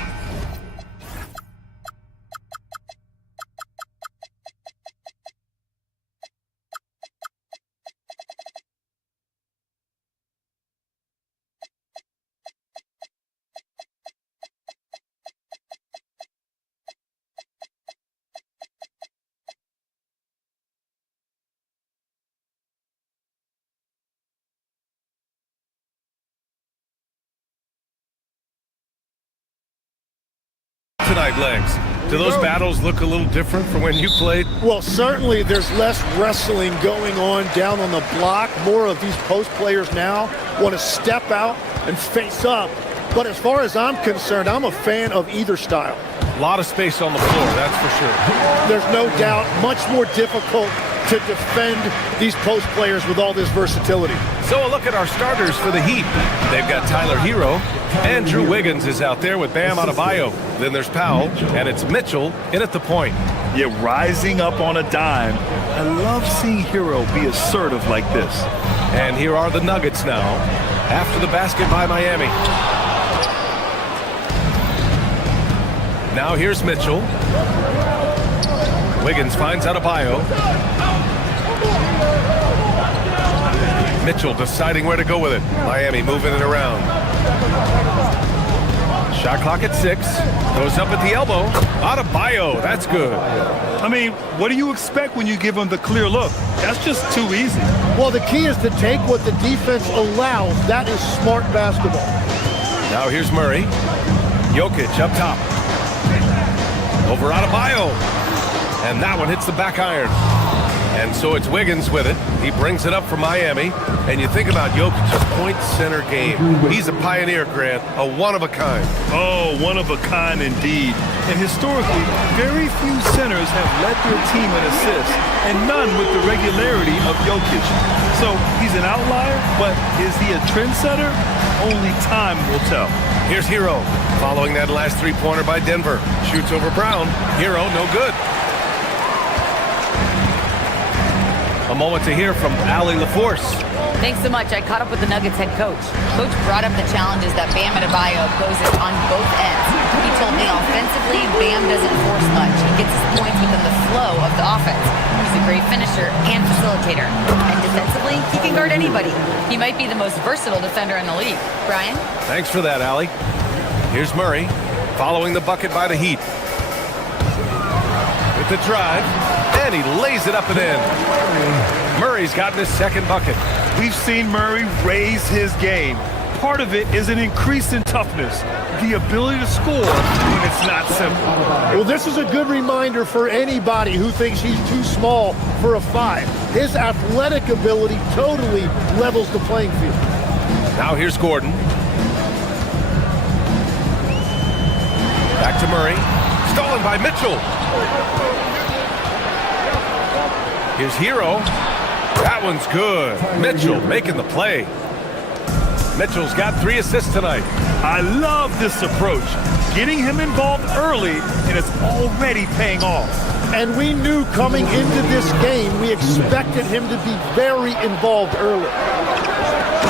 Tonight, Legs. Do those battles look a little different from when you played? Well, certainly there's less wrestling going on down on the block. More of these post players now want to step out and face up. But as far as I'm concerned, I'm a fan of either style. A lot of space on the floor, that's for sure. There's no doubt much more difficult to defend these post players with all this versatility. So a look at our starters for the Heat. They've got Tyler Hero, and Drew Wiggins is out there with Bam Adebayo. Then there's Powell, and it's Mitchell in at the point. Yeah, rising up on a dime. I love seeing Hero be assertive like this. And here are the Nuggets now, after the basket by Miami. Now here's Mitchell. Wiggins finds Adebayo. Mitchell deciding where to go with it. Miami moving it around. Shot clock at 6. Goes up at the elbow. Adebayo, that's good. I mean, what do you expect when you give them the clear look? That's just too easy. Well, the key is to take what the defense allows. That is smart basketball. Now here's Murray. Jokic up top. Over Adebayo. And that one hits the back iron. And so it's Wiggins with it. He brings it up for Miami. And you think about Jokic's point center game. He's a pioneer, Grant. A one-of-a-kind. Oh, one-of-a-kind indeed. And historically, very few centers have led their team in assists, and none with the regularity of Jokic. So he's an outlier, but is he a trendsetter? Only time will tell. Here's Hero. Following that last three-pointer by Denver. Shoots over Brown. Hero, no good. A moment to hear from Allie LaForce. Thanks so much. I caught up with the Nuggets head coach. Coach brought up the challenges that Bam Adebayo poses on both ends. He told me offensively, Bam doesn't force much. He gets his points within the flow of the offense. He's a great finisher and facilitator. And defensively, he can guard anybody. He might be the most versatile defender in the league. Brian? Thanks for that, Allie. Here's Murray, following the bucket by the Heat. With the drive, and he lays it up and in. Murray's gotten his second bucket. We've seen Murray raise his game, part of it is an increase in toughness, the ability to score when it's not simple. Well, this is a good reminder for anybody who thinks he's too small for a 5. His athletic ability totally levels the playing field. Now here's Gordon. Back to Murray. Stolen by Mitchell. Here's Hero. That one's good. Mitchell making the play. Mitchell's got 3 assists tonight. I love this approach. Getting him involved early, and it's already paying off. And we knew coming into this game, we expected him to be very involved early.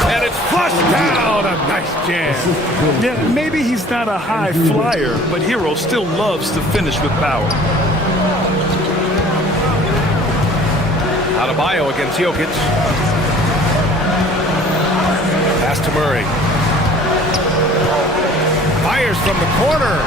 And it's flushed down. A nice jam. Yeah, maybe he's not a high flyer, but Hero still loves to finish with power. Adebayo against Jokic. Pass to Murray. Fires from the corner.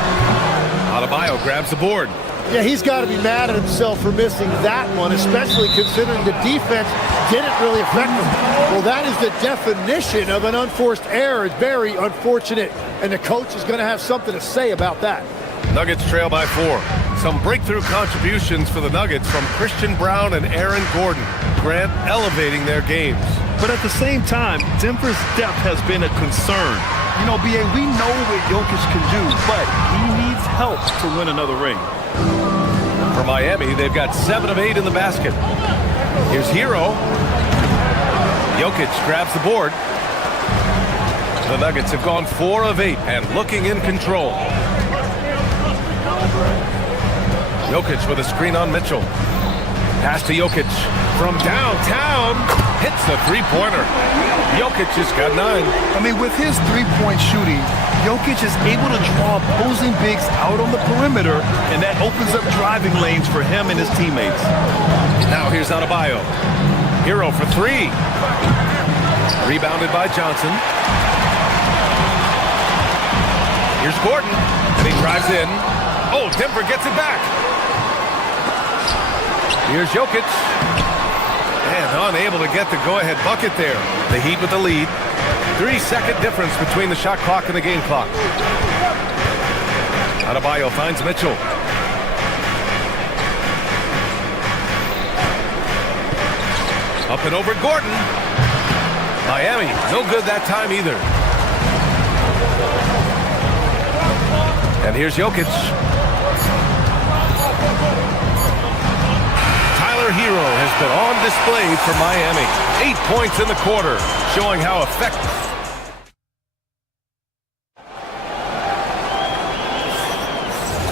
Adebayo grabs the board. Yeah, he's got to be mad at himself for missing that one, especially considering the defense didn't really affect him. Well, that is the definition of an unforced error. It's very unfortunate, and the coach is going to have something to say about that. Nuggets trail by 4. Some breakthrough contributions for the Nuggets from Christian Brown and Aaron Gordon. Grant elevating their games. But at the same time, Denver's depth has been a concern. You know, B.A., we know what Jokic can do, but he needs help to win another ring. For Miami, they've got 7 of 8 in the basket. Here's Hero. Jokic grabs the board. The Nuggets have gone 4 of 8 and looking in control. Jokic with a screen on Mitchell. Pass to Jokic from downtown. Hits the three-pointer. Jokic has got 9. I mean, with his three-point shooting, Jokic is able to draw opposing bigs out on the perimeter, and that opens up driving lanes for him and his teammates. Now here's Adebayo. Hero for 3. Rebounded by Johnson. Here's Gordon, and he drives in. Oh, Denver gets it back. Here's Jokic. And unable to get the go-ahead bucket there. The Heat with the lead. 3-second difference between the shot clock and the game clock. Adebayo finds Mitchell. Up and over Gordon. Miami, no good that time either. And here's Jokic. Tyler Hero has been on display for Miami. 8 points in the quarter, showing how effective.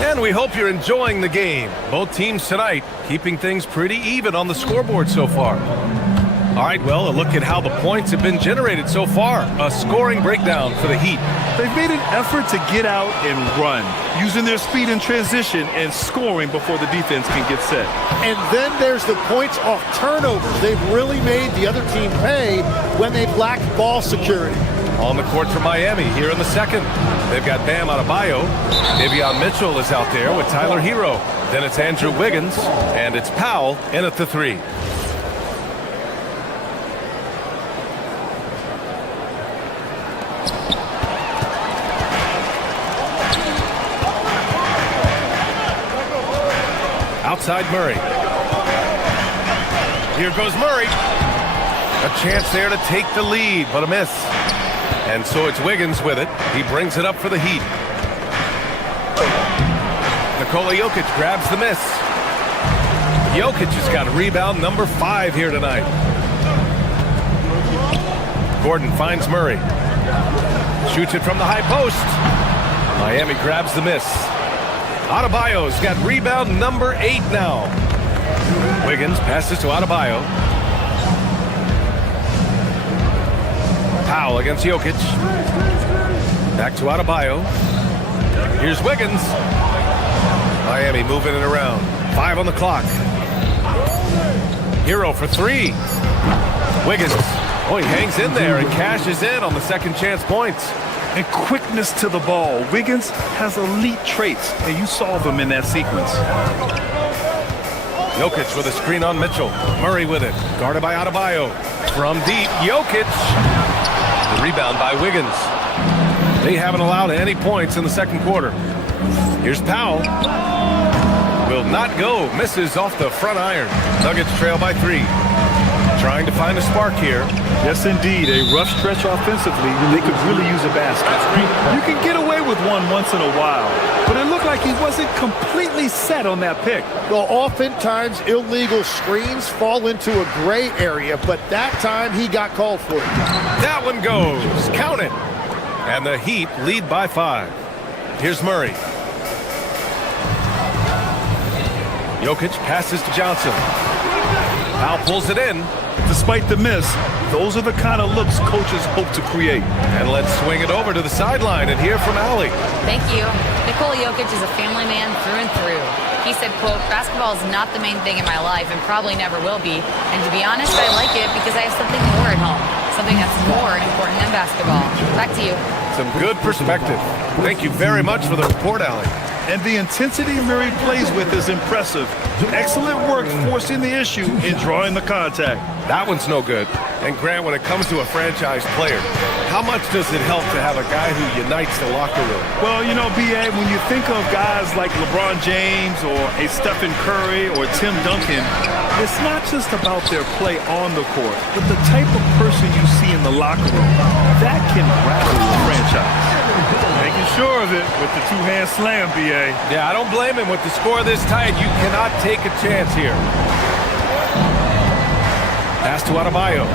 And we hope you're enjoying the game. Both teams tonight keeping things pretty even on the scoreboard so far. All right, well, a look at how the points have been generated so far. A scoring breakdown for the Heat. They've made an effort to get out and run, using their speed in transition and scoring before the defense can get set. And then there's the points off turnovers. They've really made the other team pay when they've lacked ball security. On the court for Miami here in the second. They've got Bam Adebayo. Davion Mitchell is out there with Tyler Hero. Then it's Andrew Wiggins, and it's Powell in at the 3. Outside Murray. Here goes Murray. A chance there to take the lead, but a miss. And so it's Wiggins with it. He brings it up for the Heat. Nikola Jokic grabs the miss. Jokic has got rebound number 5 here tonight. Gordon finds Murray. Shoots it from the high post. Miami grabs the miss. Adebayo's got rebound number 8 now. Wiggins passes to Adebayo. Powell against Jokic. Back to Adebayo. Here's Wiggins. Miami moving it around. 5 on the clock. Hero for 3. Wiggins. Oh, he hangs in there and cashes in on the second chance points. And quickness to the ball. Wiggins has elite traits, and you saw them in that sequence. Jokic with a screen on Mitchell. Murray with it. Guarded by Adebayo. From deep, Jokic. Rebound by Wiggins. They haven't allowed any points in the second quarter. Here's Powell. Will not go. Misses off the front iron. Nuggets trail by 3. Trying to find a spark here. Yes, indeed. A rough stretch offensively. They could really use a basket. You can get away with one once in a while, but it looked like he wasn't completely set on that pick. Well, oftentimes illegal screens fall into a gray area, but that time he got called for it. That one goes. Count it. And the Heat lead by 5. Here's Murray. Jokic passes to Johnson. Powell pulls it in. Despite the miss, those are the kind of looks coaches hope to create. And let's swing it over to the sideline and hear from Allie. Thank you. Nikola Jokic is a family man through and through. He said, quote, basketball is not the main thing in my life and probably never will be. And to be honest, I like it because I have something more at home. Something that's more important than basketball. Back to you. Some good perspective. Thank you very much for the report, Allie. And the intensity Murray plays with is impressive. Excellent work forcing the issue and drawing the contact. That one's no good. And Grant, when it comes to a franchise player, how much does it help to have a guy who unites the locker room? Well, you know, B.A., when you think of guys like LeBron James or a Stephen Curry or Tim Duncan, it's not just about their play on the court, but the type of person you see in the locker room. That can rattle a franchise. Making sure of it with the two-hand slam, B.A. Yeah, I don't blame him. With the score this tight, you cannot take a chance here. Pass to Adebayo.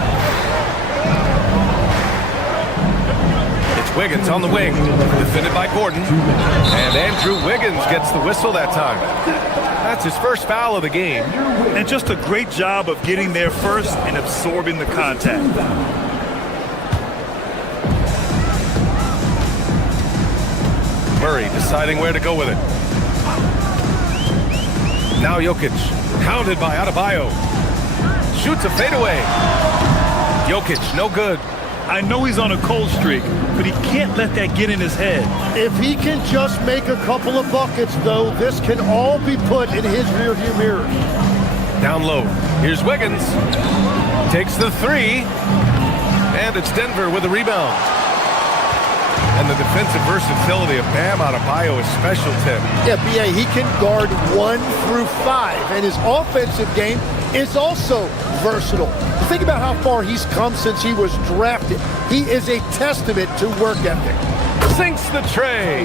It's Wiggins on the wing. Defended by Gordon. And Andrew Wiggins gets the whistle that time. That's his first foul of the game. And just a great job of getting there first and absorbing the contact. Murray deciding where to go with it. Now Jokic, hounded by Adebayo. Shoots a fadeaway. Jokic, no good. I know he's on a cold streak, but he can't let that get in his head. If he can just make a couple of buckets, though, this can all be put in his rearview mirror. Down low. Here's Wiggins. Takes the 3. And it's Denver with the rebound. And the defensive versatility of Bam Adebayo is special, Tim. Yeah, B.A., he can guard 1 through 5, and his offensive game is also versatile. Think about how far he's come since he was drafted. He is a testament to work ethic. Sinks the tray.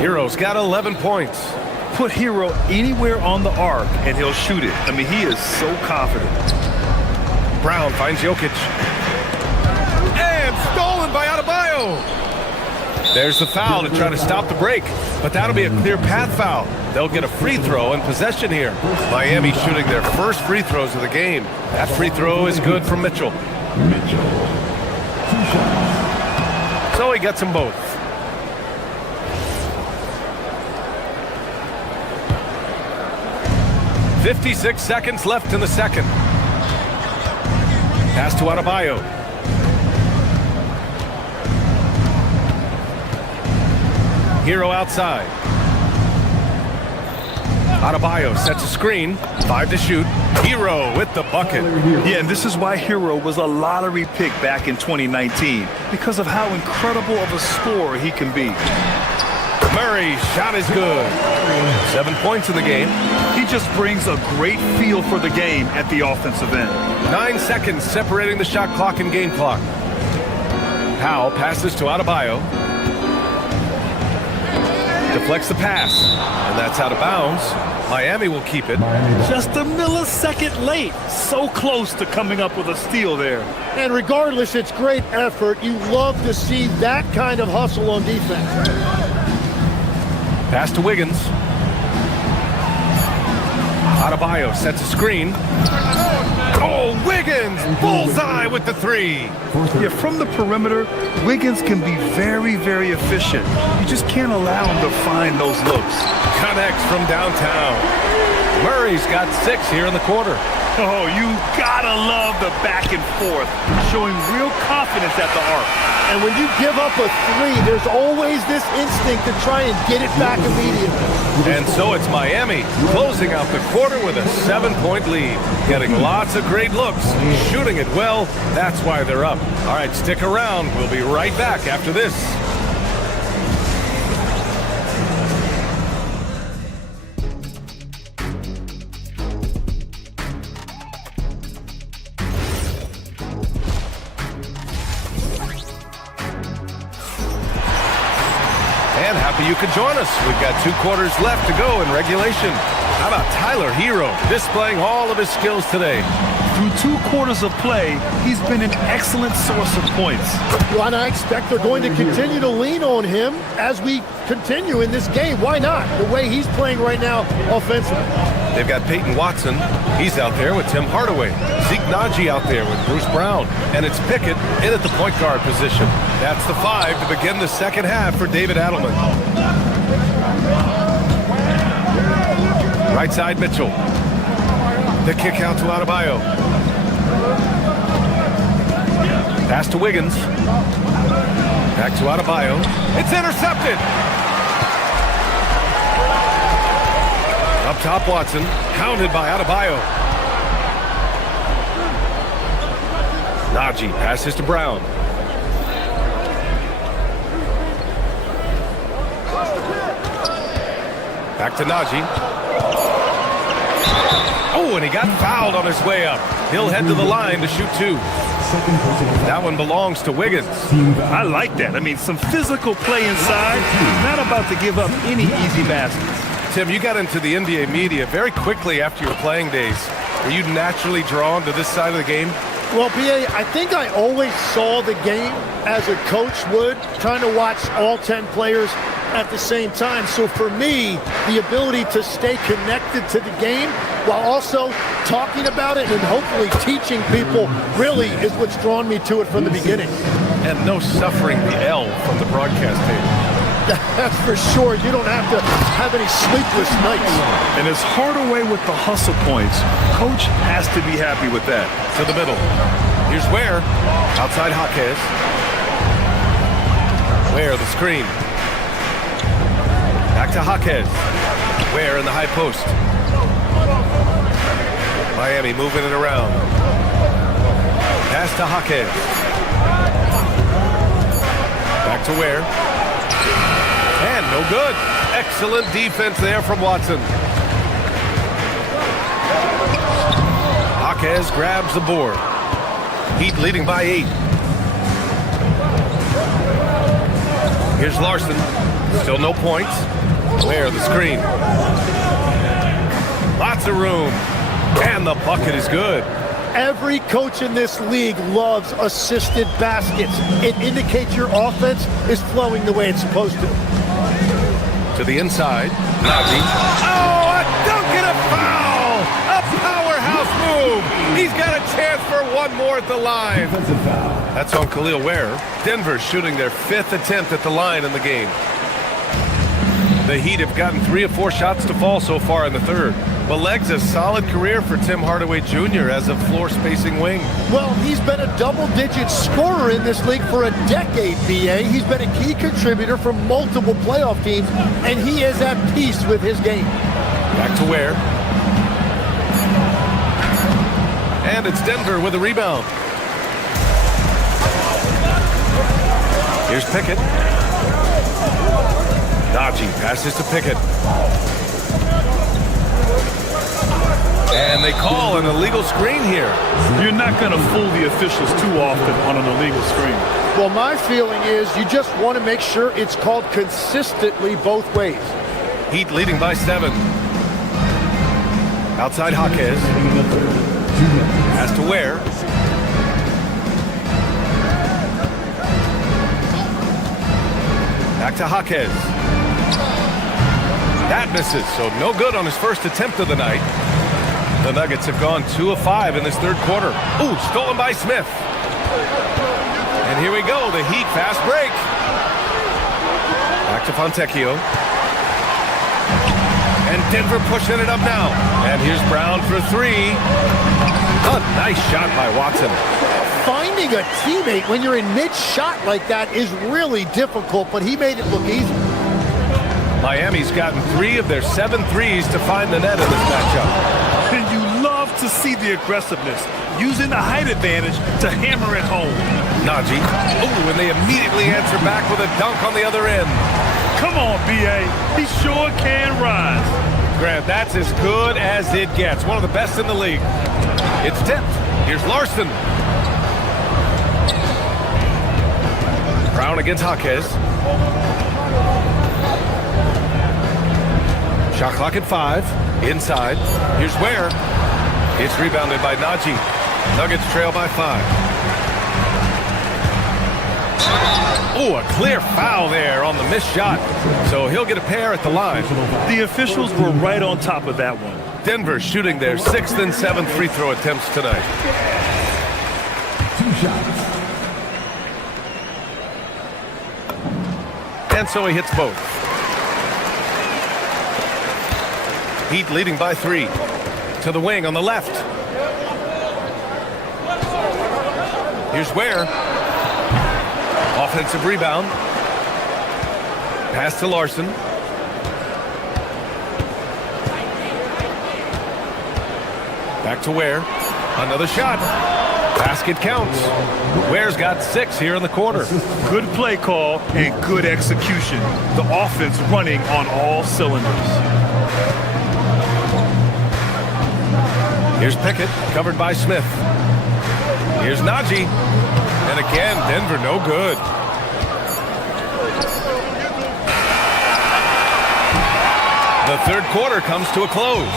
Hero's got 11 points. Put Hero anywhere on the arc, and he'll shoot it. I mean, he is so confident. Brown finds Jokic. And stolen by Adebayo. There's the foul to try to stop the break, but that'll be a clear path foul. They'll get a free throw in possession here. Miami shooting their first free throws of the game. That free throw is good from Mitchell. So he gets them both. .56 seconds left in the second. Pass to Adebayo. Hero outside. Adebayo sets a screen. 5 to shoot. Hero with the bucket. Yeah, and this is why Hero was a lottery pick back in 2019, because of how incredible of a scorer he can be. Murray, shot is good. 7 points in the game. He just brings a great feel for the game at the offensive end. 9 seconds separating the shot clock and game clock. Powell passes to Adebayo. Deflects the pass, and that's out of bounds. Miami will keep it. Just a millisecond late. So close to coming up with a steal there. And regardless, it's great effort. You love to see that kind of hustle on defense. Pass to Wiggins. Adebayo sets a screen. Oh, Wiggins! Bullseye with the 3. Yeah, from the perimeter, Wiggins can be very, very efficient. You just can't allow him to find those looks. Connects from downtown. Murray's got 6 here in the quarter. Oh, you gotta love the back and forth, showing real confidence at the arc. And when you give up a 3, there's always this instinct to try and get it back immediately. And so it's Miami closing out the quarter with a 7-point lead. Getting lots of great looks, shooting it well. That's why they're up. All right, stick around. We'll be right back after this. And happy you could join us. We've got 2 quarters left to go in regulation. How about Tyler Hero displaying all of his skills today? Through 2 quarters of play, he's been an excellent source of points. Well, and I expect they're going to continue to lean on him as we continue in this game. Why not? The way he's playing right now offensively. They've got Peyton Watson. He's out there with Tim Hardaway. Zeke Naji out there with Bruce Brown. And it's Pickett in at the point guard position. That's the 5 to begin the second half for David Adelman. Right side, Mitchell. The kick out to Adebayo. Pass to Wiggins. Back to Adebayo. It's intercepted. Up top, Watson. Pounded by Adebayo. Naji passes to Brown. Back to Naji. Oh, and he got fouled on his way up. He'll head to the line to shoot 2. That one belongs to Wiggins. I like that. I mean, some physical play inside. He's not about to give up any easy baskets. Tim, you got into the NBA media very quickly after your playing days. Were you naturally drawn to this side of the game? Well, B.A., I think I always saw the game as a coach would, trying to watch all 10 players at the same time. So for me, the ability to stay connected to the game while also talking about it and hopefully teaching people really is what's drawn me to it from the beginning. And no suffering the L from the broadcast table. That's for sure. You don't have to have any sleepless nights. And it's Hardaway with the hustle points. Coach has to be happy with that. To the middle. Here's Ware. Outside Jaquez. Ware the screen. Back to Jaquez. Ware in the high post. Miami moving it around. Pass to Jaquez. Back to Ware. And no good. Excellent defense there from Watson. Jaquez grabs the board. Heat leading by 8. Here's Larson. Still no points. Ware the screen. Lots of room. And the bucket is good. Every coach in this league loves assisted baskets. It indicates your offense is flowing the way it's supposed to. To the inside. Naji. Oh, a dunk and a foul! A powerhouse move! He's got a chance for one more at the line. That's on Khalil Ware. Denver shooting their 5th attempt at the line in the game. The Heat have gotten 3 of 4 shots to fall so far in the third. But Leg's a solid career for Tim Hardaway Jr. as a floor-spacing wing. Well, he's been a double-digit scorer in this league for a decade, B.A. He's been a key contributor for multiple playoff teams, and he is at peace with his game. Back to Ware. And it's Denver with a rebound. Here's Pickett. Naji passes to Pickett. And they call an illegal screen here. You're not going to fool the officials too often on an illegal screen. Well, my feeling is you just want to make sure it's called consistently both ways. Heat leading by 7. Outside Jaquez. Pass to Ware. Back to Jaquez. That misses, so no good on his first attempt of the night. The Nuggets have gone 2 of 5 in this third quarter. Ooh, stolen by Smith. And here we go, the Heat fast break. Back to Fontecchio. And Denver pushing it up now. And here's Brown for three. A nice shot by Watson. Finding a teammate when you're in mid-shot like that is really difficult, but he made it look easy. Miami's gotten 3 of their 7 threes to find the net in this matchup. And you love to see the aggressiveness, using the height advantage to hammer it home. Najee. Oh, and they immediately answer back with a dunk on the other end. Come on, B.A. He sure can rise. Grant, that's as good as it gets. One of the best in the league. It's tipped. Here's Larson. Brown against Jaquez. Shot clock at 5. Inside. Here's Ware. It's rebounded by Najee. Nuggets trail by 5. Oh, a clear foul there on the missed shot. So he'll get a pair at the line. The officials were right on top of that one. Denver shooting their 6th and 7th free throw attempts tonight. 2 shots. And so he hits both. Heat leading by 3. To the wing on the left. Here's Ware. Offensive rebound. Pass to Larson. Back to Ware. Another shot. Basket counts. Ware's got 6 here in the quarter. Good play call and good execution. The offense running on all cylinders. Here's Pickett, covered by Smith. Here's Najee. And again, Denver no good. The third quarter comes to a close.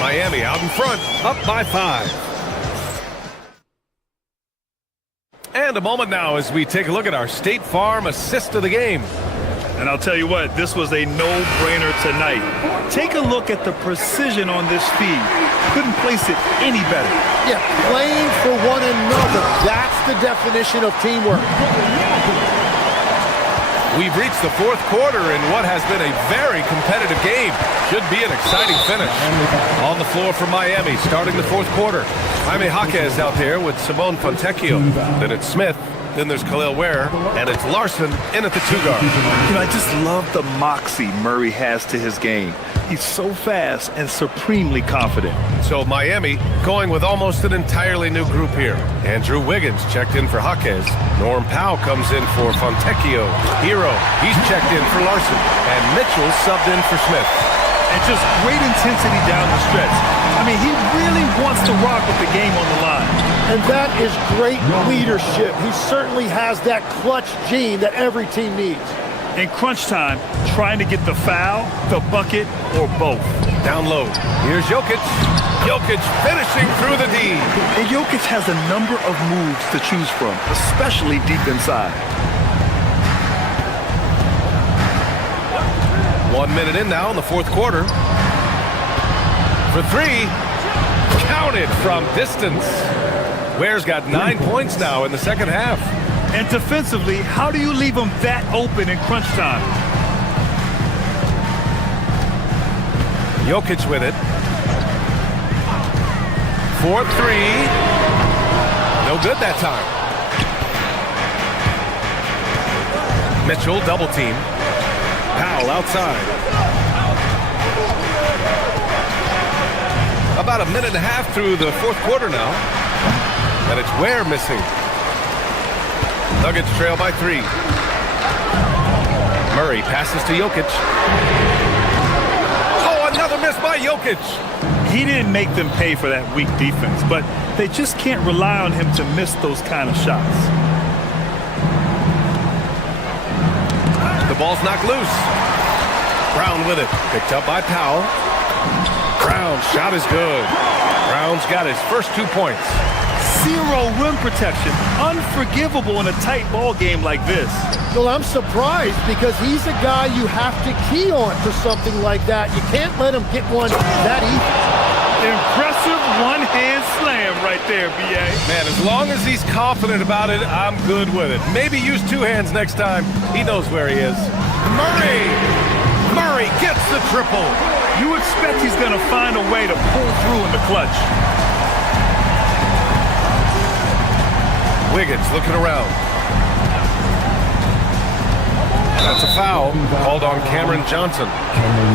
Miami out in front, up by 5. And a moment now as we take a look at our State Farm assist of the game. And I'll tell you what, this was a no-brainer tonight. Take a look at the precision on this feed. Couldn't place it any better. Yeah, playing for one another. That's the definition of teamwork. We've reached the 4th quarter in what has been a very competitive game. Should be an exciting finish. On the floor for Miami, starting the 4th quarter. Jaime Jaquez out there with Simone Fontecchio. Then it's Smith. Then there's Khalil Ware, and it's Larson in at the 2 guard. You know, I just love the moxie Murray has to his game. He's so fast and supremely confident. So Miami going with almost an entirely new group here. Andrew Wiggins checked in for Jaquez. Norm Powell comes in for Fontecchio. Hero, he's checked in for Larson. And Mitchell subbed in for Smith. And just great intensity down the stretch. I mean, he really wants to rock with the game on the line. And that is great leadership. He certainly has that clutch gene that every team needs. In crunch time, trying to get the foul, the bucket, or both. Down low. Here's Jokic. Jokic finishing through the D. And Jokic has a number of moves to choose from, especially deep inside. 1 minute in now in the 4th quarter. For 3. Counted from distance. Ware's got 9 points now in the second half. And defensively, how do you leave them that open in crunch time? Jokic with it. 4-3. No good that time. Mitchell double team. Powell outside. About a minute and a half through the 4th quarter now. And it's Ware missing. Nuggets trail by 3. Murray passes to Jokic. Oh, another miss by Jokic. He didn't make them pay for that weak defense, but they just can't rely on him to miss those kind of shots. The ball's knocked loose. Brown with it. Picked up by Powell. Brown's shot is good. Brown's got his first 2 points. 0 rim protection. Unforgivable in a tight ball game like this. Well, I'm surprised because he's a guy you have to key on for something like that. You can't let him get one that easy. Impressive one-hand slam right there, B.A. Man, as long as he's confident about it, I'm good with it. Maybe use 2 hands next time. He knows where he is. Murray gets the triple. You expect he's going to find a way to pull through in the clutch. Wiggins looking around. That's a foul called on Cameron Johnson.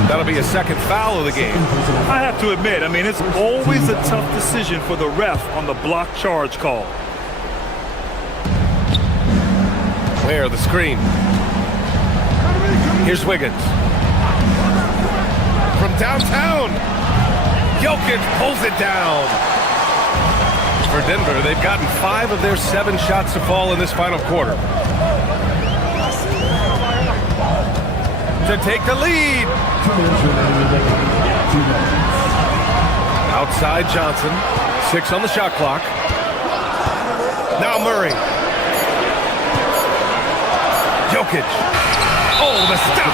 That'll be a second foul of the game. I have to admit, it's always a tough decision for the ref on the block charge call. Where the screen. Here's Wiggins. From downtown. Jokic pulls it down. For Denver, they've gotten 5 of their 7 shots to fall in this final quarter. To take the lead. Outside Johnson. 6 on the shot clock. Now Murray. Jokic. Oh, the stop.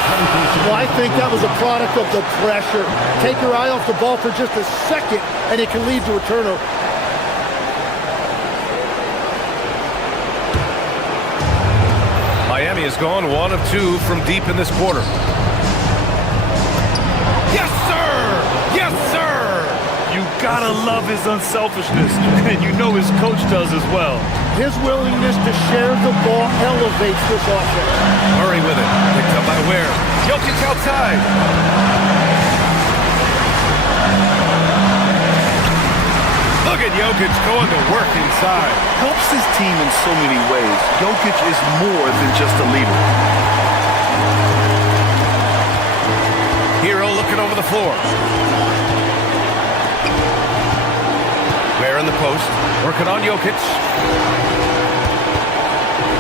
Well, I think that was a product of the pressure. Take your eye off the ball for just a second, and it can lead to a turnover. Miami has gone 1 of 2 from deep in this quarter. Yes, sir! Yes, sir! You gotta love his unselfishness, and you know his coach does as well. His willingness to share the ball elevates this offense. Murray with it. Picked up by Ware. Jokic outside. Look at Jokic going to work inside. Helps his team in so many ways. Jokic is more than just a leader. Hero looking over the floor. Ware in the post. Working on Jokic.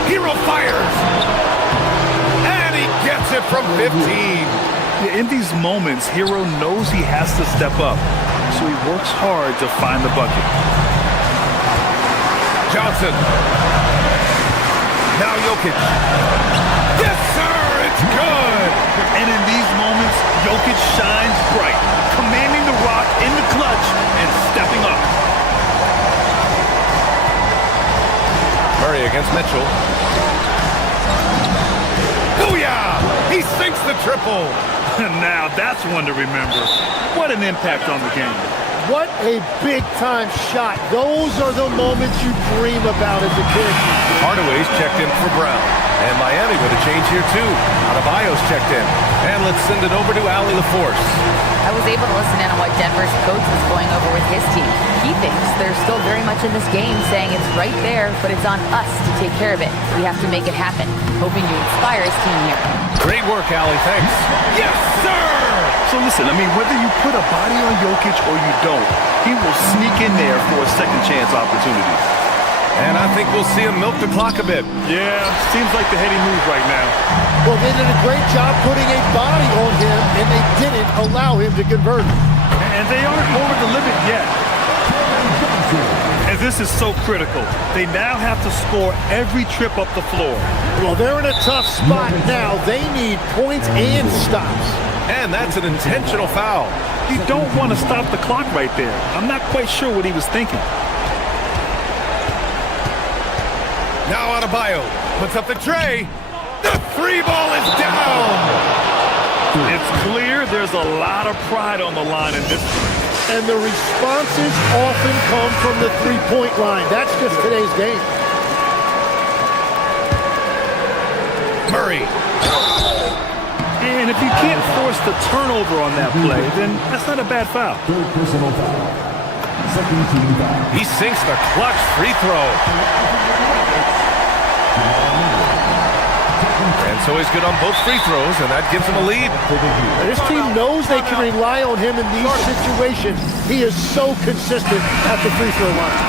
Hero fires. And he gets it from 15. In these moments, Hero knows he has to step up. So he works hard to find the bucket. Johnson. Now Jokic. Yes, sir! It's good! And in these moments, Jokic shines bright, commanding the rock in the clutch and stepping up. Murray against Mitchell. Booyah! He sinks the triple. Now that's one to remember. What an impact on the game. What a big-time shot. Those are the moments you dream about as a kid. Hardaway's checked in for Brown. And Miami with a change here, too. Adebayo's checked in. And let's send it over to Allie LaForce. I was able to listen in on what Denver's coach was going over with his team. He thinks they're still very much in this game, saying it's right there, but it's on us to take care of it. We have to make it happen. Hoping to inspire his team here. Great work, Allie. Thanks. Yes, sir! So listen, whether you put a body on Jokic or you don't, he will sneak in there for a second chance opportunity. And I think we'll see him milk the clock a bit. Yeah, seems like the heady move right now. Well, they did a great job putting a body on him, and they didn't allow him to convert. And they aren't over the limit yet. And this is so critical. They now have to score every trip up the floor. Well, they're in a tough spot now. They need points and stops. And that's an intentional foul. You don't want to stop the clock right there. I'm not quite sure what he was thinking. Now Adebayo puts up the tray. The 3 ball is down. It's clear there's a lot of pride on the line in this. And the responses often come from the three-point line. That's just today's game. Murray. And if you can't force the turnover on that play, then that's not a bad foul. Third personal foul. Second team foul. He sinks the clutch free throw. And so he's good on both free throws, and that gives him a lead. This team knows they can rely on him in these situations. He is so consistent at the free throw line.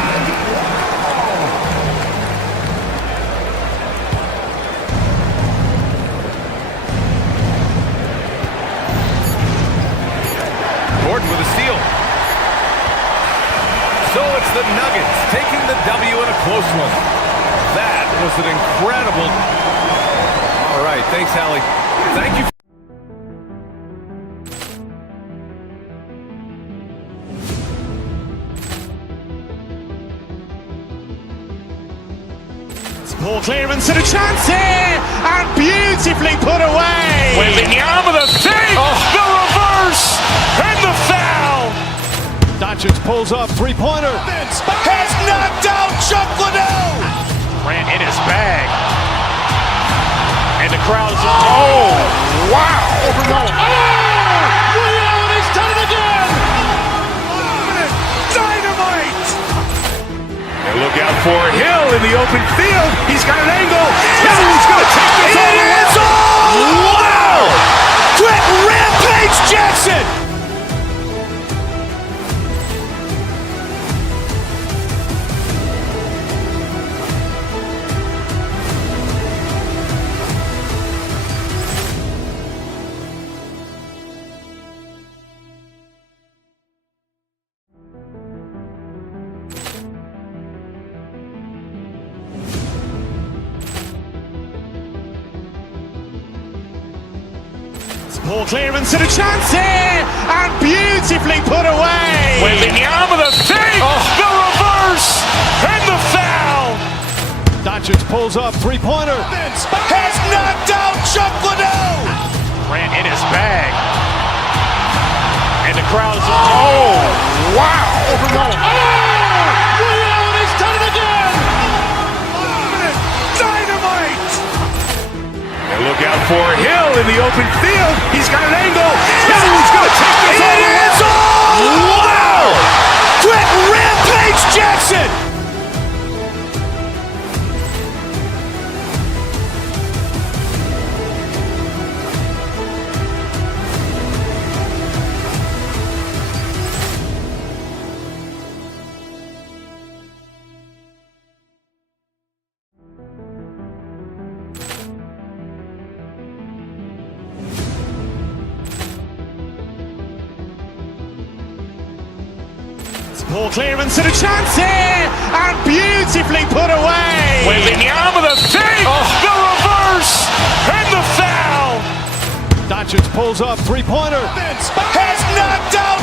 Gordon with a steal. So it's the Nuggets taking the W in a close one. That was an incredible... All right, thanks, Allie. Thank you. Ball clearance and a chance here, and beautifully put away. With the arm of the thing, the reverse. Doncic pulls up, three-pointer. Vince has knocked out Chuck Liddell. Grant in his bag. And the crowd is, oh, wow. Overall. He's done it again. Dynamite. And look out for Hill in the open field. He's got an angle. Hill's going to take this all the way. Wow. Quick Rampage Jackson. Ball clearance and a chance here, and beautifully put away. Wembanyama the fake, the reverse, and the foul. Doncic pulls up, three-pointer. Vince has knocked out Chuck Liddell. Grant in his bag. And the crowd is, oh, wow. Overall. He's done it again. Dynamite. And look out for Hill in the open field. He's got an angle. Hill's going to take this all the way. Wow. Quick Rampage Jackson. Ball clearance and a chance here, and beautifully put away. Wembanyama the fake, the reverse, and the foul. Doncic pulls up, three-pointer. Vince has knocked out.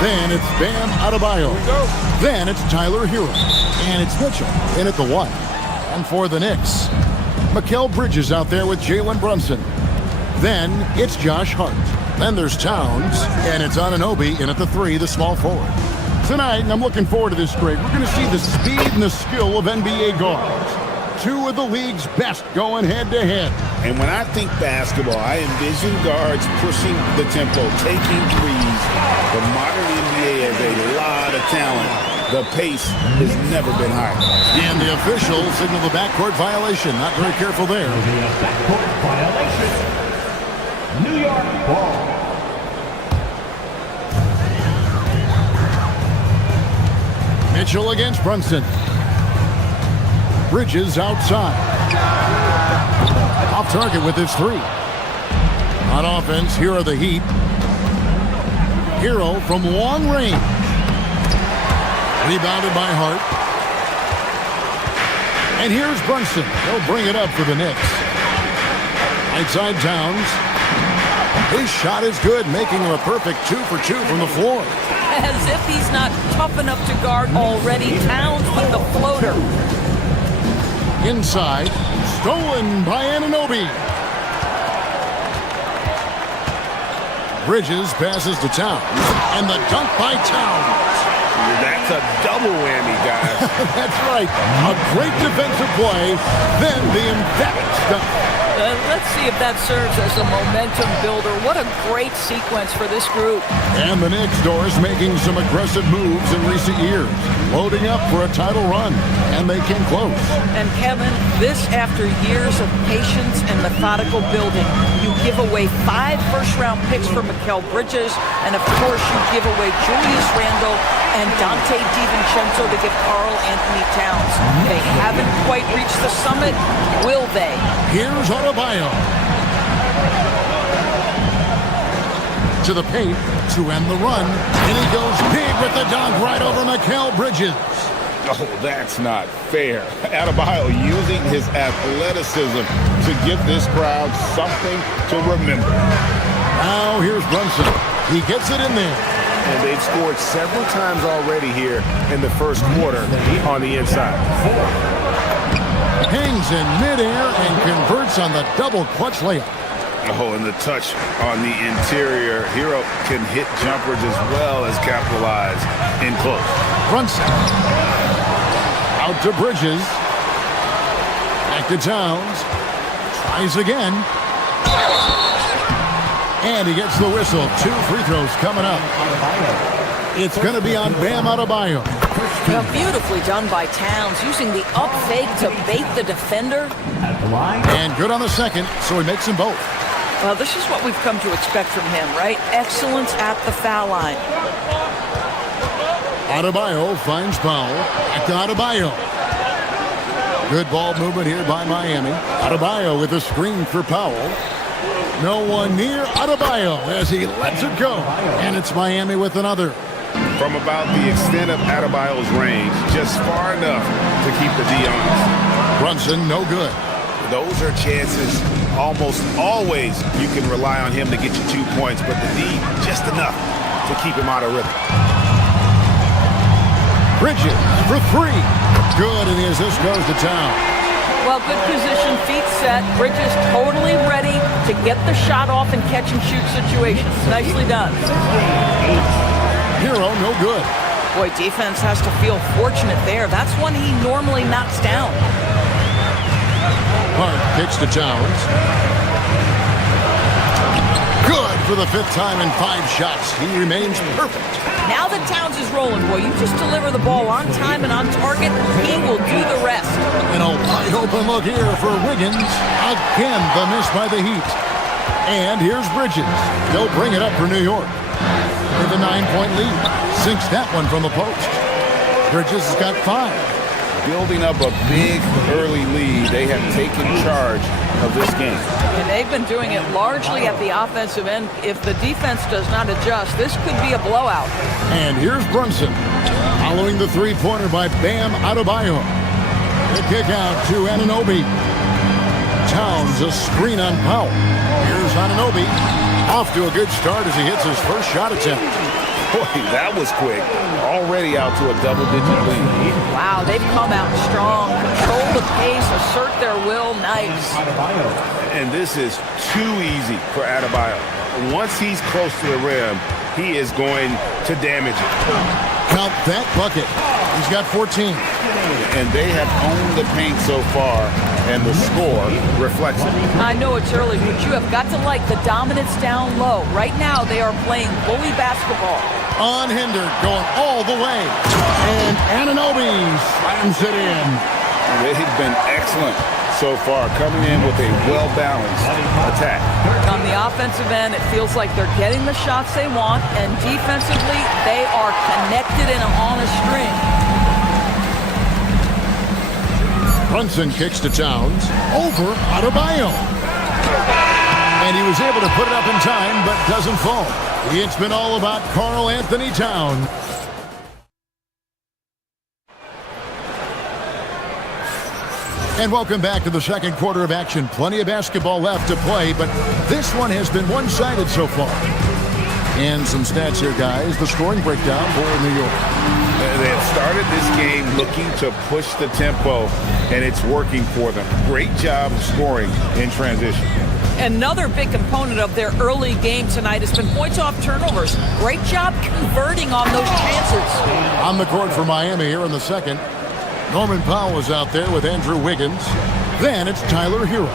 Then it's Bam Adebayo. Then it's Tyler Hero. And it's Mitchell in at the 1. And for the Knicks, Mikal Bridges out there with Jalen Brunson. Then it's Josh Hart. Then there's Towns. And it's Anunoby in at the 3, the small forward. Tonight, and I'm looking forward to this grade, we're going to see the speed and the skill of NBA guards. 2 of the league's best going head-to-head. And when I think basketball, I envision guards pushing the tempo, taking threes. The modern NBA has a lot of talent. The pace has never been higher. And the officials signal the backcourt violation. Not very careful there. Backcourt violation. New York ball. Mitchell against Brunson. Bridges outside. Off target with his 3. On offense, here are the Heat. Hero from long range. Rebounded by Hart. And here's Brunson. He'll bring it up for the Knicks. Right side Towns. His shot is good, making him a perfect 2 for 2 from the floor. As if he's not tough enough to guard already. Towns with the floater. Inside, stolen by Anunoby. Bridges passes to Towns, and the dunk by Towns. That's a double whammy, guys. That's right. A great defensive play, then the emphatic dunk. Let's see if that serves as a momentum builder. What a great sequence for this group. And the Knicks, Doris, making some aggressive moves in recent years, loading up for a title run, and they came close. And Kevin, this after years of patience and methodical building. You give away 5 first-round picks for Mikal Bridges, and of course you give away Julius Randle and Dante DiVincenzo to give Karl Anthony Towns. They haven't quite reached the summit, will they? Here's Adebayo. To the paint to end the run, and he goes big with the dunk right over Mikal Bridges. Oh, that's not fair. Adebayo using his athleticism to give this crowd something to remember. Now here's Brunson. He gets it in there. And they've scored several times already here in the first quarter on the inside. Hangs in midair and converts on the double clutch layup. Oh, and the touch on the interior. Hero can hit jumpers as well as capitalize in close. Brunson. Out to Bridges. Back to Towns. Tries again. And he gets the whistle. 2 free throws coming up. It's going to be on Bam Adebayo. Now, beautifully done by Towns, using the up fake to bait the defender. And good on the second, so he makes them both. Well, this is what we've come to expect from him, right? Excellence at the foul line. Adebayo finds Powell. Back to Adebayo. Good ball movement here by Miami. Adebayo with a screen for Powell. No one near Adebayo as he lets it go. And it's Miami with another. From about the extent of Adebayo's range, just far enough to keep the D honest. Brunson, no good. Those are chances. Almost always you can rely on him to get you 2 points, but the D just enough to keep him out of rhythm. Bridges for 3. Good, and the assist goes to Town. Well, good position, feet set. Bridges totally ready to get the shot off in catch-and-shoot situations. Nicely done. Hero, no good. Boy, defense has to feel fortunate there. That's one he normally knocks down. Hart kicks to Towns. Good for the 5th time in 5 shots. He remains perfect. Now that Towns is rolling, boy, you just deliver the ball on time and on target, he will do the rest. And a wide open look here for Wiggins. Again, the miss by the Heat. And here's Bridges. They'll bring it up for New York with a 9-point lead. Sinks that one from the post. Bridges has got 5. Building up a big early lead, they have taken charge of this game. And they've been doing it largely at the offensive end. If the defense does not adjust, this could be a blowout. And here's Brunson, following the 3-pointer by Bam Adebayo. The kick out to Anunoby. Towns a screen on Powell. Here's Anunoby. Off to a good start as he hits his first shot attempt. Boy, that was quick. Already out to a double-digit lead. Wow, they've come out strong. Control the pace, assert their will. Nice. And this is too easy for Adebayo. Once he's close to the rim, he is going to damage it. Count that bucket. He's got 14. And they have owned the paint so far, and the score reflects it. I know it's early, but you have got to like the dominance down low. Right now, they are playing bully basketball. Unhindered, going all the way. And Anunoby slams it in. They've been excellent so far, coming in with a well-balanced attack. On the offensive end, it feels like they're getting the shots they want, and defensively, they are connected and on a string. Brunson kicks to Towns. Over Adebayo. And he was able to put it up in time, but doesn't fall. It's been all about Karl Anthony Towns. And welcome back to the second quarter of action. Plenty of basketball left to play, but this one has been one-sided so far. And some stats here, guys. The scoring breakdown for New York. They have started this game looking to push the tempo, and it's working for them. Great job of scoring in transition. Another big component of their early game tonight has been points off turnovers. Great job converting on those chances. On the court for Miami here in the second. Norman Powell is out there with Andrew Wiggins. Then it's Tyler Hero.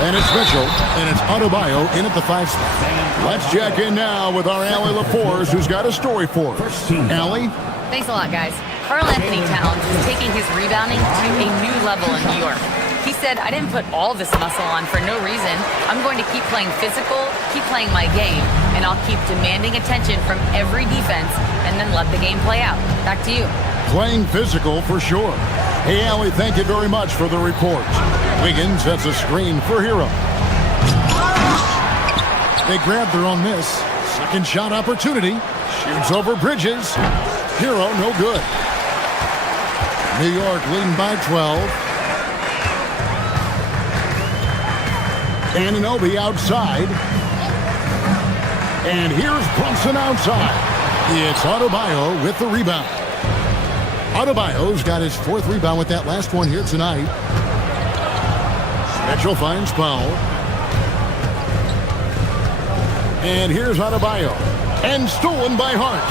And it's Mitchell, and it's Adebayo in at the 5 spot. Let's check in now with our Allie LaForce, who's got a story for us. Allie? Thanks a lot, guys. Karl Anthony Towns is taking his rebounding to a new level in New York. He said, I didn't put all this muscle on for no reason. I'm going to keep playing physical, keep playing my game, and I'll keep demanding attention from every defense and then let the game play out. Back to you. Playing physical for sure. Hey, Allie, thank you very much for the report. Wiggins sets a screen for Hero. They grab their own miss. Second shot opportunity. Shoots over Bridges. Hero, no good. New York leading by 12. Anunoby outside. And here's Brunson outside. It's Adebayo with the rebound. Adebayo's got his 4th rebound with that last one here tonight. Mitchell finds Powell. And here's Adebayo. And stolen by Hart.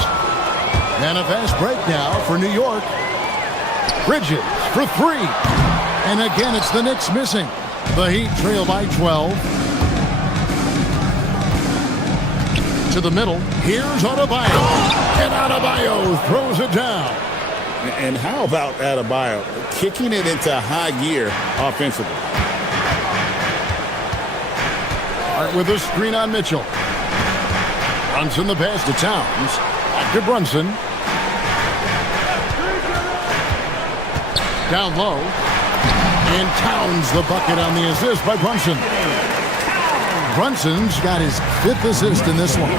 And a fast break now for New York. Bridges for 3. And again, it's the Knicks missing. The Heat trail by 12. To the middle. Here's Adebayo. And Adebayo throws it down. And how about Adebayo kicking it into high gear offensively? Hart with a screen on Mitchell. Brunson the pass to Towns. Back to Brunson. Down low. And Towns the bucket on the assist by Brunson. Brunson's got his 5th assist in this one.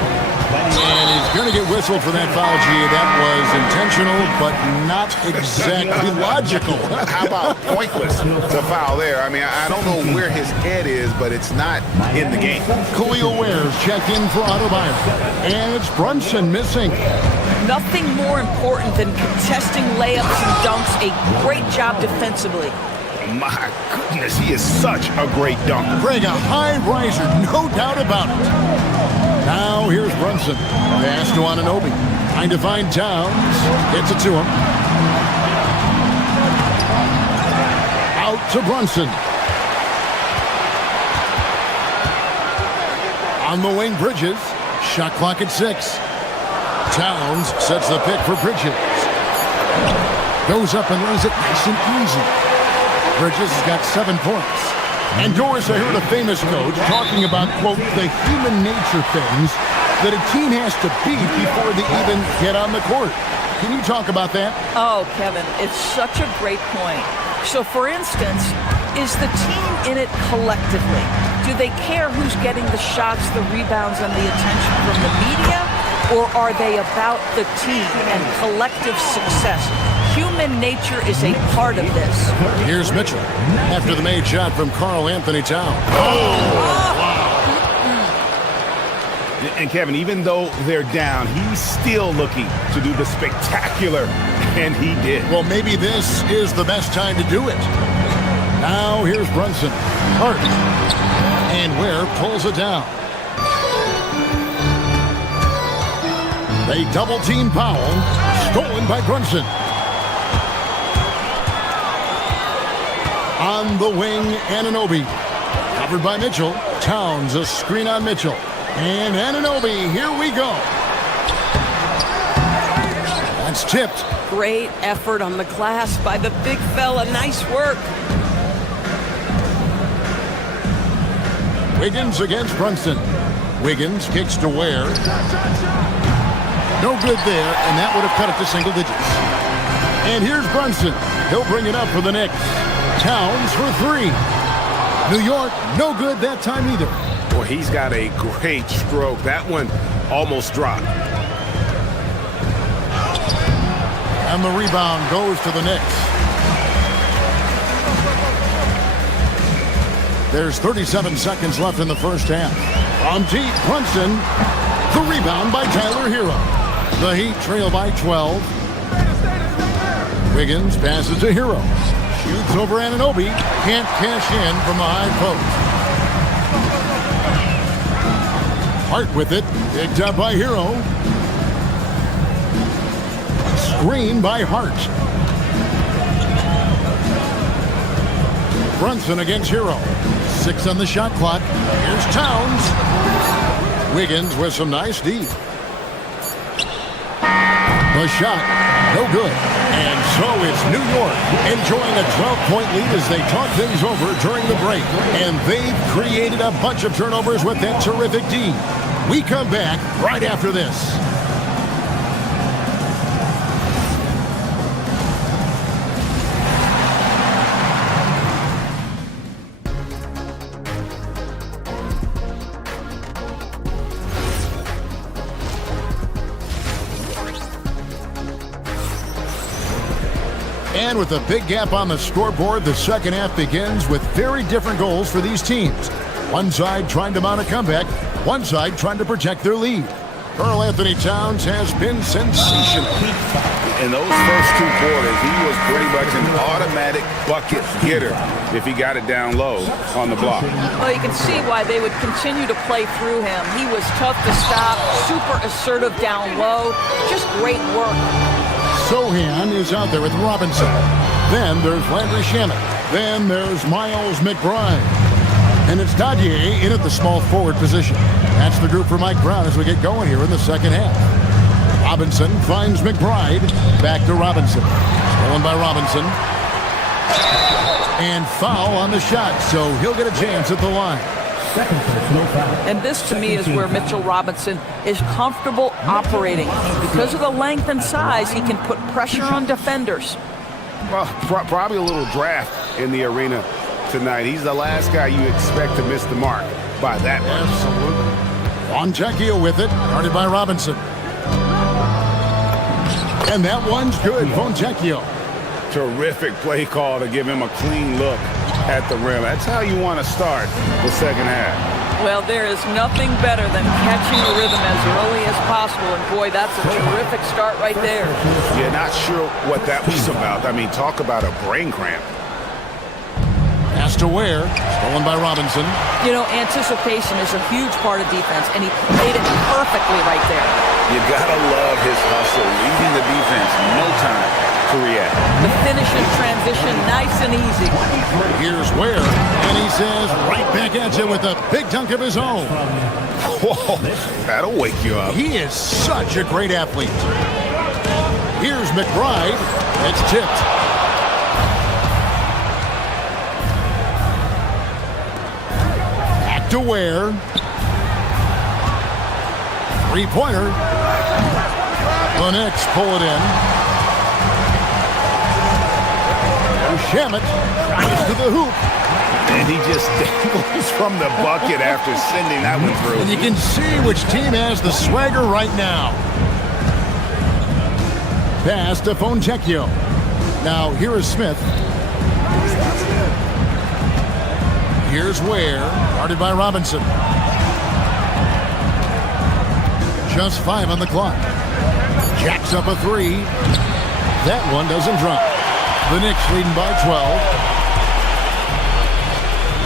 And he's going to get whistled for that foul, G. That was intentional, but not exactly logical. How about pointless to foul there? I mean, I don't know where his head is, but it's not in the game. Khalil Ware's checked in for Adebayo. And it's Brunson missing. Nothing more important than contesting layups and dunks. A great job defensively. My goodness, he is such a great dunker. Greg, a high riser, no doubt about it. Now here's Brunson. Pass to Anunoby. Trying to find Towns. Gets it to him. Out to Brunson. On the wing, Bridges. Shot clock at 6. Towns sets the pick for Bridges. Goes up and lays it nice and easy. Bridges has got 7 points. And Doris, I heard a famous coach talking about, quote, the human nature things that a team has to beat before they even get on the court. Can you talk about that? Oh, Kevin, it's such a great point. So, for instance, is the team in it collectively? Do they care who's getting the shots, the rebounds, and the attention from the media? Or are they about the team and collective success? Human nature is a part of this. Here's Mitchell after the made shot from Karl Anthony Towns. And Kevin, even though they're down, he's still looking to do the spectacular, and he did. Well, maybe this is the best time to do it. Now here's Brunson. Hart. And Ware pulls it down. They double-team Powell. Stolen by Brunson. On the wing, Anunoby. Covered by Mitchell. Towns, a screen on Mitchell. And Anunoby, here we go. That's tipped. Great effort on the glass by the big fella. Nice work. Wiggins against Brunson. Wiggins kicks to Ware. No good there, and that would have cut it to single digits. And here's Brunson. He'll bring it up for the Knicks. Towns for 3. New York, no good that time either. Boy, he's got a great stroke. That one almost dropped. And the rebound goes to the Knicks. There's 37 seconds left in the first half. From deep, Brunson. The rebound by Tyler Hero. The Heat trail by 12. Wiggins passes to Hero. Shoots over Anunoby. Can't cash in from the high post. Hart with it. Picked up by Hero. Screen by Hart. Brunson against Hero. 6 on the shot clock. Here's Towns. Wiggins with some nice D. The shot, no good. And so it's New York enjoying a 12-point lead as they talk things over during the break. And they've created a bunch of turnovers with that terrific D. We come back right after this. And with a big gap on the scoreboard, the second half begins with very different goals for these teams. One side trying to mount a comeback, one side trying to protect their lead. Karl Anthony Towns has been sensational. In those first 2 quarters, he was pretty much an automatic bucket getter if he got it down low on the block. Well, you can see why they would continue to play through him. He was tough to stop, super assertive down low, just great work. Sohan is out there with Robinson. Then there's Landry Shamet. Then there's Miles McBride. And it's Dadier in at the small forward position. That's the group for Mike Brown as we get going here in the second half. Robinson finds McBride. Back to Robinson. Stolen by Robinson. And foul on the shot, so he'll get a chance at the line. And this, to me, is where Mitchell Robinson is comfortable operating. Because of the length and size, he can put pressure on defenders. Well, probably a little draft in the arena tonight. He's the last guy you expect to miss the mark by that much. Absolutely. Fontecchio with it, guarded by Robinson. And that one's good, Fontecchio. Terrific play call to give him a clean look at the rim. That's how you want to start the second half. Well, there is nothing better than catching a rhythm as early as possible. And, boy, that's a terrific start right there. Yeah, not sure what that was about. I mean, talk about a brain cramp. Pass to Ware, stolen by Robinson. You know, anticipation is a huge part of defense, and he made it perfectly right there. You got to love his hustle, leaving the defense no time to react. The finish in transition, nice and easy. Here's Ware, and he says right back at you with a big dunk of his own. Whoa, that'll wake you up. He is such a great athlete. Here's McBride. It's tipped. Back to Ware. Three-pointer. The Knicks pull it in. Shamet tries to the hoop. And he just dangles from the bucket after sending that one through. And you can see which team has the swagger right now. Pass to Fontecchio. Now here is Smith. Here's Ware, guarded by Robinson. Just 5 on the clock. Jacks up a 3. That one doesn't drop. The Knicks leading by 12.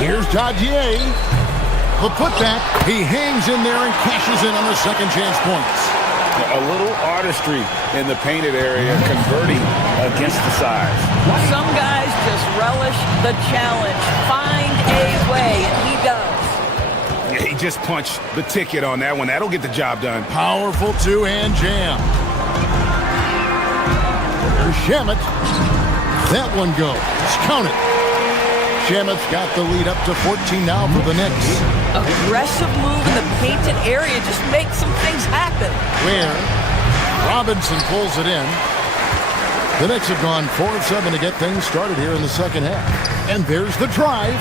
Here's Dadier. The putback. He hangs in there and cashes in on the second chance points. A little artistry in the painted area, converting against the size. Some guys just relish the challenge. Find a way, and he does. Yeah, he just punched the ticket on that one. That'll get the job done. Powerful two-hand jam. There's Shamet. That one goes. Count it. Shamet's got the lead up to 14 now for the Knicks. Aggressive move in the painted area just makes some things happen. Where Robinson pulls it in. The Knicks have gone 4 of 7 to get things started here in the second half. And there's the drive.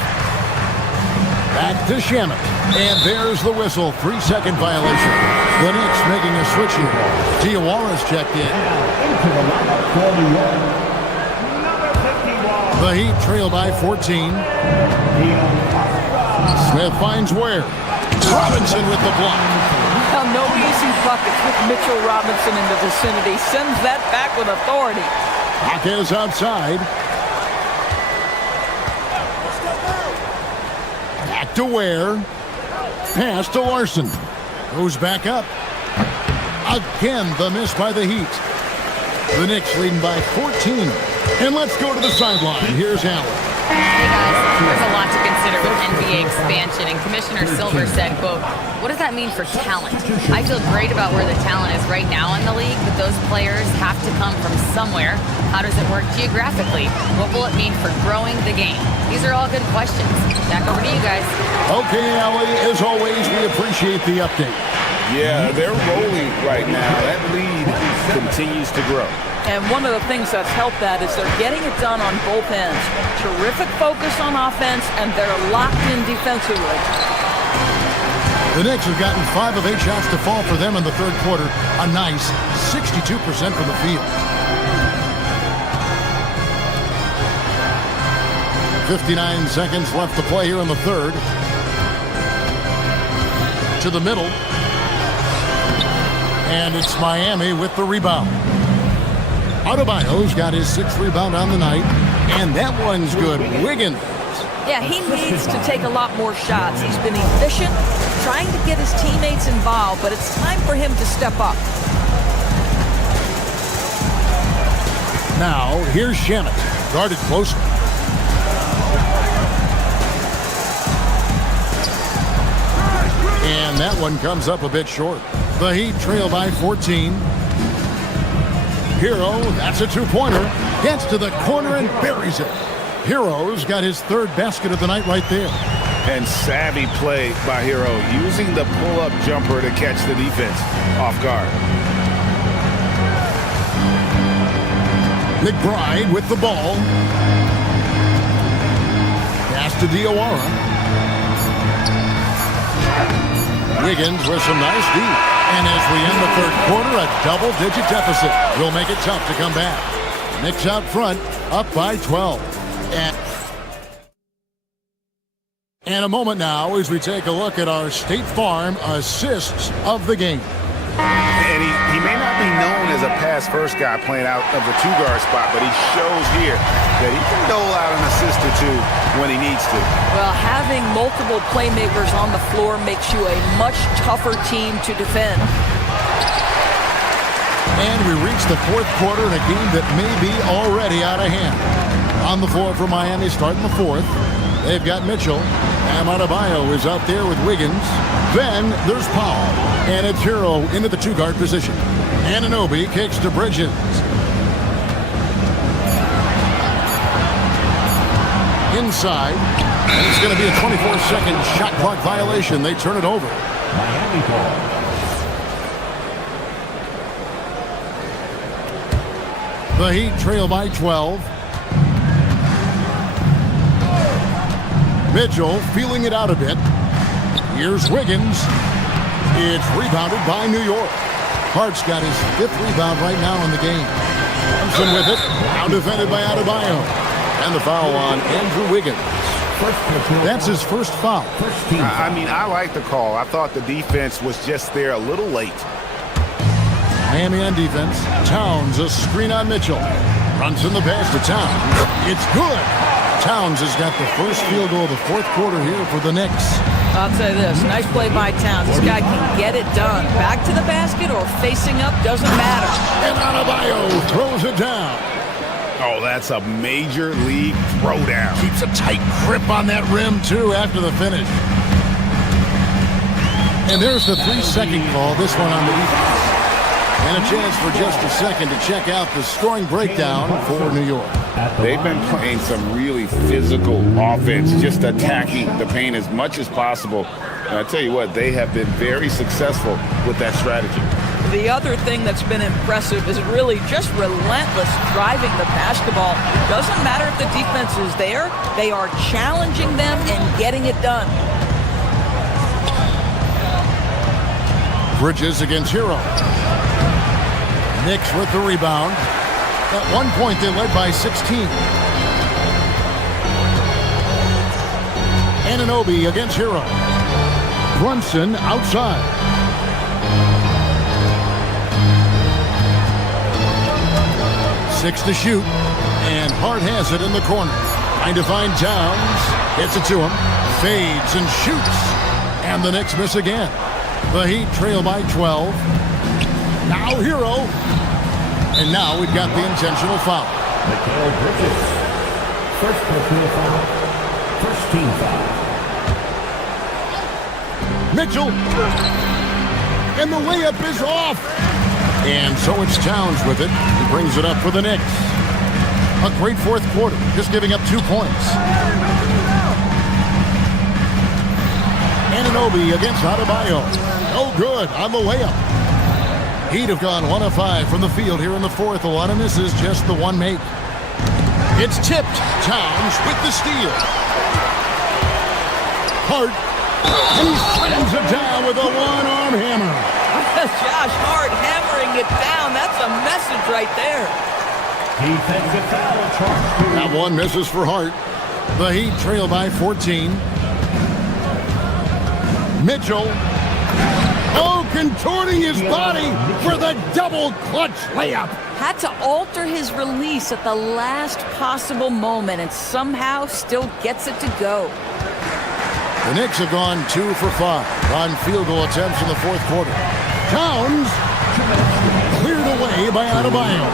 Back to Shamet. And there's the whistle. 3-second violation. The Knicks making a switch here. Diawara's checked in. The Heat trail by 14. Smith finds Ware. Robinson with the block. Well, no easy buckets with Mitchell Robinson in the vicinity. Sends that back with authority. Hawkins outside. Back to Ware. Pass to Larson. Goes back up. Again, the miss by the Heat. The Knicks leading by 14. And let's go to the sideline. Here's Allen. Hey guys, there's a lot to consider with NBA expansion, and Commissioner Silver said, quote, "What does that mean for talent? I feel great about where the talent is right now in the league, but those players have to come from somewhere. How does it work geographically? What will it mean for growing the game?" These are all good questions. Back over to you guys. Okay, Allie, as always, we appreciate the update. Yeah, they're rolling right now. That lead continues to grow. And one of the things that's helped that is they're getting it done on both ends. Terrific focus on offense, and they're locked in defensively. The Knicks have gotten 5 of 8 shots to fall for them in the third quarter. A nice 62% from the field. 59 seconds left to play here in the third. To the middle. And it's Miami with the rebound. Adebayo's got his 6th rebound on the night, and that one's good. Wiggins. Yeah, he needs to take a lot more shots. He's been efficient, trying to get his teammates involved, but it's time for him to step up. Now, here's Shannon, guarded closely. And that one comes up a bit short. The Heat trail by 14. Hero, that's a two-pointer. Gets to the corner and buries it. Hero's got his 3rd basket of the night right there. And savvy play by Hero, using the pull-up jumper to catch the defense off guard. McBride with the ball. Pass to Diawara. Wiggins with some nice D. And as we end the third quarter, a double-digit deficit will make it tough to come back. Knicks out front, up by 12. And a moment now as we take a look at our State Farm assists of the game. And he may not be known as a pass-first guy playing out of the two-guard spot, but he shows here that he can dole out an assist or two when he needs to. Well, having multiple playmakers on the floor makes you a much tougher team to defend. And we reach the fourth quarter in a game that may be already out of hand. On the floor for Miami starting the fourth. They've got Mitchell. And Adebayo is out there with Wiggins. Then there's Powell. And it's Hero into the two-guard position. Anunoby kicks to Bridges. Inside. And it's going to be a 24-second shot clock violation. They turn it over. Miami ball. The Heat trail by 12. Mitchell feeling it out a bit. Here's Wiggins. It's rebounded by New York. Hart's got his 5th rebound right now in the game. Thompson with it. Now defended by Adebayo. And the foul on Andrew Wiggins. That's his first foul. I mean, I like the call. I thought the defense was just there a little late. Miami on defense. Towns a screen on Mitchell. Runs in the pass to Towns. It's good. Towns has got the first field goal of the fourth quarter here for the Knicks. I'll tell you this, nice play by Towns. This guy can get it done. Back to the basket or facing up, doesn't matter. And Adebayo throws it down. Oh, that's a major league throwdown. Keeps a tight grip on that rim, too, after the finish. And there's the 3-second call, this one on the defense. And a chance for just a second to check out the scoring breakdown for New York. They've been playing some really physical offense, just attacking the paint as much as possible. And I tell you what, they have been very successful with that strategy. The other thing that's been impressive is really just relentless driving the basketball. Doesn't matter if the defense is there, they are challenging them and getting it done. Bridges against Hero. Knicks with the rebound. At one point, they led by 16. Anunoby against Hero. Brunson outside. Six to shoot. And Hart has it in the corner. Trying to find Towns. Gets it to him. Fades and shoots. And the Knicks miss again. The Heat trail by 12. Now Hero. And now we've got the intentional foul. First personal foul. First team foul. Mitchell. And the layup is off. And so it's Towns with it. He brings it up for the Knicks. A great fourth quarter, just giving up 2 points. Anunoby against Adebayo. No good on the layup. He'd have gone 1 of 5 from the field here in the fourth. A lot of misses, just the one make. It's tipped. Towns with the steal. Hart. He slams it down with a one-arm hammer. Josh Hart hammering it down. That's a message right there. Defensive foul. That one misses for Hart. The Heat trail by 14. Mitchell. Oh, contorting his body for the double clutch layup. Had to alter his release at the last possible moment and somehow still gets it to go. The Knicks have gone 2 for 5 on field goal attempts in the fourth quarter. Towns cleared away by Adebayo.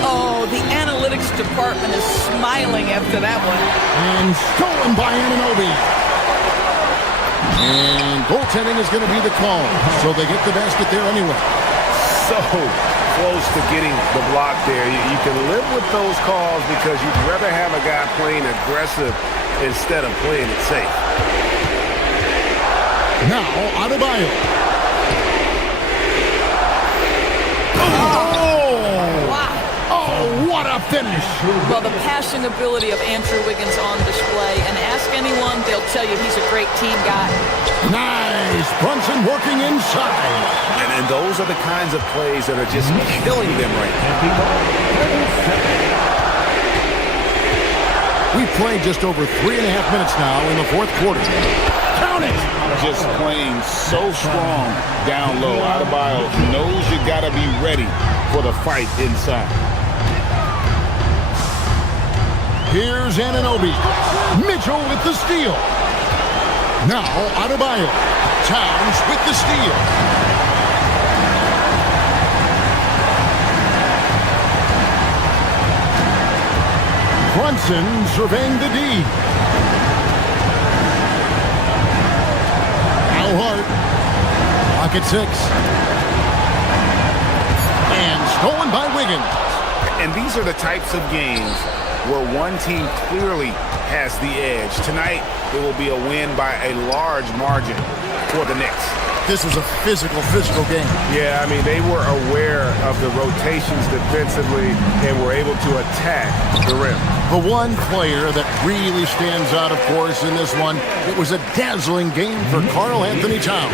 Oh, the analytics department is smiling after that one. And stolen by Anunoby. And goaltending is going to be the call, so they get the basket there anyway. So close to getting the block there. You can live with those calls because you'd rather have a guy playing aggressive instead of playing it safe. Now, Adebayo. Oh, what a finish. Well, the passing ability of Andrew Wiggins on display. And ask anyone, they'll tell you he's a great team guy. Nice. Brunson working inside. And those are the kinds of plays that are just killing them right now. We've played just over 3.5 minutes now in the fourth quarter. Count it! Just playing so strong down low. Adebayo knows you got to be ready for the fight inside. Here's Anunoby. Mitchell with the steal. Now Adebayo. Towns with the steal. Brunson surveying the D. Now Hart. Pocket 6. And stolen by Wiggins. And these are the types of games where one team clearly has the edge. Tonight, it will be a win by a large margin for the Knicks. This was a physical game. Yeah, I mean, they were aware of the rotations defensively and were able to attack the rim. The one player that really stands out, of course, in this one, it was a dazzling game for Karl Anthony Towns.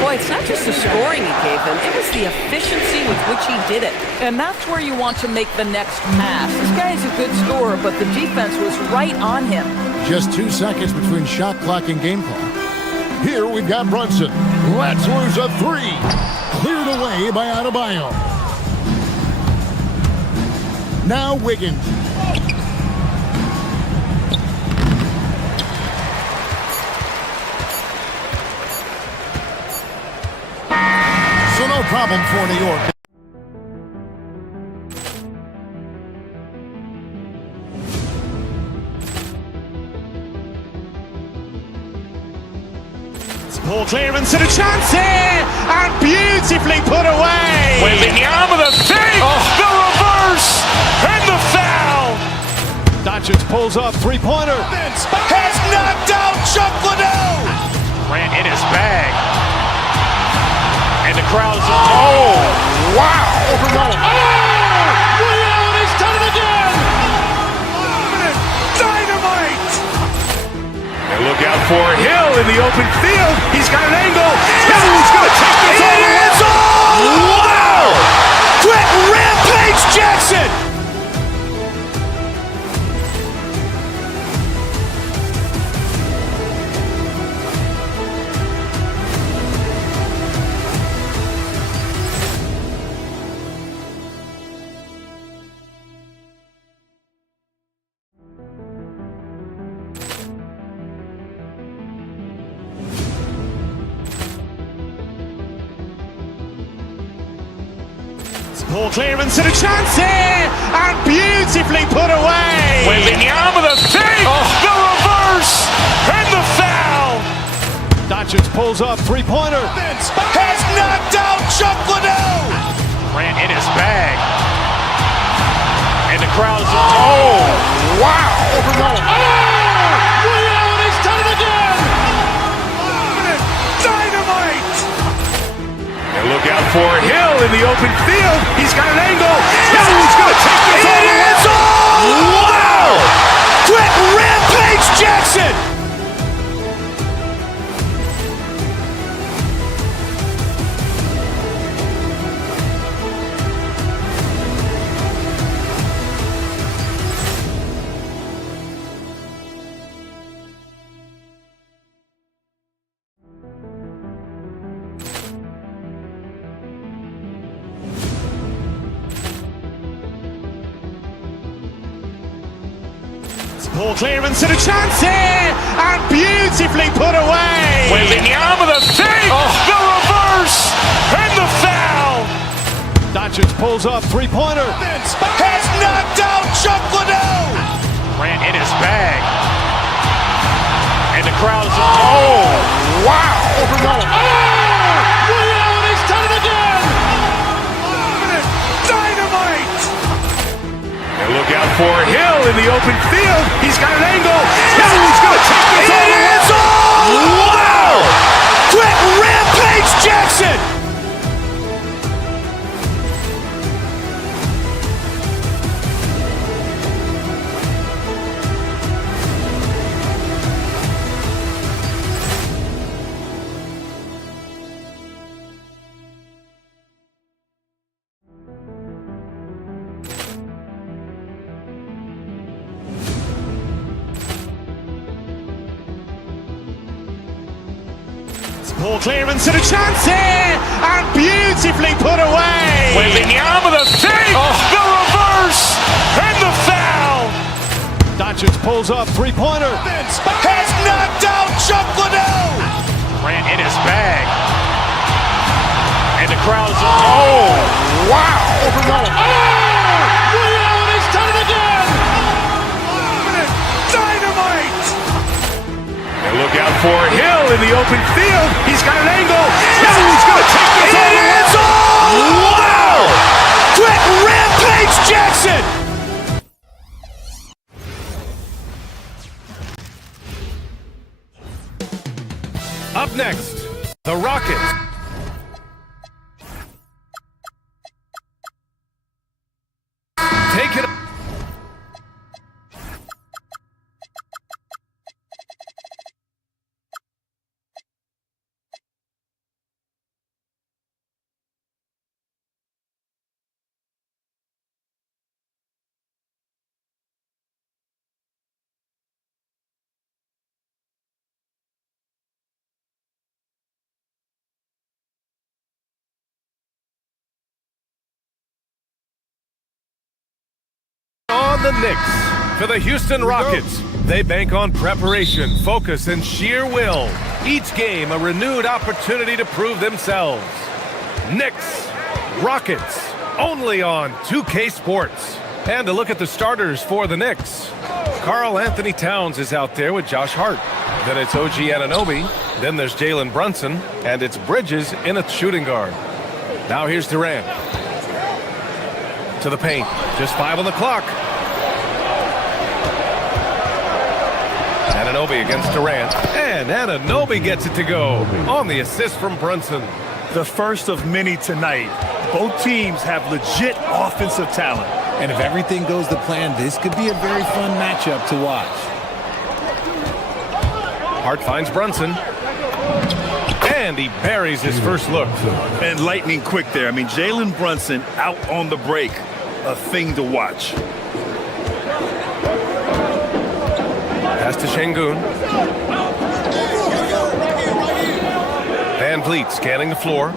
Boy, it's not just the scoring he gave them, it was the efficiency with which he did it. And that's where you want to make the next pass. This guy is a good scorer, but the defense was right on him. Just 2 seconds between shot clock and game clock. Here we've got Brunson. Let's lose a 3. Cleared away by Adebayo. Now Wiggins. So no problem for New York. Ball clearance and a chance here, and beautifully put away. Wembanyama the save, the reverse, and the foul. Doncic pulls up, three-pointer. Has knocked out Chuck Liddell. Ran in his bag, and the crowd's wow! He's done it again. Dynamite! And look out for Hill in the open field. He's got an angle. Hill's going to take this all the way. Wow! Quick Rampage Jackson! Poor clearance and a chance here, and beautifully put away. Wembanyama the fake, the reverse, and the foul. Doncic pulls up, three-pointer. Has knocked out Chuck Liddell. Ran in his bag. And the crowd is, oh, wow. Liddell, and he's done it again. Dynamite. And look out for Hill in the open field. He's got an angle. He's going to take this all the way. Wow! Quick rampage Jackson. Poor clearance and a chance here, and beautifully put away. Wembanyama the fake, the reverse, and the foul. Doncic pulls up, three-pointer. Has knocked out Chuck Liddell. Ran in his bag. And the crowd is, oh, wow. Liddell, and he's done it again. Dynamite. And look out for Hill in the open field. He's got an angle. He's going to take this all the way. Wow! Quick rampage Jackson. Poor clearance and a chance here, and beautifully put away. Wembanyama the fake, the reverse, and the foul. Doncic pulls up, three-pointer. Has knocked out Chuck Liddell. Ran in his bag. And the crowd is, oh, wow. Liddell, and he's done it again. Dynamite. And look out for Hill in the open field. He's got an angle. He's going to take this all the way. Wow! Quick rampage Jackson. Up next, the Rockets. Take it. On the Knicks for the Houston Rockets. They bank on preparation, focus, and sheer will. Each game a renewed opportunity to prove themselves. Knicks, Rockets, only on 2K Sports. And to look at the starters for the Knicks. Karl Anthony Towns is out there with Josh Hart. Then it's OG Anunoby. Then there's Jalen Brunson. And it's Bridges in a shooting guard. Now here's Durant. To the paint. Just 5 on the clock. Anunoby against Durant. And Anunoby gets it to go on the assist from Brunson. The first of many tonight. Both teams have legit offensive talent. And if everything goes to plan, this could be a very fun matchup to watch. Hart finds Brunson. And he buries his first look. And lightning quick there. I mean, Jalen Brunson out on the break. A thing to watch. Pass to Şengün. Van Vliet scanning the floor.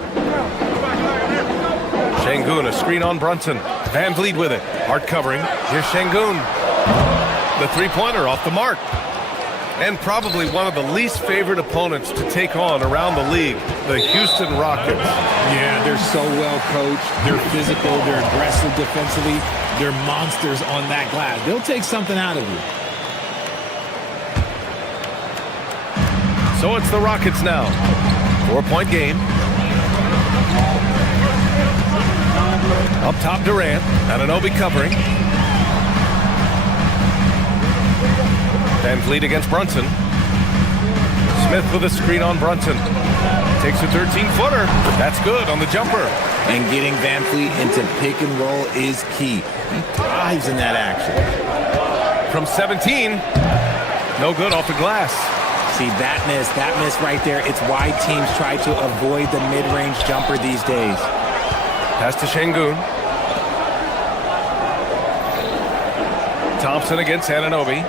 Şengün, a screen on Brunson. Van Vliet with it. Hart covering. Here's Şengün. The three-pointer off the mark. and probably one of the least favorite opponents to take on around the league, the Houston Rockets. Yeah, they're so well coached. They're physical. They're aggressive defensively. They're monsters on that glass. They'll take something out of you. So it's the Rockets now. 4-point game. Up top, Durant. Anunoby covering. Van Vliet against Brunson. Smith with a screen on Brunson. Takes a 13-footer. That's good on the jumper. And getting Van Vliet into pick and roll is key. He thrives in that action. From 17. No good off the glass. See, that miss right there, it's why teams try to avoid the mid-range jumper these days. Pass to Şengün. Thompson against Anunoby.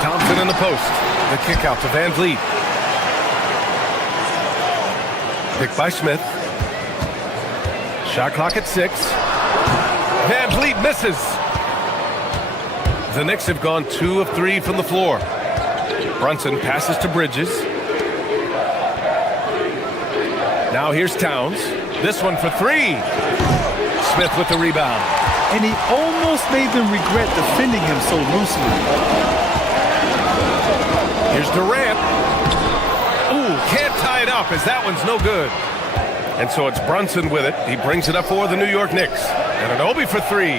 Thompson in the post. The kick out to Van Vliet. Picked by Smith. Shot clock at 6. Van Vliet misses. The Knicks have gone 2 of 3 from the floor. Brunson passes to Bridges. Now here's Towns. This one for 3. Smith with the rebound. And he almost made them regret defending him so loosely. Here's Durant. Ooh, can't tie it up as that one's no good. And so it's Brunson with it. He brings it up for the New York Knicks. Anunoby for 3.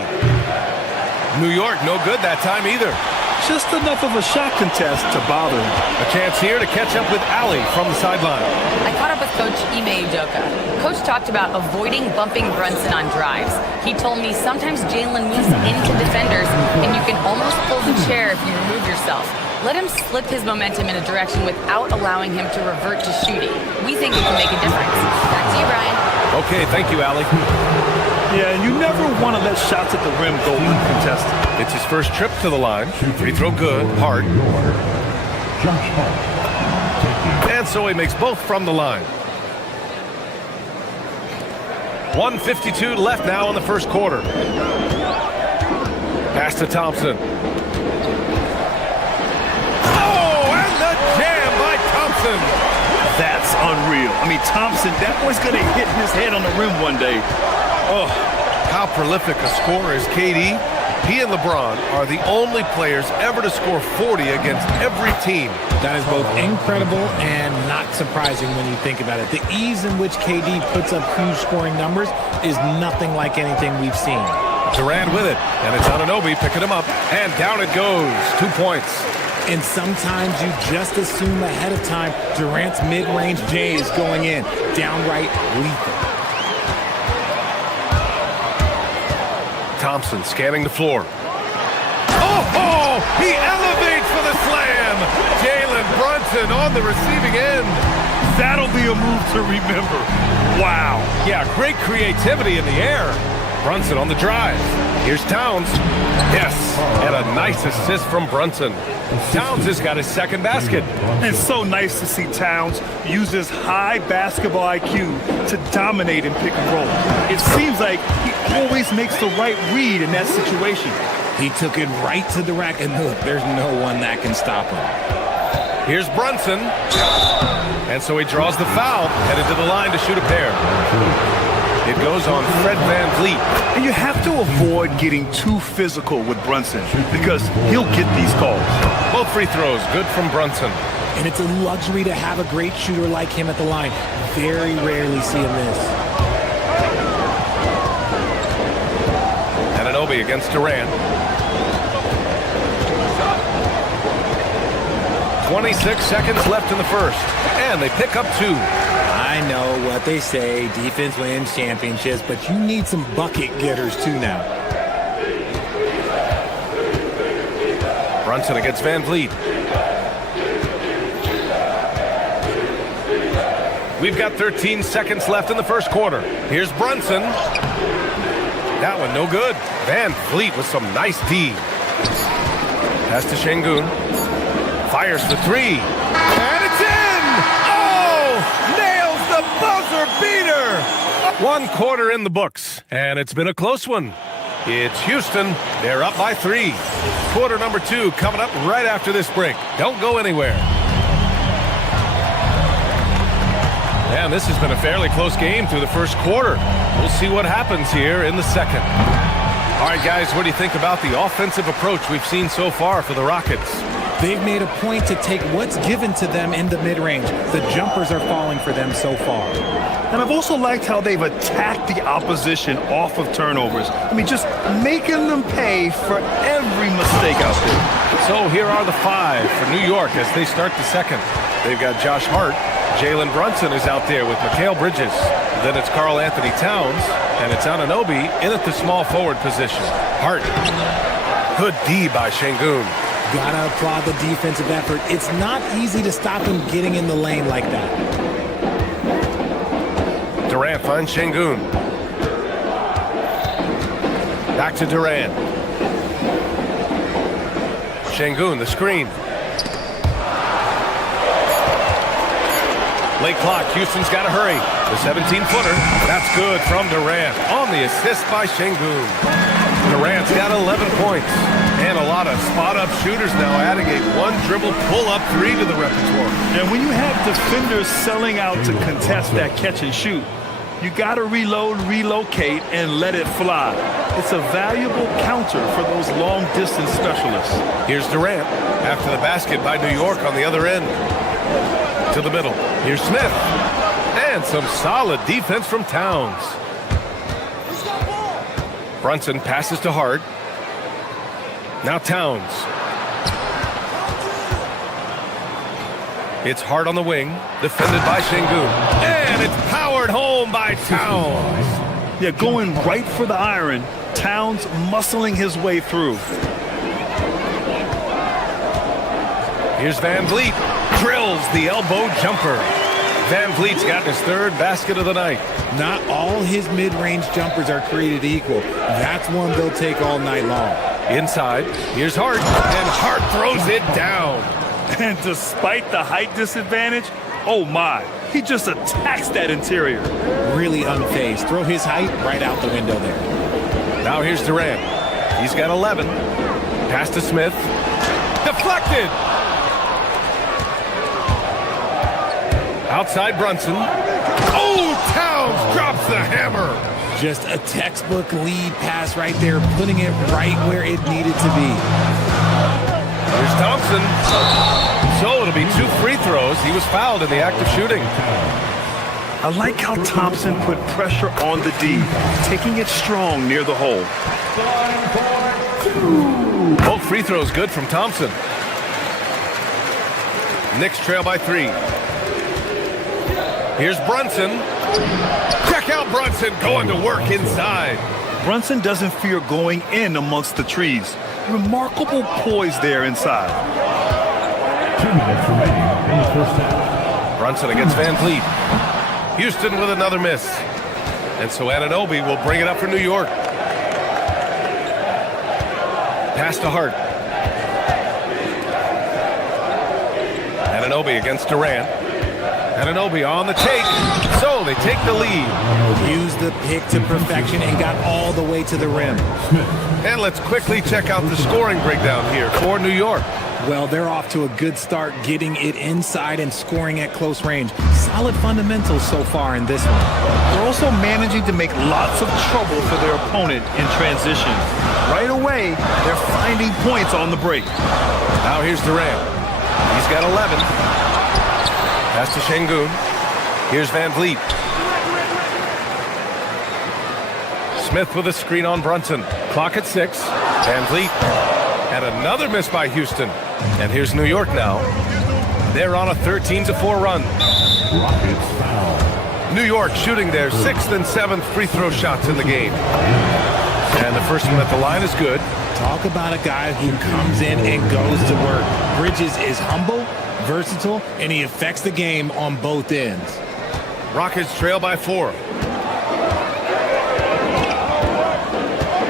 New York no good that time either. Just enough of a shot contest to bother him. A chance here to catch up with Ali from the sideline. I caught up with Coach Ime Udoka. Coach talked about avoiding bumping Brunson on drives. He told me sometimes Jalen moves into defenders and you can almost pull the chair if you remove yourself. Let him slip his momentum in a direction without allowing him to revert to shooting. We think it can make a difference. Back to you, Brian. Okay, thank you, Ali. Yeah, and you never want to let shots at the rim go uncontested. It's his first trip to the line. Free throw good, hard. And so he makes both from the line. 1:52 left now in the first quarter. Pass to Thompson. Oh, and the jam by Thompson. That's unreal. I mean, Thompson, that boy's going to hit his head on the rim one day. Oh, how prolific a scorer is KD. He and LeBron are the only players ever to score 40 against every team. That is both incredible and not surprising when you think about it. The ease in which KD puts up huge scoring numbers is nothing like anything we've seen. Durant with it, and it's Anunoby picking him up, and down it goes. 2 points. And sometimes you just assume ahead of time Durant's mid-range J is going in. Downright lethal. Thompson scanning the floor. Oh, he elevates for the slam. Jalen Brunson on the receiving end. That'll be a move to remember. Wow. Yeah, great creativity in the air. Brunson on the drive. Here's Towns. Yes, and a nice assist from Brunson. Towns has got his second basket. It's so nice to see Towns use his high basketball IQ to dominate in pick and roll. It seems like he always makes the right read in that situation. He took it right to the rack, and look, there's no one that can stop him. Here's Brunson. And so he draws the foul, headed to the line to shoot a pair. It goes on Fred Van Vliet. And you have to avoid getting too physical with Brunson because he'll get these calls. Both free throws, good from Brunson. And it's a luxury to have a great shooter like him at the line. Very rarely see a miss. Anunoby against Durant. 26 seconds left in the first, and they pick up 2. I know what they say, defense wins championships, but you need some bucket getters too now. Brunson against Van Vliet. We've got 13 seconds left in the first quarter. Here's Brunson. That one no good. Van Vliet with some nice D. Pass to Şengün. Fires for 3. And it's in! Oh! Nails the buzzer beater! 1 quarter in the books, and it's been a close one. It's Houston. They're up by 3. Quarter number 2 coming up right after this break. Don't go anywhere. And this has been a fairly close game through the first quarter. We'll see what happens here in the second. All right, guys, what do you think about the offensive approach we've seen so far for the Rockets? They've made a point to take what's given to them in the mid-range. The jumpers are falling for them so far. And I've also liked how they've attacked the opposition off of turnovers. I mean, just making them pay for every mistake out there. So here are the 5 for New York as they start the second. They've got Josh Hart. Jalen Brunson is out there with Mikal Bridges. Then it's Karl Anthony Towns, and it's Anunoby in at the small forward position. Hart. Good D by Şengün. Gotta applaud the defensive effort. It's not easy to stop him getting in the lane like that. Durant finds Şengün. Back to Durant. Şengün, the screen. Late clock, Houston's got to hurry. The 17-footer, that's good from Durant on the assist by Şengün. Durant's got 11 points and a lot of spot-up shooters now, adding a one-dribble pull-up 3 to the repertoire. And when you have defenders selling out to contest that catch and shoot, you got to reload, relocate, and let it fly. It's a valuable counter for those long-distance specialists. Here's Durant after the basket by New York on the other end. To the middle. Here's Smith. And some solid defense from Towns. Brunson passes to Hart. Now Towns. It's Hart on the wing, defended by Şengün. And it's powered home by Towns. Yeah, going right for the iron. Towns muscling his way through. Here's Van Vliet. Drills the elbow jumper. Van Vliet's gotten his 3rd basket of the night. Not all his mid-range jumpers are created equal. That's one they'll take all night long. Inside, here's Hart, and Hart throws it down. And despite the height disadvantage, oh my, he just attacks that interior. Really unfazed. Throw his height right out the window there. Now here's Durant. He's got 11. Pass to Smith. Deflected. Outside Brunson. Oh, Towns drops the hammer. Just a textbook lead pass right there, putting it right where it needed to be. Here's Thompson. So it'll be 2 free throws. He was fouled in the act of shooting. I like how Thompson put pressure on the D, taking it strong near the hole. Both free throws good from Thompson. Knicks trail by 3. Here's Brunson. Check out Brunson going to work inside. Brunson doesn't fear going in amongst the trees. Remarkable poise there inside. 2 minutes remaining in the first half. Brunson against Van Vliet. Houston with another miss. And so Anunoby will bring it up for New York. Pass to Hart. Anunoby against Durant. Anunoby on the take. So they take the lead. Used the pick to perfection and got all the way to the rim. And let's quickly check out the scoring breakdown here for New York. Well, they're off to a good start getting it inside and scoring at close range. Solid fundamentals so far in this one. They're also managing to make lots of trouble for their opponent in transition. Right away, they're finding points on the break. Now here's Durant. He's got 11. Pass to Şengün. Here's Van Vliet. Smith with a screen on Brunson. Clock at 6. Van Vliet. And another miss by Houston. And here's New York now. They're on a 13-4 run. Rockets foul. New York shooting their 6th and 7th free throw shots in the game. And the first one at the line is good. Talk about a guy who comes in and goes to work. Bridges is humble, versatile, and he affects the game on both ends. Rockets trail by 4.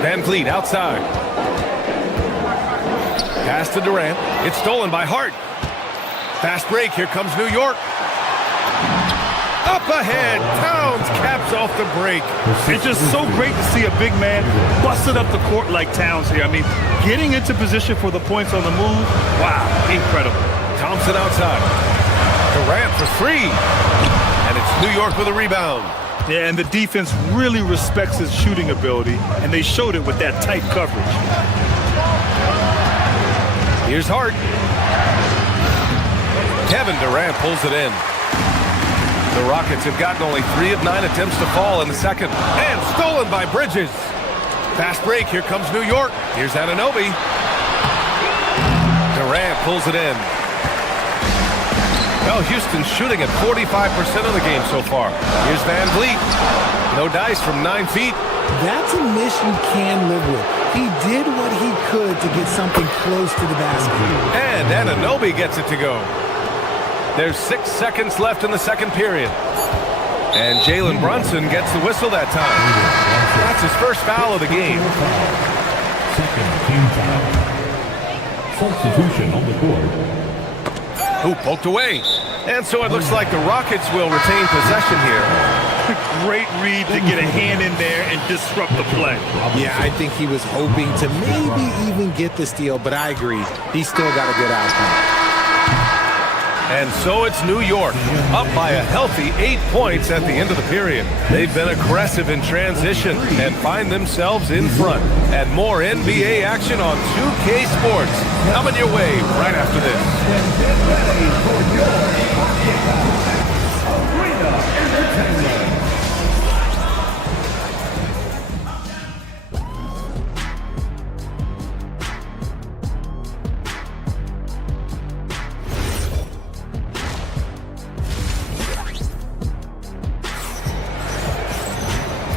Van Vliet outside. Pass to Durant. It's stolen by Hart. Fast break. Here comes New York. Up ahead. Towns caps off the break. It's just so great to see a big man busted up the court like Towns here. I mean, getting into position for the points on the move, wow, incredible. Thompson outside. Durant for three. And it's New York with a rebound. Yeah, and the defense really respects his shooting ability, and they showed it with that tight coverage. Here's Hart. Kevin Durant pulls it in. The Rockets have gotten only 3 of 9 attempts to fall in the second. And stolen by Bridges. Fast break. Here comes New York. Here's Anunoby. Durant pulls it in. Well, Houston's shooting at 45% of the game so far. Here's Van Vliet. No dice from 9 feet. That's a miss you can live with. He did what he could to get something close to the basket. And Anunoby gets it to go. There's 6 seconds left in the second period. And Jalen Brunson gets the whistle that time. That's his first foul of the game. Second team foul. Substitution on the court. Ooh, poked away. And so it looks like the Rockets will retain possession here. Great read to get a hand in there and disrupt the play. Yeah, I think he was hoping to maybe even get the steal, but I agree. He still got a good outcome. And so it's New York, up by a healthy 8 points at the end of the period. They've been aggressive in transition and find themselves in front. And more NBA action on 2K Sports coming your way right after this.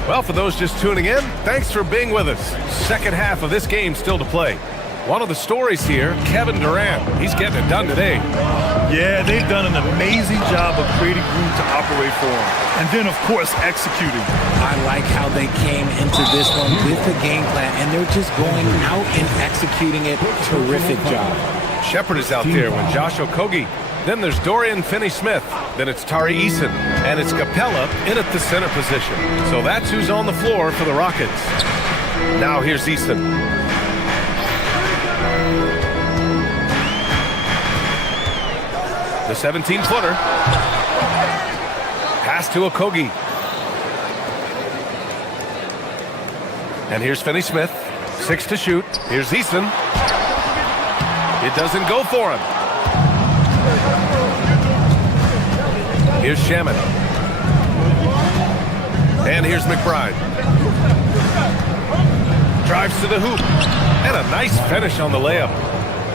Well, for those just tuning in, thanks for being with us. Second half of this game still to play. One of the stories here, Kevin Durant. He's getting it done today. Yeah, they've done an amazing job of creating room to operate for him. And then, of course, executing. I like how they came into this one with the game plan, and they're just going out and executing it. Terrific job. Shepard is out there with Josh Okogie. Then there's Dorian Finney-Smith. Then it's Tari Eason. And it's Capella in at the center position. So that's who's on the floor for the Rockets. Now here's Eason. The 17-footer. Pass to Okogie. And here's Finney-Smith. 6 to shoot. Here's Eason. It doesn't go for him. Here's Shaman. And here's McBride. Drives to the hoop. And a nice finish on the layup.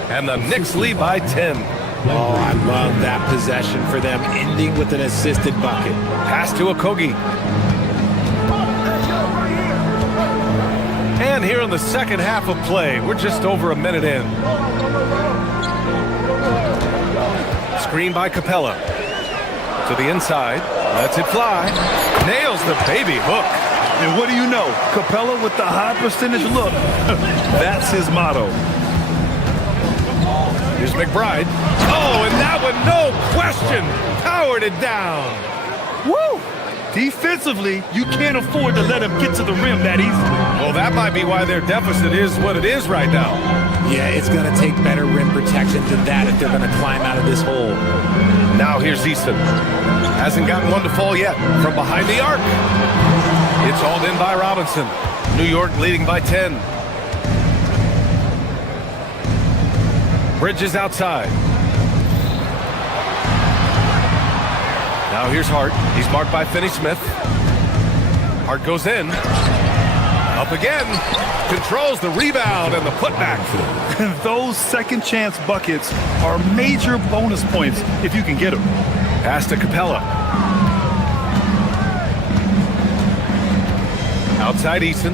And the Knicks lead by 10. Oh, I love that possession for them, ending with an assisted bucket. Pass to Okogie. And here in the second half of play, we're just over a minute in. Screen by Capella. To the inside, lets it fly, nails the baby hook. And what do you know? Capella with the high percentage look. That's his motto. Here's McBride. Oh, and that one, no question, powered it down. Woo! Defensively, you can't afford to let him get to the rim that easily. Well, that might be why their deficit is what it is right now. Yeah, it's going to take better rim protection than that if they're going to climb out of this hole. Now here's Easton. Hasn't gotten one to fall yet from behind the arc. It's hauled in by Robinson. New York leading by 10. Bridges outside. Now here's Hart. He's marked by Finney-Smith. Hart goes in. Up again. Controls the rebound and the putback. Those second chance buckets are major bonus points if you can get them. Pass to Capella. Outside Eason.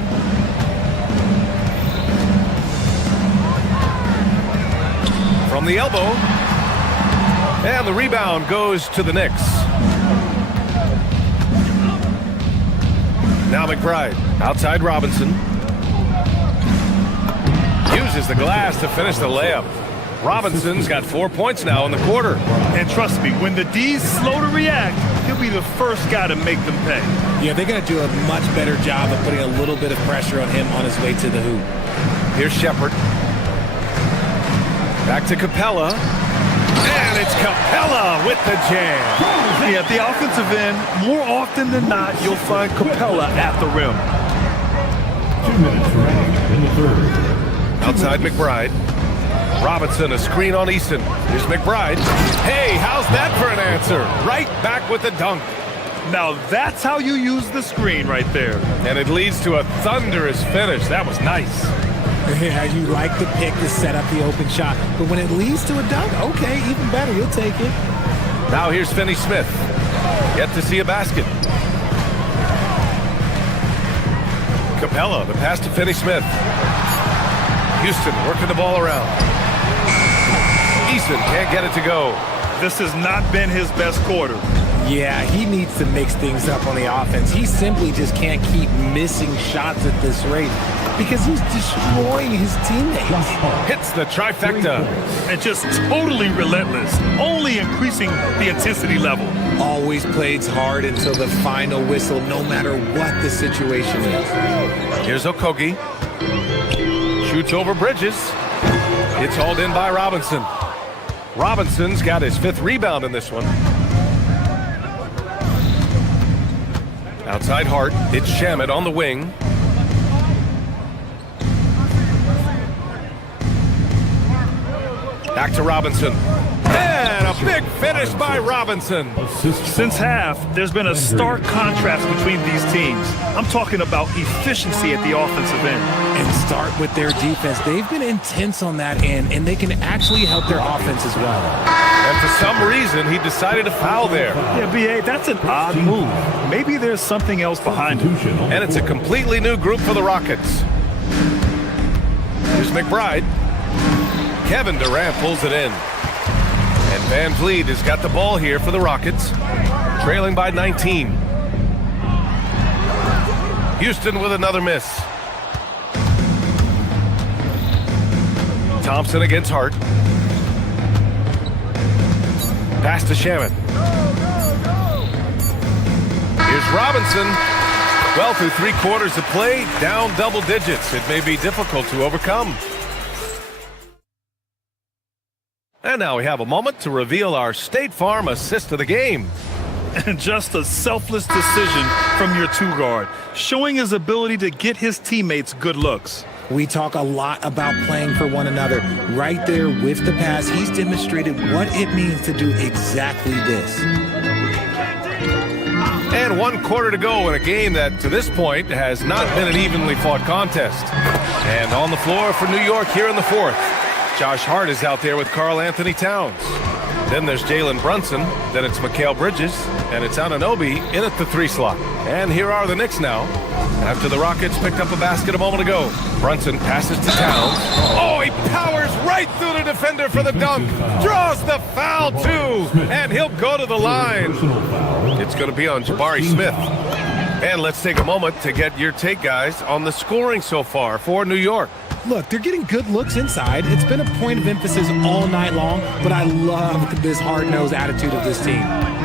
From the elbow. And the rebound goes to the Knicks. Now McBride. Outside Robinson. Uses the glass to finish the layup. Robinson's got 4 points now in the quarter. And trust me, when the D's slow to react, he'll be the first guy to make them pay. Yeah, they're going to do a much better job of putting a little bit of pressure on him on his way to the hoop. Here's Shepard. Back to Capella. And it's Capella with the jam. Yeah, at the offensive end, more often than not, you'll find Capella at the rim. 2 minutes remaining in the third. Outside McBride. Robinson, a screen on Easton. Here's McBride. Hey, how's that for an answer? Right back with the dunk. Now that's how you use the screen right there. And it leads to a thunderous finish. That was nice. Yeah, you like the pick to set up the open shot. But when it leads to a dunk, okay, even better. You'll take it. Now here's Finney Smith. Yet to see a basket. Capella, the pass to Finney Smith. Houston working the ball around. Easton can't get it to go. This has not been his best quarter. Yeah, he needs to mix things up on the offense. He simply just can't keep missing shots at this rate because he's destroying his teammates. Hits the trifecta. And just totally relentless, only increasing the intensity level. Always plays hard until the final whistle, no matter what the situation is. Here's Okogie. Shoots over Bridges. It's hauled in by Robinson. Robinson's got his 5th rebound in this one. Outside Hart. It's Shamet on the wing. Back to Robinson. And a big finish by Robinson. Since half, there's been a stark contrast between these teams. I'm talking about efficiency at the offensive end. And start with their defense. They've been intense on that end, and they can actually help their offense as well. And for some reason, he decided to foul there. Yeah, B.A., that's an odd move. Maybe there's something else behind it. And it's a completely new group for the Rockets. Here's McBride. Kevin Durant pulls it in. And Van Vliet has got the ball here for the Rockets, trailing by 19. Houston with another miss. Thompson against Hart. Pass to Shamet. Here's Robinson. Well, through 3 quarters of play, down double digits. It may be difficult to overcome. And now we have a moment to reveal our State Farm assist of the game. And just a selfless decision from your 2-guard, showing his ability to get his teammates good looks. We talk a lot about playing for one another. Right there with the pass, he's demonstrated what it means to do exactly this. And 1 quarter to go in a game that, to this point, has not been an evenly fought contest. And on the floor for New York here in the 4th. Josh Hart is out there with Karl Anthony Towns. Then there's Jalen Brunson. Then it's Mikal Bridges. And it's Anunoby in at the 3 slot. And here are the Knicks now. After the Rockets picked up a basket a moment ago. Brunson passes to Towns. Oh, he powers right through the defender for the dunk. Draws the foul, too. And he'll go to the line. It's going to be on Jabari Smith. And let's take a moment to get your take, guys, on the scoring so far for New York. Look, they're getting good looks inside. It's been a point of emphasis all night long, but I love this hard-nosed attitude of this team.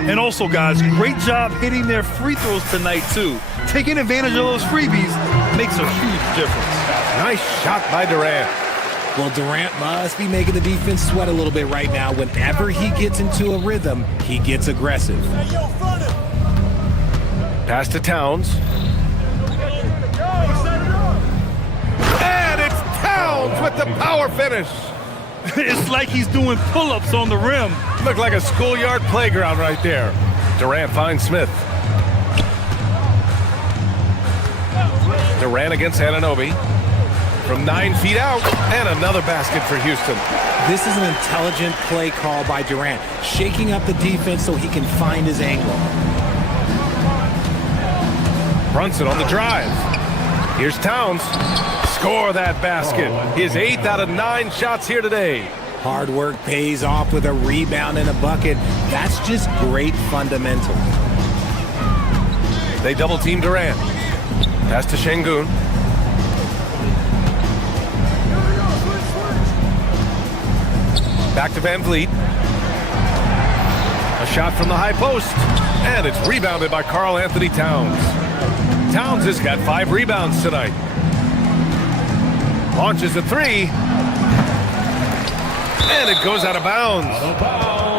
And also, guys, great job hitting their free throws tonight, too. Taking advantage of those freebies makes a huge difference. Nice shot by Durant. Well, Durant must be making the defense sweat a little bit right now. Whenever he gets into a rhythm, he gets aggressive. Pass to Towns. And it's Towns with the power finish. It's like he's doing pull-ups on the rim. Looked like a schoolyard playground right there. Durant finds Smith. Durant against Anunoby. From 9 feet out, and another basket for Houston. This is an intelligent play call by Durant, shaking up the defense so he can find his angle. Brunson on the drive. Here's Towns. Score that basket. His 8th out of 9 shots here today. Hard work pays off with a rebound and a bucket. That's just great fundamentals. They double team Durant. Pass to Şengün. Back to Van Vliet. A shot from the high post. And it's rebounded by Karl Anthony Towns. Towns has got 5 rebounds tonight. Launches a 3. And it goes out of bounds.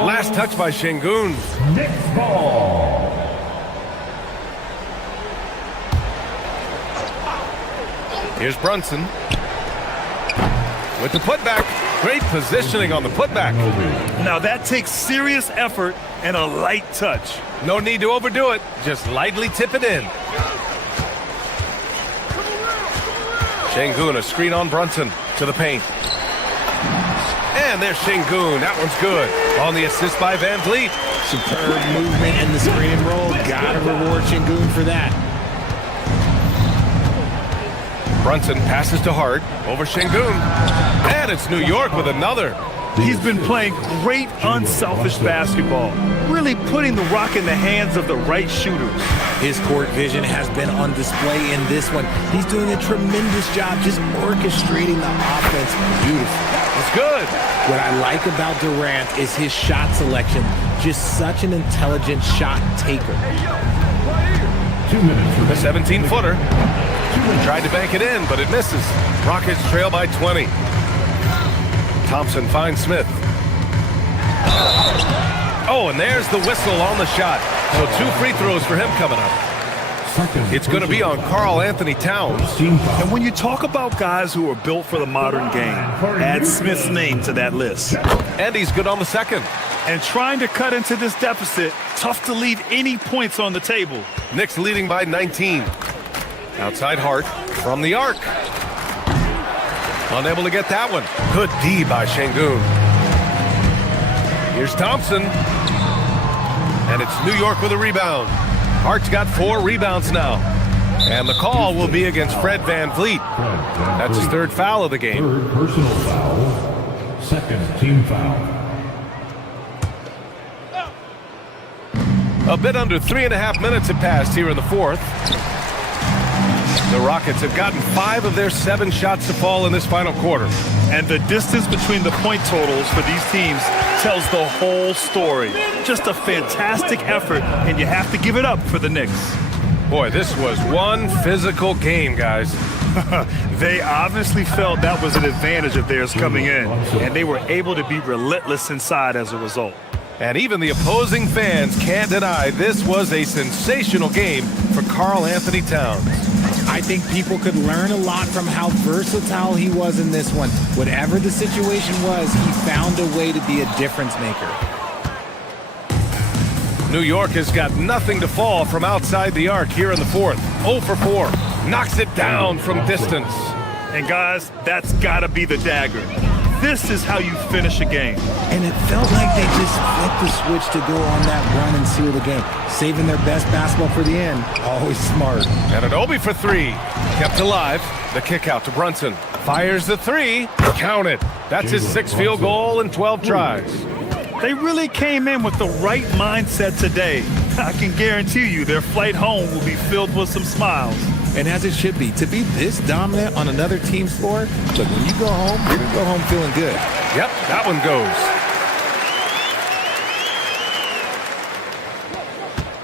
Last touch by Şengün. Next ball. Here's Brunson. With the putback. Great positioning on the putback. Now that takes serious effort and a light touch. No need to overdo it. Just lightly tip it in. Şengün, a screen on Brunson to the paint. And there's Şengün. That one's good. On the assist by Van Vliet. Superb movement in the screen and roll. Gotta reward Şengün for that. Brunson passes to Hart over Şengün. And it's New York with another. He's been playing great unselfish basketball, really putting the rock in the hands of the right shooters. His court vision has been on display in this one. He's doing a tremendous job just orchestrating the offense. Beautiful. It's good. What I like about Durant is his shot selection. Just such an intelligent shot taker. 2 minutes. The 17-footer. Tried to bank it in, but it misses. Rockets trail by 20. Thompson finds Smith. Oh, and there's the whistle on the shot. So 2 free throws for him coming up. It's going to be on Karl Anthony Towns. And when you talk about guys who are built for the modern game, add Smith's name to that list. And he's good on the second. And trying to cut into this deficit, tough to leave any points on the table. Knicks leading by 19. Outside Hart from the arc. Unable to get that one. Good D by Şengün. Here's Thompson. And it's New York with a rebound. Hart's got 4 rebounds now. And the call will be against Fred Van Vliet. That's his 3rd foul of the game. 3rd personal foul. 2nd team foul. A bit under 3.5 minutes have passed here in the 4th. The Rockets have gotten 5 of their 7 shots to fall in this final quarter. And the distance between the point totals for these teams tells the whole story. Just a fantastic effort, and you have to give it up for the Knicks. Boy, this was one physical game, guys. They obviously felt that was an advantage of theirs coming in, and they were able to be relentless inside as a result. And even the opposing fans can't deny this was a sensational game for Karl Anthony Towns. I think people could learn a lot from how versatile he was in this one. Whatever the situation was, he found a way to be a difference maker. New York has got nothing to fall from outside the arc here in the 4th. 0 for 4. Knocks it down from distance. And guys, that's got to be the dagger. This is how you finish a game. And it felt like they just flipped the switch to go on that run and seal the game. Saving their best basketball for the end. Always smart. And an Obi for 3. Kept alive. The kick out to Brunson. Fires the 3. Count it. That's his 6th field goal in 12 tries. They really came in with the right mindset today. I can guarantee you their flight home will be filled with some smiles. And as it should be, to be this dominant on another team's floor, look, when you go home, you're going to go home feeling good. Yep, that one goes.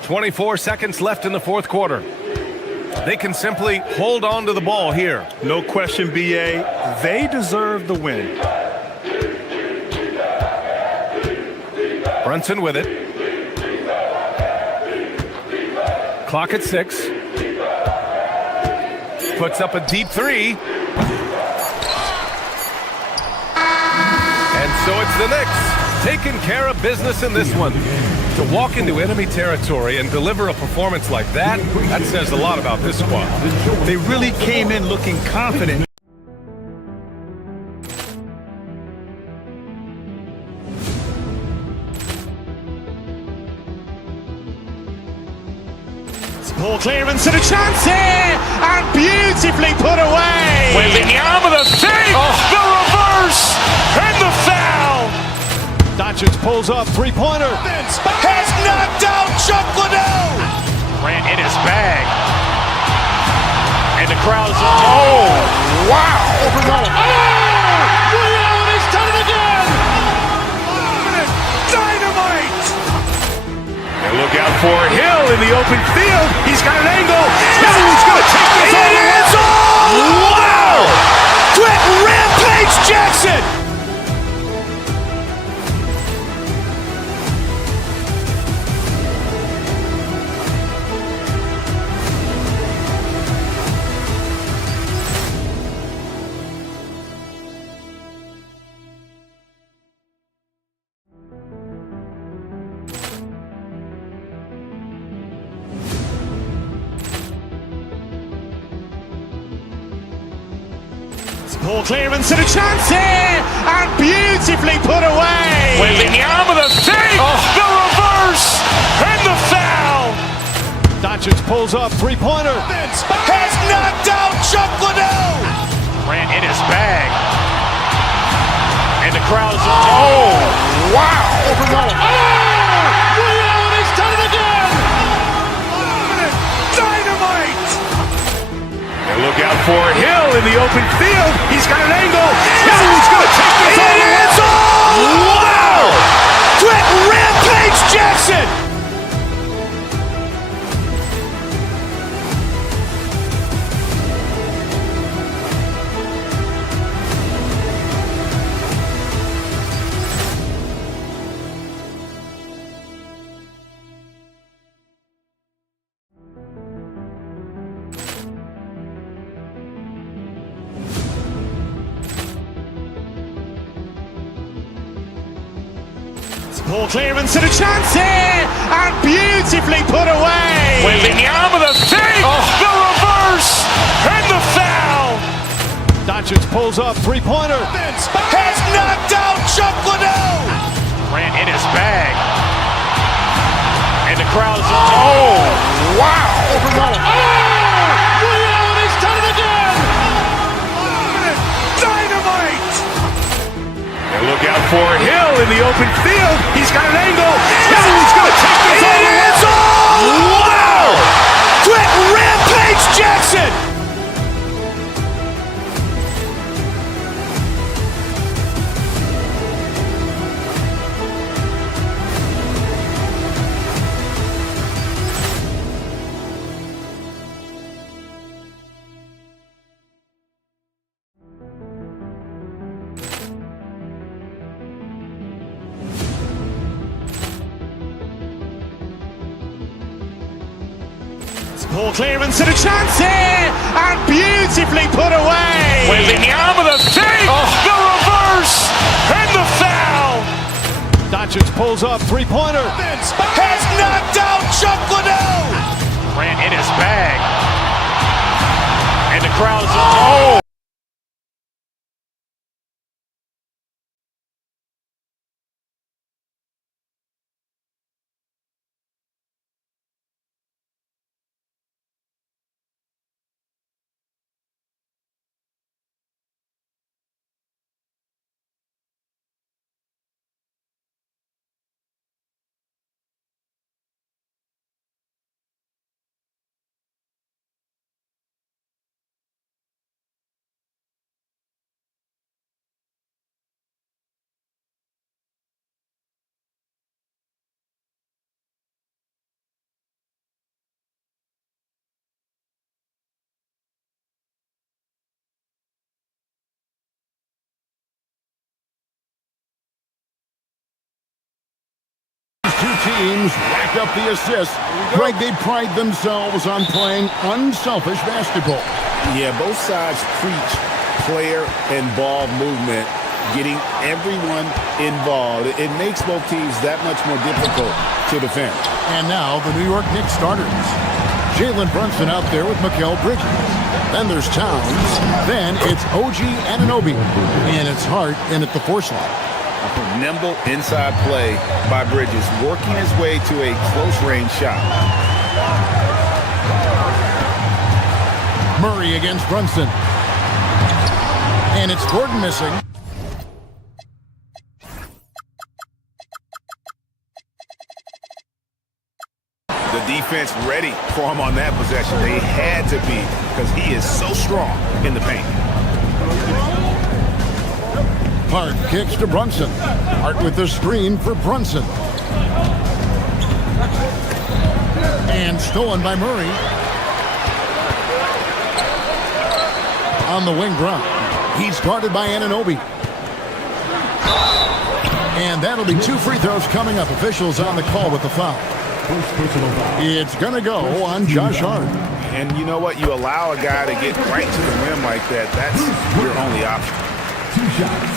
24 seconds left in the 4th quarter. They can simply hold on to the ball here. No question, B.A. They deserve the win. Brunson with it. Clock at 6. Puts up a deep 3. And so it's the Knicks taking care of business in this one. To walk into enemy territory and deliver a performance like that, that says a lot about this squad. They really came in looking confident. Ball clearance and a chance here, and beautifully put away. Wembanyama the save, the reverse, and the foul. Doncic pulls up, 3-pointer. Has knocked out Chuck Liddell. Ran in his bag. And the crowd is, oh, wow. Oh, Ray Allen has done it again. look out for Hill in the open field. He's got an angle. Hill's going to take this all the way. Wow! Quick rampage Jackson! Poor clearance and a chance here, and beautifully put away. Wembanyama the fake, the reverse, and the foul. Doncic pulls up, three-pointer. Has knocked out Chuck Liddell. Grant in his bag, and the crowd's Wow! Reality's done it again. Dynamite! And look out for Hill in the open field. He's got an angle. Hill's going to take this all the way. Wow! Quick rampage Jackson! Poor clearance and a chance here, and beautifully put away. Wembanyama the fake, the reverse, and the foul. Doncic pulls up, three-pointer. Has knocked out Chuck Liddell. Grant in his bag, and the crowd's wow! Reality's done it again. Dynamite! And look out for Hill in the open field. He's got an angle. Hill's going to take this all the way. Wow! Quick rampage Jackson! Poor clearance and a chance here, and beautifully put away. Wembanyama the fake, the reverse, and the foul. Doncic pulls up, three-pointer. Has knocked out Chuck Liddell. Grant in his bag, and the crowd's Two teams rack up the assists. Greg, they pride themselves on playing unselfish basketball. Yeah, both sides preach player and ball movement, getting everyone involved. It makes both teams that much more difficult to defend. And now the New York Knicks starters. Jalen Brunson out there with Mikal Bridges. Then there's Towns. Then it's OG Anunoby. And it's Hart in at the four slot. Nimble inside play by Bridges, working his way to a close-range shot. Murray against Brunson. And it's Gordon missing. The defense ready for him on that possession. They had to be, because he is so strong in the paint. Hart kicks to Brunson. Hart with the screen for Brunson. And stolen by Murray. On the wing, Brown. He's guarded by Anunoby. And that'll be 2 free throws coming up. Officials on the call with the foul. It's going to go on Josh Hart. And you know what? You allow a guy to get right to the rim like that. That's your only option. 2 shots.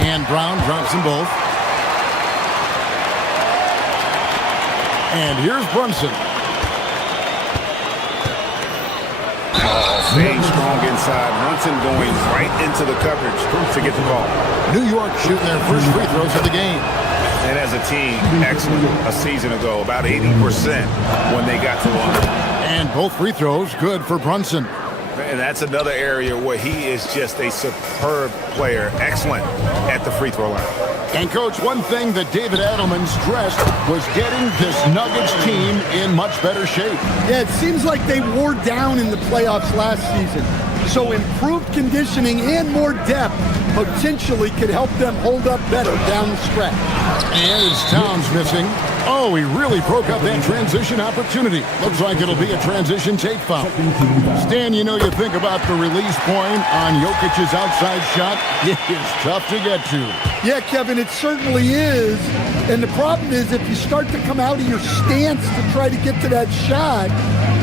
And Brown drops them both. And here's Brunson. Staying strong inside. Brunson going right into the coverage to get the ball. New York shooting their first free throws of the game. And as a team, excellent. A season ago, about 80% when they got to London. And both free throws good for Brunson. And that's another area where he is just a superb player. Excellent at the free throw line. And, Coach, one thing that David Adelman stressed was getting this Nuggets team in much better shape. Yeah, it seems like they wore down in the playoffs last season. So improved conditioning and more depth potentially could help them hold up better down the stretch. And as Towns missing, oh, he really broke up that transition opportunity. Looks like it'll be a transition take foul. Stan, you know, you think about the release point on Jokic's outside shot. It is tough to get to. Yeah, Kevin, it certainly is. And the problem is if you start to come out of your stance to try to get to that shot,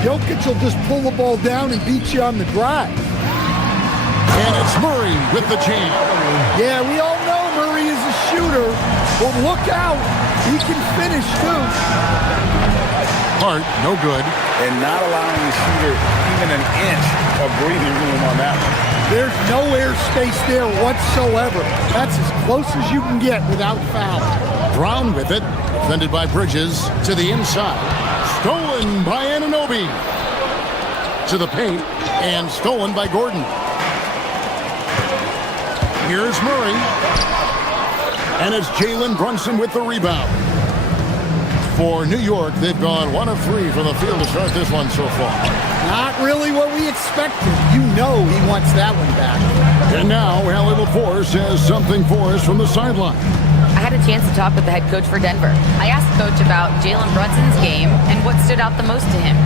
Jokic will just pull the ball down and beat you on the drive. And it's Murray with the jam. Yeah, we all know Murray is a shooter, but look out. He can finish, too. Hart, no good. And not allowing the shooter even an inch of breathing room on that one. There's no airspace there whatsoever. That's as close as you can get without foul. Brown with it. Defended by Bridges to the inside. Stolen by Anunoby. To the paint. And stolen by Gordon. Here's Murray. And it's Jalen Brunson with the rebound. For New York, they've gone 1 of 3 from the field to start this one so far. Not really what we expected. You know he wants that one back. And now, Allie LaForce has something for us from the sideline. I had a chance to talk with the head coach for Denver. I asked Coach about Jalen Brunson's game and what stood out the most to him.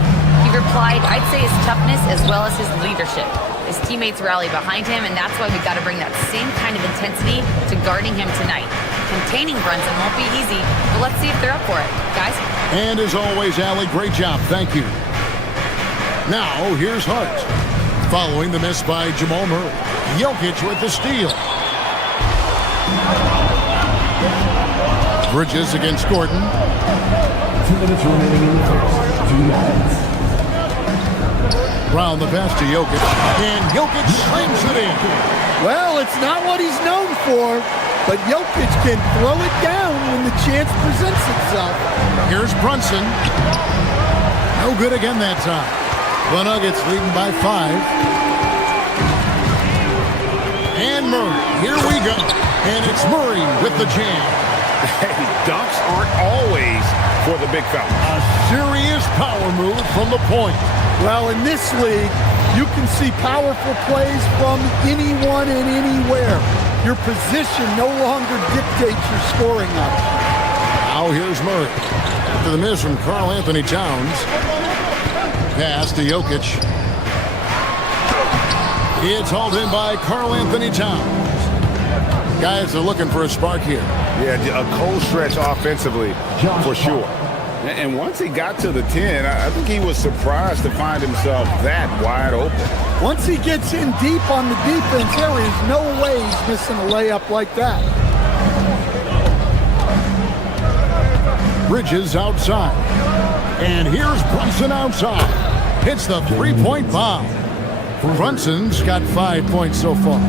He replied, I'd say his toughness as well as his leadership. His teammates rally behind him, and that's why we've got to bring that same kind of intensity to guarding him tonight. Containing Brunson won't be easy, but let's see if they're up for it. Guys? And as always, Allie, great job. Thank you. Now, here's Hart. Following the miss by Jamal Murray. Jokic with the steal. Bridges against Gordon. 2 minutes remaining in the first. 2 minutes. Brown the pass to Jokic. And Jokic slams it in. Well, it's not what he's known for, but Jokic can throw it down when the chance presents itself. Here's Brunson. No good again that time. The Nuggets leading by 5. And Murray. Here we go. And it's Murray with the jam. Hey, dunks aren't always for the big fella. A serious power move from the point. Well, in this league, you can see powerful plays from anyone and anywhere. Your position no longer dictates your scoring option. Now here's Murray. After the miss from Karl Anthony Towns. Pass to Jokic. It's hauled in by Karl Anthony Towns. Guys are looking for a spark here. Yeah, a cold stretch offensively for sure. And once he got to the 10, I think he was surprised to find himself that wide open. Once he gets in deep on the defense, there is no way he's missing a layup like that. Bridges outside. And here's Brunson outside. Hits the three-point bomb. Brunson's got 5 points so far.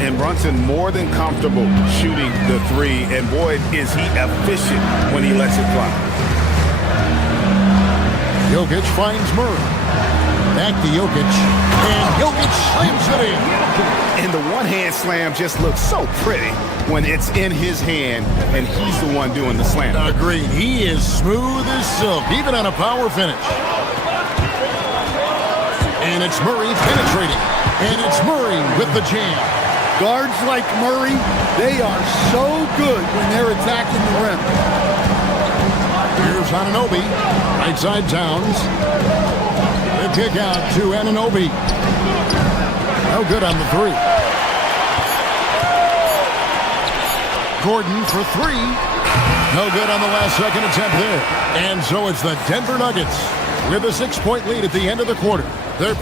And Brunson more than comfortable shooting the 3. And boy, is he efficient when he lets it fly. Jokic finds Murray. Back to Jokic. And Jokic slams it in. And the one-hand slam just looks so pretty when it's in his hand and he's the one doing the slam. Agreed. He is smooth as silk, even on a power finish. And it's Murray penetrating. And it's Murray with the jam. Guards like Murray, they are so good when they're attacking the rim. Here's Anunoby. Right side Towns. The kick out to Anunoby. No good on the three. Gordon for three. No good on the last second attempt there. And so it's the Denver Nuggets with a 6-point lead at the end of the quarter. They're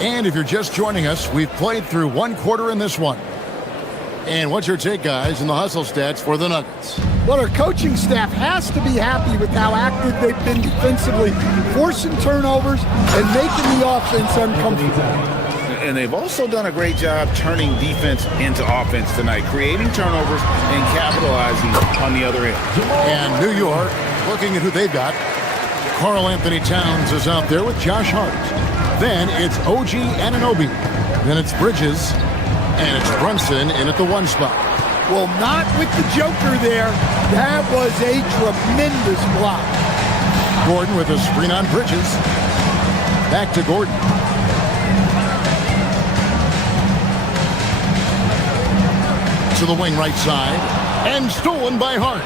And if you're just joining us, we've played through one quarter in this one. And what's your take, guys, in the hustle stats for the Nuggets? Well, our coaching staff has to be happy with how active they've been defensively, forcing turnovers and making the offense uncomfortable. And they've also done a great job turning defense into offense tonight, creating turnovers and capitalizing on the other end. And New York, looking at who they've got, Karl Anthony Towns is out there with Josh Hart. Then it's OG Anunoby. Then it's Bridges. And it's Brunson in at the one spot. Well, not with the Joker there. That was a tremendous block. Gordon with a screen on Bridges. Back to Gordon. To the wing right side. And stolen by Hart.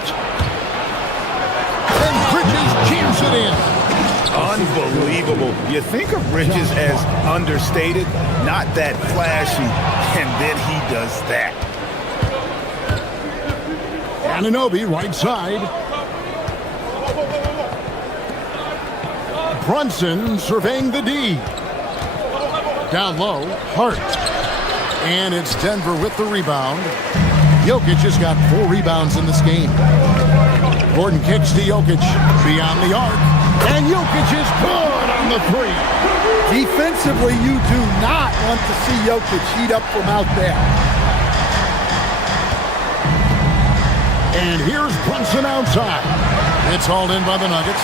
And Bridges jams it in. Unbelievable. You think of Bridges as understated, not that flashy, and then he does that. Anunoby, right side. Brunson surveying the D. Down low, Hart. And it's Denver with the rebound. Jokic has got 4 rebounds in this game. Gordon kicks to Jokic beyond the arc. And Jokic is good on the three. Defensively, you do not want to see Jokic heat up from out there. And here's Brunson outside. It's hauled in by the Nuggets.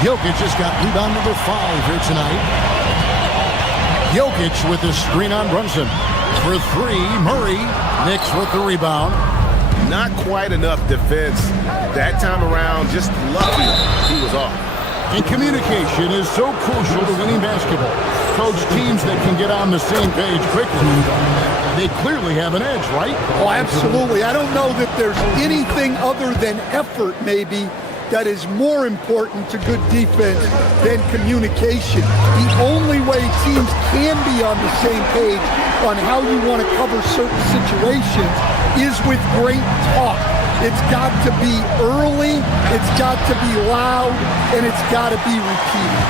Jokic has got rebound number 5 here tonight. Jokic with the screen on Brunson. For 3, Murray. Knicks with the rebound. Not quite enough defense that time around. Just lucky he was off. And communication is so crucial to winning basketball. Coach, teams that can get on the same page quickly, they clearly have an edge, right? Oh, absolutely. I don't know that there's anything other than effort, maybe, that is more important to good defense than communication. The only way teams can be on the same page on how you want to cover certain situations is with great talk. It's got to be early, it's got to be loud, and it's got to be repeated.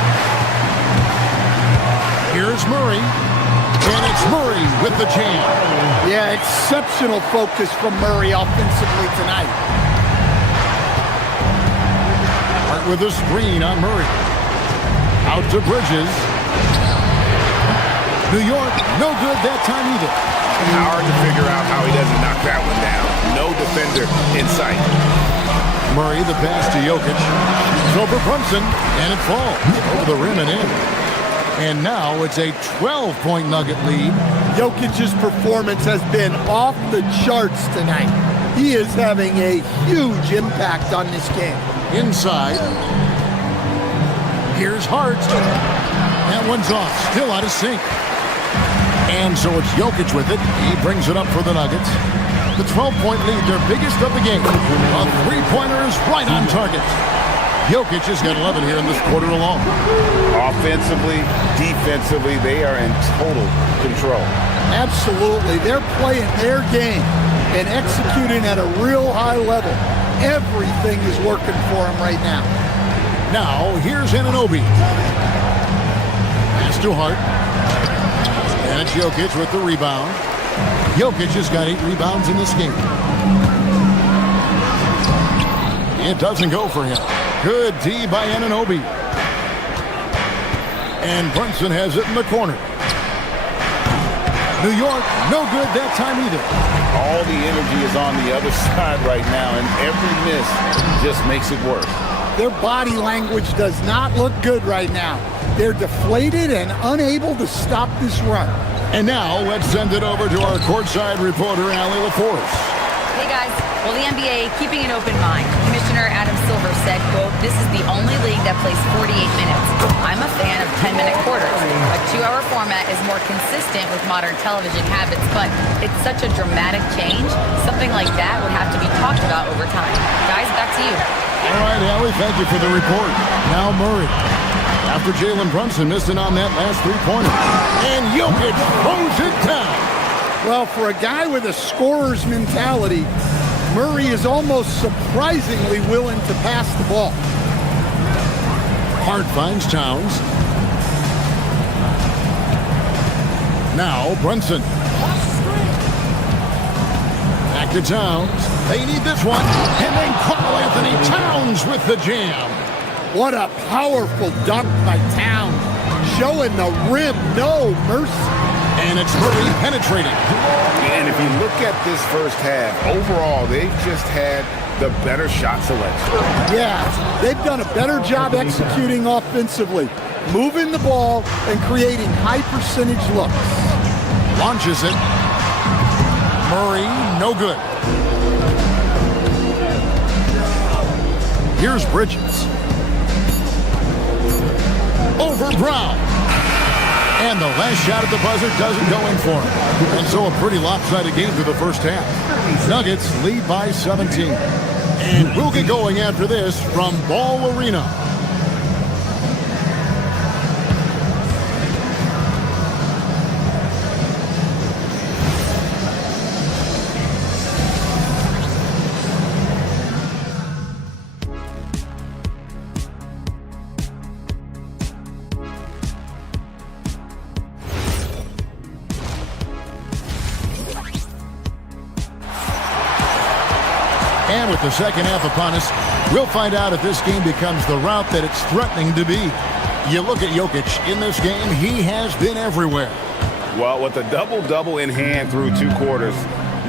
Here's Murray, and it's Murray with the jam. Yeah, exceptional focus from Murray offensively tonight. Hart with a screen on Murray. Out to Bridges. New York, no good that time either. Hard to figure out how he doesn't knock that one down. No defender in sight. Murray, the pass to Jokic. It's over Brunson, and it falls over the rim and in. And now it's a 12-point Nugget lead. Jokic's performance has been off the charts tonight. He is having a huge impact on this game. Inside. Here's Hart. That one's off, still out of sync. And so it's Jokic with it. He brings it up for the Nuggets. The 12-point lead, their biggest of the game. A three-pointer is right on target. Jokic has got 11 here in this quarter alone. Offensively, defensively, they are in total control. Absolutely. They're playing their game and executing at a real high level. Everything is working for them right now. Now, here's Anunoby. Pass to Hart. And it's Jokic with the rebound. Jokic has got 8 rebounds in this game. It doesn't go for him. Good D by Anunoby. And Brunson has it in the corner. New York, no good that time either. All the energy is on the other side right now, and every miss just makes it worse. Their body language does not look good right now. They're deflated and unable to stop this run. And now let's send it over to our courtside reporter, Allie LaForce. Hey guys, Well, the NBA keeping an open mind. Commissioner Adam Silver said, quote, "This is the only league that plays 48 minutes. I'm a fan of 10-minute quarters. A 2-hour format is more consistent with modern television habits, but it's such a dramatic change. Something like that would have to be talked about over time." Guys, back to you. All right, Allie, thank you for the report. Now Murray. After Jalen Brunson missing on that last three-pointer. And Jokic throws it down. Well, for a guy with a scorer's mentality, Murray is almost surprisingly willing to pass the ball. Hart finds Towns. Now Brunson. Back to Towns. They need this one. And then Karl Anthony Towns with the jam. What a powerful dunk by Towns. Showing the rim no mercy. And it's Murray penetrating. And if you look at this first half, overall, they've just had the better shot selection. Yeah, they've done a better job executing offensively, moving the ball and creating high-percentage looks. Launches it. Murray, no good. Here's Bridges. Over Brown. And the last shot at the buzzer doesn't go in for him. And so a pretty lopsided game through the first half. Nuggets lead by 17. And we'll get going after this from Ball Arena. And with the second half upon us, we'll find out if this game becomes the route that it's threatening to be. You look at Jokic in this game, he has been everywhere. Well, with a double-double in hand through 2 quarters,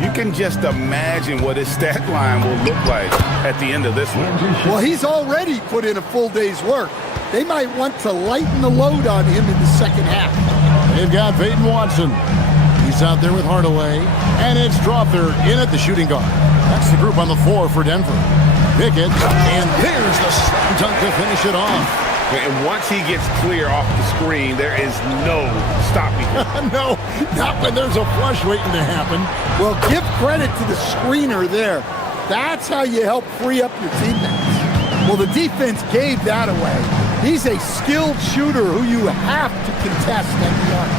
you can just imagine what his stat line will look like at the end of this one. Well, he's already put in a full day's work. They might want to lighten the load on him in the second half. They've got Peyton Watson. He's out there with Hardaway. And it's Strawther in at the shooting guard. That's the group on the floor for Denver. Pickett, and there's the slam dunk to finish it off. And once he gets clear off the screen, there is no stopping him. No, not when there's a flush waiting to happen. Well, give credit to the screener there. That's how you help free up your teammates. Well, the defense gave that away. He's a skilled shooter who you have to contest at the arc.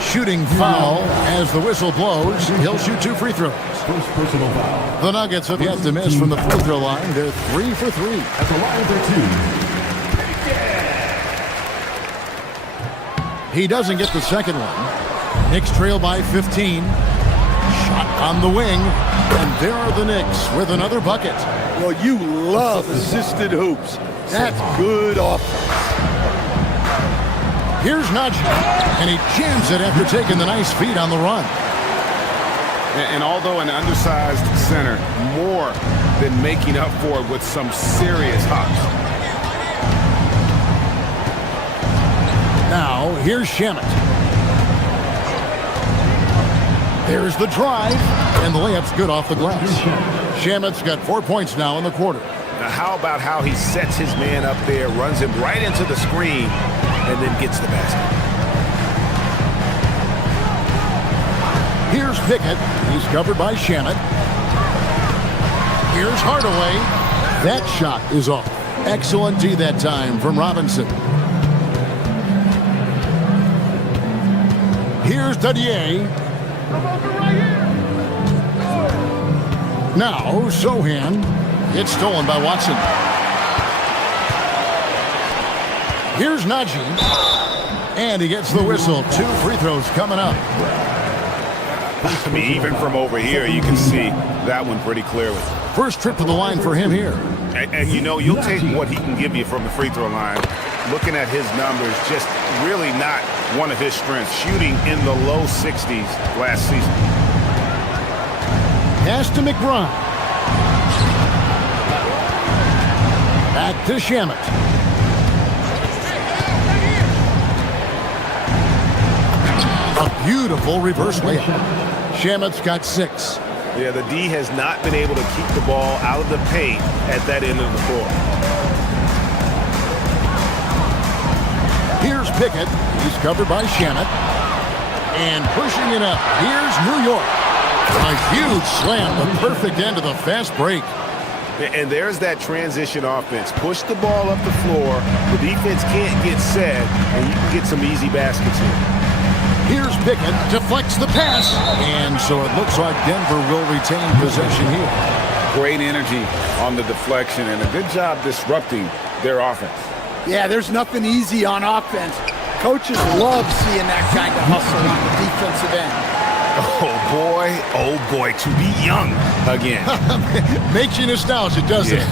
Shooting foul as the whistle blows. He'll shoot 2 free throws. First personal foul. The Nuggets have yet to miss from the free throw line. They're 3 for 3. At the line, they're 2. He doesn't get the second one. Knicks trail by 15. Shot on the wing. And there are the Knicks with another bucket. Well, you love assisted hoops. That's good offense. Here's Najee, and he jams it after taking the nice feed on the run. And although an undersized center, more than making up for it with some serious hops. Now, here's Shamet. There's the drive, and the layup's good off the glass. Shamet's got 4 points now in the quarter. Now, how about how he sets his man up there, runs him right into the screen, and then gets the basket. Here's Pickett. He's covered by Shamet. Here's Hardaway. That shot is off. Excellent D that time from Robinson. Here's Dadier. Now, Sohan. It's stolen by Watson. Here's Najee. And he gets the whistle. 2 free throws coming up. I mean, even from over here, you can see that one pretty clearly. First trip to the line for him here. And you know, you'll take what he can give you from the free throw line. Looking at his numbers, just really not one of his strengths. Shooting in the low 60s last season. Pass to McBride. Back to Shamet. A beautiful reverse layup. Shamet's got 6. Yeah, the D has not been able to keep the ball out of the paint at that end of the floor. Here's Pickett. He's covered by Shamet. And pushing it up. Here's New York. A huge slam, the perfect end of the fast break. And there's that transition offense. Push the ball up the floor. The defense can't get set, and you can get some easy baskets here. Here's Pickett, deflects the pass. And so it looks like Denver will retain possession here. Great energy on the deflection and a good job disrupting their offense. Yeah, there's nothing easy on offense. Coaches love seeing that kind of hustle on the defensive end. Oh boy, to be young again. Makes you nostalgic, doesn't it?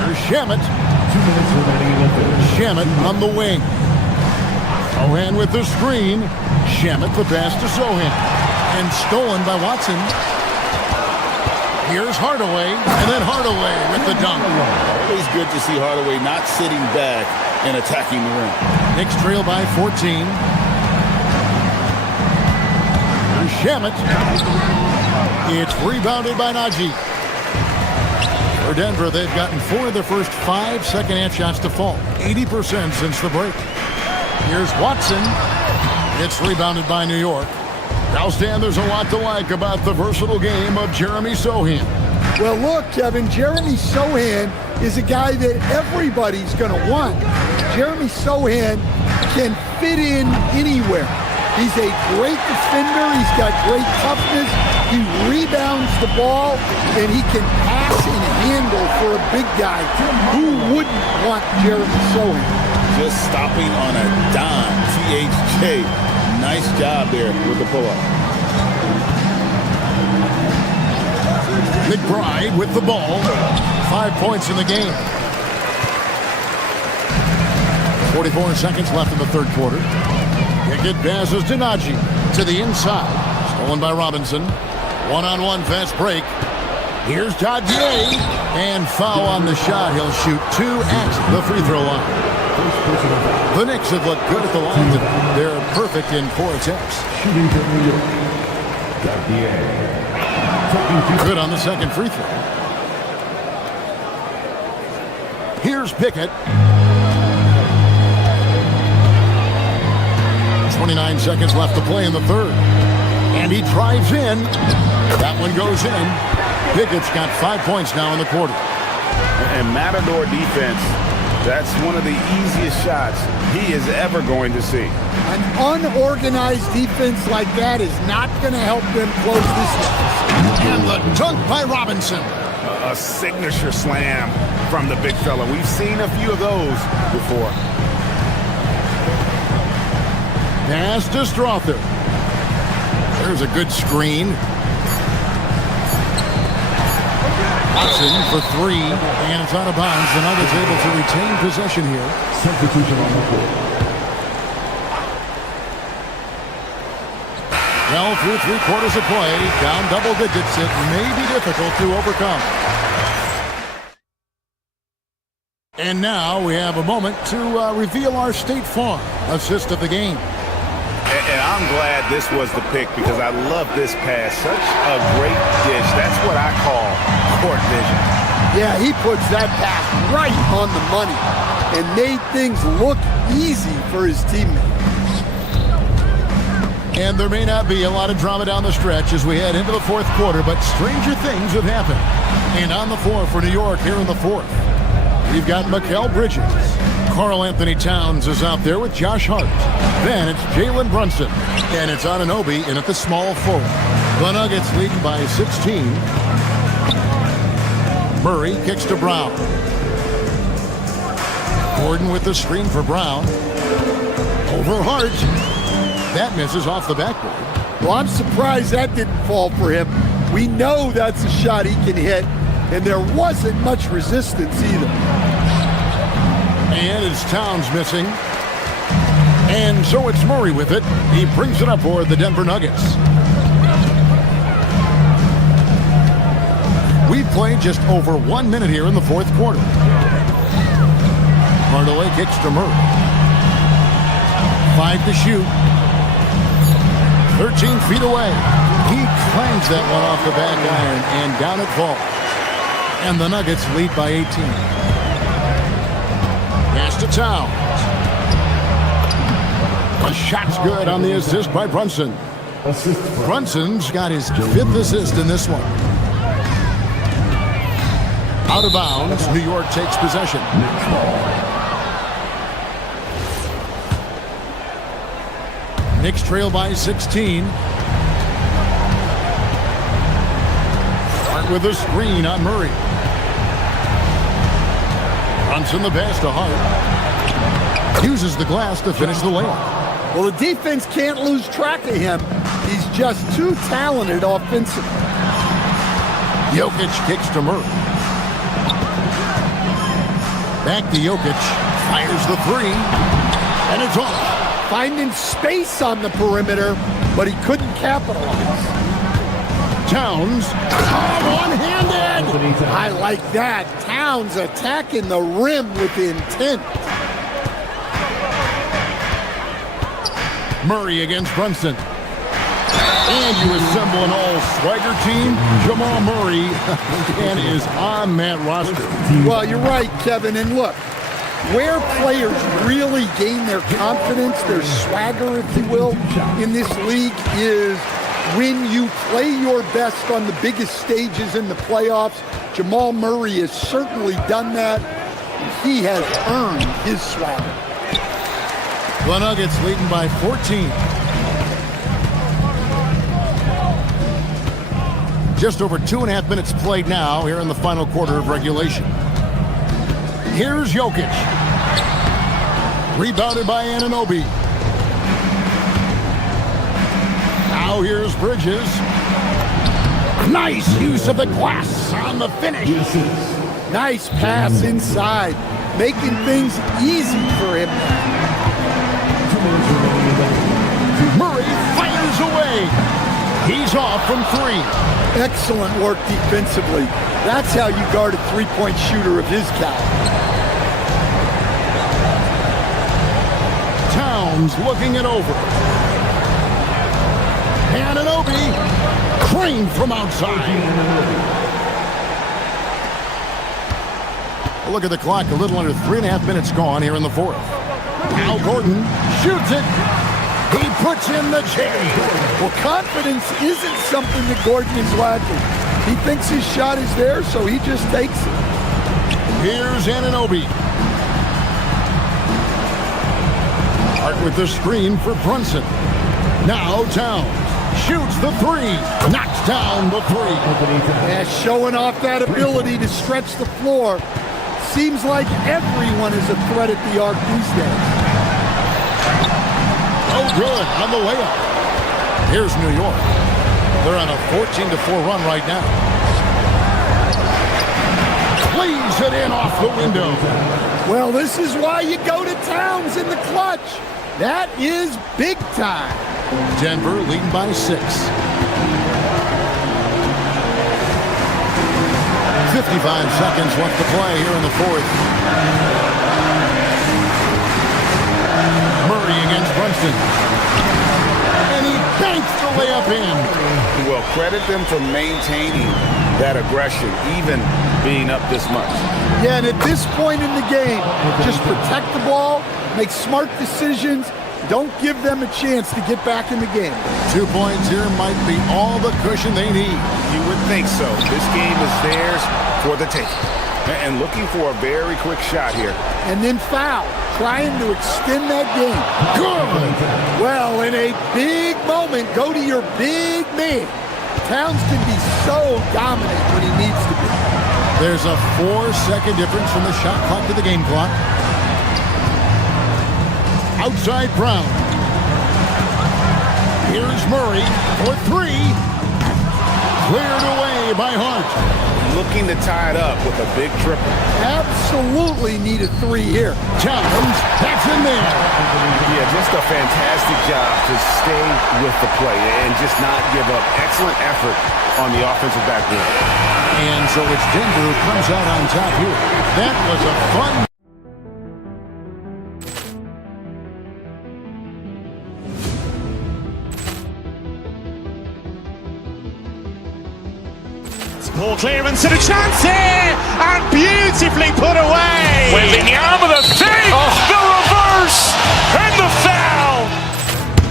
Here's Shamet. 2 minutes remaining in the third. Shamet on the wing. Sohan with the screen. Shamet the pass to Sohan. And stolen by Watson. Here's Hardaway. And then Hardaway with the dunk. Always good to see Hardaway not sitting back and attacking the rim. Knicks trail by 14. Here's Shamet. It's rebounded by Najee. For Denver, they've gotten 4 of their first 5 second-half shots to fall. 80% since the break. Here's Watson. It's rebounded by New York. Now, Stan, there's a lot to like about the versatile game of Jeremy Sohan. Well, look, Kevin, Jeremy Sohan is a guy that everybody's going to want. Jeremy Sohan can fit in anywhere. He's a great defender. He's got great toughness. He rebounds the ball, and he can pass and handle for a big guy. Who wouldn't want Jeremy Sohan? Just stopping on a dime. THJ, nice job there with the pull-up. McBride with the ball. 5 points in the game. 44 seconds left in the third quarter. Pickett passes to Najee. To the inside. Stolen by Robinson. One-on-one fast break. Here's Dadier. And foul on the shot. He'll shoot 2 at the free throw line. The Knicks have looked good at the line tonight. They're perfect in 4 attempts. Shooting for New York. Dadier. Good on the second free throw. Here's Pickett. 29 seconds left to play in the third. And he drives in. That one goes in. Pickett's got 5 points now in the quarter. And Matador defense, that's one of the easiest shots he is ever going to see. An unorganized defense like that is not going to help them close this deficit. And the dunk by Robinson. A signature slam from the big fella. We've seen a few of those before. Pass to Strother. There's a good screen. Watson for 3, and it's out of bounds. The Nuggets able to retain possession here. Substitution on the court. Well, through 3 quarters of play, down double digits, it may be difficult to overcome. And now we have a moment to reveal our State Farm assist of the game. And I'm glad this was the pick because I love this pass. Such a great dish. That's what I call court vision. Yeah, he puts that pass right on the money and made things look easy for his teammates. And there may not be a lot of drama down the stretch as we head into the fourth quarter, but stranger things have happened. And on the floor for New York here in the fourth, we've got Mikal Bridges. Karl Anthony Towns is out there with Josh Hart. Then it's Jalen Brunson. And it's Anunoby in at the small forward. The Nuggets leading by 16. Murray kicks to Brown. Gordon with the screen for Brown. Over Hart. That misses off the backboard. Well, I'm surprised that didn't fall for him. We know that's a shot he can hit, and there wasn't much resistance either. And it's Towns missing. And so it's Murray with it. He brings it up for the Denver Nuggets. We've played just over 1 minute here in the fourth quarter. Hardaway kicks to Murray. 5 to shoot. 13 feet away. He clangs that one off the back iron, and down it falls. And the Nuggets lead by 18. Pass to Towns. A shot's good on the assist by Brunson. Brunson's got his 5th assist in this one. Out of bounds, New York takes possession. Knicks trail by 16. Hart with a screen on Murray. Brunson the pass to Hart. Uses the glass to finish the layup. Well, the defense can't lose track of him. He's just too talented offensively. Jokic kicks to Murray. Back to Jokic. Fires the 3. And it's off. Finding space on the perimeter, but he couldn't capitalize. Towns. One-handed. I like that. Towns attacking the rim with intent. Murray against Brunson. And you assemble an all-swagger team. Jamal Murray and is on that roster. Well, you're right, Kevin. And look, where players really gain their confidence, their swagger, if you will, in this league is when you play your best on the biggest stages in the playoffs. Jamal Murray has certainly done that. He has earned his swagger. The Nuggets leading by 14. Just over 2.5 minutes played now here in the final quarter of regulation. Here's Jokic. Rebounded by Anunoby. Now here's Bridges. Nice use of the glass on the finish. Nice pass inside, making things easy for him. Murray fires away. He's off from 3. Excellent work defensively. That's how you guard a three-point shooter of his caliber. Towns looking it over. Anunoby, crane from outside. Look at the clock, a little under 3.5 minutes gone here in the 4th. Al Gordon shoots it. He puts in the cherry. Well, confidence isn't something that Gordon is lacking. He thinks his shot is there, so he just takes it. Here's Anunoby. Hart with the screen for Brunson. Now Towns shoots the 3. Knocks down the 3. Yeah, showing off that ability to stretch the floor. Seems like everyone is a threat at the arc these days. Oh, good on the layup. Here's New York. They're on a 14-4 run right now. Plays it in off the window. Well, this is why you go to Towns in the clutch. That is big time. Denver leading by 6. 55 seconds left to play here in the 4th. Murray against Brunson. And he banks the layup in. Well, credit them for maintaining that aggression, even being up this much. Yeah, and at this point in the game, just protect the ball, make smart decisions, don't give them a chance to get back in the game. 2 points here might be all the cushion they need. You would think so. This game is theirs for the taking. And looking for a very quick shot here. And then foul, trying to extend that game. Good. Well, in a big moment, go to your big man. Towns can be so dominant when he needs to be. There's a 4-second difference from the shot clock to the game clock. Outside Brown. Here's Murray for 3. Cleared away by Hart. Looking to tie it up with a big triple. Absolutely need a 3 here. Towns, that's in there. Yeah, just a fantastic job to stay with the play and just not give up. Excellent effort on the offensive back end. And so it's Denver who comes out on top here. That was a fun Ball clearance and a chance here, and beautifully put away. Wembanyama with a three, the reverse, and the foul.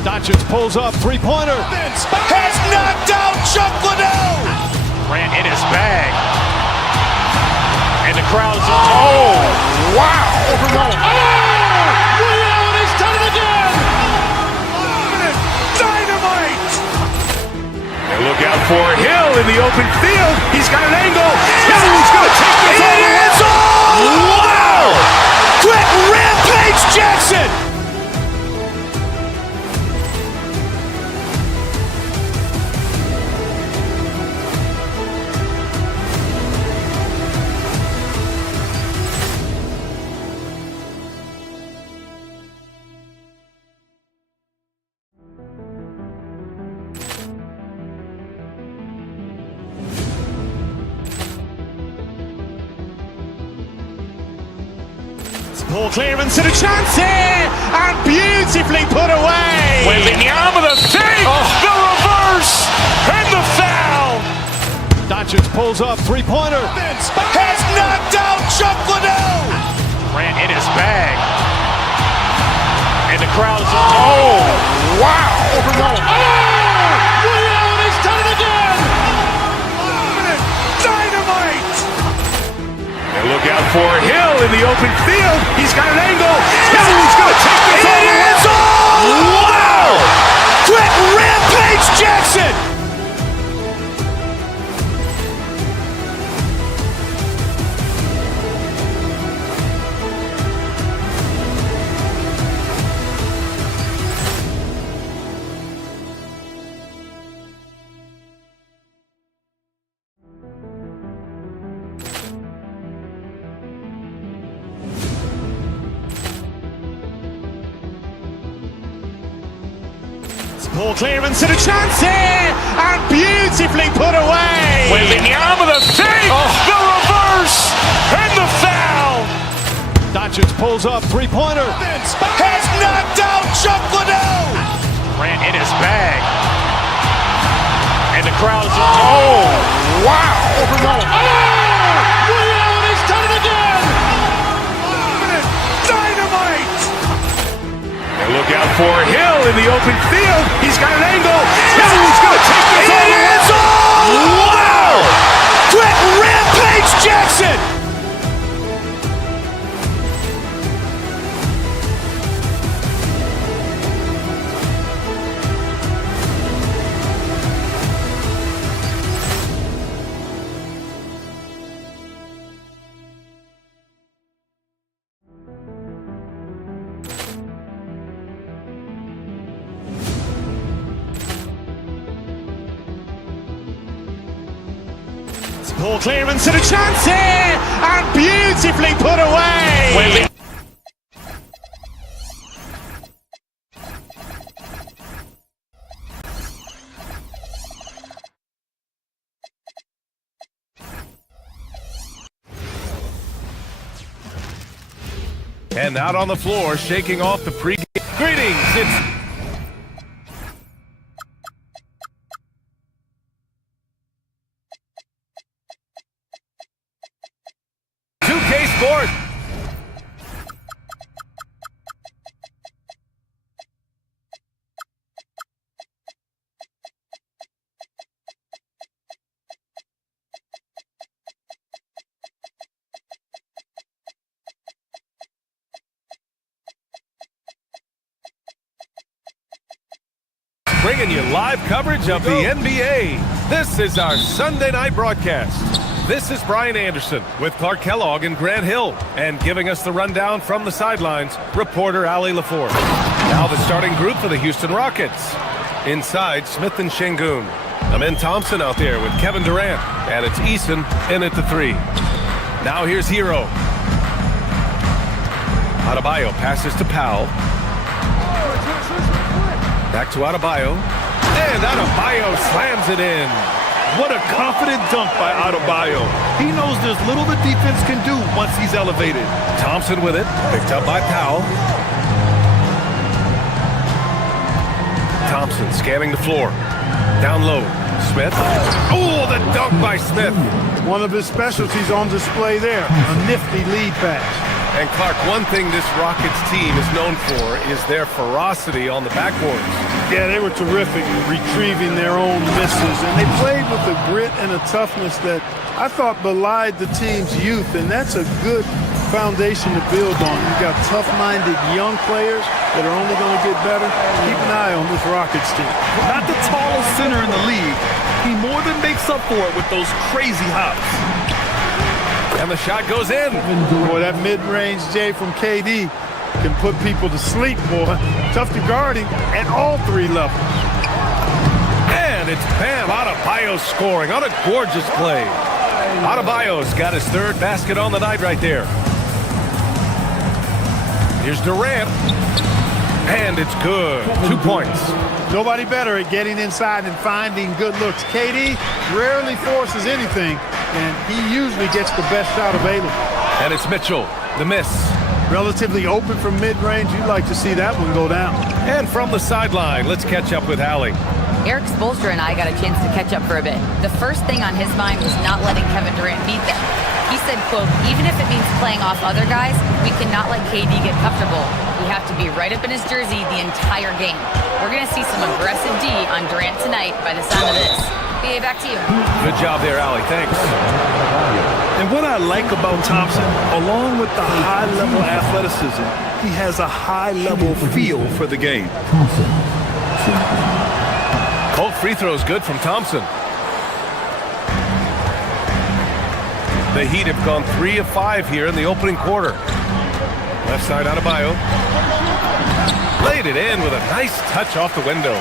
Doncic pulls up, three-pointer. Vince has knocked out Chuck Liddell. Grant in his bag. And the crowd's Wow! He's done it again! Dynamite! And look out for Hill in the open field. He's got an angle. Hill's going to take this all the way. Wow! Quick rampage Jackson! Ball clearance and a chance here, and beautifully put away. Wembanyama with a three, the reverse, and the foul. Doncic pulls up, three-pointer. Vince has knocked out Chuck Liddell. Grant in his bag. And the crowd's Wow! He's done it again! Dynamite! And look out for Hill in the open field. He's got an angle. Hill's going to take this all the way. Wow! Quick rampage Jackson! Ball clearance and a chance here, and beautifully put away. Wembanyama with a three, the reverse, and the foul. Doncic pulls up, three-pointer. Vince has knocked out Chuck Liddell. Grant in his bag. And the crowd's Wow! He's done it again! Dynamite! And look out for Hill in the open field. He's got an angle. Hill's going to take this all the way. Wow! Quick rampage Jackson! Ball clearance and a chance here, and beautifully put away. And out on the floor, shaking off the pregame. Greetings, it's Sport. Bringing you live coverage of the NBA. This is our Sunday night broadcast. This is Brian Anderson with Clark Kellogg and Grant Hill. And giving us the rundown from the sidelines, reporter Allie LaForce. Now the starting group for the Houston Rockets. Inside, Smith and Şengün. Amen Thompson out there with Kevin Durant. And it's Eason in at the three. Now here's Hero. Adebayo passes to Powell. Back to Adebayo. And Adebayo slams it in. What a confident dunk by Adebayo. He knows there's little the defense can do once he's elevated. Thompson with it, picked up by Powell. Thompson scanning the floor. Down low, Smith. Oh, the dunk Dunk by Smith. One of his specialties on display there, a nifty lead pass. And Clark, one thing this Rockets team is known for is their ferocity on the backboards. Yeah, they were terrific retrieving their own misses, and they played with a grit and a toughness that I thought belied the team's youth, and that's a good foundation to build on. You've got tough-minded young players that are only going to get better. Keep an eye on this Rockets team. Not the tallest center in the league. He more than makes up for it with those crazy hops. And the shot goes in. Boy, that mid-range J from KD can put people to sleep, boy. Tough to guard him at all three levels. And it's Bam Adebayo scoring on a gorgeous play. Adebayo's got his third basket on the night right there. Here's Durant. And it's good. 2 points. Nobody better at getting inside and finding good looks. KD rarely forces anything, and he usually gets the best shot available. And it's Mitchell, the miss. Relatively open from mid-range. You'd like to see that one go down. And from the sideline, let's catch up with Allie. Eric Spoelstra and I got a chance to catch up for a bit. The first thing on his mind was not letting Kevin Durant beat them. He said, quote, even if it means playing off other guys, we cannot let KD get comfortable. We have to be right up in his jersey the entire game. We're going to see some aggressive D on Durant tonight by the sound of this. BA, back to you. Good job there, Allie. Thanks. And what I like about Thompson, along with the high-level athleticism, he has a high-level feel for the game. Both free throws good from Thompson. The Heat have gone 3 of 5 here in the opening quarter. Left side Adebayo. Laid it in with a nice touch off the window.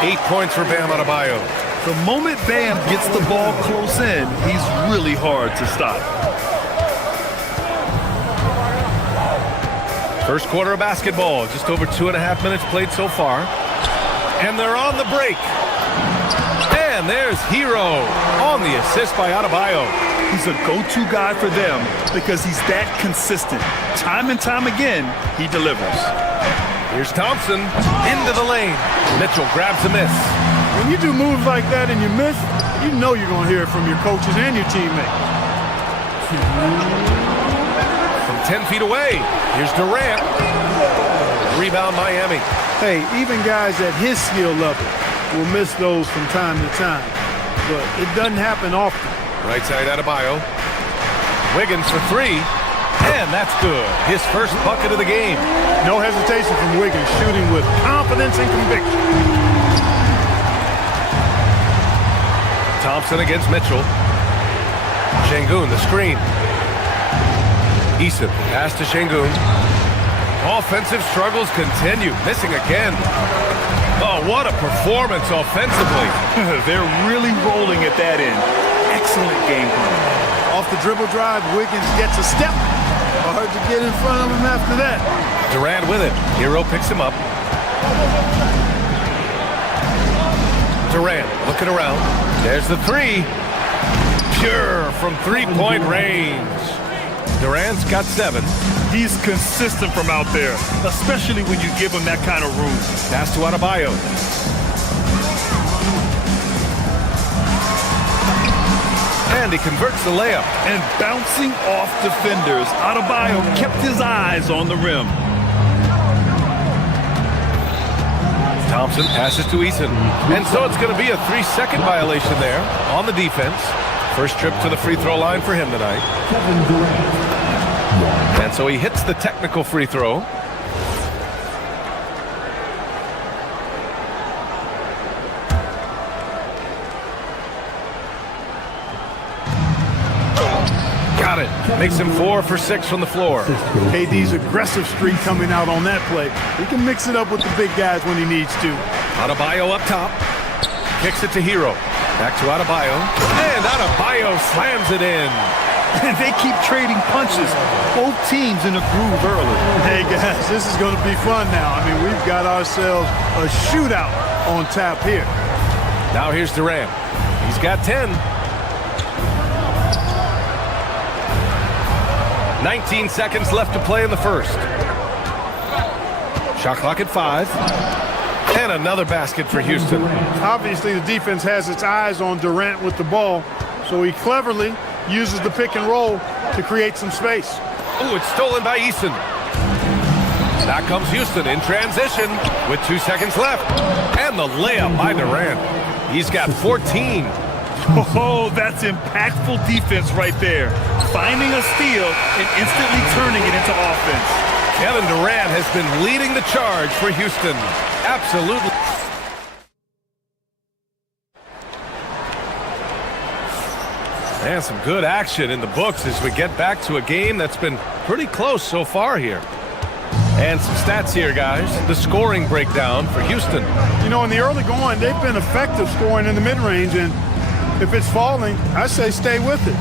8 points for Bam Adebayo. The moment Bam gets the ball close in, he's really hard to stop. First quarter of basketball. Just over 2.5 minutes played so far. And they're on the break. And there's Hero on the assist by Adebayo. He's a go-to guy for them because he's that consistent. Time and time again, he delivers. Here's Thompson into the lane. Mitchell grabs the miss. When you do moves like that and you miss, you know you're going to hear it from your coaches and your teammates. From 10 feet away, here's Durant. Rebound Miami. Hey, even guys at his skill level will miss those from time to time. But it doesn't happen often. Right side Adebayo. Wiggins for 3. And that's good. His first bucket of the game. No hesitation from Wiggins, shooting with confidence and conviction. Thompson against Mitchell. Şengün, the screen. Eason, pass to Şengün. Offensive struggles continue. Missing again. Oh, what a performance offensively. They're really rolling at that end. Excellent game plan. Off the dribble drive, Wiggins gets a step. Hard to get in front of him after that. Durant with it. Hero picks him up. Durant looking around. There's the 3. Pure from 3-point range. Durant's got 7. He's consistent from out there, especially when you give him that kind of room. Pass to Adebayo. And he converts the layup. And bouncing off defenders, Adebayo kept his eyes on the rim. Thompson passes to Eason. And so it's going to be a 3-second violation there on the defense. First trip to the free throw line for him tonight. And so he hits the technical free throw. Got it. Makes him 4 for 6 from the floor. KD's aggressive streak coming out on that play. He can mix it up with the big guys when he needs to. Adebayo up top. Kicks it to Hero. Back to Adebayo. And Adebayo slams it in. And they keep trading punches. Both teams in a groove early. Hey, guys, this is going to be fun now. I mean, we've got ourselves a shootout on tap here. Now here's Durant. He's got 10. 19 seconds left to play in the first. Shot clock at 5. And another basket for Houston. Obviously, the defense has its eyes on Durant with the ball. So he cleverly uses the pick and roll to create some space. Oh, it's stolen by Eason. Now comes Houston in transition with 2 seconds left. And the layup by Durant. He's got 14. Oh, that's impactful defense right there. Finding a steal and instantly turning it into offense. Kevin Durant has been leading the charge for Houston. Absolutely. And some good action in the books as we get back to a game that's been pretty close so far here. And some stats here, guys. The scoring breakdown for Houston. You know, in the early going, they've been effective scoring in the mid-range, and if it's falling, I say stay with it.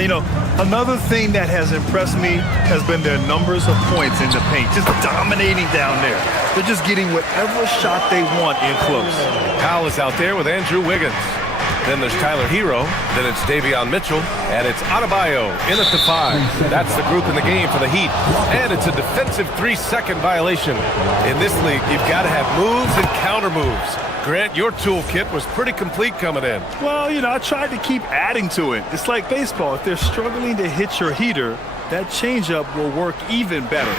You know, another thing that has impressed me has been their numbers of points in the paint, just dominating down there. They're just getting whatever shot they want in close. Kyle is out there with Andrew Wiggins. Then there's Tyler Hero. Then it's Davion Mitchell. And it's Adebayo in at the 5. That's the group in the game for the Heat. And it's a defensive 3-second violation. In this league, you've got to have moves and counter moves. Grant, your toolkit was pretty complete coming in. Well, you know, I tried to keep adding to it. It's like baseball. If they're struggling to hit your heater, that changeup will work even better.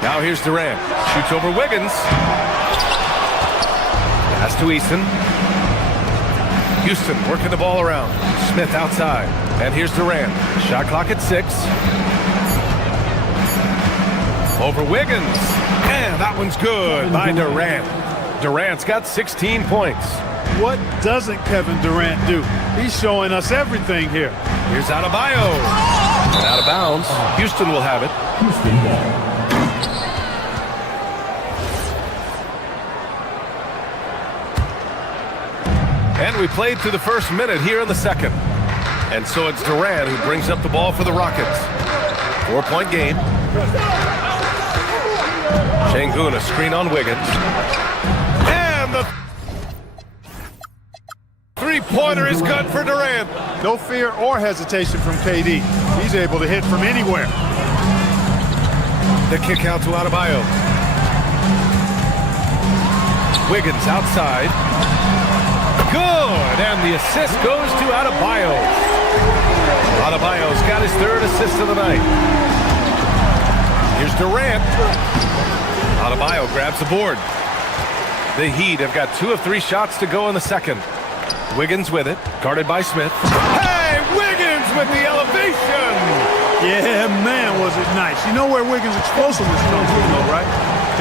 Now here's Durant. Shoots over Wiggins. Pass to Eason. Houston working the ball around. Smith outside. And here's Durant. Shot clock at 6. Over Wiggins. And that one's good by Durant. Durant's got 16 points. What doesn't Kevin Durant do? He's showing us everything here. Here's Adebayo. And out of bounds. Houston will have it. Houston ball. And we played through the first minute here in the second. And so it's Durant who brings up the ball for the Rockets. 4-point game. Şengün, a screen on Wiggins. And the three-pointer is good for Durant. No fear or hesitation from KD. He's able to hit from anywhere. The kick out to Adebayo. Wiggins outside. Good, and the assist goes to Adebayo. Adebayo's got his 3rd assist of the night. Here's Durant. Adebayo grabs the board. The Heat have got 2 of 3 shots to go in the second. Wiggins with it, guarded by Smith. Hey, Wiggins with the elevation! Yeah, man, was it nice. You know where Wiggins' explosiveness comes from, though, right?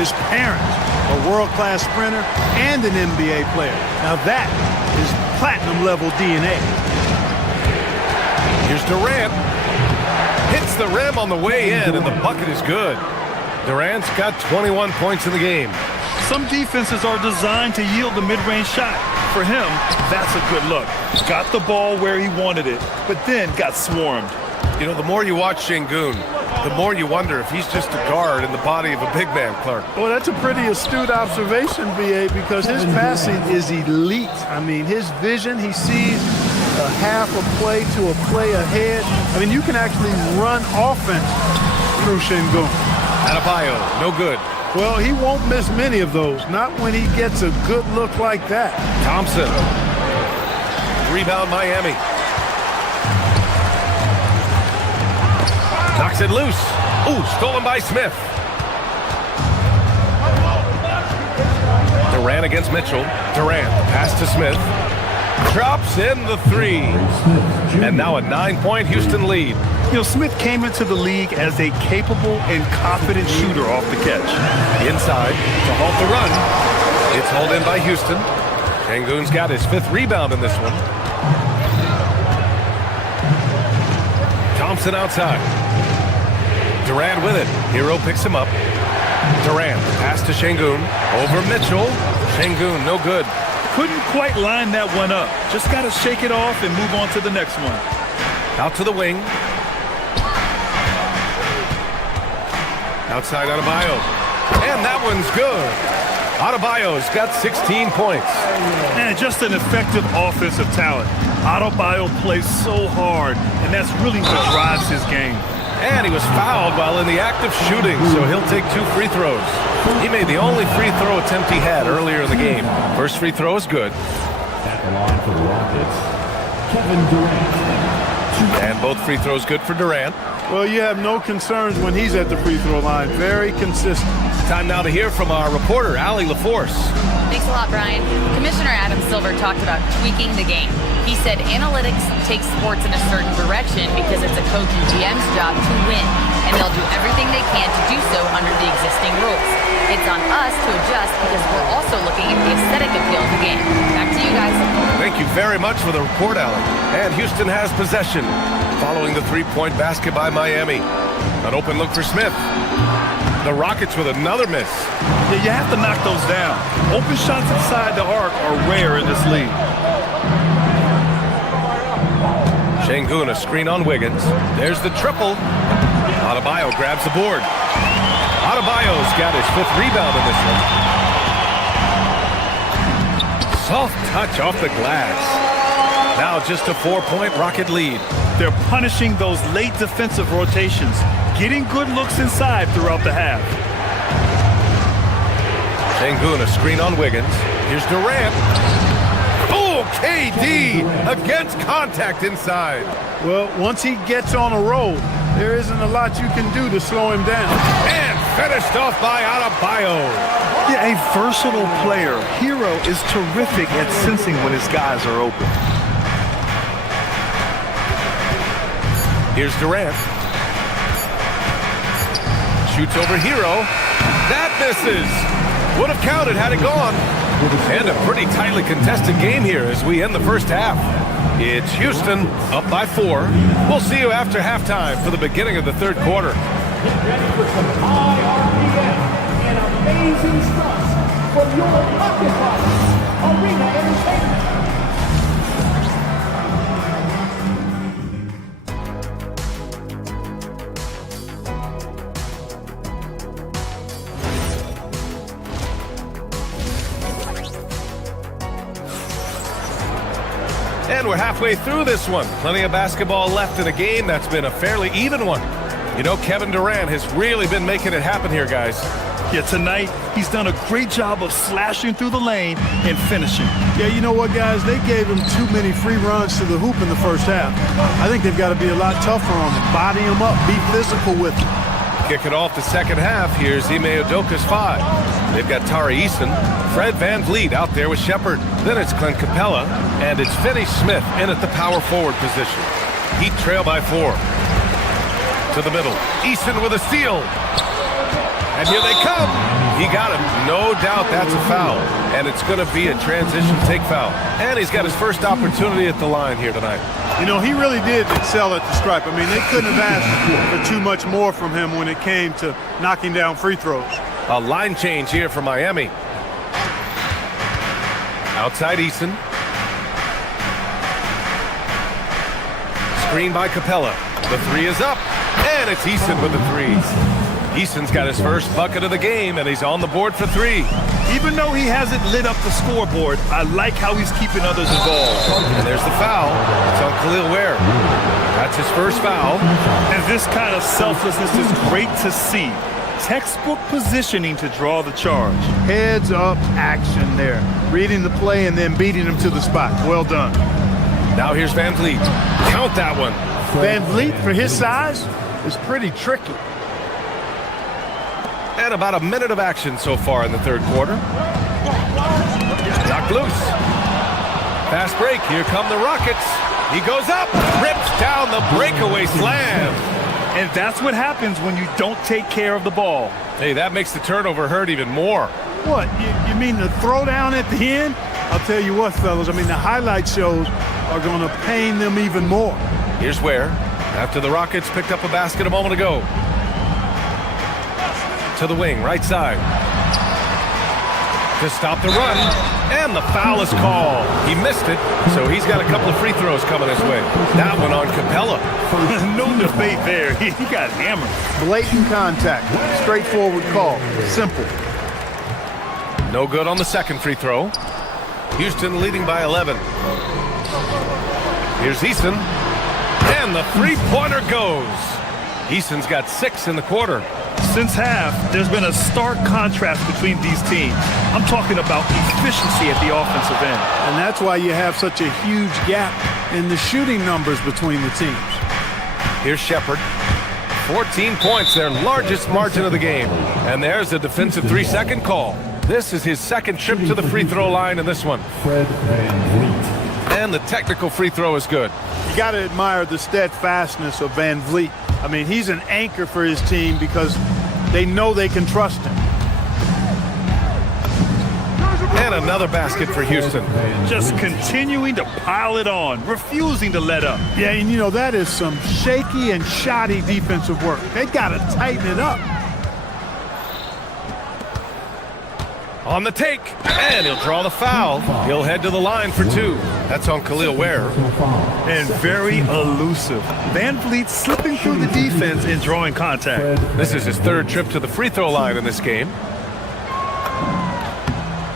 His parents, a world-class sprinter and an NBA player. Now that is platinum-level DNA. Here's Durant. Hits the rim on the way in, and the bucket is good. Durant's got 21 points in the game. Some defenses are designed to yield the mid-range shot. For him, that's a good look. Got the ball where he wanted it, but then got swarmed. You know, the more you watch Şengün, the more you wonder if he's just a guard in the body of a big man, Clark. Well, that's a pretty astute observation, B.A., because his passing is elite. I mean, his vision, he sees a half a play to a play ahead. I mean, you can actually run offense through Şengün. Adebayo, no good. Well, he won't miss many of those, not when he gets a good look like that. Thompson. Rebound Miami. Knocks it loose. Ooh, stolen by Smith. Durant against Mitchell. Durant, pass to Smith. Drops in the 3. And now a 9-point Houston lead. You know, Smith came into the league as a capable and confident shooter off the catch. Inside to halt the run. It's hauled in by Houston. Şengün's got his 5th rebound in this one. Thompson outside. Durant with it. Hero picks him up. Durant, pass to Şengün. Over Mitchell. Şengün, no good. Couldn't quite line that one up. Just got to shake it off and move on to the next one. Out to the wing. Outside Adebayo. And that one's good. Adebayo's got 16 points. And just an effective offensive talent. Adebayo plays so hard, and that's really what drives his game. And he was fouled while in the act of shooting, so he'll take 2 free throws. He made the only free throw attempt he had earlier in the game. First free throw is good. At the line for the Rockets, Kevin Durant. And both free throws good for Durant. Well, you have no concerns when he's at the free throw line. Very consistent. Time now to hear from our reporter, Allie LaForce. Thanks a lot, Brian. Commissioner Adam Silver talked about tweaking the game. He said analytics take sports in a certain direction because it's a coach and GM's job to win, and they'll do everything they can to do so under the existing rules. It's on us to adjust because we're also looking at the aesthetic appeal of the game. Back to you guys. Thank you very much for the report, Allie. And Houston has possession following the three-point basket by Miami. An open look for Smith. The Rockets with another miss. Yeah, you have to knock those down. Open shots inside the arc are rare in this league. Şengün, a screen on Wiggins. There's the triple. Adebayo grabs the board. Adebayo's got his 5th rebound in this one. Soft touch off the glass. Now just a 4-point Rocket lead. They're punishing those late defensive rotations, getting good looks inside throughout the half. Şengün, a screen on Wiggins. Here's Durant. Oh, KD against contact inside. Well, once he gets on a roll, there isn't a lot you can do to slow him down. And finished off by Adebayo. Yeah, a versatile player. Hero is terrific at sensing when his guys are open. Here's Durant. Shoots over Hero. That misses. Would have counted had it gone. And a pretty tightly contested game here as we end the first half. It's Houston up by 4. We'll see you after halftime for the beginning of the third quarter. Get ready for some high RPM and amazing stunts from your pocket party, Arena Entertainment. And we're halfway through this one. Plenty of basketball left in a game that's been a fairly even one. You know, Kevin Durant has really been making it happen here, guys. Yeah, tonight, he's done a great job of slashing through the lane and finishing. Yeah, you know what, guys? They gave him too many free runs to the hoop in the first half. I think they've got to be a lot tougher on him. Body him up, be physical with him. Kick it off the second half. Here's Ime Udoka's 5. They've got Tari Eason, Fred VanVleet out there with Shepard. Then it's Clint Capella, and it's Finney Smith in at the power forward position. Heat trail by 4. To the middle. Eason with a steal. And here they come. He got him. No doubt that's a foul. And it's going to be a transition take foul. And he's got his first opportunity at the line here tonight. You know, he really did excel at the stripe. I mean, they couldn't have asked for too much more from him when it came to knocking down free throws. A line change here for Miami. Outside Eason. Screen by Capella. The 3 is up. And it's Eason with the 3. Eason's got his first bucket of the game, and he's on the board for 3. Even though he hasn't lit up the scoreboard, I like how he's keeping others involved. And there's the foul. It's on Khalil Ware. That's his first foul. And this kind of selflessness is great to see. Textbook positioning to draw the charge. Heads up action there. Reading the play and then beating him to the spot. Well done. Now here's VanVleet. Count that one. VanVleet, for his size, is pretty tricky. And about a minute of action so far in the third quarter. Knocked loose. Fast break. Here come the Rockets. He goes up. Rips down the breakaway slam. And that's what happens when you don't take care of the ball. Hey, that makes the turnover hurt even more. What? You mean the throwdown at the end? I'll tell you what, fellas. I mean, the highlight shows are going to pain them even more. Here's Ware. After the Rockets picked up a basket a moment ago. To the wing, right side. To stop the run. And the foul is called. He missed it, so he's got a couple of free throws coming his way. That one on Capella. No debate there. He got hammered. Blatant contact. Straightforward call. Simple. No good on the second free throw. Houston leading by 11. Here's Eason. And the three-pointer goes. Eason's got 6 in the quarter. Since half, there's been a stark contrast between these teams. I'm talking about efficiency at the offensive end. And that's why you have such a huge gap in the shooting numbers between the teams. Here's Shepard. 14 points, their largest margin of the game. And there's a defensive 3-second call. This is his second trip to the free throw line in this one. And the technical free throw is good. You got to admire the steadfastness of Van Vliet. I mean, he's an anchor for his team because they know they can trust him. And another basket for Houston. Just continuing to pile it on, refusing to let up. Yeah, and you know, that is some shaky and shoddy defensive work. They got to tighten it up. On the take, and he'll draw the foul. He'll head to the line for 2. That's on Khalil Ware. And very elusive. Van Vliet slipping through the defense and drawing contact. This is his third trip to the free throw line in this game.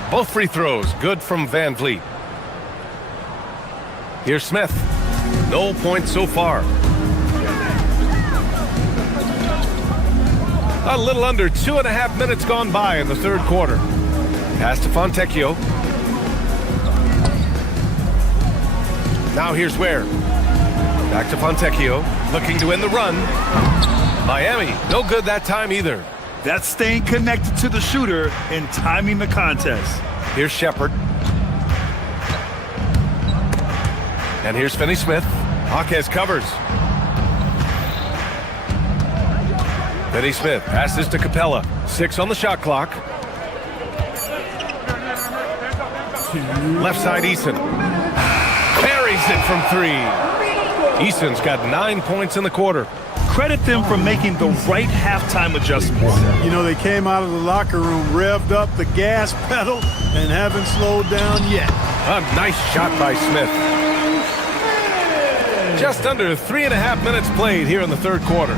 Both free throws good from Van Vliet. Here's Smith. No points so far. A little under 2.5 minutes gone by in the third quarter. Pass to Fontecchio. Now here's Ware. Back to Fontecchio, looking to end the run. Miami, no good that time either. That's staying connected to the shooter and timing the contest. Here's Shepard. And here's Finney Smith. Jaquez covers. Finney Smith passes to Capella. 6 on the shot clock. Left side Eason. Buries it from 3. Eason's got 9 points in the quarter. Credit them for making the right halftime adjustments. You know, they came out of the locker room, revved up the gas pedal, and haven't slowed down yet. A nice shot by Smith. Just under 3.5 minutes played here in the third quarter.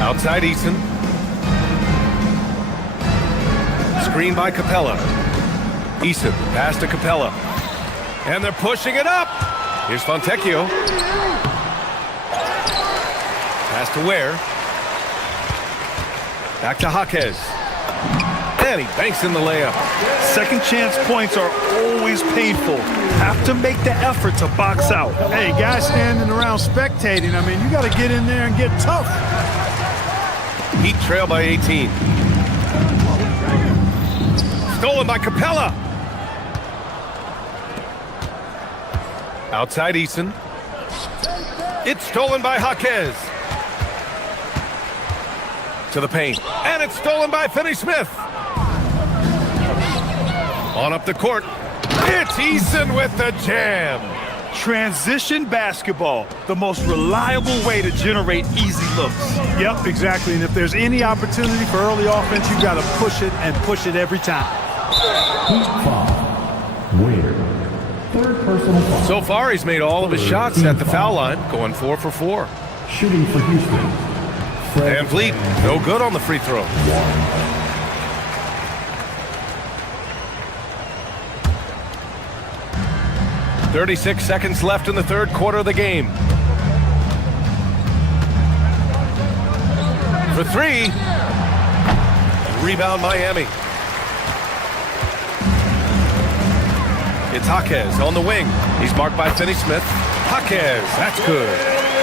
Outside Eason. Screen by Capella. Eason, pass to Capella. And they're pushing it up. Here's Fontecchio. Pass to Ware. Back to Jaquez. And he banks in the layup. Second chance points are always painful. Have to make the effort to box out. Hey, guys standing around spectating, I mean, you got to get in there and get tough. Heat trail by 18. Stolen by Capella. Outside Eason. It's stolen by Jaquez. To the paint. And it's stolen by Finney Smith. On up the court. It's Eason with the jam. Transition basketball, the most reliable way to generate easy looks. Yep, exactly. And if there's any opportunity for early offense, you've got to push it and push it every time. Third personal foul. So far, he's made all of his shots at the foul line, going 4 for 4. Shooting for Houston. Van Vliet, no good on the free throw. 36 seconds left in the third quarter of the game. For 3. Rebound Miami. It's Jaquez on the wing. He's marked by Finney Smith. Jaquez, that's good.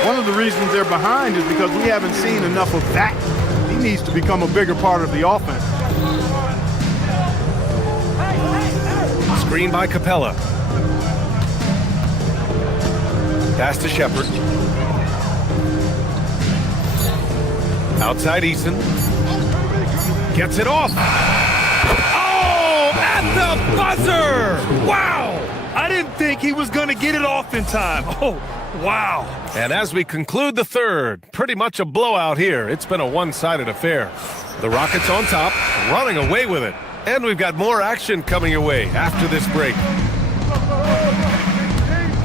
One of the reasons they're behind is because we haven't seen enough of that. He needs to become a bigger part of the offense. Screen by Capella. Pass to Shepard. Outside Eason. Gets it off. Oh, at the buzzer! Wow! I didn't think he was going to get it off in time. Oh, wow. And as we conclude the third, pretty much a blowout here. It's been a one-sided affair. The Rockets on top, running away with it. And we've got more action coming your way after this break.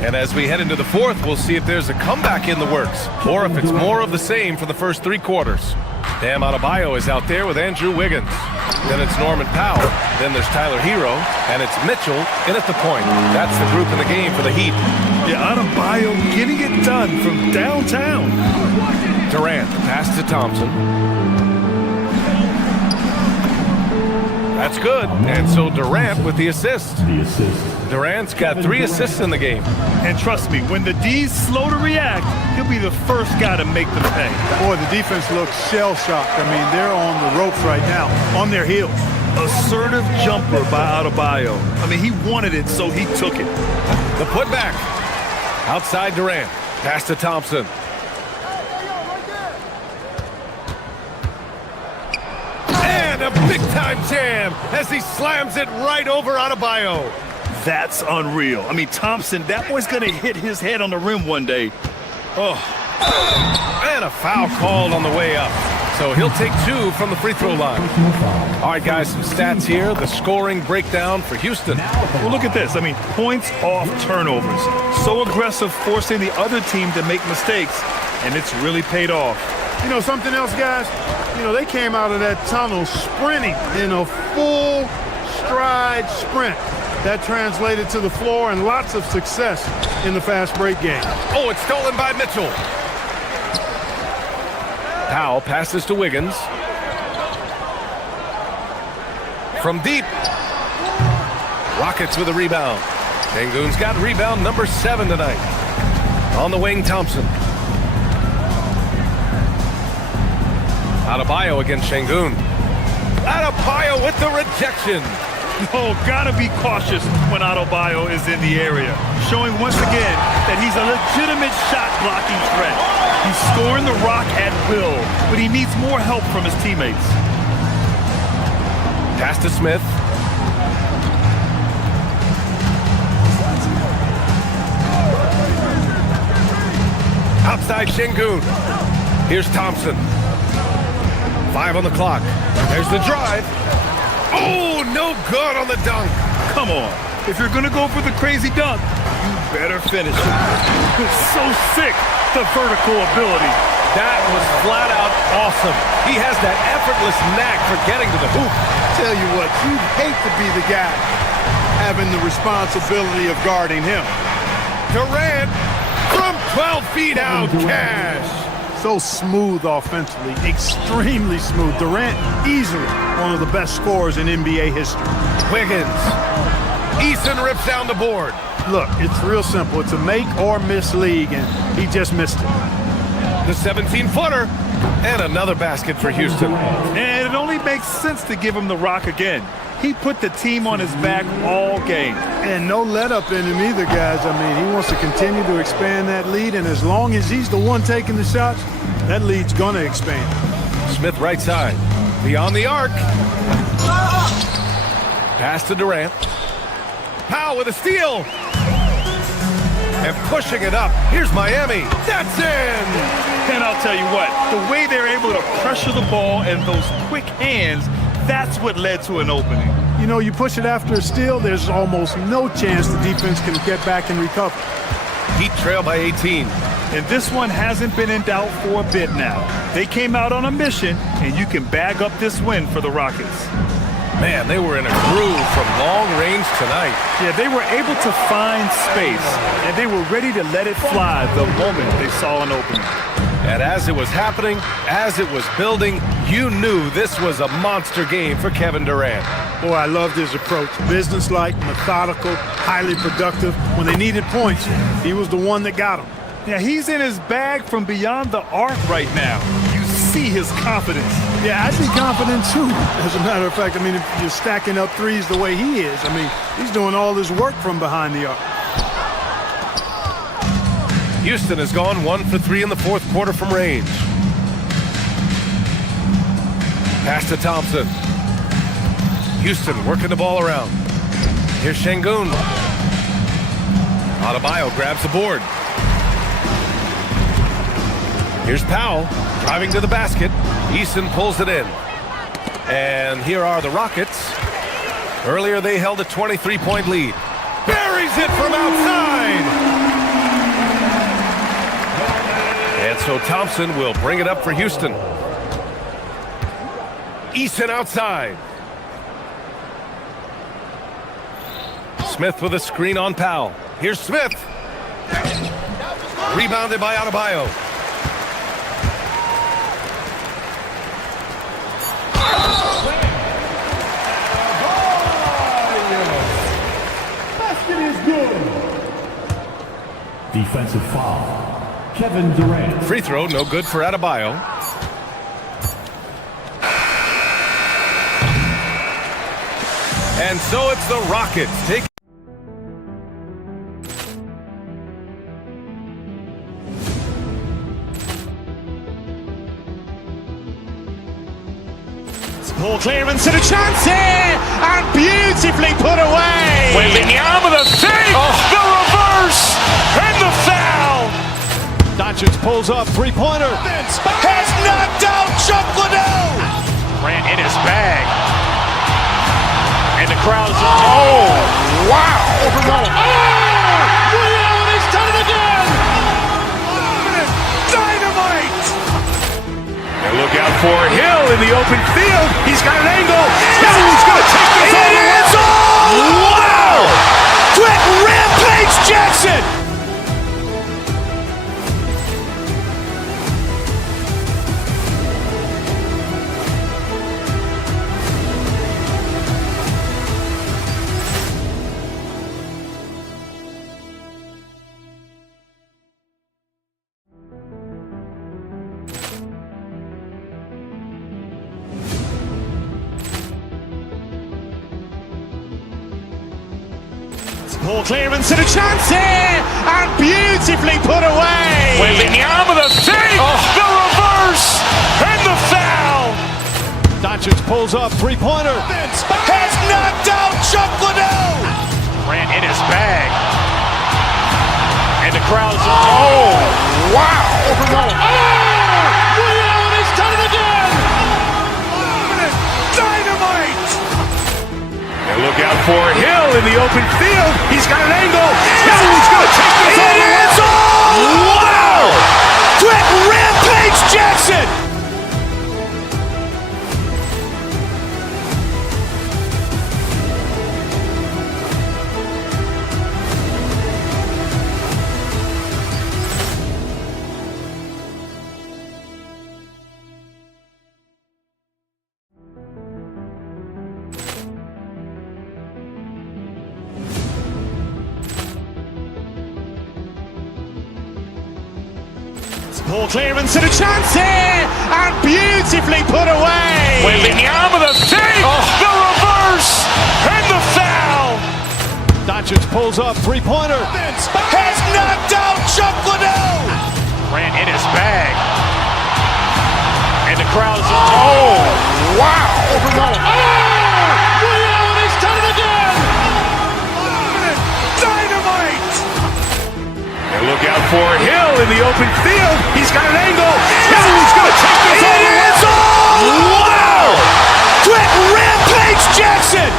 And as we head into the fourth, we'll see if there's a comeback in the works or if it's more of the same for the first 3 quarters. Bam Adebayo is out there with Andrew Wiggins. Then it's Norman Powell. Then there's Tyler Hero. And it's Mitchell in at the point. That's the group in the game for the Heat. Yeah, Adebayo getting it done from downtown. Durant, pass to Thompson. That's good. And so Durant with the assist. Durant's got 3 assists in the game. And trust me, when the D's slow to react, he'll be the first guy to make them pay. Boy, the defense looks shell-shocked. I mean, they're on the ropes right now, on their heels. Assertive jumper by Adebayo. I mean, he wanted it, so he took it. The putback. Outside Durant. Pass to Thompson. And a big-time jam as he slams it right over Adebayo. That's unreal. I mean, Thompson, that boy's going to hit his head on the rim one day. Oh. And a foul called on the way up. So he'll take 2 from the free throw line. All right, guys, some stats here. The scoring breakdown for Houston. Well, look at this. I mean, points off turnovers. So aggressive, forcing the other team to make mistakes, and it's really paid off. You know, something else, guys? You know, they came out of that tunnel sprinting in a full stride sprint. That translated to the floor and lots of success in the fast break game. Oh, it's stolen by Mitchell. Powell passes to Wiggins. From deep. Rockets with a rebound. Şengün's got rebound number 7 tonight. On the wing, Thompson. Adebayo against Şengün. Adebayo with the rejection. Oh, gotta be cautious when Adebayo is in the area. Showing once again that he's a legitimate shot-blocking threat. He's scoring the rock at will, but he needs more help from his teammates. Pass to Smith. Outside Şengün. Here's Thompson. 5 on the clock. There's the drive. Oh, no good on the dunk. Come on. If you're going to go for the crazy dunk, you better finish it. It's so sick, the vertical ability. That was flat out awesome. He has that effortless knack for getting to the hoop. Tell you what, you'd hate to be the guy having the responsibility of guarding him. Durant from 12 feet out, cash. So smooth offensively, extremely smooth. Durant, easily one of the best scorers in NBA history. Wiggins. Eason rips down the board. Look, it's real simple. It's a make or miss league, and he just missed it. The 17-footer. And another basket for Houston. And it only makes sense to give him the rock again. He put the team on his back all game. And no let-up in him either, guys. I mean, he wants to continue to expand that lead, and as long as he's the one taking the shots, that lead's going to expand. Smith right side. Beyond the arc. Pass to Durant. Powell with a steal. And pushing it up. Here's Miami. That's in! And I'll tell you what, the way they're able to pressure the ball and those quick hands, that's what led to an opening. You know, you push it after a steal, there's almost no chance the defense can get back and recover. Heat trail by 18. And this one hasn't been in doubt for a bit now. They came out on a mission, and you can bag up this win for the Rockets. Man, they were in a groove from long range tonight. Yeah, they were able to find space, and they were ready to let it fly the moment they saw an opening. And as it was happening, as it was building, you knew this was a monster game for Kevin Durant. Boy, I loved his approach. Businesslike, methodical, highly productive. When they needed points, he was the one that got them. Yeah, he's in his bag from beyond the arc right now. You see his confidence. Yeah, I'd be confident too. As a matter of fact, I mean, if you're stacking up threes the way he is, I mean, he's doing all this work from behind the arc. Houston has gone 1 for 3 in the fourth quarter from range. Pass to Thompson. Houston working the ball around. Here's Şengün. Adebayo grabs the board. Here's Powell driving to the basket. Eason pulls it in. And here are the Rockets. Earlier they held a 23-point lead. Buries it from outside. And so Thompson will bring it up for Houston. Eason outside. Smith with a screen on Powell. Here's Smith. Rebounded by Adebayo. is good. Defensive foul. Kevin Durant. Free throw, no good for Adebayo. And so it's the Rockets taking. Ball clearance and a chance here, and beautifully put away. Wembanyama with a three, the reverse, and the foul. Doncic pulls up, three-pointer. Has knocked out Chuck Liddell. Ran in his bag. And the crowd is, oh, wow. Liddell, he's done it again. Dynamite. And look out for Hill in the open field. He's got an angle. Hill's going to take this all the way. Wow! Quick rampage Jackson. Ball clearance and a chance here, and beautifully put away. Wembanyama with a three, the reverse, and the foul. Doncic pulls up, three-pointer. Has knocked out Chuck Liddell. Ran in his bag. And the crowd is, oh, wow. Liddell, he's done it again. Dynamite. And look out for Hill in the open field. He's got an angle. Hill's going to take this all the way. Wow! Quick rampage Jackson. Ball clearance and a chance here, and beautifully put away. Wembanyama with a three, the reverse, and the foul. Doncic pulls up, three-pointer. Has knocked out Chuck Liddell. Ran in his bag. And the crowd is, oh, wow. Liddell, he's done it again. Dynamite. And look out for Hill in the open field. He's got an angle. Hill's going to take this all the way. Wow! Quick rampage Jackson.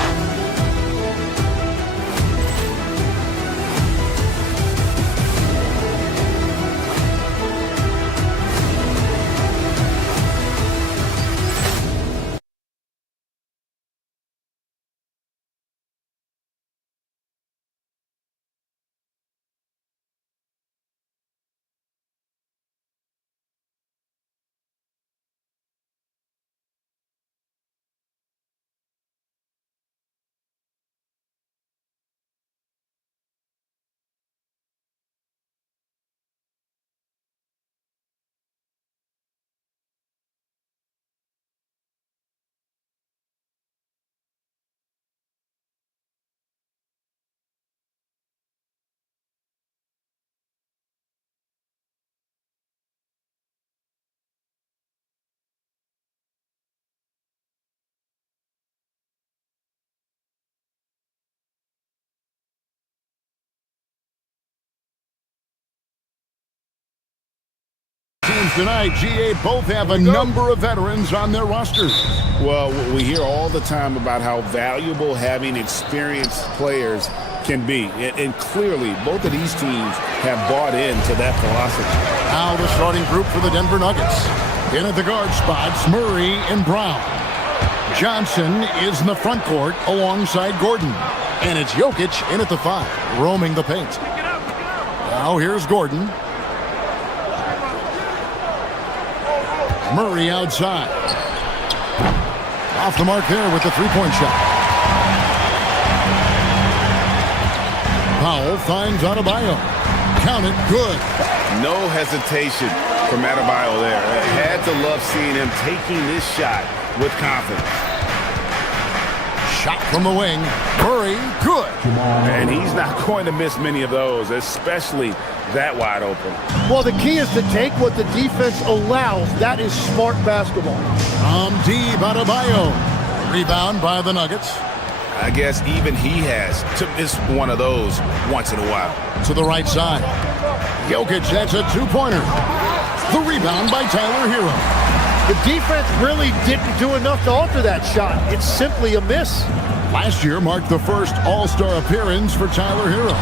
Teams tonight, GA, both have a number of veterans on their rosters. Well, we hear all the time about how valuable having experienced players can be. And clearly, both of these teams have bought into that philosophy. Now the starting group for the Denver Nuggets. In at the guard spots, Murray and Brown. Johnson is in the front court alongside Gordon. And it's Jokic in at the 5, roaming the paint. Now here's Gordon. Murray outside. Off the mark there with the three-point shot. Powell finds Adebayo. Count it, good. No hesitation from Adebayo there. I had to love seeing him taking this shot with confidence. Shot from the wing. Murray, good. And he's not going to miss many of those, especially that wide open. Well, the key is to take what the defense allows. That is smart basketball. From deep, Adebayo. Rebound by the Nuggets. I guess even he has to miss one of those once in a while. To the right side. Jokic, that's a two-pointer. The rebound by Tyler Hero. The defense really didn't do enough to alter that shot. It's simply a miss. Last year marked the first All-Star appearance for Tyler Hero.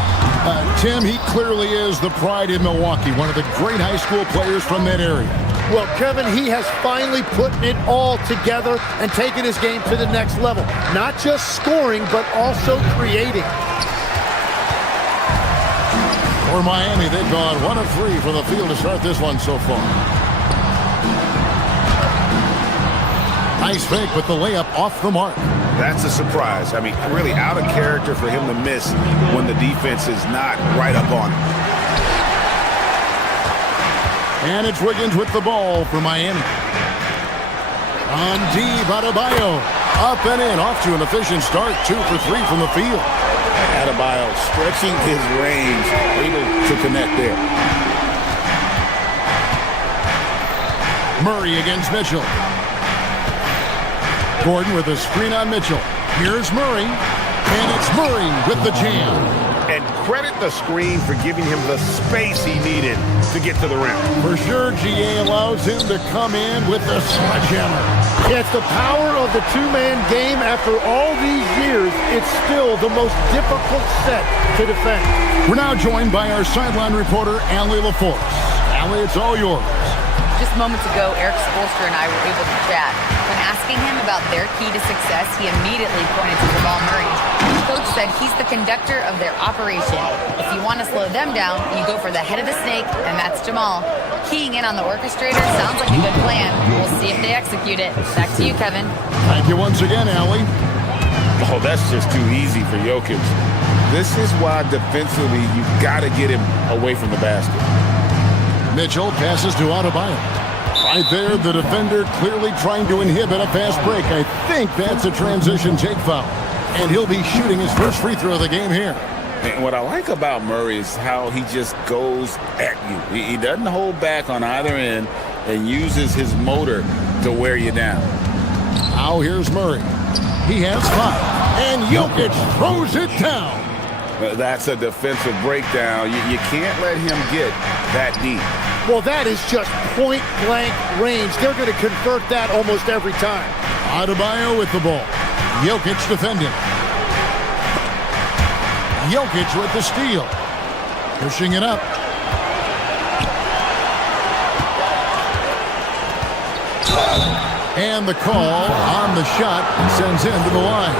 Tim, he clearly is the pride in Milwaukee, one of the great high school players from that area. Well, Kevin, he has finally put it all together and taken his game to the next level. Not just scoring, but also creating. For Miami, they've gone 1 of 3 from the field to start this one so far. Nice fake, but the layup off the mark. That's a surprise. I mean, really out of character for him to miss when the defense is not right up on him. And it's Wiggins with the ball for Miami. On deep, Adebayo. Up and in, off to an efficient start. 2 for 3 from the field. Adebayo stretching his range, able to connect there. Murray against Mitchell. Gordon with a screen on Mitchell. Here's Murray. And it's Murray with the jam. And credit the screen for giving him the space he needed to get to the rim. For sure, GA allows him to come in with the sledgehammer. Yeah, it's the power of the two-man game. After all these years, it's still the most difficult set to defend. We're now joined by our sideline reporter, Allie LaForce. Allie, it's all yours. Just moments ago, Eric Spoelstra and I were able to chat. When asking him about their key to success, he immediately pointed to Jamal Murray. The coach said he's the conductor of their operation. If you want to slow them down, you go for the head of the snake, and that's Jamal. Keying in on the orchestrator sounds like a good plan. We'll see if they execute it. Back to you, Kevin. Thank you once again, Allie. Oh, that's just too easy for Jokic. This is why defensively you've got to get him away from the basket. Mitchell passes to Adebayo. Right there, the defender clearly trying to inhibit a fast break. I think that's a transition take foul. And he'll be shooting his first free throw of the game here. And what I like about Murray is how he just goes at you. He doesn't hold back on either end and uses his motor to wear you down. Now here's Murray. He has 5. And Jokic throws it down. That's a defensive breakdown. You can't let him get that deep. Well, that is just point-blank range. They're going to convert that almost every time. Adebayo with the ball. Jokic defending. Jokic with the steal. Pushing it up. And the call on the shot sends him to the line.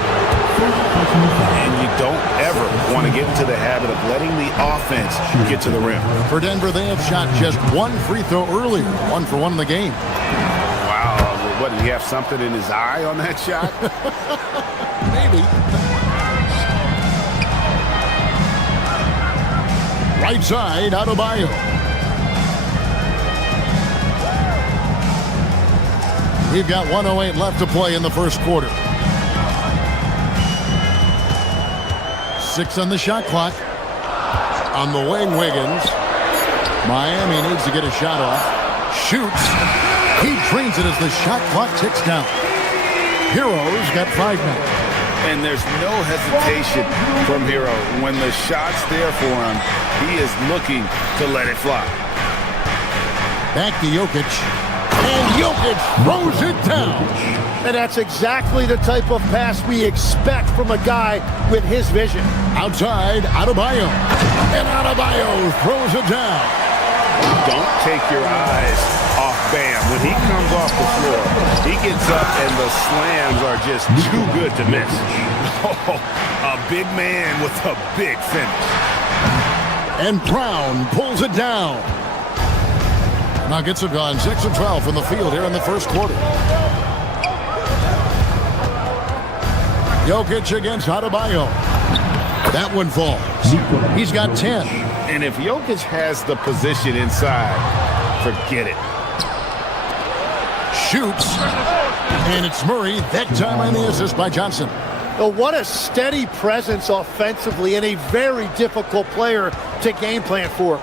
And you don't ever want to get into the habit of letting the offense get to the rim. For Denver, they have shot just 1 free throw earlier. 1 for 1 in the game. Wow. What, did he have something in his eye on that shot? Maybe. Right side, Adebayo. We've got 1:08 left to play in the first quarter. 6 on the shot clock. On the wing, Wiggins. Miami needs to get a shot off. Shoots. He drains it as the shot clock ticks down. Hero's got 5 now. And there's no hesitation from Hero. When the shot's there for him, he is looking to let it fly. Back to Jokic. And Jokic throws it down. And that's exactly the type of pass we expect from a guy with his vision. Outside, Adebayo. And Adebayo throws it down. Don't take your eyes off Bam. When he comes off the floor, he gets up and the slams are just too good to miss. Oh, a big man with a big finish. And Brown pulls it down. Nuggets have gone 6 of 12 from the field here in the first quarter. Jokic against Adebayo. That one falls. He's got 10. And if Jokic has the position inside, forget it. Shoots. And it's Murray. That time on the assist by Johnson. Oh, what a steady presence offensively and a very difficult player to game plan for.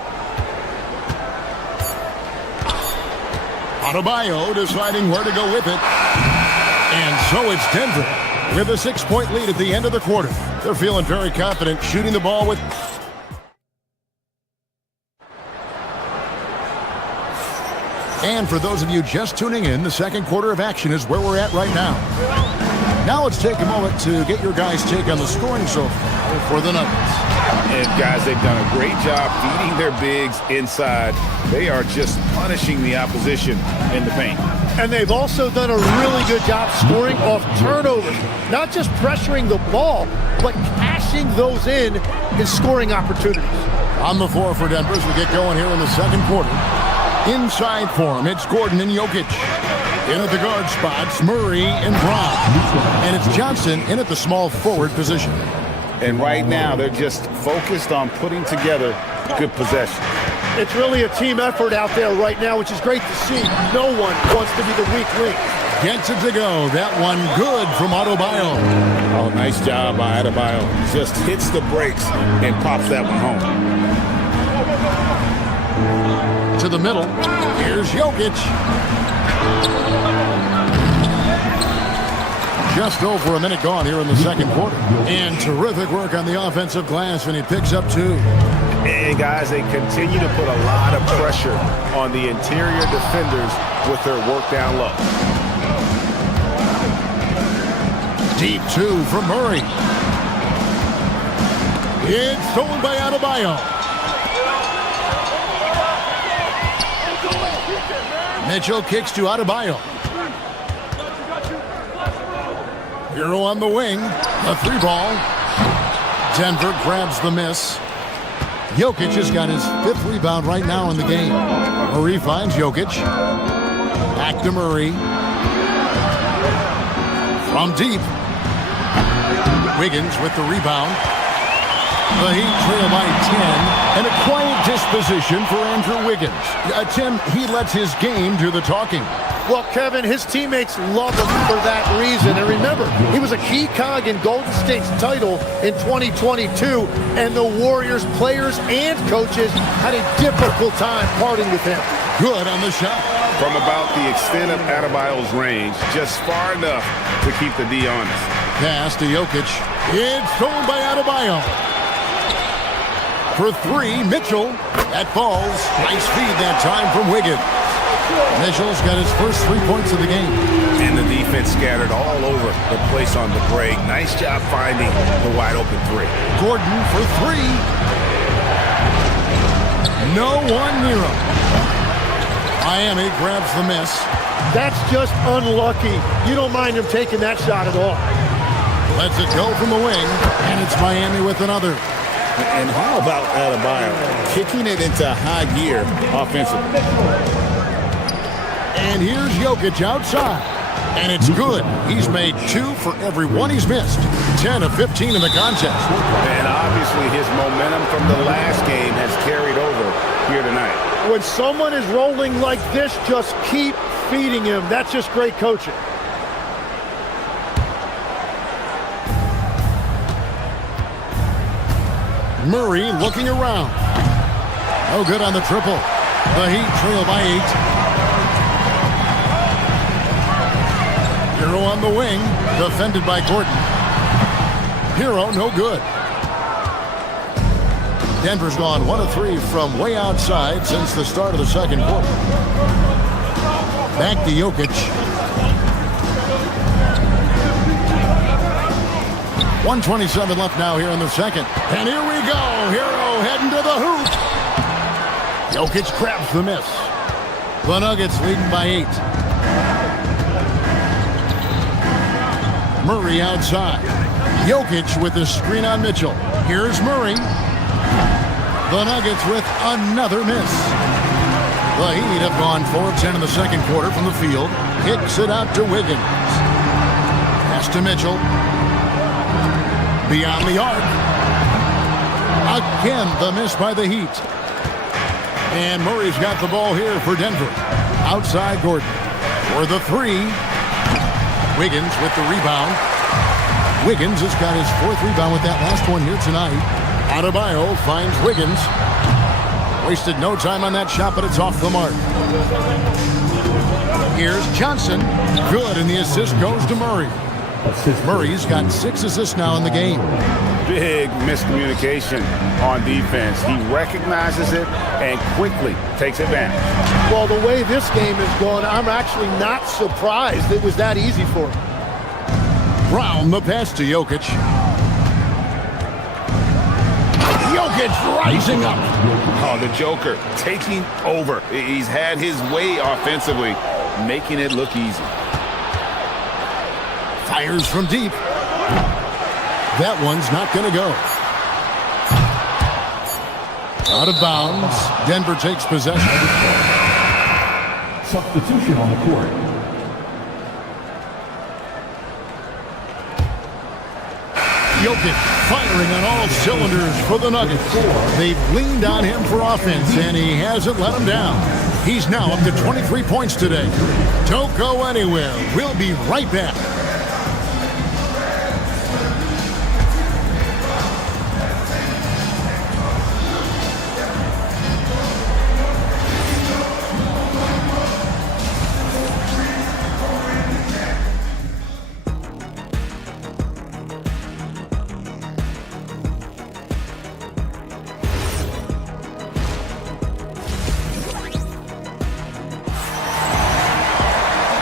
Adebayo deciding where to go with it. And so it's Denver with a 6-point lead at the end of the quarter. They're feeling very confident shooting the ball with... And for those of you just tuning in, the second quarter of action is where we're at right now. Now let's take a moment to get your guys' take on the scoring so far for the Nuggets. And guys, they've done a great job feeding their bigs inside. They are just punishing the opposition in the paint. And they've also done a really good job scoring off turnovers. Not just pressuring the ball, but cashing those in scoring opportunities. On the floor for Denver as we get going here in the second quarter. Inside for him, it's Gordon and Jokic. In at the guard spots, Murray and Brown. And it's Johnson in at the small forward position. And right now, they're just focused on putting together good possession. It's really a team effort out there right now, which is great to see. No one wants to be the weak link. Gets it to go. That one good from Adebayo. Oh, nice job by Adebayo. Just hits the brakes and pops that one home. To the middle. Here's Jokic. Just over a minute gone here in the second quarter. And terrific work on the offensive glass, and he picks up 2. And guys, they continue to put a lot of pressure on the interior defenders with their work down low. Deep 2 from Murray. It's stolen by Adebayo. Mitchell kicks to Adebayo. Hero on the wing. A 3-ball. Denver grabs the miss. Jokic has got his 5th rebound right now in the game. Murray finds Jokic. Back to Murray. From deep. Wiggins with the rebound. The Heat trail by 10. And a quiet disposition for Andrew Wiggins. Tim, he lets his game do the talking. Well, Kevin, his teammates love him for that reason. And remember, he was a key cog in Golden State's title in 2022. And the Warriors players and coaches had a difficult time parting with him. Good on the shot. From about the extent of Adebayo's range, just far enough to keep the D honest. Pass to Jokic. It's stolen by Adebayo. For 3, Mitchell. That falls. Nice feed that time from Wiggins. Mitchell's got his first 3 points of the game. And the defense scattered all over the place on the break. Nice job finding the wide open 3. Gordon for 3. No one near him. Miami grabs the miss. That's just unlucky. You don't mind him taking that shot at all. Lets it go from the wing, and it's Miami with another. And how about Adebayo kicking it into high gear offensively? And here's Jokic outside. And it's good. He's made 2 for every one he's missed. 10 of 15 in the contest. And obviously his momentum from the last game has carried over here tonight. When someone is rolling like this, just keep feeding him. That's just great coaching. Murray looking around. No good on the triple. The Heat trail by 8. Hero on the wing. Defended by Gordon. Hero no good. Denver's gone 1 of 3 from way outside since the start of the second quarter. Back to Jokic. 1:27 left now here in the second. And here we go. Hero heading to the hoop. Jokic grabs the miss. The Nuggets leading by 8. Murray outside. Jokic with the screen on Mitchell. Here's Murray. The Nuggets with another miss. The Heat have gone 4 of 10 in the second quarter from the field. Kicks it out to Wiggins. Pass to Mitchell. Beyond the arc. Again, the miss by the Heat. And Murray's got the ball here for Denver. Outside Gordon. For the three. Wiggins with the rebound. Wiggins has got his fourth rebound with that last one here tonight. Adebayo finds Wiggins. Wasted no time on that shot, but it's off the mark. Here's Johnson. Good, and the assist goes to Murray. Murray's got 6 assists now in the game. Big miscommunication on defense. He recognizes it and quickly takes advantage. Well, the way this game is going, I'm actually not surprised it was that easy for him. Brown, the pass to Jokic. Jokic rising up. Oh, the Joker taking over. He's had his way offensively, making it look easy. Fires from deep. That one's not going to go. Out of bounds. Denver takes possession. Substitution on the court. Jokic firing on all cylinders for the Nuggets. They've leaned on him for offense, and he hasn't let them down. He's now up to 23 points today. Don't go anywhere. We'll be right back.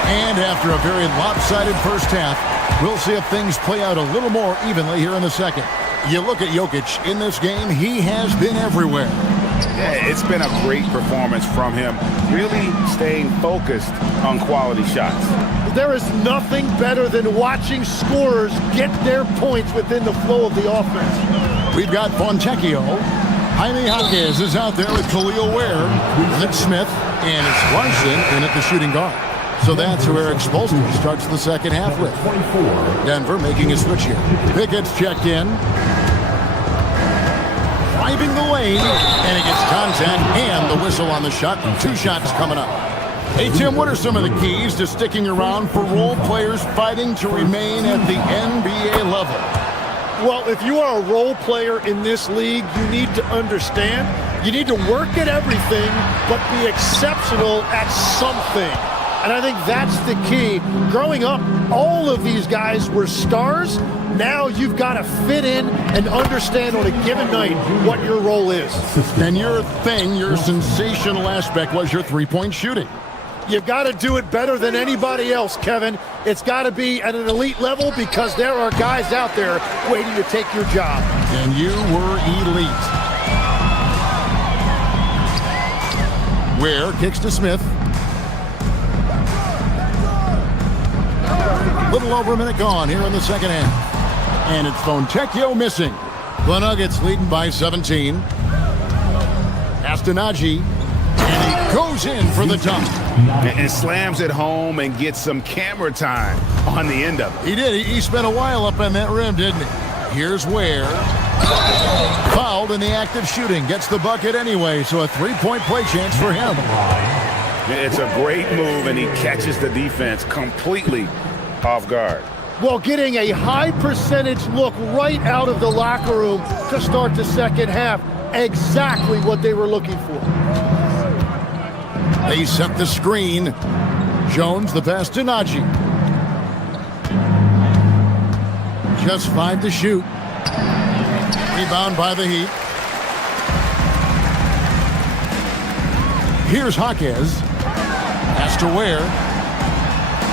And after a very lopsided first half, we'll see if things play out a little more evenly here in the second. You look at Jokic in this game, he has been everywhere. Yeah, it's been a great performance from him, really staying focused on quality shots. There is nothing better than watching scorers get their points within the flow of the offense. We've got Fontecchio. Jaime Jaquez is out there with Khalil Ware, Nick Smith, and it's Larson in at the shooting guard. So that's who Eric Spoelstra starts the second half with. Denver making a switch here. Pickett's checked in. Driving the lane, and he gets contact and the whistle on the shot. 2 shots coming up. Hey, Tim, what are some of the keys to sticking around for role players fighting to remain at the NBA level? Well, if you are a role player in this league, you need to understand, you need to work at everything, but be exceptional at something. And I think that's the key. Growing up, all of these guys were stars. Now you've got to fit in and understand on a given night what your role is. And your thing, your sensational aspect was your three-point shooting. You've got to do it better than anybody else, Kevin. It's got to be at an elite level because there are guys out there waiting to take your job. And you were elite. Ware kicks to Smith. Little over a minute gone here in the second half. And it's Fontecchio missing. The Nuggets leading by 17. Astonagi. And he goes in for the dunk. And slams it home and gets some camera time on the end of it. He did. He spent a while up on that rim, didn't he? Here's Ware. Fouled in the act of shooting. Gets the bucket anyway, so a three-point play chance for him. It's a great move, and he catches the defense completely off guard. Well, getting a high percentage look right out of the locker room to start the second half. Exactly what they were looking for. They set the screen. Jones, the pass to Nagy. Just 5 to shoot. Rebound by the Heat. Here's Jaquez. Pass to Ware.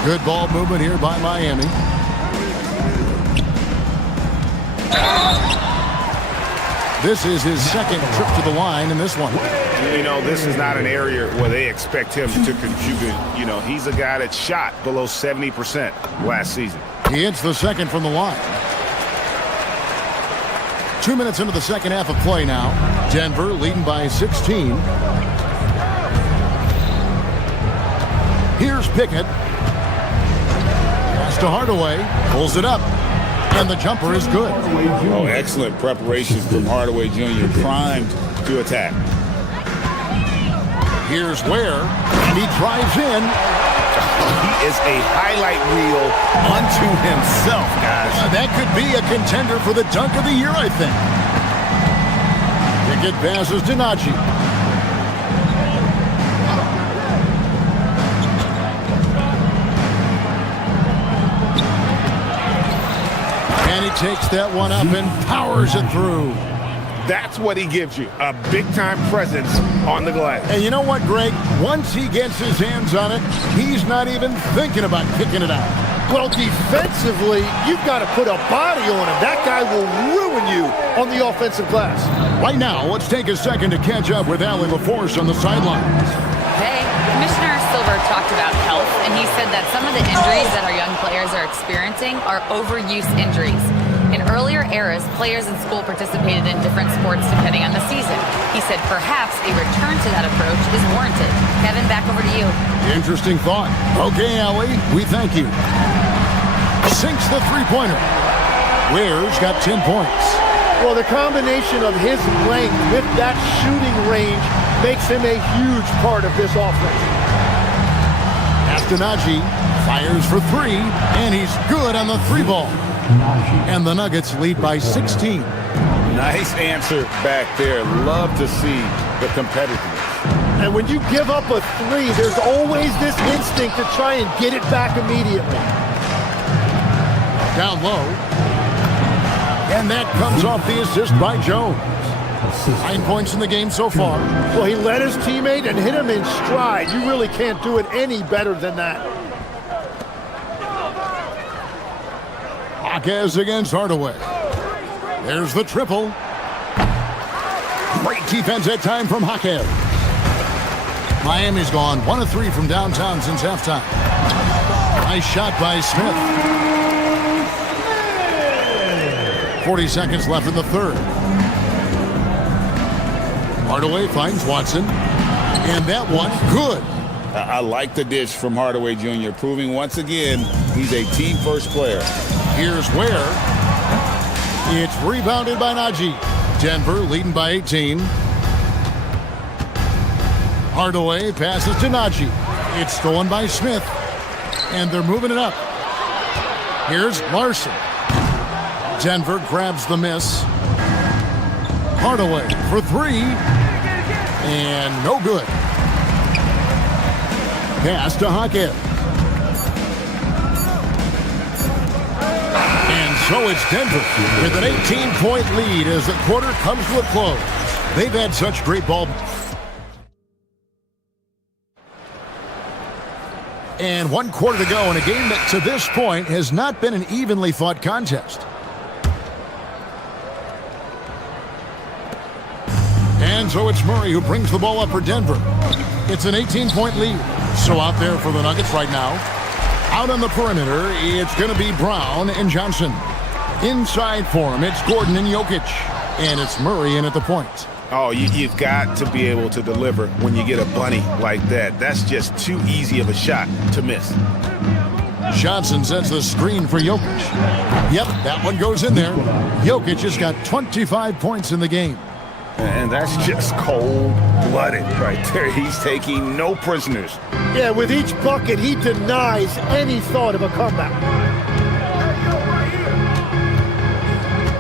Good ball movement here by Miami. This is his second trip to the line in this one. You know, this is not an area where they expect him to contribute. You know, he's a guy that shot below 70% last season. He hits the second from the line. 2 minutes into the second half of play now. Denver leading by 16. Here's Pickett. Pass to Hardaway. Pulls it up. And the jumper is good. Oh, excellent preparation from Hardaway Jr. Primed to attack. Here's Ware, and he drives in. He is a highlight reel unto himself, guys. That could be a contender for the dunk of the year, I think. Pickett passes to Najee. And he takes that one up and powers it through. That's what he gives you, a big-time presence on the glass. And you know what, Greg? Once he gets his hands on it, he's not even thinking about kicking it out. Well, defensively, you've got to put a body on him. That guy will ruin you on the offensive glass. Right now, let's take a second to catch up with Allie LaForce on the sidelines. Hey, Commissioner Silver talked about health, and he said that some of the injuries that our young players are experiencing are overuse injuries. In earlier eras, players in school participated in different sports depending on the season. He said perhaps a return to that approach is warranted. Kevin, back over to you. Interesting thought. Okay, Allie, we thank you. Sinks the three-pointer. Ware's got 10 points. Well, the combination of his length with that shooting range makes him a huge part of this offense. Najee fires for three, and he's good on the three ball. And the Nuggets lead by 16. Nice answer back there. Love to see the competitiveness. And when you give up a three, there's always this instinct to try and get it back immediately. Down low. And that comes off the assist by Jones. 9 points in the game so far. Well, he led his teammate and hit him in stride. You really can't do it any better than that. Jaquez against Hardaway. There's the triple. Great defense that time from Jaquez. Miami's gone 1 of 3 from downtown since halftime. Nice shot by Smith. 40 seconds left in the third. Hardaway finds Watson. And that one, good. I like the dish from Hardaway Jr., proving once again he's a team-first player. Here's Ware. It's rebounded by Najee. Denver leading by 18. Hardaway passes to Najee. It's stolen by Smith. And they're moving it up. Here's Larson. Denver grabs the miss. Hardaway for three. And no good. Pass to Jaquez. And so it's Denver with an 18-point lead as the quarter comes to a close. They've had such great ball. And 1 quarter to go in a game that to this point has not been an evenly fought contest. And so it's Murray who brings the ball up for Denver. It's an 18-point lead. So out there for the Nuggets right now. Out on the perimeter, it's going to be Brown and Johnson. Inside for him, it's Gordon and Jokic. And it's Murray in at the point. Oh, you've got to be able to deliver when you get a bunny like that. That's just too easy of a shot to miss. Johnson sets the screen for Jokic. Yep, that one goes in there. Jokic has got 25 points in the game. And that's just cold-blooded right there. He's taking no prisoners. Yeah, with each bucket, he denies any thought of a comeback.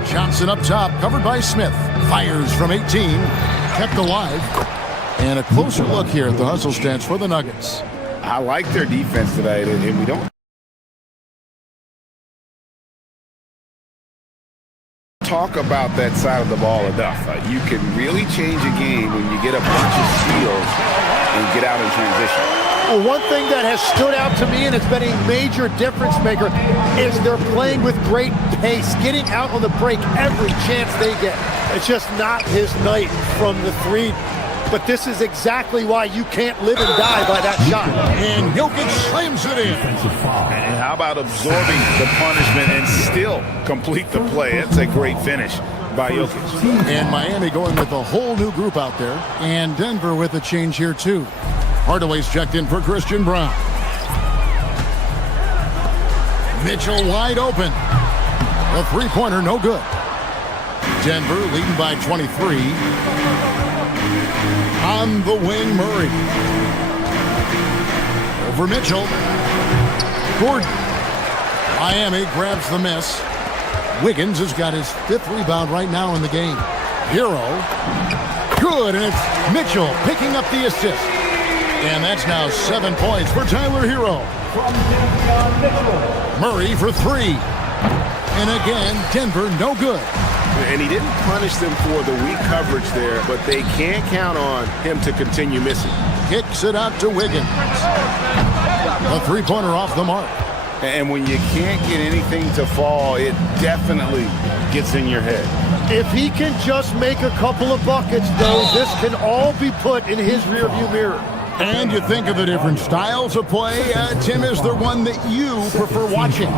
Johnson up top, covered by Smith. Fires from 18, kept alive. And a closer look here at the hustle stats for the Nuggets. I like their defense tonight, and we don't talk about that side of the ball enough. You can really change a game when you get a bunch of steals and get out in transition. Well, one thing that has stood out to me, and it's been a major difference maker, is they're playing with great pace, getting out on the break every chance they get. It's just not his night from the three. But this is exactly why you can't live and die by that shot. And Jokic slams it in. And how about absorbing the punishment and still complete the play? That's a great finish by Jokic. And Miami going with a whole new group out there. And Denver with a change here too. Hardaway's checked in for Christian Brown. Mitchell wide open. The three-pointer, no good. Denver leading by 23. On the wing, Murray. Over Mitchell. Gordon. Miami grabs the miss. Wiggins has got his 5th rebound right now in the game. Hero. Good, and it's Mitchell picking up the assist. And that's now 7 points for Tyler Hero. Murray for 3. And again, Denver no good. And he didn't punish them for the weak coverage there, but they can't count on him to continue missing. Kicks it out to Wiggins. A three-pointer off the mark. And when you can't get anything to fall, it definitely gets in your head. If he can just make a couple of buckets, though, this can all be put in his rearview mirror. And you think of the different styles of play. Tim, is there one that you prefer watching?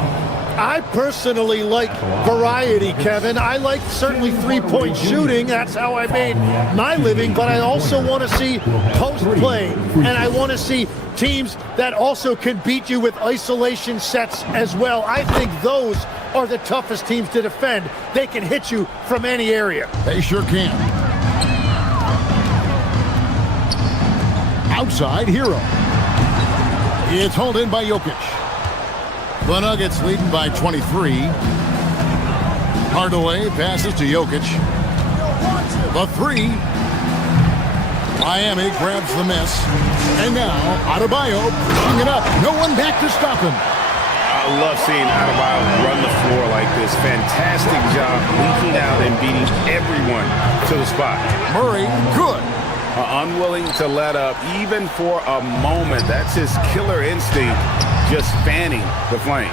I personally like variety, Kevin. I like certainly three-point shooting. That's how I made my living. But I also want to see post play. And I want to see teams that also can beat you with isolation sets as well. I think those are the toughest teams to defend. They can hit you from any area. They sure can. Outside, Hero. It's hauled in by Jokic. The Nuggets leading by 23. Hardaway passes to Jokic. The 3. Miami grabs the miss. And now, Adebayo bringing it up. No one back to stop him. I love seeing Adebayo run the floor like this. Fantastic job leaking out and beating everyone to the spot. Murray, good. Unwilling to let up even for a moment. That's his killer instinct, just fanning the flame.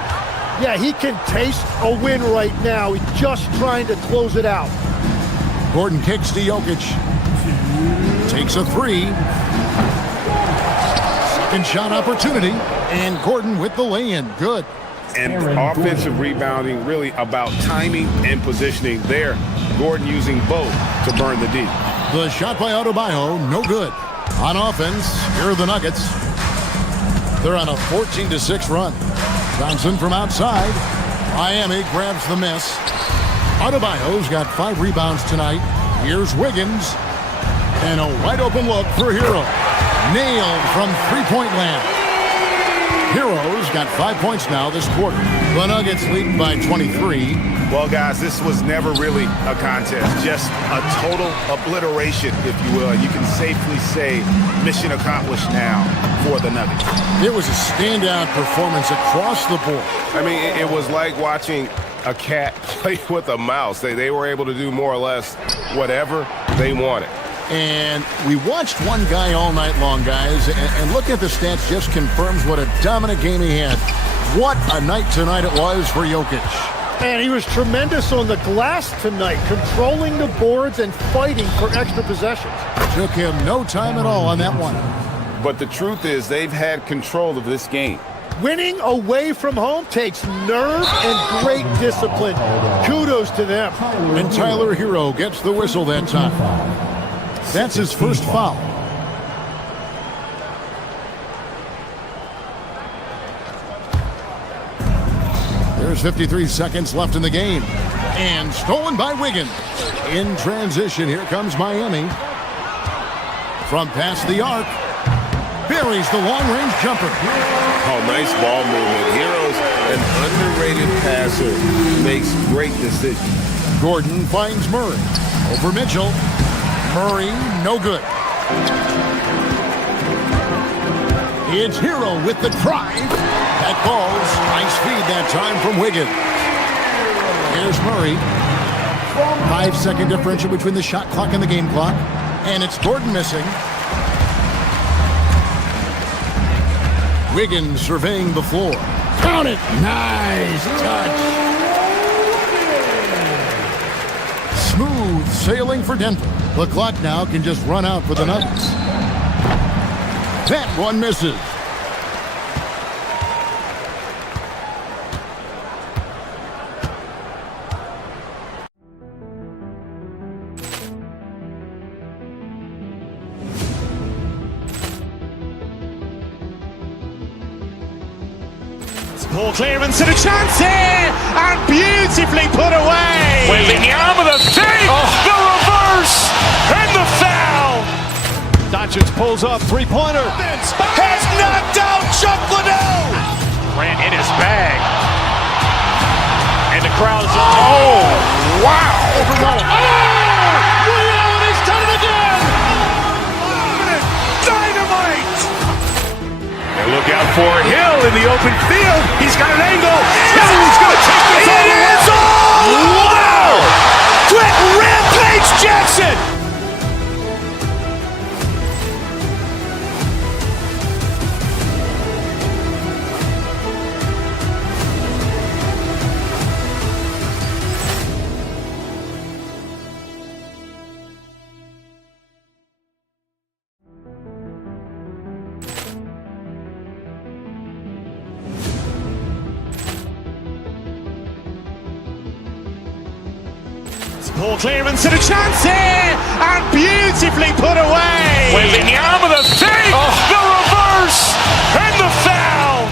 Yeah, he can taste a win right now. He's just trying to close it out. Gordon kicks to Jokic. Takes a 3. Second shot opportunity. And Gordon with the lay-in. Good. And offensive rebounding really about timing and positioning there. Gordon using both to burn the D. The shot by Adebayo, no good. On offense, here are the Nuggets. They're on a 14-6 run. Johnson from outside. Miami grabs the miss. Adebayo's got 5 rebounds tonight. Here's Wiggins. And a wide open look for Hero. Nailed from three-point land. Hero's got 5 points now this quarter. The Nuggets leading by 23. Well, guys, this was never really a contest. Just a total obliteration, if you will. You can safely say mission accomplished now for the Nuggets. It was a standout performance across the board. I mean, it was like watching a cat play with a mouse. They were able to do more or less whatever they wanted. And we watched one guy all night long, guys, and looking at the stats just confirms what a dominant game he had. What a night tonight it was for Jokic. And he was tremendous on the glass tonight, controlling the boards and fighting for extra possessions. Took him no time at all on that one. But the truth is, they've had control of this game. Winning away from home takes nerve and great discipline. Kudos to them. And Tyler Hero gets the whistle that time. That's his first foul. There's 53 seconds left in the game. And stolen by Wiggins. In transition, here comes Miami. From past the arc. Buries the long-range jumper. Oh, nice ball movement. Hero's an underrated passer. Makes great decisions. Gordon finds Murray. Over Mitchell. Murray, no good. It's Hero with the drive. That falls. Nice feed that time from Wiggins. Here's Murray. 5-second differential between the shot clock and the game clock. And it's Gordon missing. Wiggins surveying the floor. Count it. Nice touch. Smooth sailing for Denver. The clock now can just run out for the Nuggets. That one misses. Ball clearance and a chance here, and beautifully put away. Wembanyama the fake, the reverse, and the foul. Doncic pulls up, three-pointer. Has knocked out Chuck Liddell. Ran in his bag. And the crowd is, oh, wow. Allen has done it again. Dynamite. And look out for Hill in the open field. He's got an angle. He's going to take this all the way. Wow. Quick Rampage Jackson. Ball clearance and a chance here, and beautifully put away. Wembanyama the fake, the reverse, and the foul.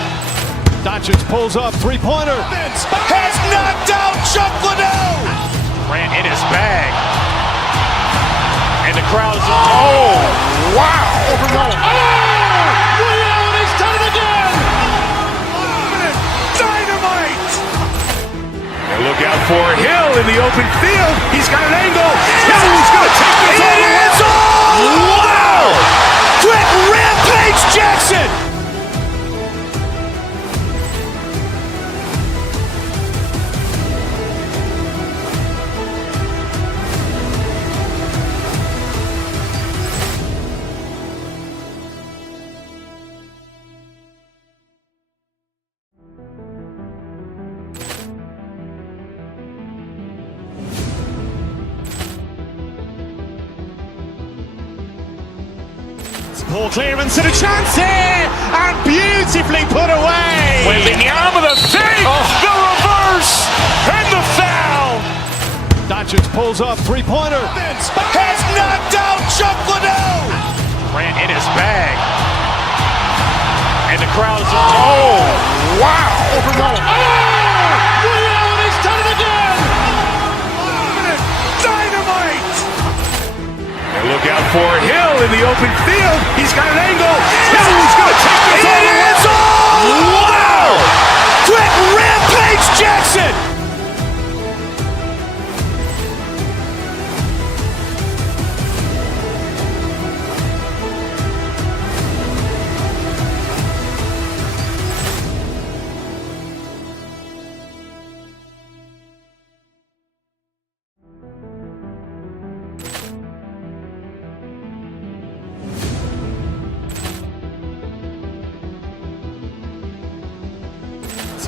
Doncic pulls up, three-pointer. Has knocked out Chuck Liddell. Ran in his bag. And the crowd is, oh, wow. Allen has done it again. Dynamite. And look out for Hill in the open field. He's got an angle. He's going to take this all the way. Wow. Quick Rampage Jackson. Ball clearance and a chance here, and beautifully put away. Wembanyama the fake, the reverse, and the foul. Doncic pulls up, three-pointer. Has knocked out Chuck Liddell. Ran in his bag. And the crowd is, oh, wow. Allen has done it again. Dynamite. And look out for Hill in the open field. He's got an angle. He's going to take this all the way. Wow. Quick Rampage Jackson.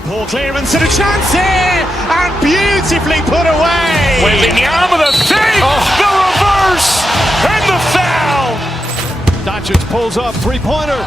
Ball clearance and a chance here, and beautifully put away. Wembanyama the fake, the reverse, and the foul. Doncic pulls up, three-pointer.